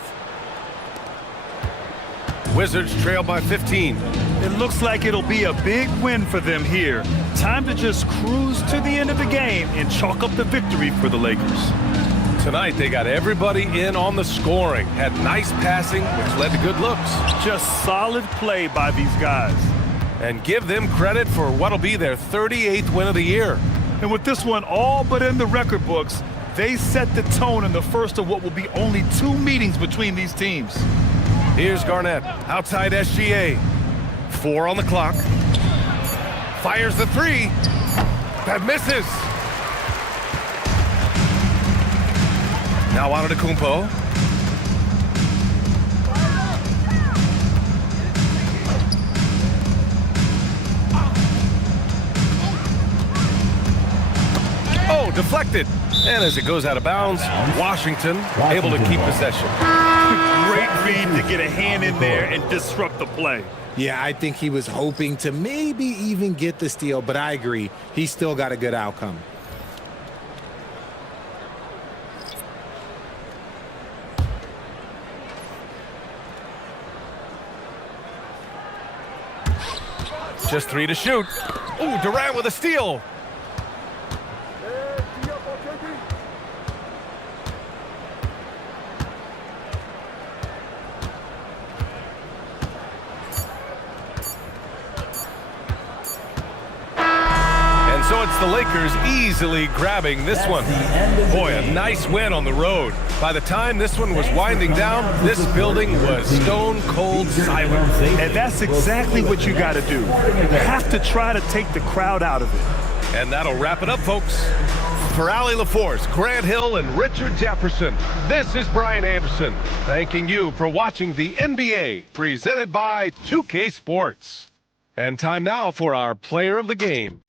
Wizards trail by 15. It looks like it'll be a big win for them here. Time to just cruise to the end of the game and chalk up the victory for the Lakers. Tonight, they got everybody in on the scoring. Had nice passing, which led to good looks. Just solid play by these guys. And give them credit for what'll be their 38th win of the year. And with this one all but in the record books, they set the tone in the first of what will be only 2 meetings between these teams. Here's Garnett, outside SGA. 4 on the clock. Fires the 3. That misses. Now Antetokounmpo. Oh, deflected. And as it goes out of bounds, Washington able to keep possession. Great read to get a hand in there and disrupt the play. Yeah, I think he was hoping to maybe even get the steal, but I agree. He still got a good outcome. Just 3 to shoot. Ooh, Durant with a steal. And so it's the Lakers easily grabbing this one. Boy, a nice win on the road. By the time this one was winding down, this building was stone cold silent. And that's exactly what you got to do. You have to try to take the crowd out of it. And that'll wrap it up, folks. For Allie LaForce, Grant Hill, and Richard Jefferson, this is Brian Anderson, thanking you for watching the NBA, presented by 2K Sports. And time now for our player of the game.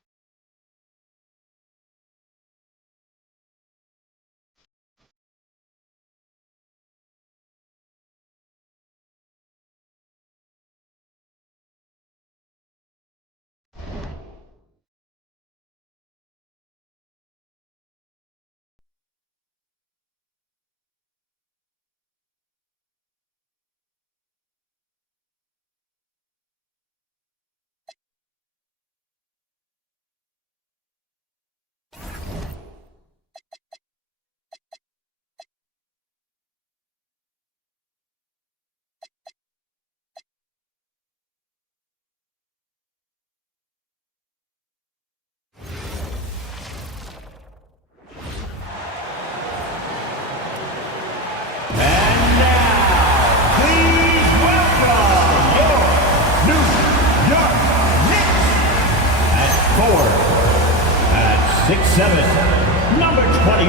At 6'7", number 25,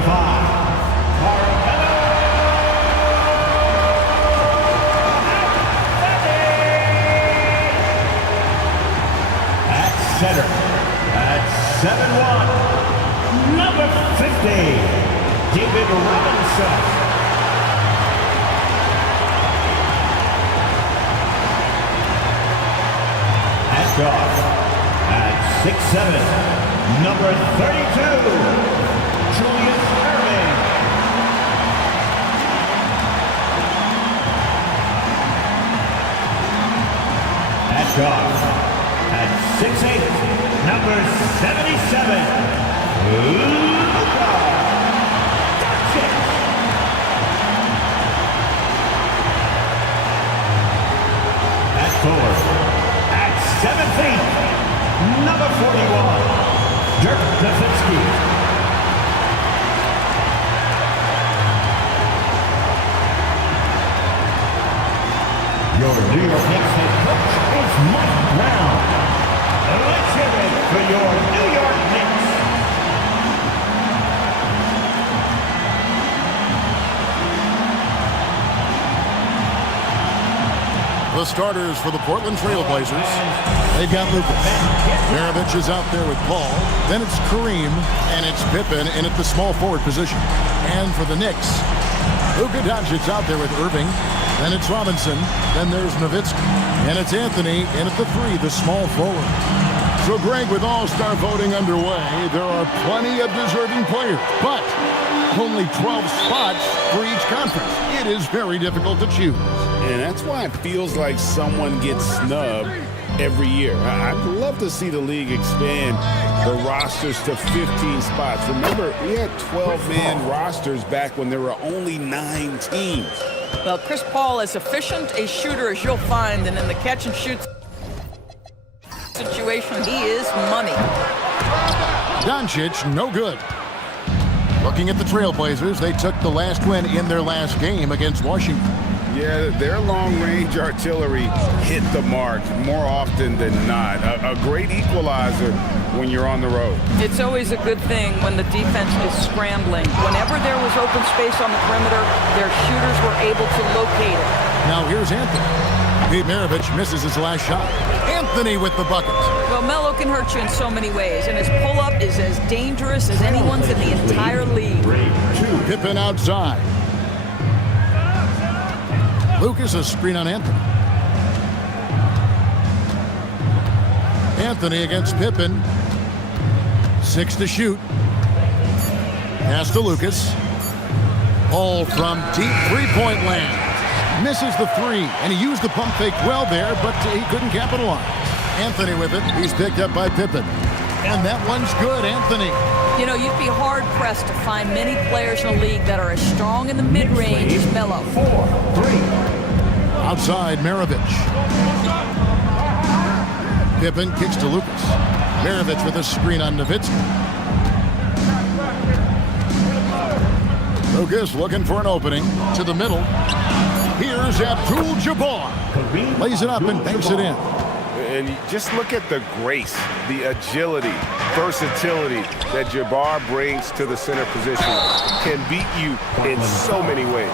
at center, at 7'1", number 50, David Robinson. At guard, at 6'7", number 32, Julius Erving. At guard, at 6'8", number 77, Luka Doncic. At forward, at 7 feet, number 41, Dirk Nowitzki. Your New York Knicks head coach is Mike Brown. Let's hear it for your New York Knicks. The starters for the Portland Trailblazers. They've got Luka. Maravich is out there with Paul. Then it's Kareem, and it's Pippen in at the small forward position. And for the Knicks, Luka Doncic's out there with Irving. Then it's Robinson. Then there's Nowitzki. And it's Anthony in at the 3, the small forward. So, Greg, with All-Star voting underway, there are plenty of deserving players, but only 12 spots for each conference. It is very difficult to choose. And that's why it feels like someone gets snubbed every year. I'd love to see the league expand the rosters to 15 spots. Remember, we had 12-man rosters back when there were only 9 teams. Well, Chris Paul is efficient a shooter as you'll find, and in the catch-and-shoot situation, he is money. Doncic, no good. Looking at the Trailblazers, they took the last win in their last game against Washington. Yeah, their long-range artillery hit the mark more often than not. A great equalizer when you're on the road. It's always a good thing when the defense is scrambling. Whenever there was open space on the perimeter, their shooters were able to locate it. Now here's Anthony. Pete Maravich misses his last shot. Anthony with the bucket. Well, Melo can hurt you in so many ways, and his pull-up is as dangerous as anyone's in the entire league. Pippen outside. Lucas a screen on Anthony. Anthony against Pippen. 6 to shoot. Pass to Lucas. Ball from deep three-point land. Misses the three, and he used the pump fake well there, but he couldn't capitalize. Anthony with it. He's picked up by Pippen. And that one's good, Anthony. You know, you'd be hard-pressed to find many players in the league that are as strong in the mid-range as Melo. Outside, Maravich. Pippen kicks to Lucas. Maravich with a screen on Nowitzki. Lucas looking for an opening to the middle. Here's Abdul-Jabbar. Lays it up and banks it in. And you just look at the grace, the agility, versatility that Jabbar brings to the center position. Can beat you in so many ways.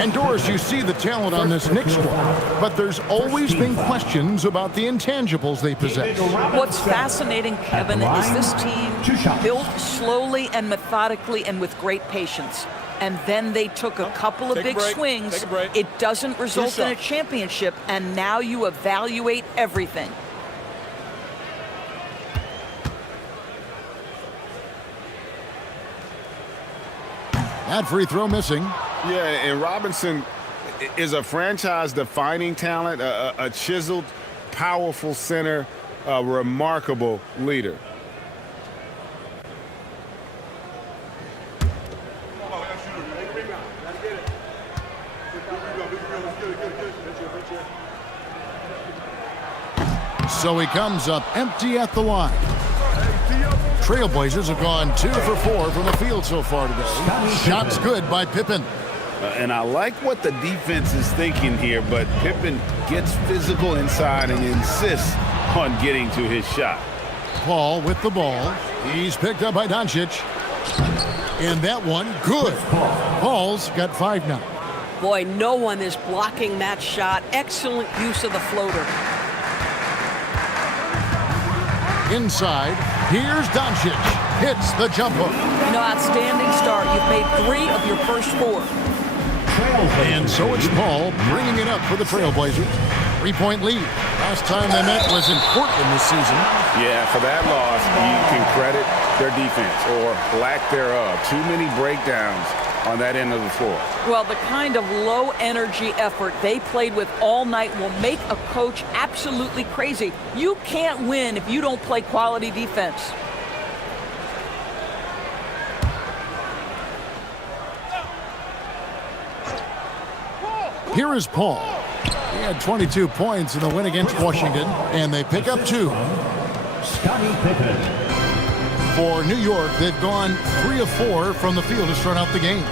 And Doris, you see the talent on this Knicks squad, but there's always been questions about the intangibles they possess. What's fascinating, Kevin, is this team built slowly and methodically and with great patience. And then they took a couple of big swings. It doesn't result in a championship, and now you evaluate everything. That free throw missing. Yeah, and Robinson is a franchise-defining talent, a chiseled, powerful center, a remarkable leader. So he comes up empty at the line. Trailblazers have gone 2 for 4 from the field so far today. Shots good by Pippen. And I like what the defense is thinking here, but Pippen gets physical inside and insists on getting to his shot. Paul with the ball. He's picked up by Doncic. And that one, good. Paul's got 5 now. Boy, no one is blocking that shot. Excellent use of the floater. Inside, here's Doncic. Hits the jump hook. No, outstanding start. You've made 3 of your first 4. And so it's Paul bringing it up for the Trailblazers. 3-point lead. Last time they met was in Portland this season. Yeah, for that loss, you can credit their defense or lack thereof. Too many breakdowns on that end of the floor. Well, the kind of low-energy effort they played with all night will make a coach absolutely crazy. You can't win if you don't play quality defense. Here is Paul. He had 22 points in the win against Washington, and they pick up 2. For New York, they've gone 3 of 4 from the field to start out the game.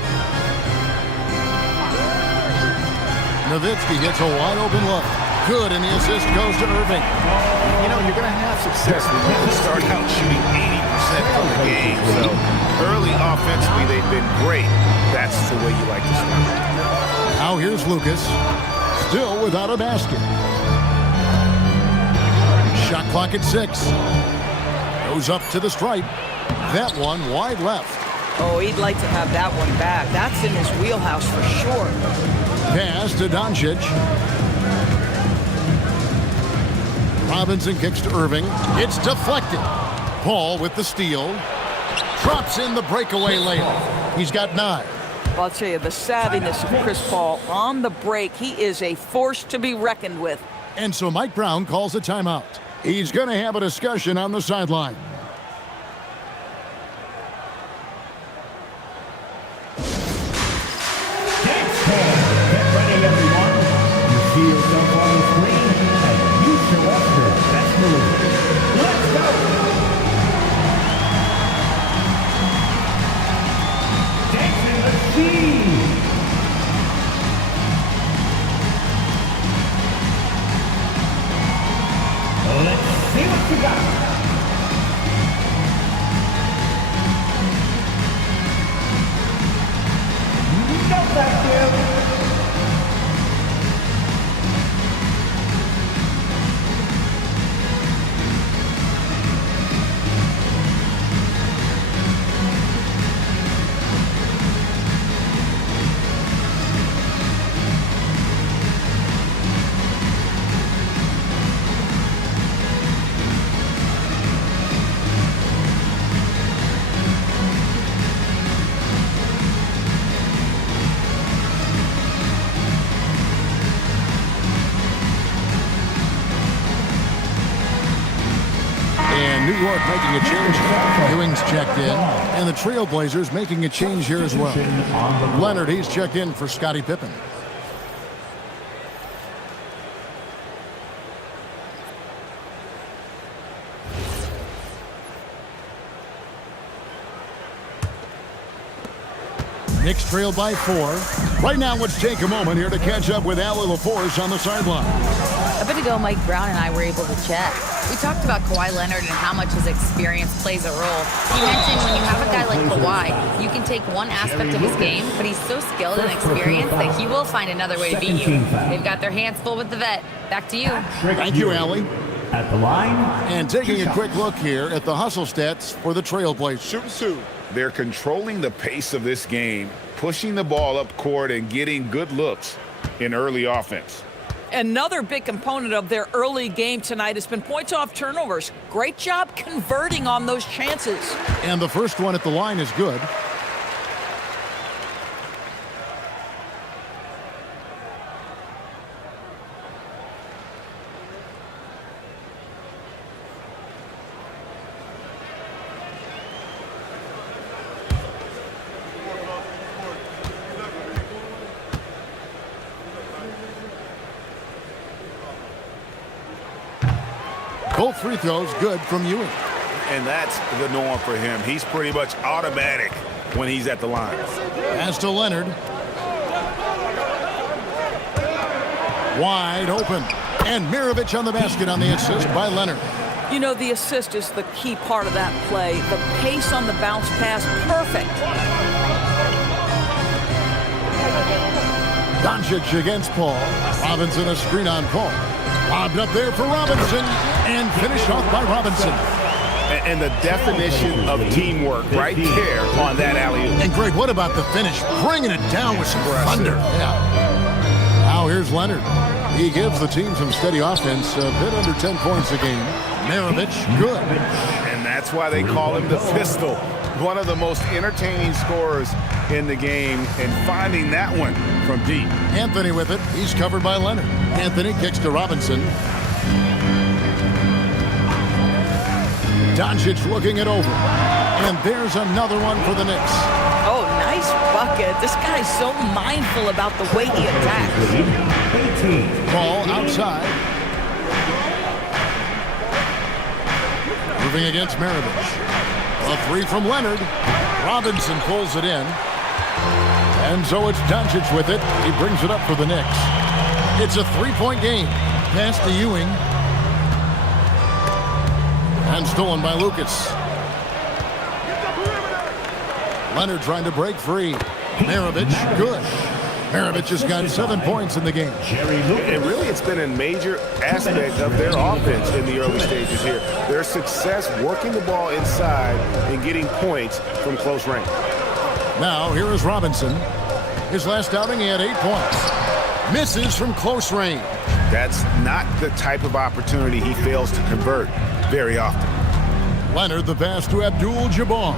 Nowitzki hits a wide-open look. Good, and the assist goes to Irving. You know, you're going to have success when you start out shooting 80% from the game. So early offensively, they've been great. That's the way you like to start. Now here's Lucas, still without a basket. Shot clock at 6. Goes up to the stripe. That one wide left. Oh, he'd like to have that one back. That's in his wheelhouse for sure. Pass to Doncic. Robinson kicks to Irving. It's deflected. Paul with the steal. Drops in the breakaway layup. He's got 9. I'll tell you, the savviness of Chris Paul on the break, he is a force to be reckoned with. And so Mike Brown calls a timeout. He's going to have a discussion on the sideline. Get ready, everyone. You see yourself on the screen, and you show us your best move. Let's go! Dancing the sea! Let's see what you got. No, thank you. York making a change. Ewing's checked in, and the Trailblazers making a change here as well. Leonard, he's checked in for Scottie Pippen. Knicks trail by 4. Right now, let's take a moment here to catch up with Allie LaForce on the sideline. A bit ago, Mike Brown and I were able to chat. We talked about Kawhi Leonard and how much his experience plays a role. He mentioned when you have a guy like Kawhi, you can take one aspect of his game, but he's so skilled and experienced that he will find another way to beat you. They've got their hands full with the vet. Back to you. Thank you, Allie. At the line. And taking a quick look here at the hustle stats for the Trailblazers. They're controlling the pace of this game, pushing the ball up court and getting good looks in early offense. Another big component of their early game tonight has been points off turnovers. Great job converting on those chances. And the first one at the line is good. Both free throws good from Ewing. And that's the norm for him. He's pretty much automatic when he's at the line. Pass to Leonard. Wide open. And Mirovic on the basket on the assist by Leonard. You know, the assist is the key part of that play. The pace on the bounce pass, perfect. Doncic against Paul. Robinson a screen on Paul. Lobbed up there for Robinson, and finished off by Robinson. And the definition of teamwork right there on that alley-oop. And Greg, what about the finish? Bringing it down with some thunder. Yeah. Now here's Leonard. He gives the team some steady offense, a bit under 10 points a game. Mirovic, good. And that's why they call him the Pistol. One of the most entertaining scorers in the game, and finding that one from deep. Anthony with it. He's covered by Leonard. Anthony kicks to Robinson. Doncic looking it over. And there's another one for the Knicks. Oh, nice bucket. This guy's so mindful about the way he attacks. Ball outside. Moving against Mirovic. A three from Leonard. Robinson pulls it in. And so it's Doncic with it. He brings it up for the Knicks. It's a three-point game. Pass to Ewing. And stolen by Lucas. Leonard trying to break free. Mirovic, good. Mirovic has got 7 points in the game. And really, it's been a major aspect of their offense in the early stages here. Their success working the ball inside and getting points from close range. Now, here is Robinson. His last outing, he had 8 points. Misses from close range. That's not the type of opportunity he fails to convert very often. Leonard, the pass to Abdul-Jabbar.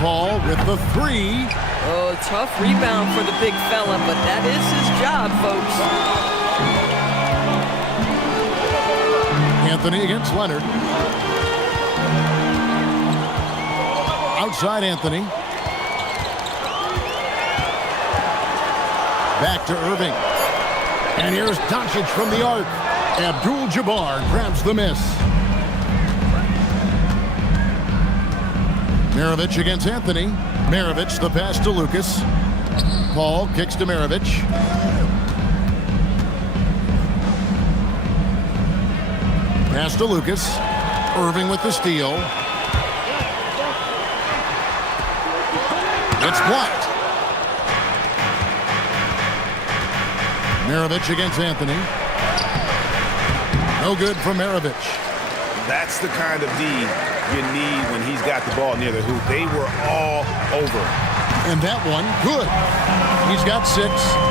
Paul with the three. Oh, tough rebound for the big fella, but that is his job, folks. Anthony against Leonard. Outside Anthony. Back to Irving. And here's Doncic from the arc. Abdul-Jabbar grabs the miss. Mirovic against Anthony. Mirovic, the pass to Lucas. Paul kicks to Mirovic. Pass to Lucas. Irving with the steal. It's blocked. Mirovic against Anthony. No good for Mirovic. That's the kind of D you need when he's got the ball near the hoop. They were all over. And that one, good. He's got 6.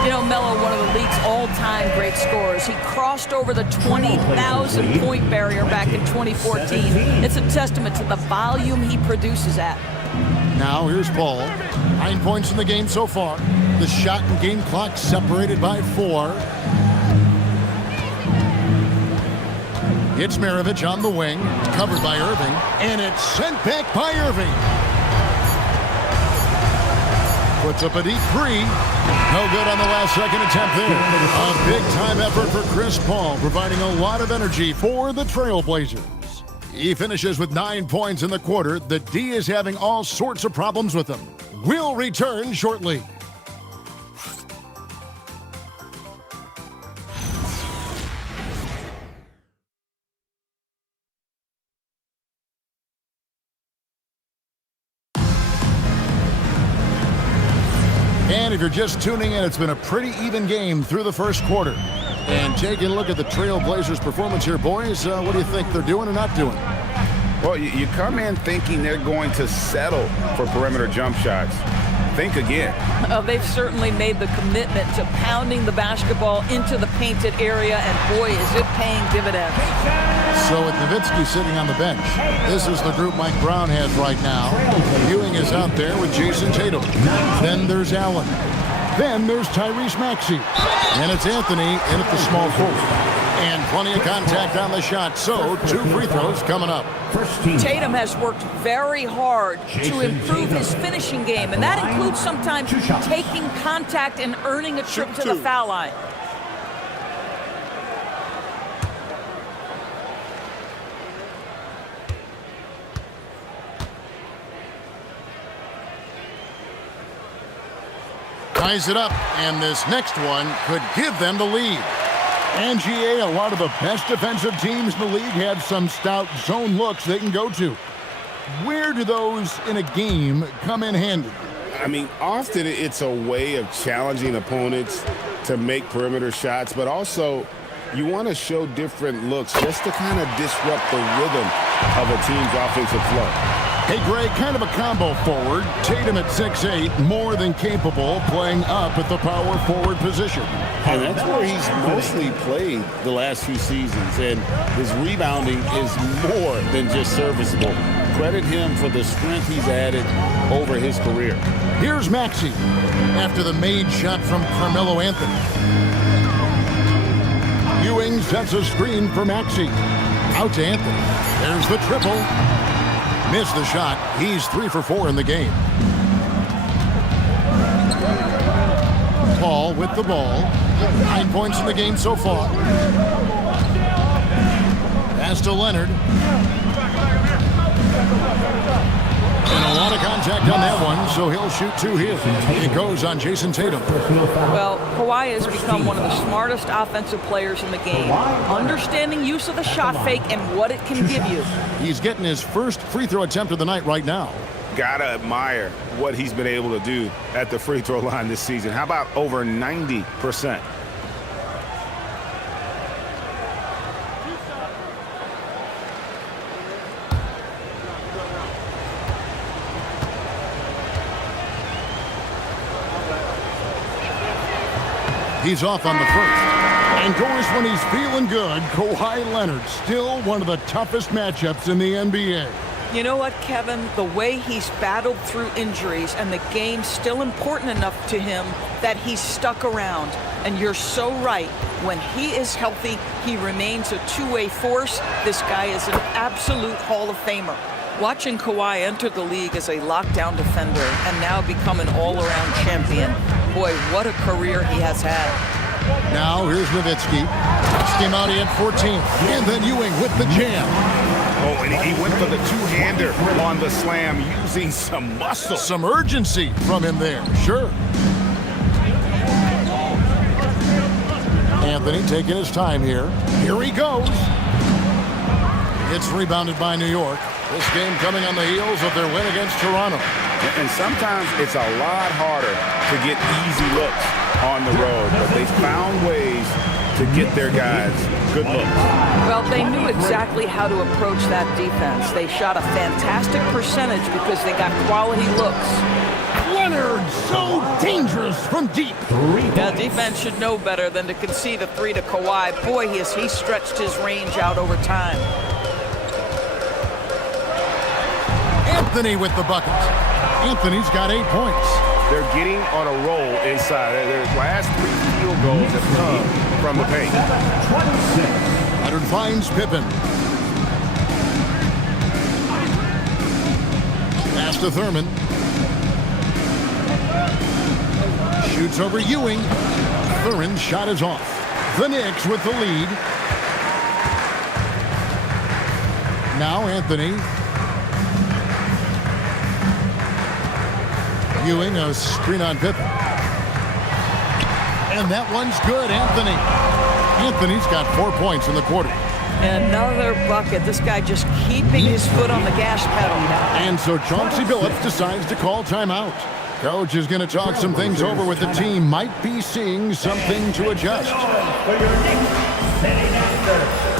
You know, Melo, one of the league's all-time great scorers. He crossed over the 20,000-point barrier back in 2014. It's a testament to the volume he produces at. Now here's Paul. 9 points in the game so far. The shot and game clock separated by 4. It's Maravich on the wing, covered by Irving, and it's sent back by Irving. Puts up a deep three. No good on the last second attempt there. A big-time effort for Chris Paul, providing a lot of energy for the Trailblazers. He finishes with 9 points in the quarter. The D is having all sorts of problems with him. We'll return shortly. And if you're just tuning in, it's been a pretty even game through the first quarter. And taking a look at the Trailblazers' performance here, boys, what do you think they're doing or not doing? Well, you come in thinking they're going to settle for perimeter jump shots. Think again. They've certainly made the commitment to pounding the basketball into the painted area, and boy, is it paying dividends. So with Nowitzki sitting on the bench, this is the group Mike Brown has right now. Ewing is out there with Jason Tatum. Then there's Allen. Then there's Tyrese Maxey. And it's Anthony in at the small forward. And plenty of contact on the shot, so 2 free throws coming up. Tatum has worked very hard to improve his finishing game, and that includes sometimes taking contact and earning a trip to the foul line. Ties it up, and this next one could give them the lead. And GA, a lot of the best defensive teams in the league have some stout zone looks they can go to. Where do those in a game come in handy? I mean, often it's a way of challenging opponents to make perimeter shots, but also you want to show different looks just to kind of disrupt the rhythm of a team's offensive flow. Hey, Greg, kind of a combo forward. Tatum at 6'8", more than capable, playing up at the power forward position. And that's where he's mostly played the last few seasons, and his rebounding is more than just serviceable. Credit him for the strength he's added over his career. Here's Maxey after the made shot from Carmelo Anthony. Ewing sets a screen for Maxey. Out to Anthony. There's the triple. Missed the shot. He's 3 for 4 in the game. Paul with the ball. 9 points in the game so far. Pass to Leonard. And a lot of contact on that one, so he'll shoot 2 here. It goes on Jason Tatum. Well, Kawhi has become one of the smartest offensive players in the game, understanding use of the shot fake and what it can give you. He's getting his first free throw attempt of the night right now. Gotta admire what he's been able to do at the free throw line this season. How about over 90%? He's off on the first. And goes when he's feeling good. Kawhi Leonard, still one of the toughest matchups in the NBA. You know what, Kevin? The way he's battled through injuries and the game's still important enough to him that he's stuck around. And you're so right. When he is healthy, he remains a two-way force. This guy is an absolute Hall of Famer. Watching Kawhi enter the league as a lockdown defender and now become an all-around champion, boy, what a career he has had. Now here's Nowitzki. Schimati at 14th. And then Ewing with the jam. Oh, and he went for the two-hander on the slam, using some muscle. Some urgency from him there, sure. Anthony taking his time here. Here he goes. It's rebounded by New York. This game coming on the heels of their win against Toronto. And sometimes it's a lot harder to get easy looks on the road, but they found ways to get their guys good looks. Well, they knew exactly how to approach that defense. They shot a fantastic percentage because they got quality looks. Leonard, so dangerous from deep. Yeah, defense should know better than to concede a 3 to Kawhi. Boy, he stretched his range out over time. Anthony with the bucket. Anthony's got 8 points. They're getting on a roll inside. Their last 3 field goals have come from the paint. Pattern finds Pippen. Pass to Thurman. Shoots over Ewing. Thurin's shot is off. The Knicks with the lead. Now Anthony. Ewing, a screen on Pippen. And that one's good, Anthony. Anthony's got 4 points in the quarter. Another bucket. This guy just keeping his foot on the gas pedal. And so Chauncey Billups decides to call timeout. Coach is going to talk some things over with the team. Might be seeing something to adjust. For your Knicks, setting after.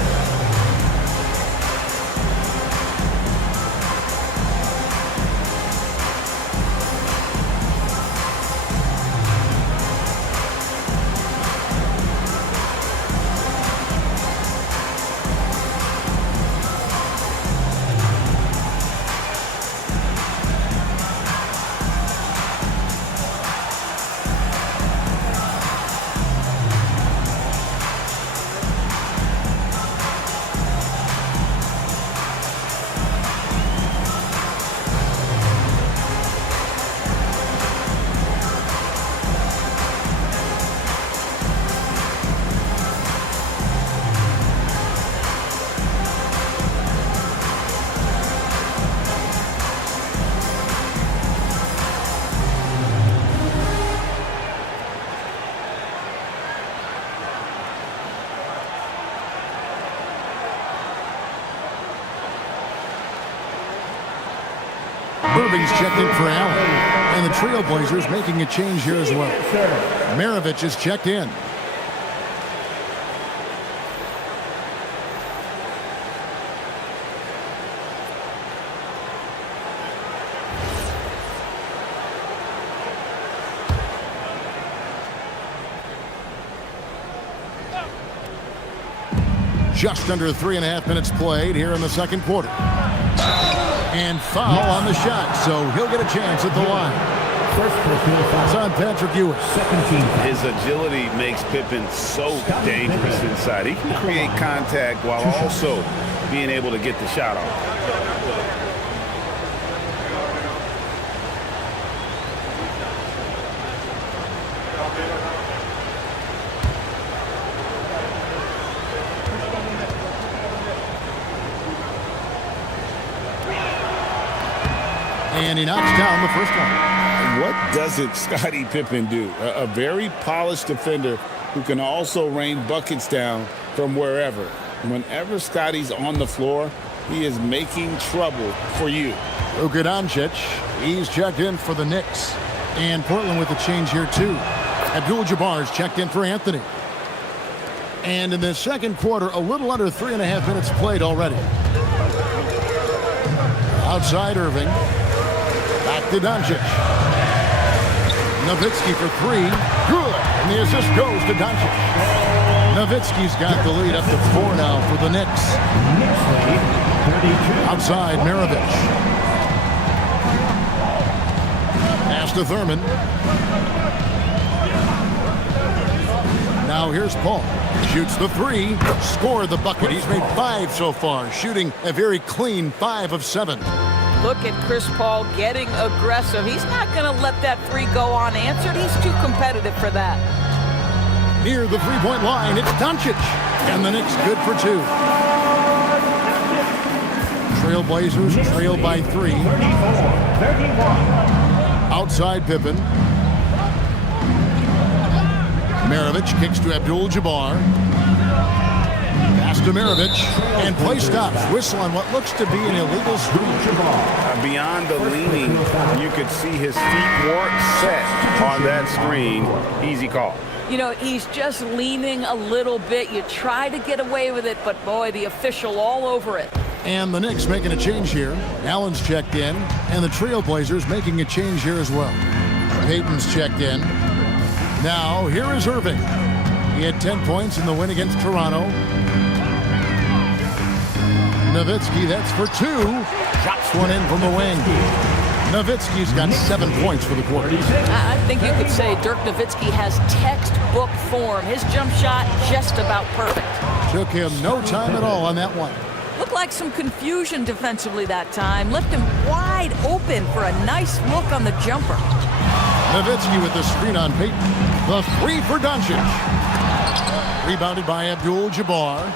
Irving's checked in for Allen. And the Trailblazers making a change here as well. Maravich is checked in. Just under 3.5 minutes played here in the second quarter. And foul on the shot, so he'll get a chance at the line. It's on Patrick Ewing. His agility makes Pippen so dangerous inside. He can create contact while also being able to get the shot off. And he knocks down the first one. What doesn't Scottie Pippen do? A very polished defender who can also rain buckets down from wherever. Whenever Scottie's on the floor, he is making trouble for you. Luka Doncic, he's checked in for the Knicks. And Portland with a change here too. Abdul-Jabbar's checked in for Anthony. And in the second quarter, a little under 3.5 minutes played already. Outside Irving. Back to Doncic. Nowitzki for three. Good. And the assist goes to Doncic. Nowitzki's got the lead up to 4 now for the Knicks. Outside Maravich. Pass to Thurman. Now here's Paul. Shoots the three. Scored the bucket. He's made 5 so far. Shooting a very clean 5 of 7. Look at Chris Paul getting aggressive. He's not going to let that three go unanswered. He's too competitive for that. Near the three-point line, it's Doncic. And the Knicks good for 2. Trailblazers trail by 3. 34-31. Outside Pippen. Maravich kicks to Abdul-Jabbar. Pass to Maravich. And play stops. Whistle on what looks to be an illegal screen. Beyond the leaning, you could see his feet weren't set on that screen. Easy call. You know, he's just leaning a little bit. You try to get away with it, but boy, the official all over it. And the Knicks making a change here. Allen's checked in. And the Trailblazers making a change here as well. Payton's checked in. Now, here is Irving. He had 10 points in the win against Toronto. Nowitzki, that's for 2. Drops one in from the wing. Nowitzki's got 7 points for the quarter. I think you could say Dirk Nowitzki has textbook form. His jump shot just about perfect. Took him no time at all on that one. Looked like some confusion defensively that time. Left him wide open for a nice look on the jumper. Nowitzki with the screen on Payton. The three for Doncic. Rebounded by Abdul-Jabbar.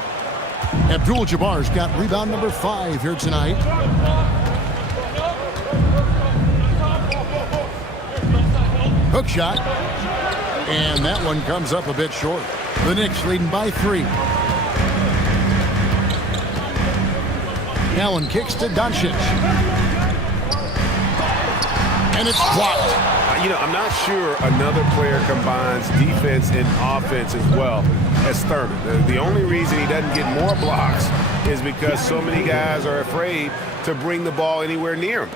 Abdul-Jabbar's got rebound number 5 here tonight. Hook shot. And that one comes up a bit short. The Knicks leading by 3. Allen kicks to Doncic. And it's blocked. I'm not sure another player combines defense and offense as well as Thurman. The only reason he doesn't get more blocks is because so many guys are afraid to bring the ball anywhere near him.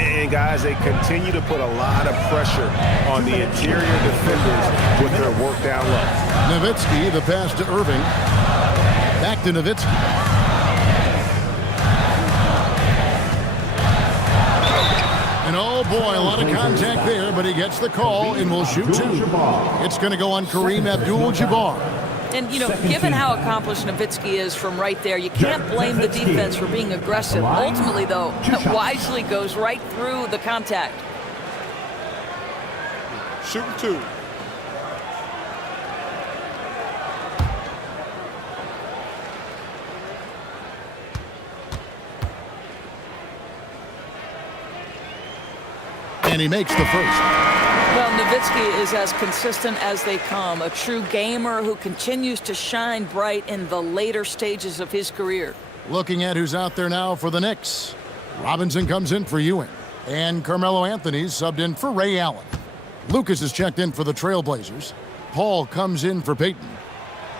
And guys, they continue to put a lot of pressure on the interior defenders with their work down low. Nowitzki, the pass to Irving. Back to Nowitzki. And oh boy, a lot of contact there, but he gets the call and will shoot 2. It's going to go on Kareem Abdul-Jabbar. And, given how accomplished Nowitzki is from right there, you can't blame the defense for being aggressive. Ultimately, though, wisely goes right through the contact. Shooting 2. And he makes the first. Well, Nowitzki is as consistent as they come, a true gamer who continues to shine bright in the later stages of his career. Looking at who's out there now for the Knicks. Robinson comes in for Ewing. And Carmelo Anthony's subbed in for Ray Allen. Lucas is checked in for the Trailblazers. Paul comes in for Payton.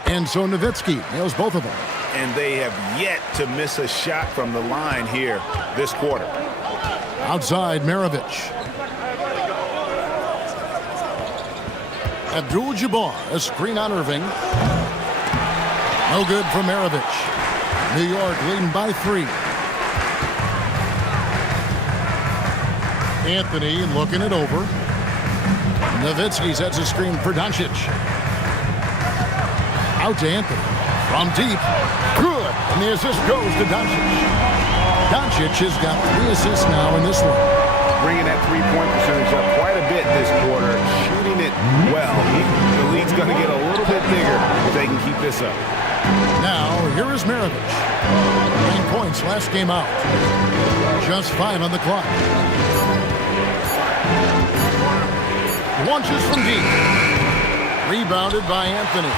And so Nowitzki nails both of them. And they have yet to miss a shot from the line here this quarter. Outside, Maravich. Abdul-Jabbar, a screen on Irving. No good for Maravich. New York leading by 3. Anthony looking it over. Nowitzki sets a screen for Doncic. Out to Anthony. From deep. Good. And the assist goes to Doncic. Doncic has got 3 assists now in this one. Bringing that three-point percentage up quite a bit this quarter. Shooting it well. The lead's going to get a little bit bigger if they can keep this up. Now, here is Maravich. 9 points last game out. Just 5 on the clock. Launches from deep. Rebounded by Anthony.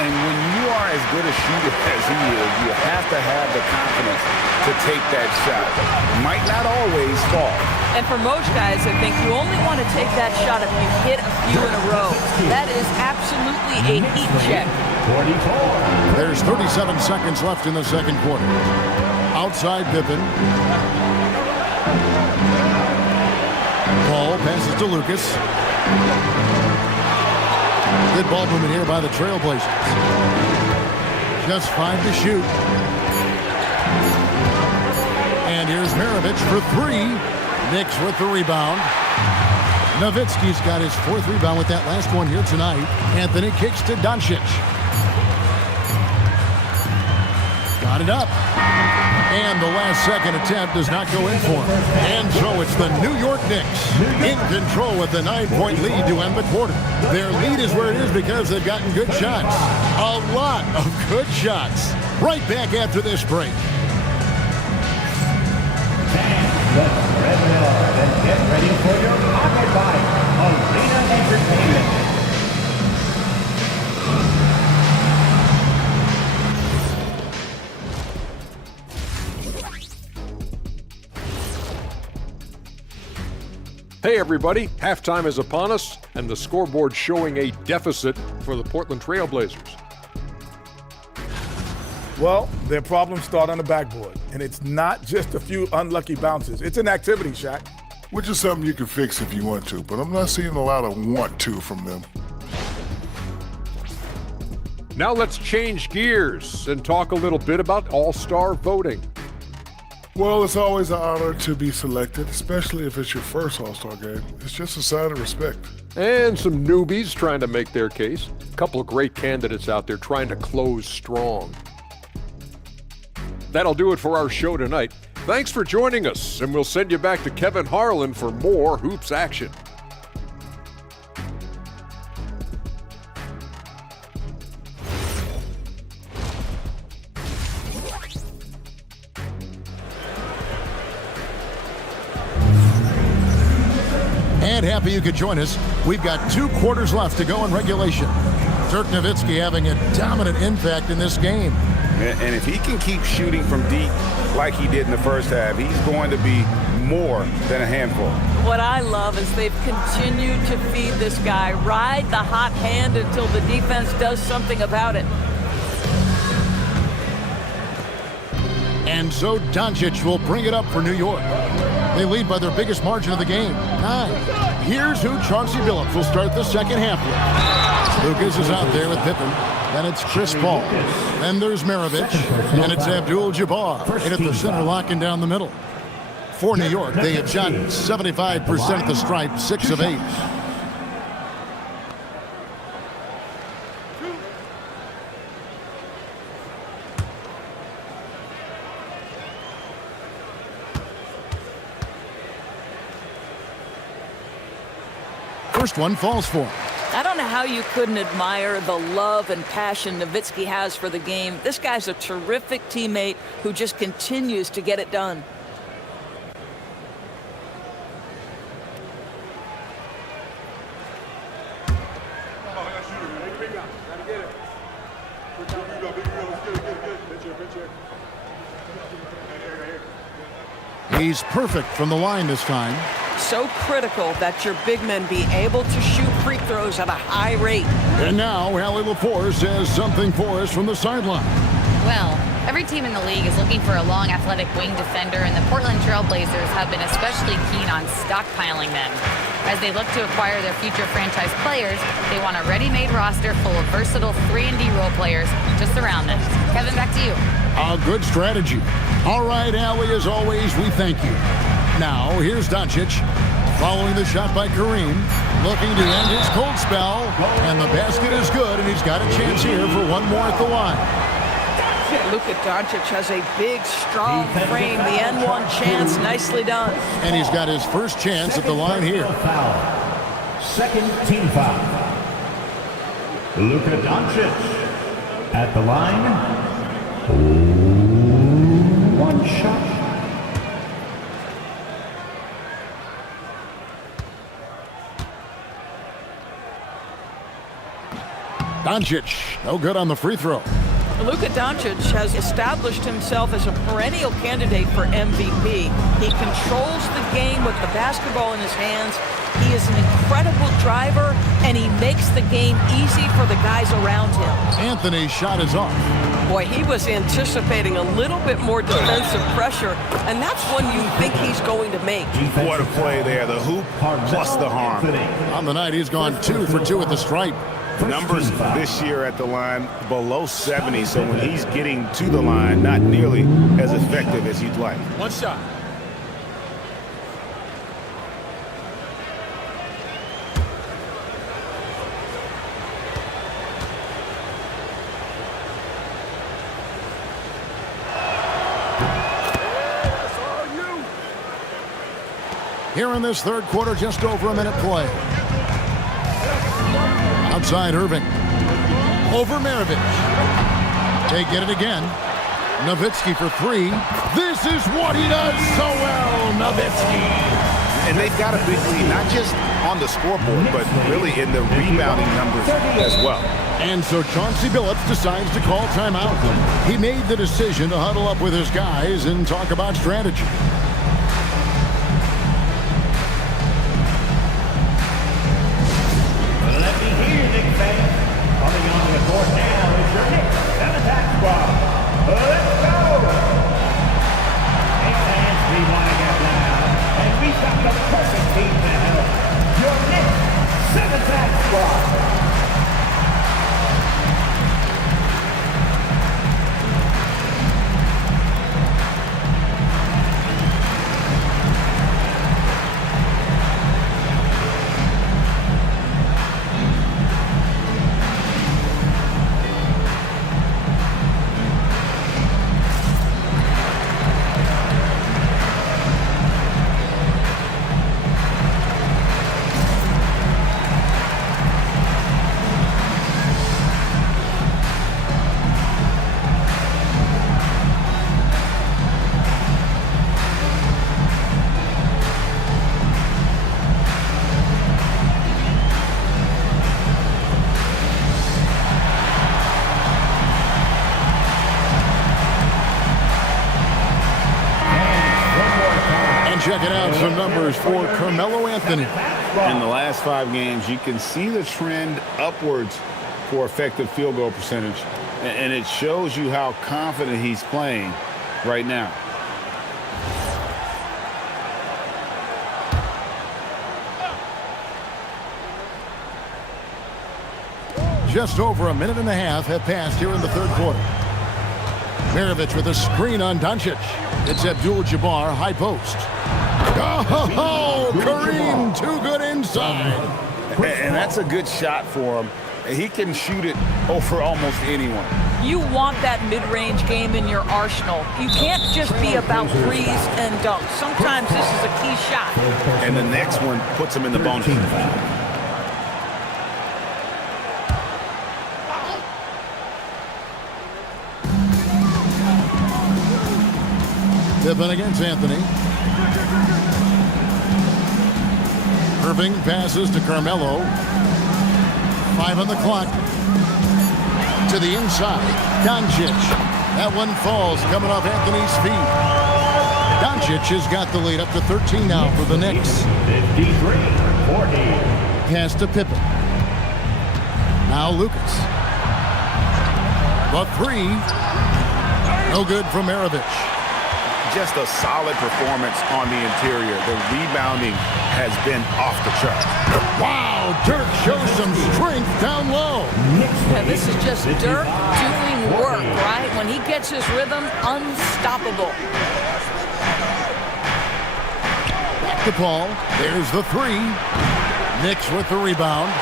And when you are as good a shooter as he is, you have to have the confidence to take that shot. Might not always fall. And for most guys, I think you only want to take that shot if you hit a few in a row. That is absolutely a heat check. There's 37 seconds left in the second quarter. Outside Pippen. Paul passes to Lucas. Good ball movement here by the Trailblazers. Just 5 to shoot. And here's Maravich for 3. Knicks with the rebound. Nowitzki's got his 4th rebound with that last one here tonight. Anthony kicks to Doncic. Got it up. And the last second attempt does not go in for him. And so it's the New York Knicks in control with the 9-point lead to end the quarter. Their lead is where it is because they've gotten good shots. A lot of good shots. Right back after this break. And get ready for your pocket bite. Arena Entertainment. Hey everybody, halftime is upon us, and the scoreboard showing a deficit for the Portland Trailblazers. Well, their problems start on the backboard, and it's not just a few unlucky bounces. It's an activity, Shaq. Which is something you can fix if you want to, but I'm not seeing a lot of want to from them. Now let's change gears and talk a little bit about all-star voting. Well, it's always an honor to be selected, especially if it's your first All-Star game. It's just a sign of respect. And some newbies trying to make their case. A couple of great candidates out there trying to close strong. That'll do it for our show tonight. Thanks for joining us, and we'll send you back to Kevin Harlan for more hoops action. And happy you could join us. We've got 2 quarters left to go in regulation. Dirk Nowitzki having a dominant impact in this game. And if he can keep shooting from deep like he did in the first half, he's going to be more than a handful. What I love is they've continued to feed this guy, ride the hot hand until the defense does something about it. And so Doncic will bring it up for New York. They lead by their biggest margin of the game, 9. Here's who Chauncey Billups will start the second half with. Lucas is out there with Pippen. Then it's Chris Paul. Then there's Maravich. And it's Abdul-Jabbar in at the center, locking down the middle. For New York, they have shot 75% at the stripe, 6 of 8. First one falls for him. I don't know how you couldn't admire the love and passion Nowitzki has for the game. This guy's a terrific teammate who just continues to get it done. He's perfect from the line this time. So critical that your big men be able to shoot free throws at a high rate. And now Allie LaForce says something for us from the sideline. Well, every team in the league is looking for a long athletic wing defender, and the Portland Trailblazers have been especially keen on stockpiling them. As they look to acquire their future franchise players, they want a ready-made roster full of versatile 3-and-D role players to surround them. Kevin, back to you. A good strategy. All right, Allie, as always, we thank you. Now, here's Doncic, following the shot by Kareem, looking to end his cold spell, and the basket is good, and he's got a chance here for one more at the line. Luka Doncic has a big, strong frame. The N1 chance, nicely done. And he's got his first chance at the line here. Second team foul. Luka Doncic at the line. One shot. Doncic, no good on the free throw. Luka Doncic has established himself as a perennial candidate for MVP. He controls the game with the basketball in his hands. He is an incredible driver, and he makes the game easy for the guys around him. Anthony's shot is off. Boy, he was anticipating a little bit more defensive pressure, and that's one you think he's going to make. What a play there. The hoop plus the harm. On the night, he's gone 2 for 2 at the stripe. Numbers this year at the line below 70, so when he's getting to the line, not nearly as effective as you'd like. One shot. Here in this third quarter, just over a minute play. Outside Irving. Over Maravich. They get it again. Nowitzki for 3. This is what he does so well, Nowitzki. And they've got a big lead, not just on the scoreboard, but really in the rebounding numbers as well. And so Chauncey Billups decides to call timeout. He made the decision to huddle up with his guys and talk about strategy. Coming onto the court now is your Knicks 7th squad. Let's go! Hey fans, we want to get loud, and we've got the perfect team to help. Your Knicks 7th squad. Checking out some numbers for Carmelo Anthony. In the last 5 games, you can see the trend upwards for effective field goal percentage. And it shows you how confident he's playing right now. Just over a minute and a half have passed here in the third quarter. Maravich with a screen on Doncic. It's Abdul-Jabbar, high post. Oh, Kareem, too good inside. And that's a good shot for him. He can shoot it over almost anyone. You want that mid-range game in your arsenal. You can't just be about threes and dunks. Sometimes this is a key shot. And the next one puts him in the bonus. Pippen against Anthony. Irving passes to Carmelo. 5 on the clock. To the inside. Doncic. That one falls coming off Anthony's feet. Doncic has got the lead up to 13 now for the Knicks. 53-40. Pass to Pippen. Now Lucas. The 3. No good from Maravich. Just a solid performance on the interior. The rebounding has been off the chart. Wow, Dirk shows some strength down low. Yeah, this is just Dirk doing work, right? When he gets his rhythm, unstoppable. Back to Paul. There's the 3. Knicks with the rebound.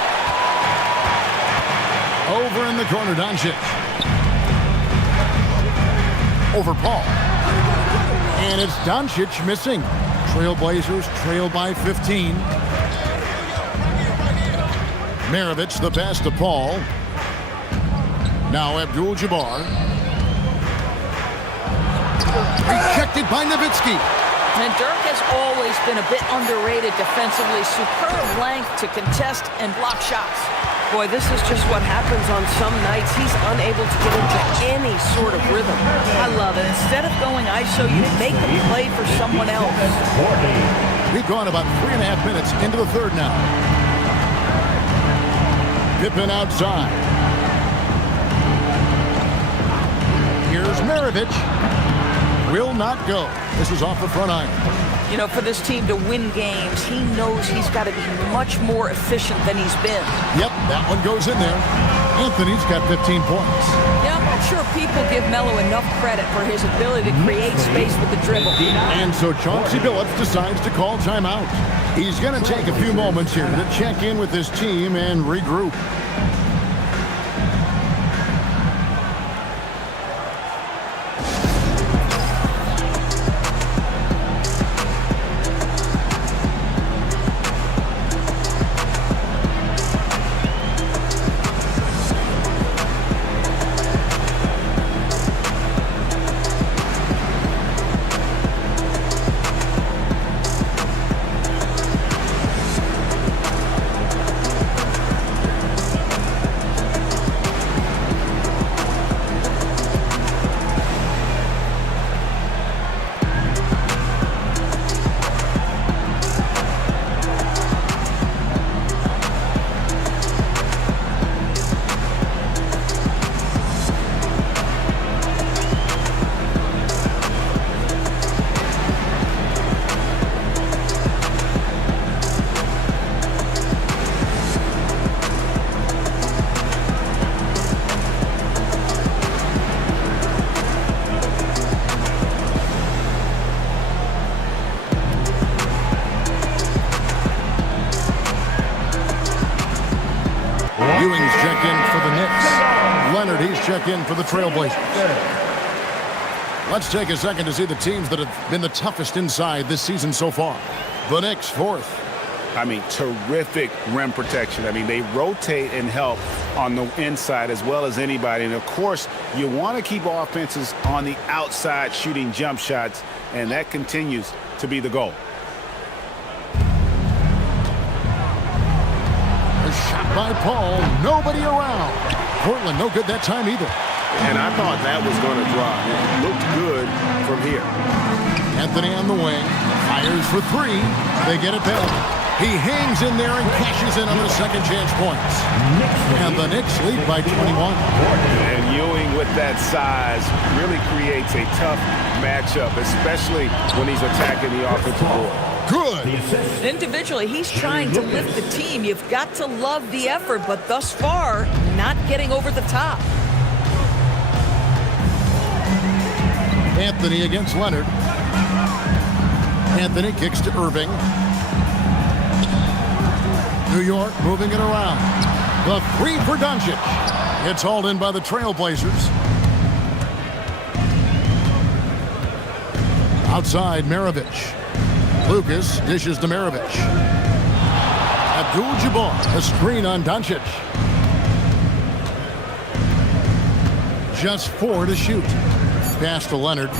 Over in the corner, Doncic. Over Paul. And it's Doncic missing. Trailblazers trail by 15. Maravich the pass to Paul. Now Abdul-Jabbar. Rejected by Nowitzki. And Dirk has always been a bit underrated defensively. Superb length to contest and block shots. Boy, this is just what happens on some nights. He's unable to get into any sort of rhythm. I love it. Instead of going ISO, you make him play for someone else. We've gone about 3.5 minutes into the third now. Pippen outside. Here's Maravich. Will not go. This is off the front iron. You know, for this team to win games, he knows he's got to be much more efficient than he's been. Yep, that one goes in there. Anthony's got 15 points. Yeah, I'm not sure people give Melo enough credit for his ability to create space with the dribble. And so Chauncey Billups decides to call timeout. He's going to take a few moments here to check in with his team and regroup. Ewing's check in for the Knicks. Leonard, he's check in for the Trailblazers. Let's take a second to see the teams that have been the toughest inside this season so far. The Knicks, 4th. I mean, terrific rim protection. I mean, they rotate and help on the inside as well as anybody. And, of course, you want to keep offenses on the outside shooting jump shots, and that continues to be the goal. Shot by Paul, nobody around. Portland, no good that time either. And I thought that was going to drop. It looked good from here. Anthony on the wing, Fires for three. They get it back. He hangs in there and cashes in on the second chance points. And the Knicks lead by 21. And Ewing with that size really creates a tough matchup, especially when he's attacking the offensive board. Good. Individually, he's trying to lift the team. You've got to love the effort, but thus far, not getting over the top. Anthony against Leonard. Anthony kicks to Irving. New York moving it around. The three for Doncic. It's hauled in by the Trailblazers. Outside, Maravich. Lucas dishes to Maravich. Abdul-Jabbar, a screen on Doncic. Just 4 to shoot. Pass to Leonard.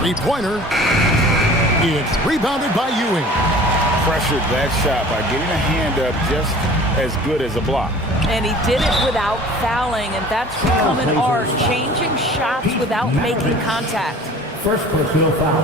Three-pointer. It's rebounded by Ewing. Pressured that shot by getting a hand up just as good as a block. And he did it without fouling, and that's become an art, changing shots without making contact. First personal foul.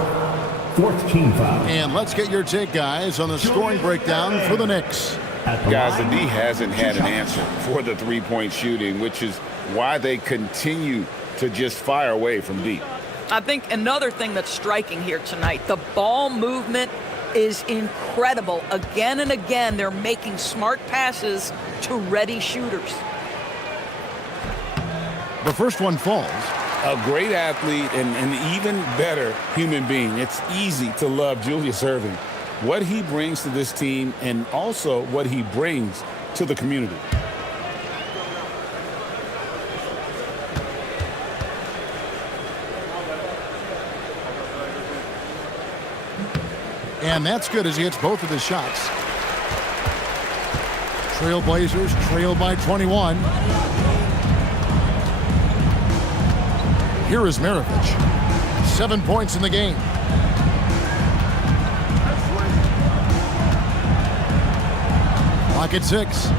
Fourth team foul. And let's get your take, guys, on the scoring breakdown for the Knicks. Guys, the D hasn't had an answer for the three-point shooting, which is why they continue to just fire away from deep. I think another thing that's striking here tonight, the ball movement is incredible. Again and again, they're making smart passes to ready shooters. The first one falls. A great athlete and an even better human being. It's easy to love Julius Erving, what he brings to this team and also what he brings to the community. And that's good as he hits both of his shots. Trailblazers trail by 21. Here is Maravich. 7 points in the game. Clock at 6.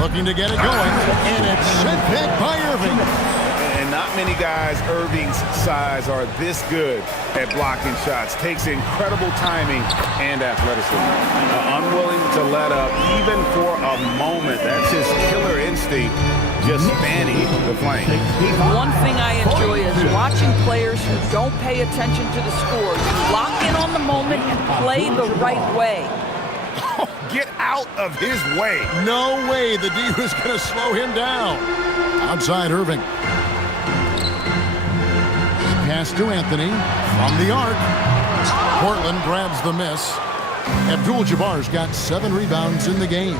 Looking to get it going. And it's sent back by Irving. And not many guys Irving's size are this good at blocking shots. Takes incredible timing and athleticism. Unwilling to let up even for a moment. That's his killer instinct, just spanning the flank. One thing I enjoy is watching players who don't pay attention to the scores, lock in on the moment and play the right way. Get out of his way. No way the D was going to slow him down. Outside Irving. Pass to Anthony from the arc. Portland grabs the miss. Abdul-Jabbar's got 7 rebounds in the game.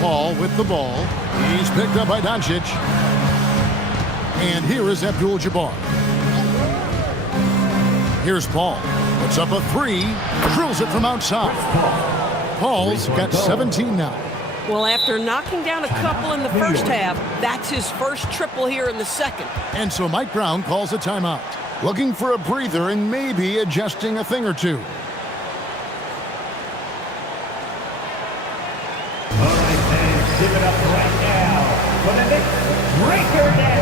Paul with the ball. He's picked up by Doncic. And here is Abdul-Jabbar. Here's Paul. Puts up a 3. Drills it from outside. Paul's got 17 now. Well, after knocking down a couple in the first half, that's his first triple here in the second. And so Mike Brown calls a timeout. Looking for a breather and maybe adjusting a thing or two. All right, fans, give it up right now for the Knicks breaker dance.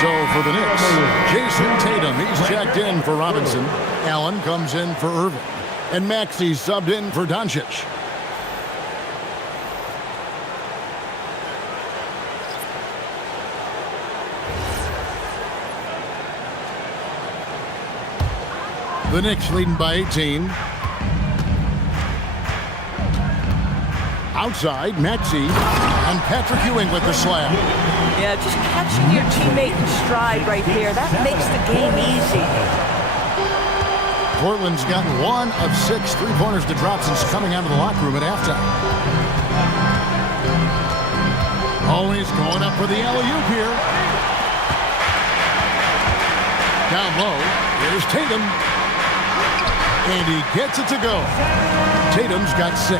So for the Knicks, Jason Tatum, he's checked in for Robinson. Allen comes in for Irving. And Maxey subbed in for Doncic. The Knicks leading by 18. Outside, Maxey and Patrick Ewing with the slam. Yeah, just catching your teammate in stride right there. That makes the game easy. Portland's gotten 1 of 6 3-pointers to drop since coming out of the locker room at halftime. Always going up for the alley-oop here. Down low, here's Tatum. And he gets it to go. Tatum's got 6.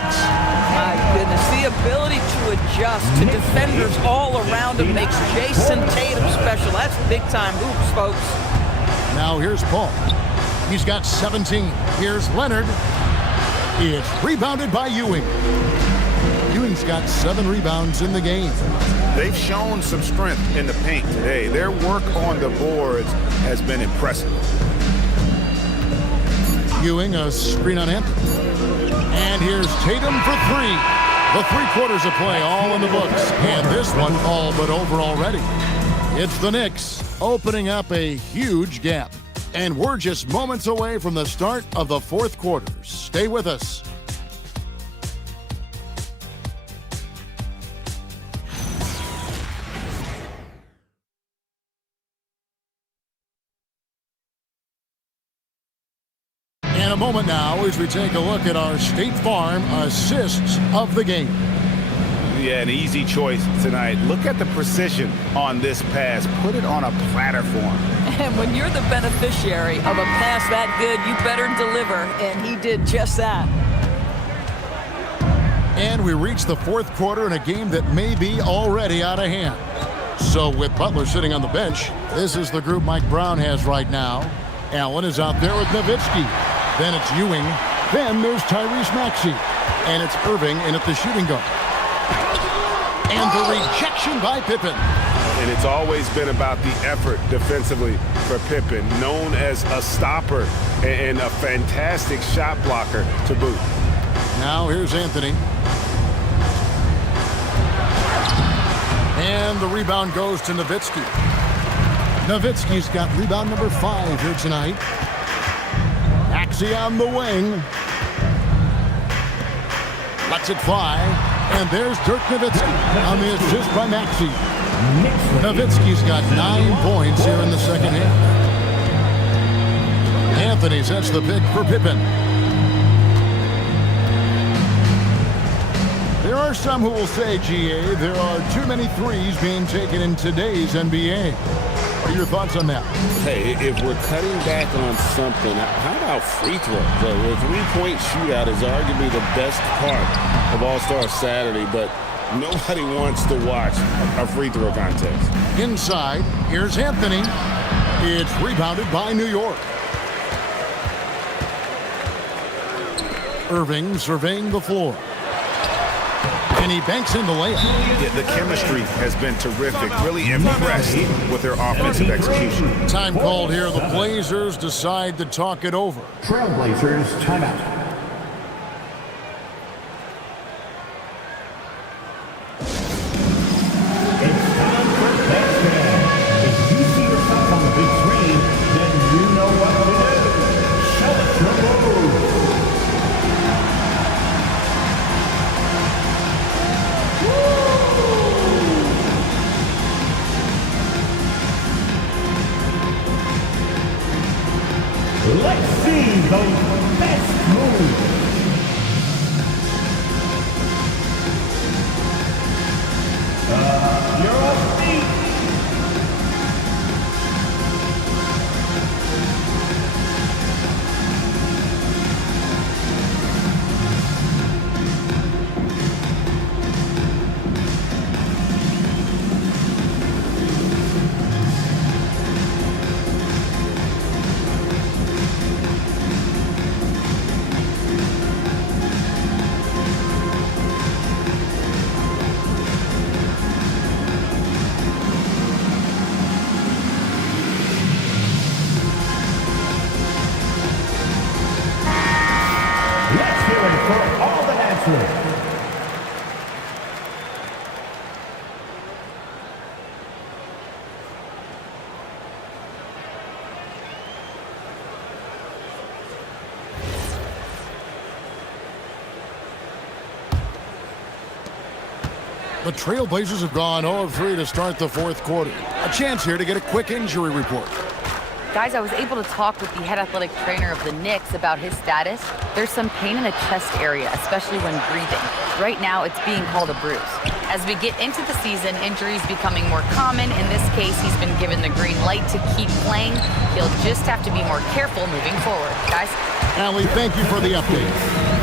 My goodness, the ability to adjust to defenders all around him makes Jason Tatum special. That's big-time hoops, folks. Now here's Paul. He's got 17. Here's Leonard. It's rebounded by Ewing. Ewing's got 7 rebounds in the game. They've shown some strength in the paint today. Their work on the boards has been impressive. Ewing, a screen on Anthony. And here's Tatum for 3. The 3 quarters of play all in the books. And this one all but over already. It's the Knicks opening up a huge gap. And we're just moments away from the start of the 4th quarter. Stay with us. In a moment now as we take a look at our State Farm assists of the game. Yeah, an easy choice tonight. Look at the precision on this pass. Put it on a platter for him. And when you're the beneficiary of a pass that good, you better deliver, and he did just that. And we reach the 4th quarter in a game that may be already out of hand. So with Butler sitting on the bench, this is the group Mike Brown has right now. Allen is out there with Nowitzki. Then it's Ewing. Then there's Tyrese Maxey. And it's Irving in at the shooting guard. And the rejection by Pippen. And it's always been about the effort defensively for Pippen, known as a stopper and a fantastic shot blocker to boot. Now here's Anthony. And the rebound goes to Nowitzki. Nowitzki's got rebound number 5 here tonight. Maxey on the wing. Lets it fly. And there's Dirk Nowitzki on the assist by Maxey. Nowitzki's got 9 points here in the second half. Anthony sets the pick for Pippen. There are some who will say, GA, there are too many threes being taken in today's NBA. What are your thoughts on that? Hey, if we're cutting back on something, how about free throws? The 3-point shootout is arguably the best part of All-Star Saturday, but nobody wants to watch a free throw contest. Inside, here's Anthony. It's rebounded by New York. Irving surveying the floor. And he banks in the layup. Yeah, the chemistry has been terrific. Really impressed with their offensive execution. Time called here. The Blazers decide to talk it over. Trailblazers timeout. It's time for basket. If you see yourself on the big screen, then you know what to do. Show us your move. Let's see those best moves. You're off feet. The Trailblazers have gone 0 of 3 to start the fourth quarter. A chance here to get a quick injury report. Guys, I was able to talk with the head athletic trainer of the Knicks about his status. There's some pain in the chest area, especially when breathing. Right now, it's being called a bruise. As we get into the season, injuries becoming more common. In this case, he's been given the green light to keep playing. He'll just have to be more careful moving forward. Guys? Allie, thank you for the update.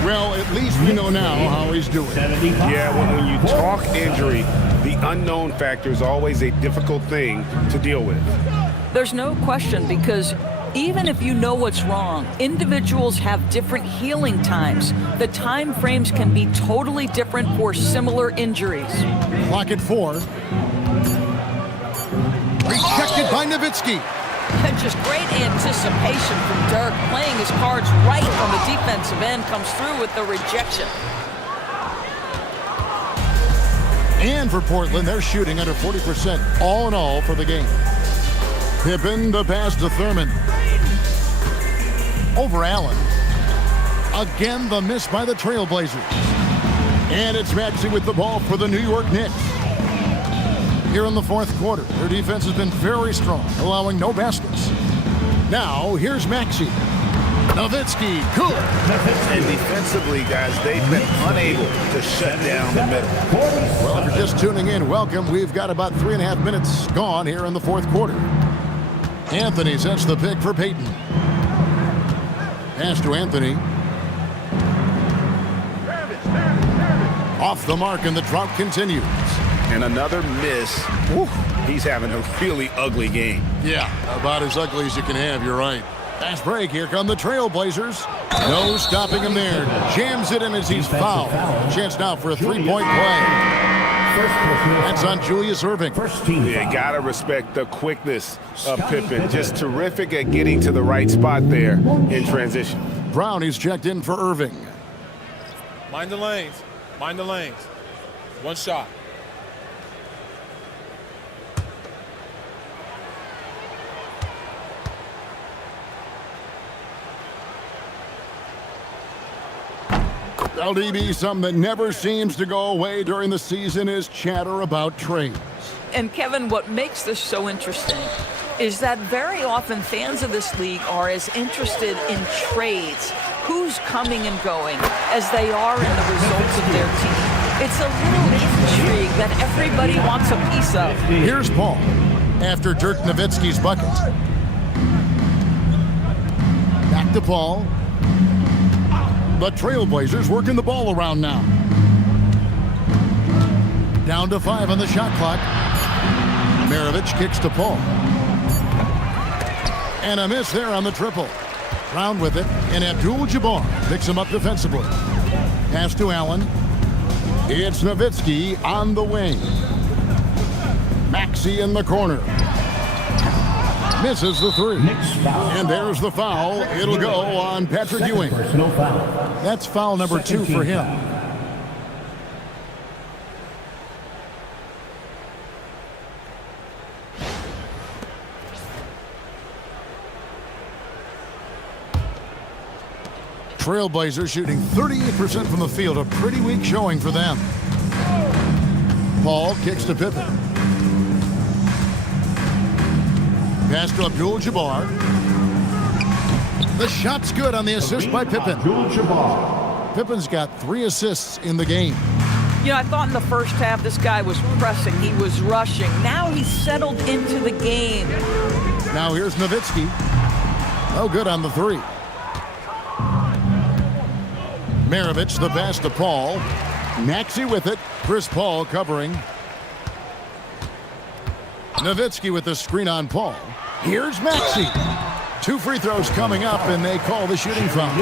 Well, at least we know now how he's doing. Yeah, when you talk injury, the unknown factor is always a difficult thing to deal with. There's no question, because even if you know what's wrong, individuals have different healing times. The time frames can be totally different for similar injuries. Clock at 4. Rejected by Nowitzki. Just great anticipation from Dirk, playing his cards right on the defensive end, comes through with the rejection. And for Portland, they're shooting under 40% all in all for the game. Pippen, the pass to Thurman. Over Allen. Again, the miss by the Trailblazers. And it's Maxey with the ball for the New York Knicks. Here in the fourth quarter, their defense has been very strong, allowing no baskets. Now, here's Maxey. Nowitzki, good. And defensively, guys, they've been unable to shut down the middle. Well, if you're just tuning in, welcome. We've got about 3.5 minutes gone here in the fourth quarter. Anthony sets the pick for Payton. Pass to Anthony. Off the mark, and the drought continues. And another miss. Woo, he's having a really ugly game. Yeah, about as ugly as you can have, you're right. Fast break, here come the Trailblazers. No stopping him there. Jams it in as he's fouled. Chance now for a three-point play. That's on Julius Erving. You gotta respect the quickness of Pippen. Just terrific at getting to the right spot there in transition. Brown, he's checked in for Erving. Mind the lanes. Mind the lanes. One shot. LDB, something that never seems to go away during the season is chatter about trades. And Kevin, what makes this so interesting is that very often fans of this league are as interested in trades, who's coming and going, as they are in the results of their team. It's a little intrigue that everybody wants a piece of. Here's Paul after Dirk Nowitzki's bucket. Back to Paul. The Trailblazers working the ball around now. Down to 5 on the shot clock. Maravich kicks to Paul. And a miss there on the triple. Brown with it, and Abdul-Jabbar picks him up defensively. Pass to Allen. It's Nowitzki on the wing. Maxey in the corner. Misses the three. And there's the foul. It'll go on Patrick Ewing. That's foul number 2 for him. Trailblazers shooting 38% from the field. A pretty weak showing for them. Paul kicks to Pippen. Pass to Abdul-Jabbar. The shot's good on the assist by Pippen. Pippen's got 3 assists in the game. You know, I thought in the first half this guy was pressing, he was rushing. Now he's settled into the game. Now here's Nowitzki. Oh, good on the 3. Maravich, the pass to Paul. Maxey with it. Chris Paul covering. Nowitzki with the screen on Paul. Here's Maxey. 2 free throws coming up, and they call the shooting foul.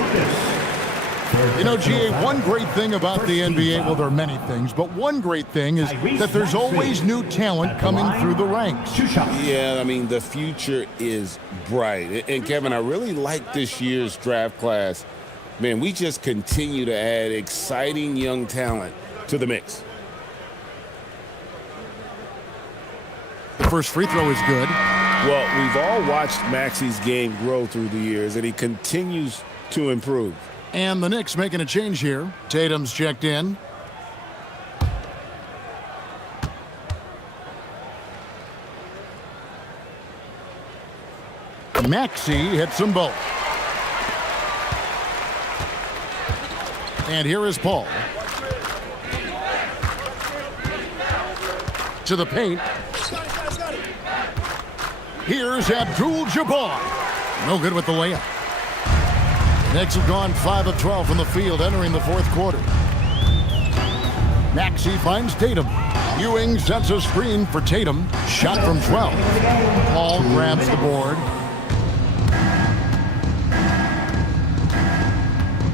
You know, GA, one great thing about the NBA, well, there are many things, but one great thing is that there's always new talent coming through the ranks. Yeah, I mean, the future is bright. And, Kevin, I really like this year's draft class. Man, we just continue to add exciting young talent to the mix. The first free throw is good. Well, we've all watched Maxey's game grow through the years, and he continues to improve. And the Knicks making a change here. Tatum's checked in. Maxey hits them both. And here is Paul. To the paint. Here's Abdul-Jabbar. No good with the layup. Knicks have gone 5 of 12 from the field entering the fourth quarter. Maxey finds Tatum. Ewing sets a screen for Tatum. Shot from 12. Paul grabs the board.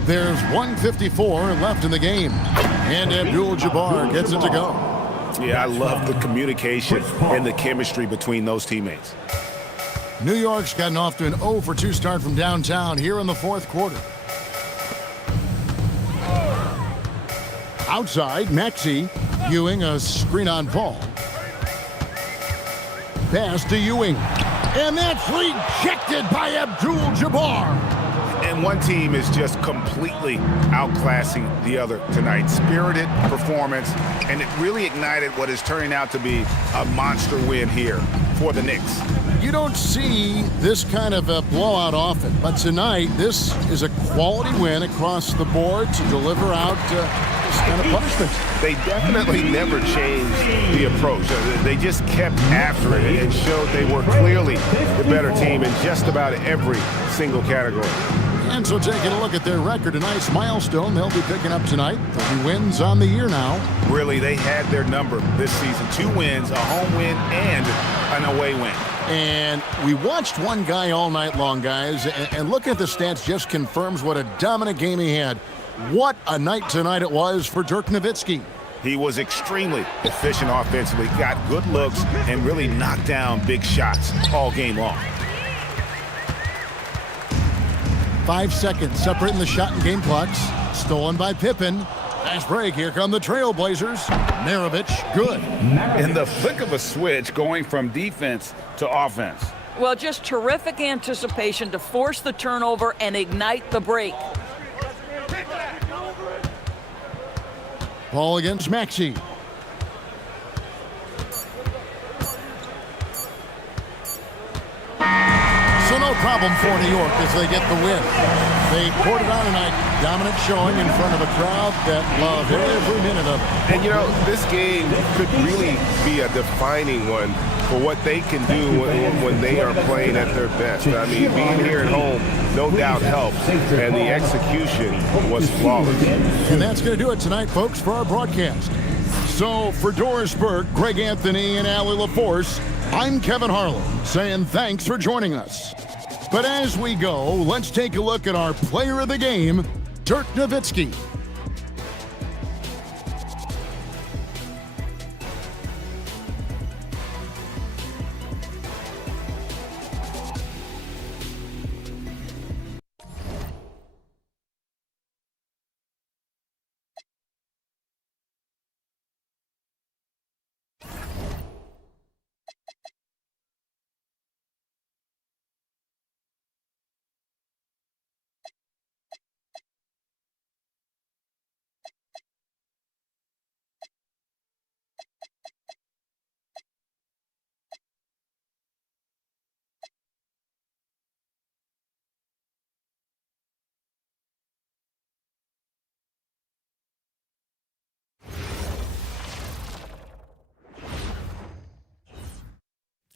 There's 1:54 left in the game. And Abdul-Jabbar gets it to go. Yeah, I love the communication and the chemistry between those teammates. New York's gotten off to an 0 for 2 start from downtown here in the fourth quarter. Outside, Maxey. Ewing a screen on Paul. Pass to Ewing. And that's rejected by Abdul-Jabbar. And one team is just completely outclassing the other tonight. Spirited performance, and it really ignited what is turning out to be a monster win here for the Knicks. You don't see this kind of a blowout often, but tonight this is a quality win across the board to deliver out this kind of punishment. They definitely never changed the approach. They just kept after it and showed they were clearly the better team in just about every single category. And so taking a look at their record, a nice milestone they'll be picking up tonight. 30 wins on the year now. Really, they had their number this season. 2 wins, a home win, and an away win. And we watched one guy all night long, guys, and looking at the stats just confirms what a dominant game he had. What a night tonight it was for Dirk Nowitzki. He was extremely efficient offensively, got good looks, and really knocked down big shots all game long. 5 seconds separating the shot and game clocks. Stolen by Pippen. Nice break. Here come the Trailblazers. Maravich, good. In the flick of a switch, going from defense to offense. Well, just terrific anticipation to force the turnover and ignite the break. Ball against Maxey. So no problem for New York as they get the win. They poured it on tonight. Dominant showing in front of a crowd that loved every minute of it. And, you know, this game could really be a defining one for what they can do when they are playing at their best. I mean, being here at home, no doubt helps, and the execution was flawless. And that's going to do it tonight, folks, for our broadcast. So for Doris Burke, Greg Anthony, and Allie LaForce, I'm Kevin Harlan saying thanks for joining us. But as we go, let's take a look at our player of the game, Dirk Nowitzki.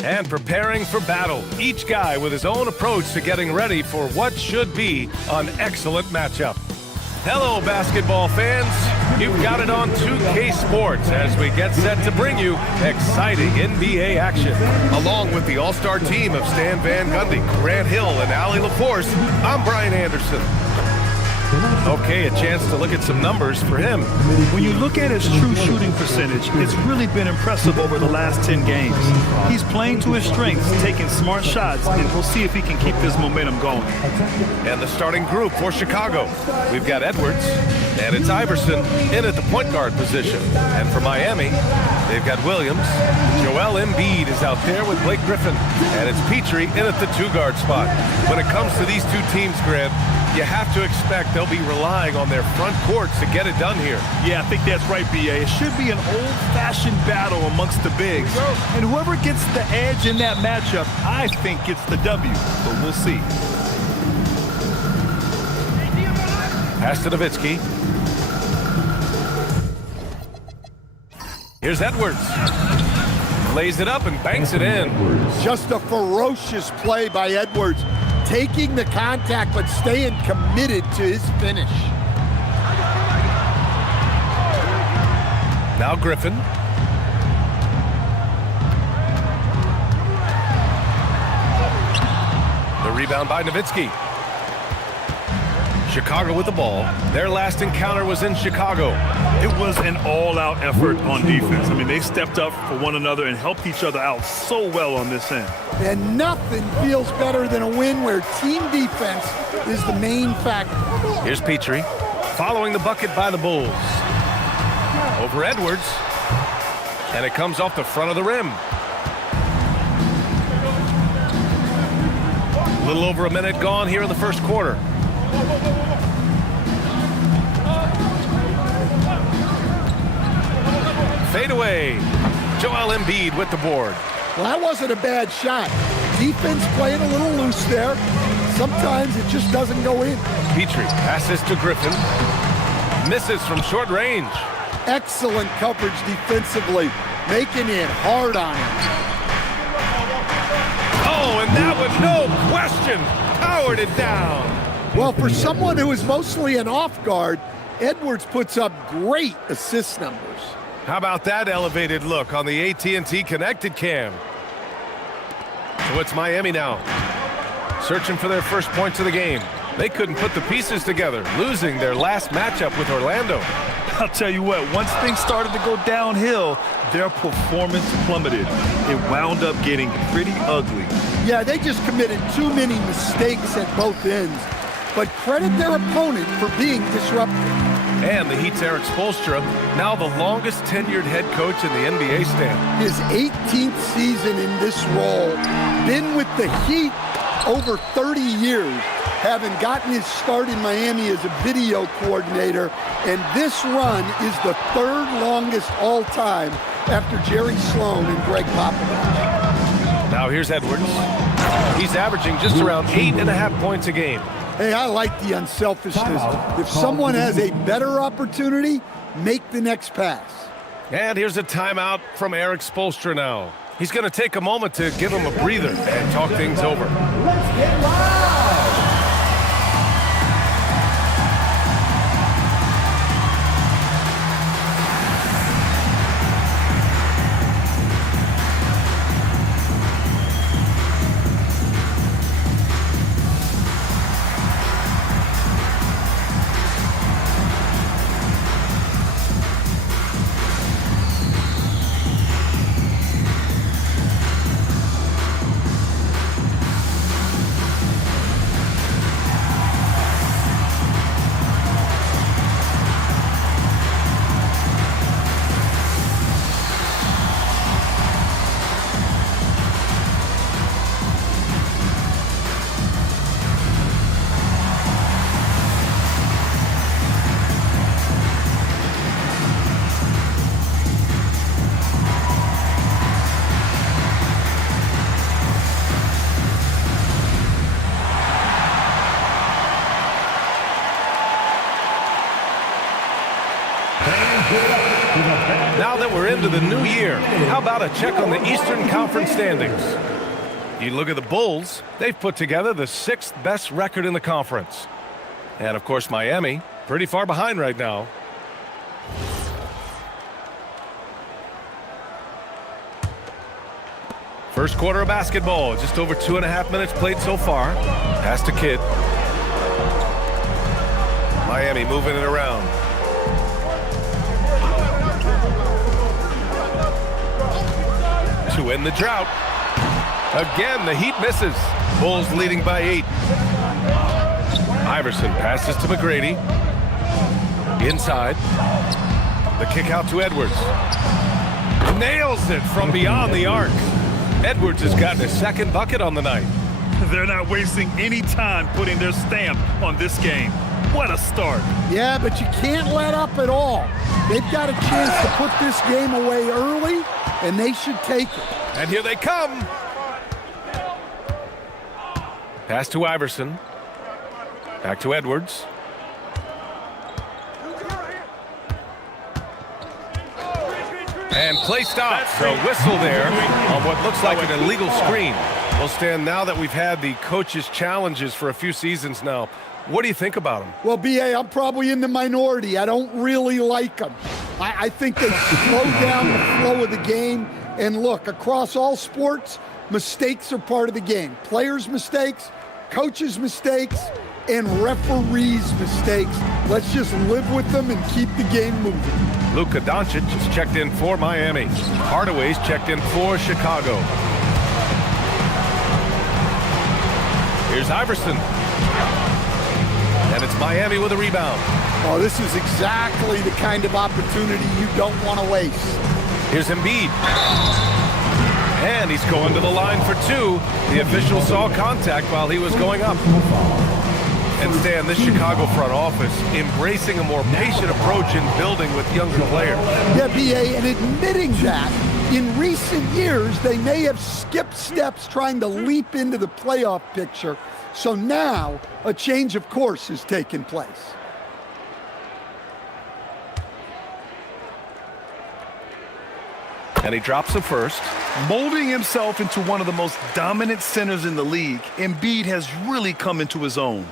And preparing for battle, each guy with his own approach to getting ready for what should be an excellent matchup. Hello, basketball fans. You've got it on 2K Sports as we get set to bring you exciting NBA action. Along with the all-star team of Stan Van Gundy, Grant Hill, and Allie LaForce, I'm Brian Anderson. Okay, a chance to look at some numbers for him. When you look at his true shooting percentage, it's really been impressive over the last 10 games. He's playing to his strengths, taking smart shots, and we'll see if he can keep this momentum going. And the starting group for Chicago, we've got Edwards, and it's Iverson in at the point guard position. And for Miami, they've got Williams. Joel Embiid is out there with Blake Griffin, and it's Petrie in at the 2-guard spot. When it comes to these two teams, Grant, you have to expect they'll be relying on their front courts to get it done here. Yeah, I think that's right, B.A. It should be an old-fashioned battle amongst the bigs. And whoever gets the edge in that matchup, I think gets the W. But we'll see. Pass to Nowitzki. Here's Edwards. Lays it up and banks it in. Just a ferocious play by Edwards. Taking the contact, but staying committed to his finish. Now Griffin. The rebound by Nowitzki. Chicago with the ball. Their last encounter was in Chicago. It was an all-out effort on defense. I mean, they stepped up for one another and helped each other out so well on this end. And nothing feels better than a win where team defense is the main factor. Here's Petrie, following the bucket by the Bulls. Over Edwards, and it comes off the front of the rim. A little over a minute gone here in the first quarter. Fade away. Joel Embiid with the board. Well, that wasn't a bad shot. Defense playing a little loose there. Sometimes it just doesn't go in. Petrie passes to Griffin. Misses from short range. Excellent coverage defensively. Making it hard on him. Oh, and that one, no question, powered it down. Well, for someone who is mostly an off guard, Edwards puts up great assist numbers. How about that elevated look on the AT&T connected cam? So it's Miami now, searching for their first points of the game. They couldn't put the pieces together, losing their last matchup with Orlando. I'll tell you what, once things started to go downhill, their performance plummeted. It wound up getting pretty ugly. Yeah, they just committed too many mistakes at both ends. But credit their opponent for being disruptive. And the Heat's Eric Spoelstra, now the longest tenured head coach in the NBA stand. His 18th season in this role, been with the Heat over 30 years, having gotten his start in Miami as a video coordinator, and this run is the third longest all time after Jerry Sloan and Greg Popovich. Now here's Edwards. He's averaging just around 8.5 points a game. Hey, I like the unselfishness. If someone has a better opportunity, make the next pass. And here's a timeout from Eric Spoelstra now. He's going to take a moment to give him a breather and talk things over. Let's get live. Now that we're into the new year, how about a check on the Eastern Conference standings? You look at the Bulls, they've put together the 6th best record in the conference. And of course, Miami, pretty far behind right now. First quarter of basketball, just over 2.5 minutes played so far. Pass to Kidd. Miami moving it around. To end the drought. Again, the Heat misses. Bulls leading by 8. Iverson passes to McGrady. Inside. The kick out to Edwards. Nails it from beyond the arc. Edwards has gotten his 2nd bucket on the night. They're not wasting any time putting their stamp on this game. What a start. Yeah, but you can't let up at all. They've got a chance to put this game away early, and they should take it. And here they come. Pass to Iverson. Back to Edwards. And play stops. A whistle there on what looks like an illegal screen. Well, Stan, now that we've had the coaches' challenges for a few seasons now, what do you think about them? Well, B.A., I'm probably in the minority. I don't really like them. I think they slow down the flow of the game. And look, across all sports, mistakes are part of the game. Players' mistakes, coaches' mistakes, and referees' mistakes. Let's just live with them and keep the game moving. Luka Doncic is checked in for Miami. Hardaway's checked in for Chicago. Here's Iverson. And it's Miami with a rebound. Oh, this is exactly the kind of opportunity you don't want to waste. Here's Embiid. And he's going to the line for two. The official saw contact while he was going up. And Stan, this Chicago front office embracing a more patient approach in building with younger players. Yeah, B.A., and admitting that in recent years, they may have skipped steps trying to leap into the playoff picture. So now a change of course has taken place. And he drops the first. Molding himself into one of the most dominant centers in the league, Embiid has really come into his own.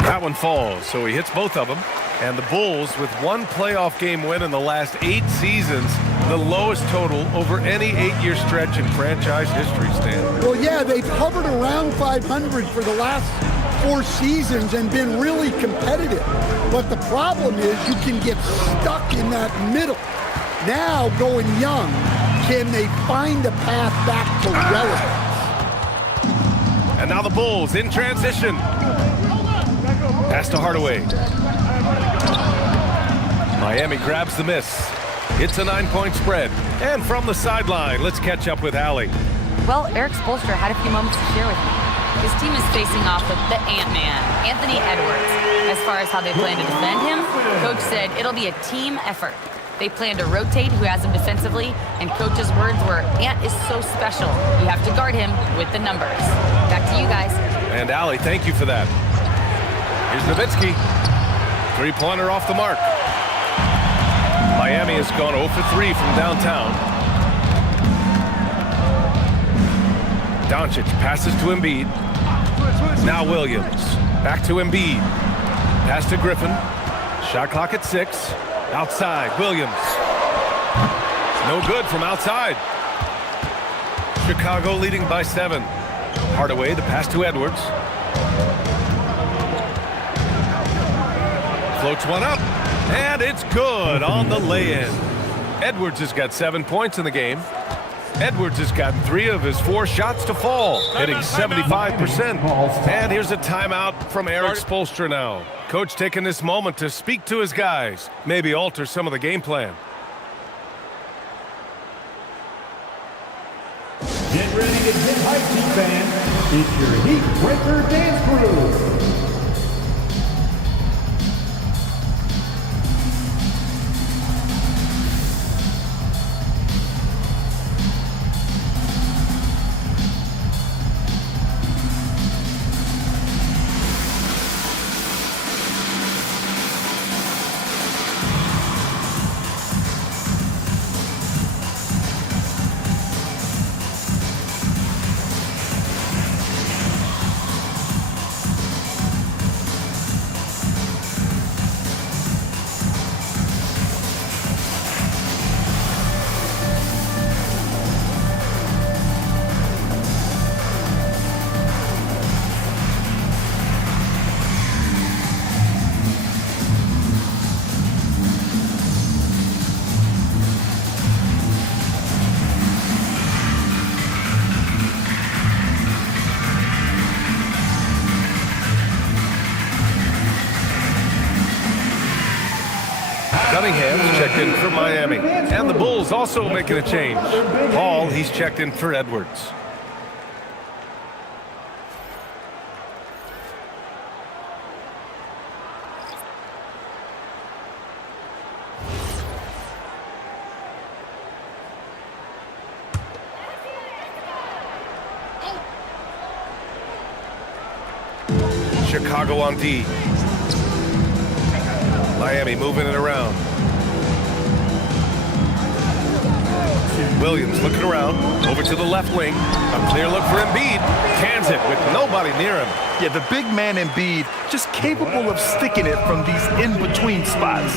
That one falls, so he hits both of them. And the Bulls, with one playoff game win in the last 8 seasons, the lowest total over any 8-year stretch in franchise history, Stan. Well, yeah, they've hovered around 500 for the last 4 seasons and been really competitive. But the problem is you can get stuck in that middle. Now, going young, can they find a path back to relevance? And now the Bulls in transition. Pass to Hardaway. Miami grabs the miss. It's a 9-point spread. And from the sideline, let's catch up with Allie. Well, Eric Spoelstra had a few moments to share with me. His team is facing off with the Ant-Man, Anthony Edwards. As far as how they plan to defend him, Coach said it'll be a team effort. They plan to rotate who has him defensively, and Coach's words were, Ant is so special. You have to guard him with the numbers. Back to you guys. And Allie, thank you for that. Here's Nowitzki. 3-pointer off the mark. Miami has gone 0 for 3 from downtown. Doncic passes to Embiid. Now Williams. Back to Embiid. Pass to Griffin. Shot clock at 6. Outside, Williams. No good from outside. Chicago leading by 7. Hardaway, the pass to Edwards. Floats one up, and it's good on the lay-in. Edwards has got 7 points in the game. Edwards has gotten 3 of his 4 shots to fall, hitting 75%. And here's a timeout from Eric Spoelstra now. Coach taking this moment to speak to his guys, maybe alter some of the game plan. Get ready to get hyped, Heat fans. It's your Heat Breaker Dance Crew. Cunningham checked in for Miami. And the Bulls also making a change. Paul, he's checked in for Edwards. Chicago on D. Miami moving it around. Williams looking around. Over to the left wing. A clear look for Embiid. Cans it with nobody near him. Yeah, the big man Embiid just capable of sticking it from these in-between spots.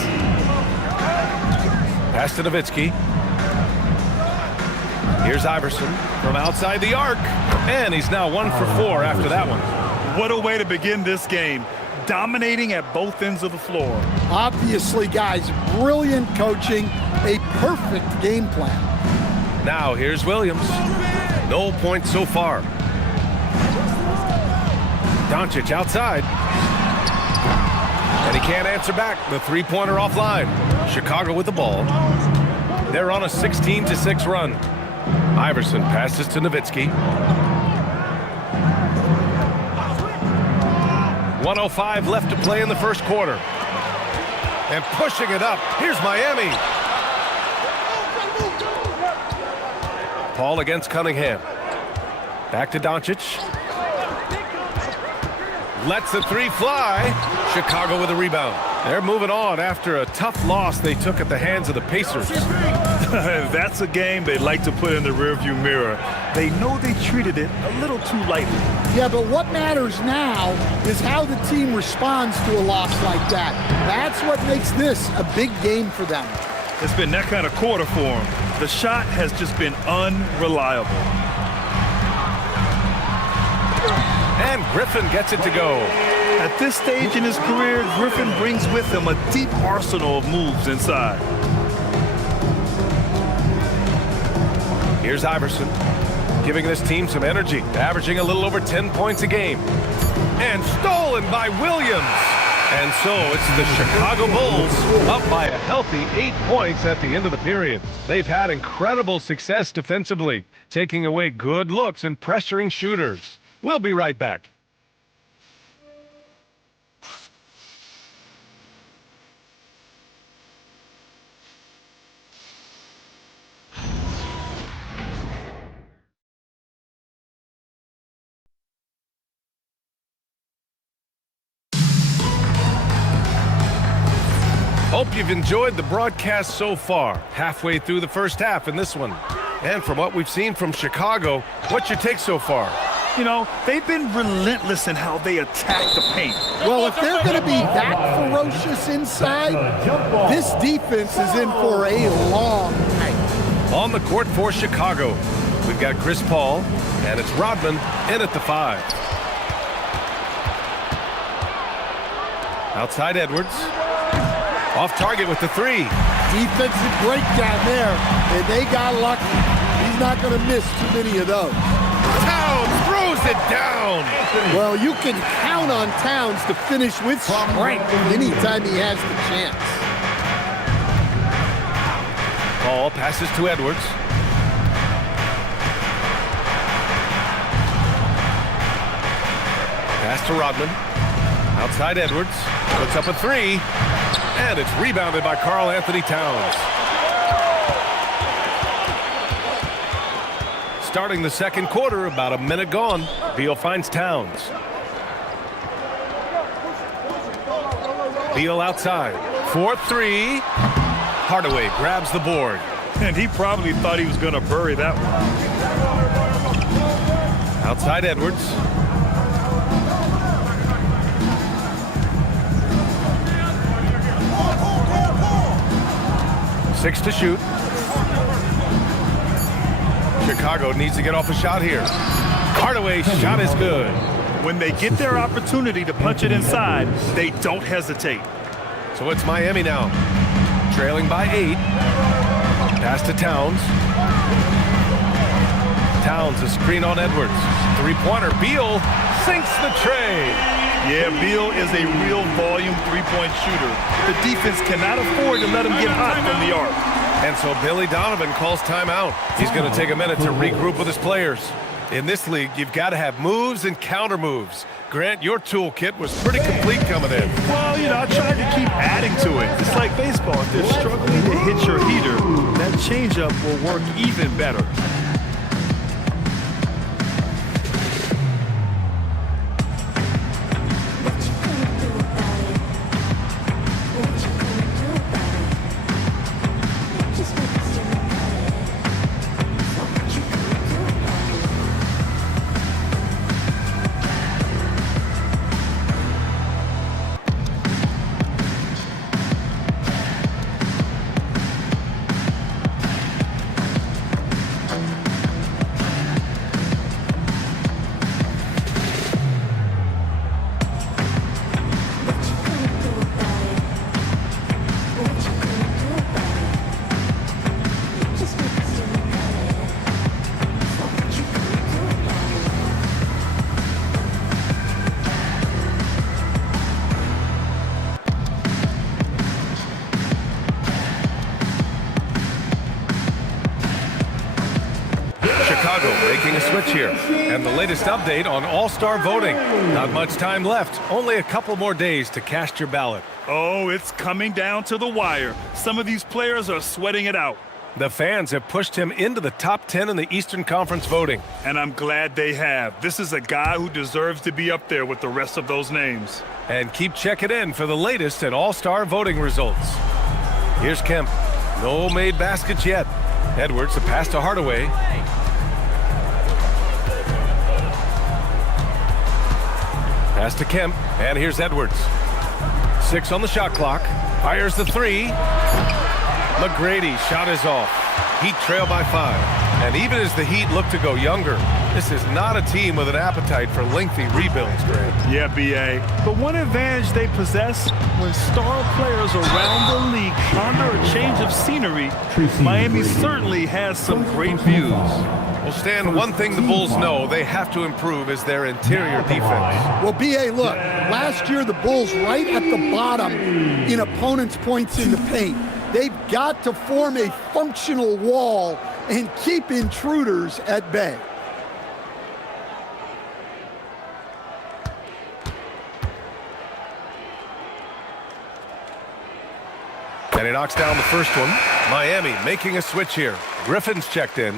Pass to Nowitzki. Here's Iverson from outside the arc. And he's now 1 for 4 after that one. What a way to begin this game. Dominating at both ends of the floor. Obviously, guys, brilliant coaching, a perfect game plan. Now here's Williams. No points so far. Doncic outside. And he can't answer back. The three-pointer offline. Chicago with the ball. They're on a 16-6 run. Iverson passes to Nowitzki. 1:05 left to play in the first quarter. And pushing it up. Here's Miami. Paul against Cunningham. Back to Doncic. Lets the three fly. Chicago with a rebound. They're moving on after a tough loss they took at the hands of the Pacers. That's a game they like to put in the rearview mirror. They know they treated it a little too lightly. Yeah, but what matters now is how the team responds to a loss like that. That's what makes this a big game for them. It's been that kind of quarter for them. The shot has just been unreliable. And Griffin gets it to go. At this stage in his career, Griffin brings with him a deep arsenal of moves inside. Here's Iverson, giving this team some energy, averaging a little over 10 points a game. And stolen by Williams. And so it's the Chicago Bulls up by a healthy 8 points at the end of the period. They've had incredible success defensively, taking away good looks and pressuring shooters. We'll be right back. Hope you've enjoyed the broadcast so far. Halfway through the first half in this one. And from what we've seen from Chicago, what's your take so far? You know, they've been relentless in how they attack the paint. Well, if they're going to be that ferocious inside, this defense is in for a long night. On the court for Chicago, we've got Chris Paul, and it's Rodman in at the 5. Outside Edwards. Off target with the 3. Defensive breakdown there, and they got lucky. He's not going to miss too many of those. Towns throws it down. Well, you can count on Towns to finish with strength anytime he has the chance. Paul passes to Edwards. Pass to Rodman. Outside Edwards. Puts up a 3. And it's rebounded by Karl Anthony Towns. Starting the second quarter, about a minute gone. Beal finds Towns. Beal outside. 4-3. Hardaway grabs the board. And he probably thought he was going to bury that one. Outside Edwards. Six to shoot. Chicago needs to get off a shot here. Hardaway's shot is good. When they get their opportunity to punch it inside, they don't hesitate. So it's Miami now. Trailing by 8. Pass to Towns. Towns, a screen on Edwards. Three-pointer. Beal sinks the tray. Yeah, Beal is a real volume three-point shooter. The defense cannot afford to let him get hot from the arc. And so Billy Donovan calls timeout. He's going to take a minute to regroup with his players. In this league, you've got to have moves and counter moves. Grant, your toolkit was pretty complete coming in. Well, you know, I tried to keep adding to it. It's like baseball. If they're struggling to hit your heater, that changeup will work even better. Making a switch here. And the latest update on All-Star voting. Not much time left. Only a couple more days to cast your ballot. Oh, it's coming down to the wire. Some of these players are sweating it out. The fans have pushed him into the top 10 in the Eastern Conference voting. And I'm glad they have. This is a guy who deserves to be up there with the rest of those names. And keep checking in for the latest at All-Star voting results. Here's Kemp. No made baskets yet. Edwards, a pass to Hardaway. Pass to Kemp, and here's Edwards. 6 on the shot clock. Fires the 3. McGrady shot is off. Heat trail by 5. And even as the Heat look to go younger, this is not a team with an appetite for lengthy rebuilds, Grant. Yeah, B.A. But one advantage they possess, when star players around the league ponder a change of scenery, Miami certainly has some great views. Well, Stan, one thing the Bulls know they have to improve is their interior defense. Well, B.A., look, last year the Bulls right at the bottom in opponents' points in the paint. They've got to form a functional wall and keep intruders at bay. And he knocks down the first one. Miami making a switch here. Griffin's checked in.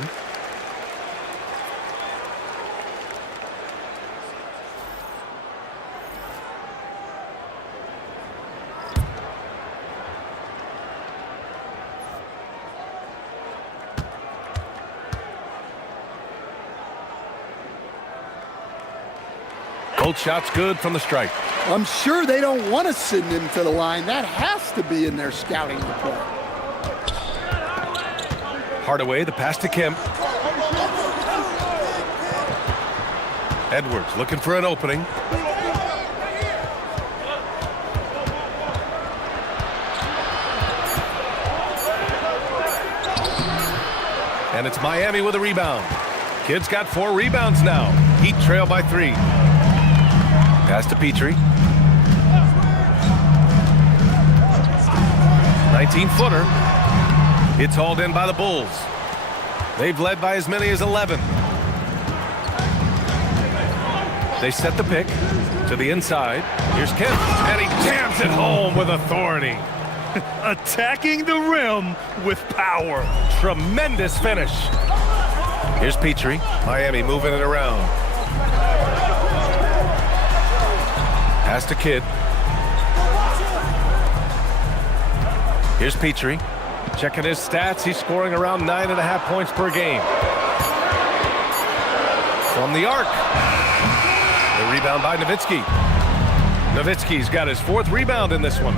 Both shots good from the stripe. I'm sure they don't want to send him to the line. That has to be in their scouting report. Hardaway, the pass to Kemp. Edwards looking for an opening. And it's Miami with a rebound. Kid's got 4 rebounds now. Heat trail by 3. Pass to Petrie. 19-footer. It's hauled in by the Bulls. They've led by as many as 11. They set the pick to the inside. Here's Kemp, and he jams it home with authority. Attacking the rim with power. Tremendous finish. Here's Petrie. Miami moving it around. Pass to Kidd. Here's Petrie. Checking his stats. He's scoring around 9.5 points per game. From the arc. The rebound by Nowitzki. Nowitzki's got his 4th rebound in this one.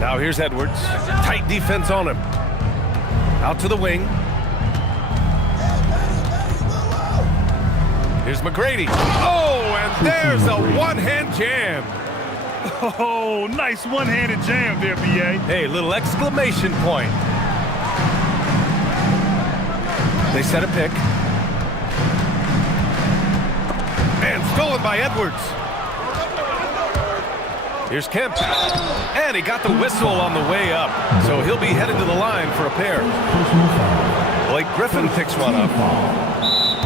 Now here's Edwards. Tight defense on him. Out to the wing. Here's McGrady. Oh, and there's a one-hand jam. Oh, nice one-handed jam there, B.A. Hey, little exclamation point. They set a pick. Stolen by Edwards. Here's Kemp. And he got the whistle on the way up. So he'll be headed to the line for a pair. Blake Griffin picks one up.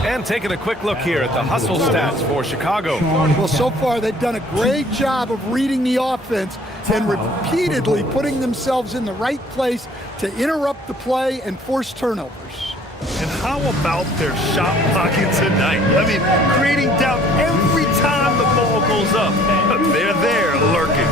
And taking a quick look here at the hustle stats for Chicago. Well, so far they've done a great job of reading the offense and repeatedly putting themselves in the right place to interrupt the play and force turnovers. And how about their shot blocking tonight? I mean, creating doubt every time the ball goes up. They're there lurking.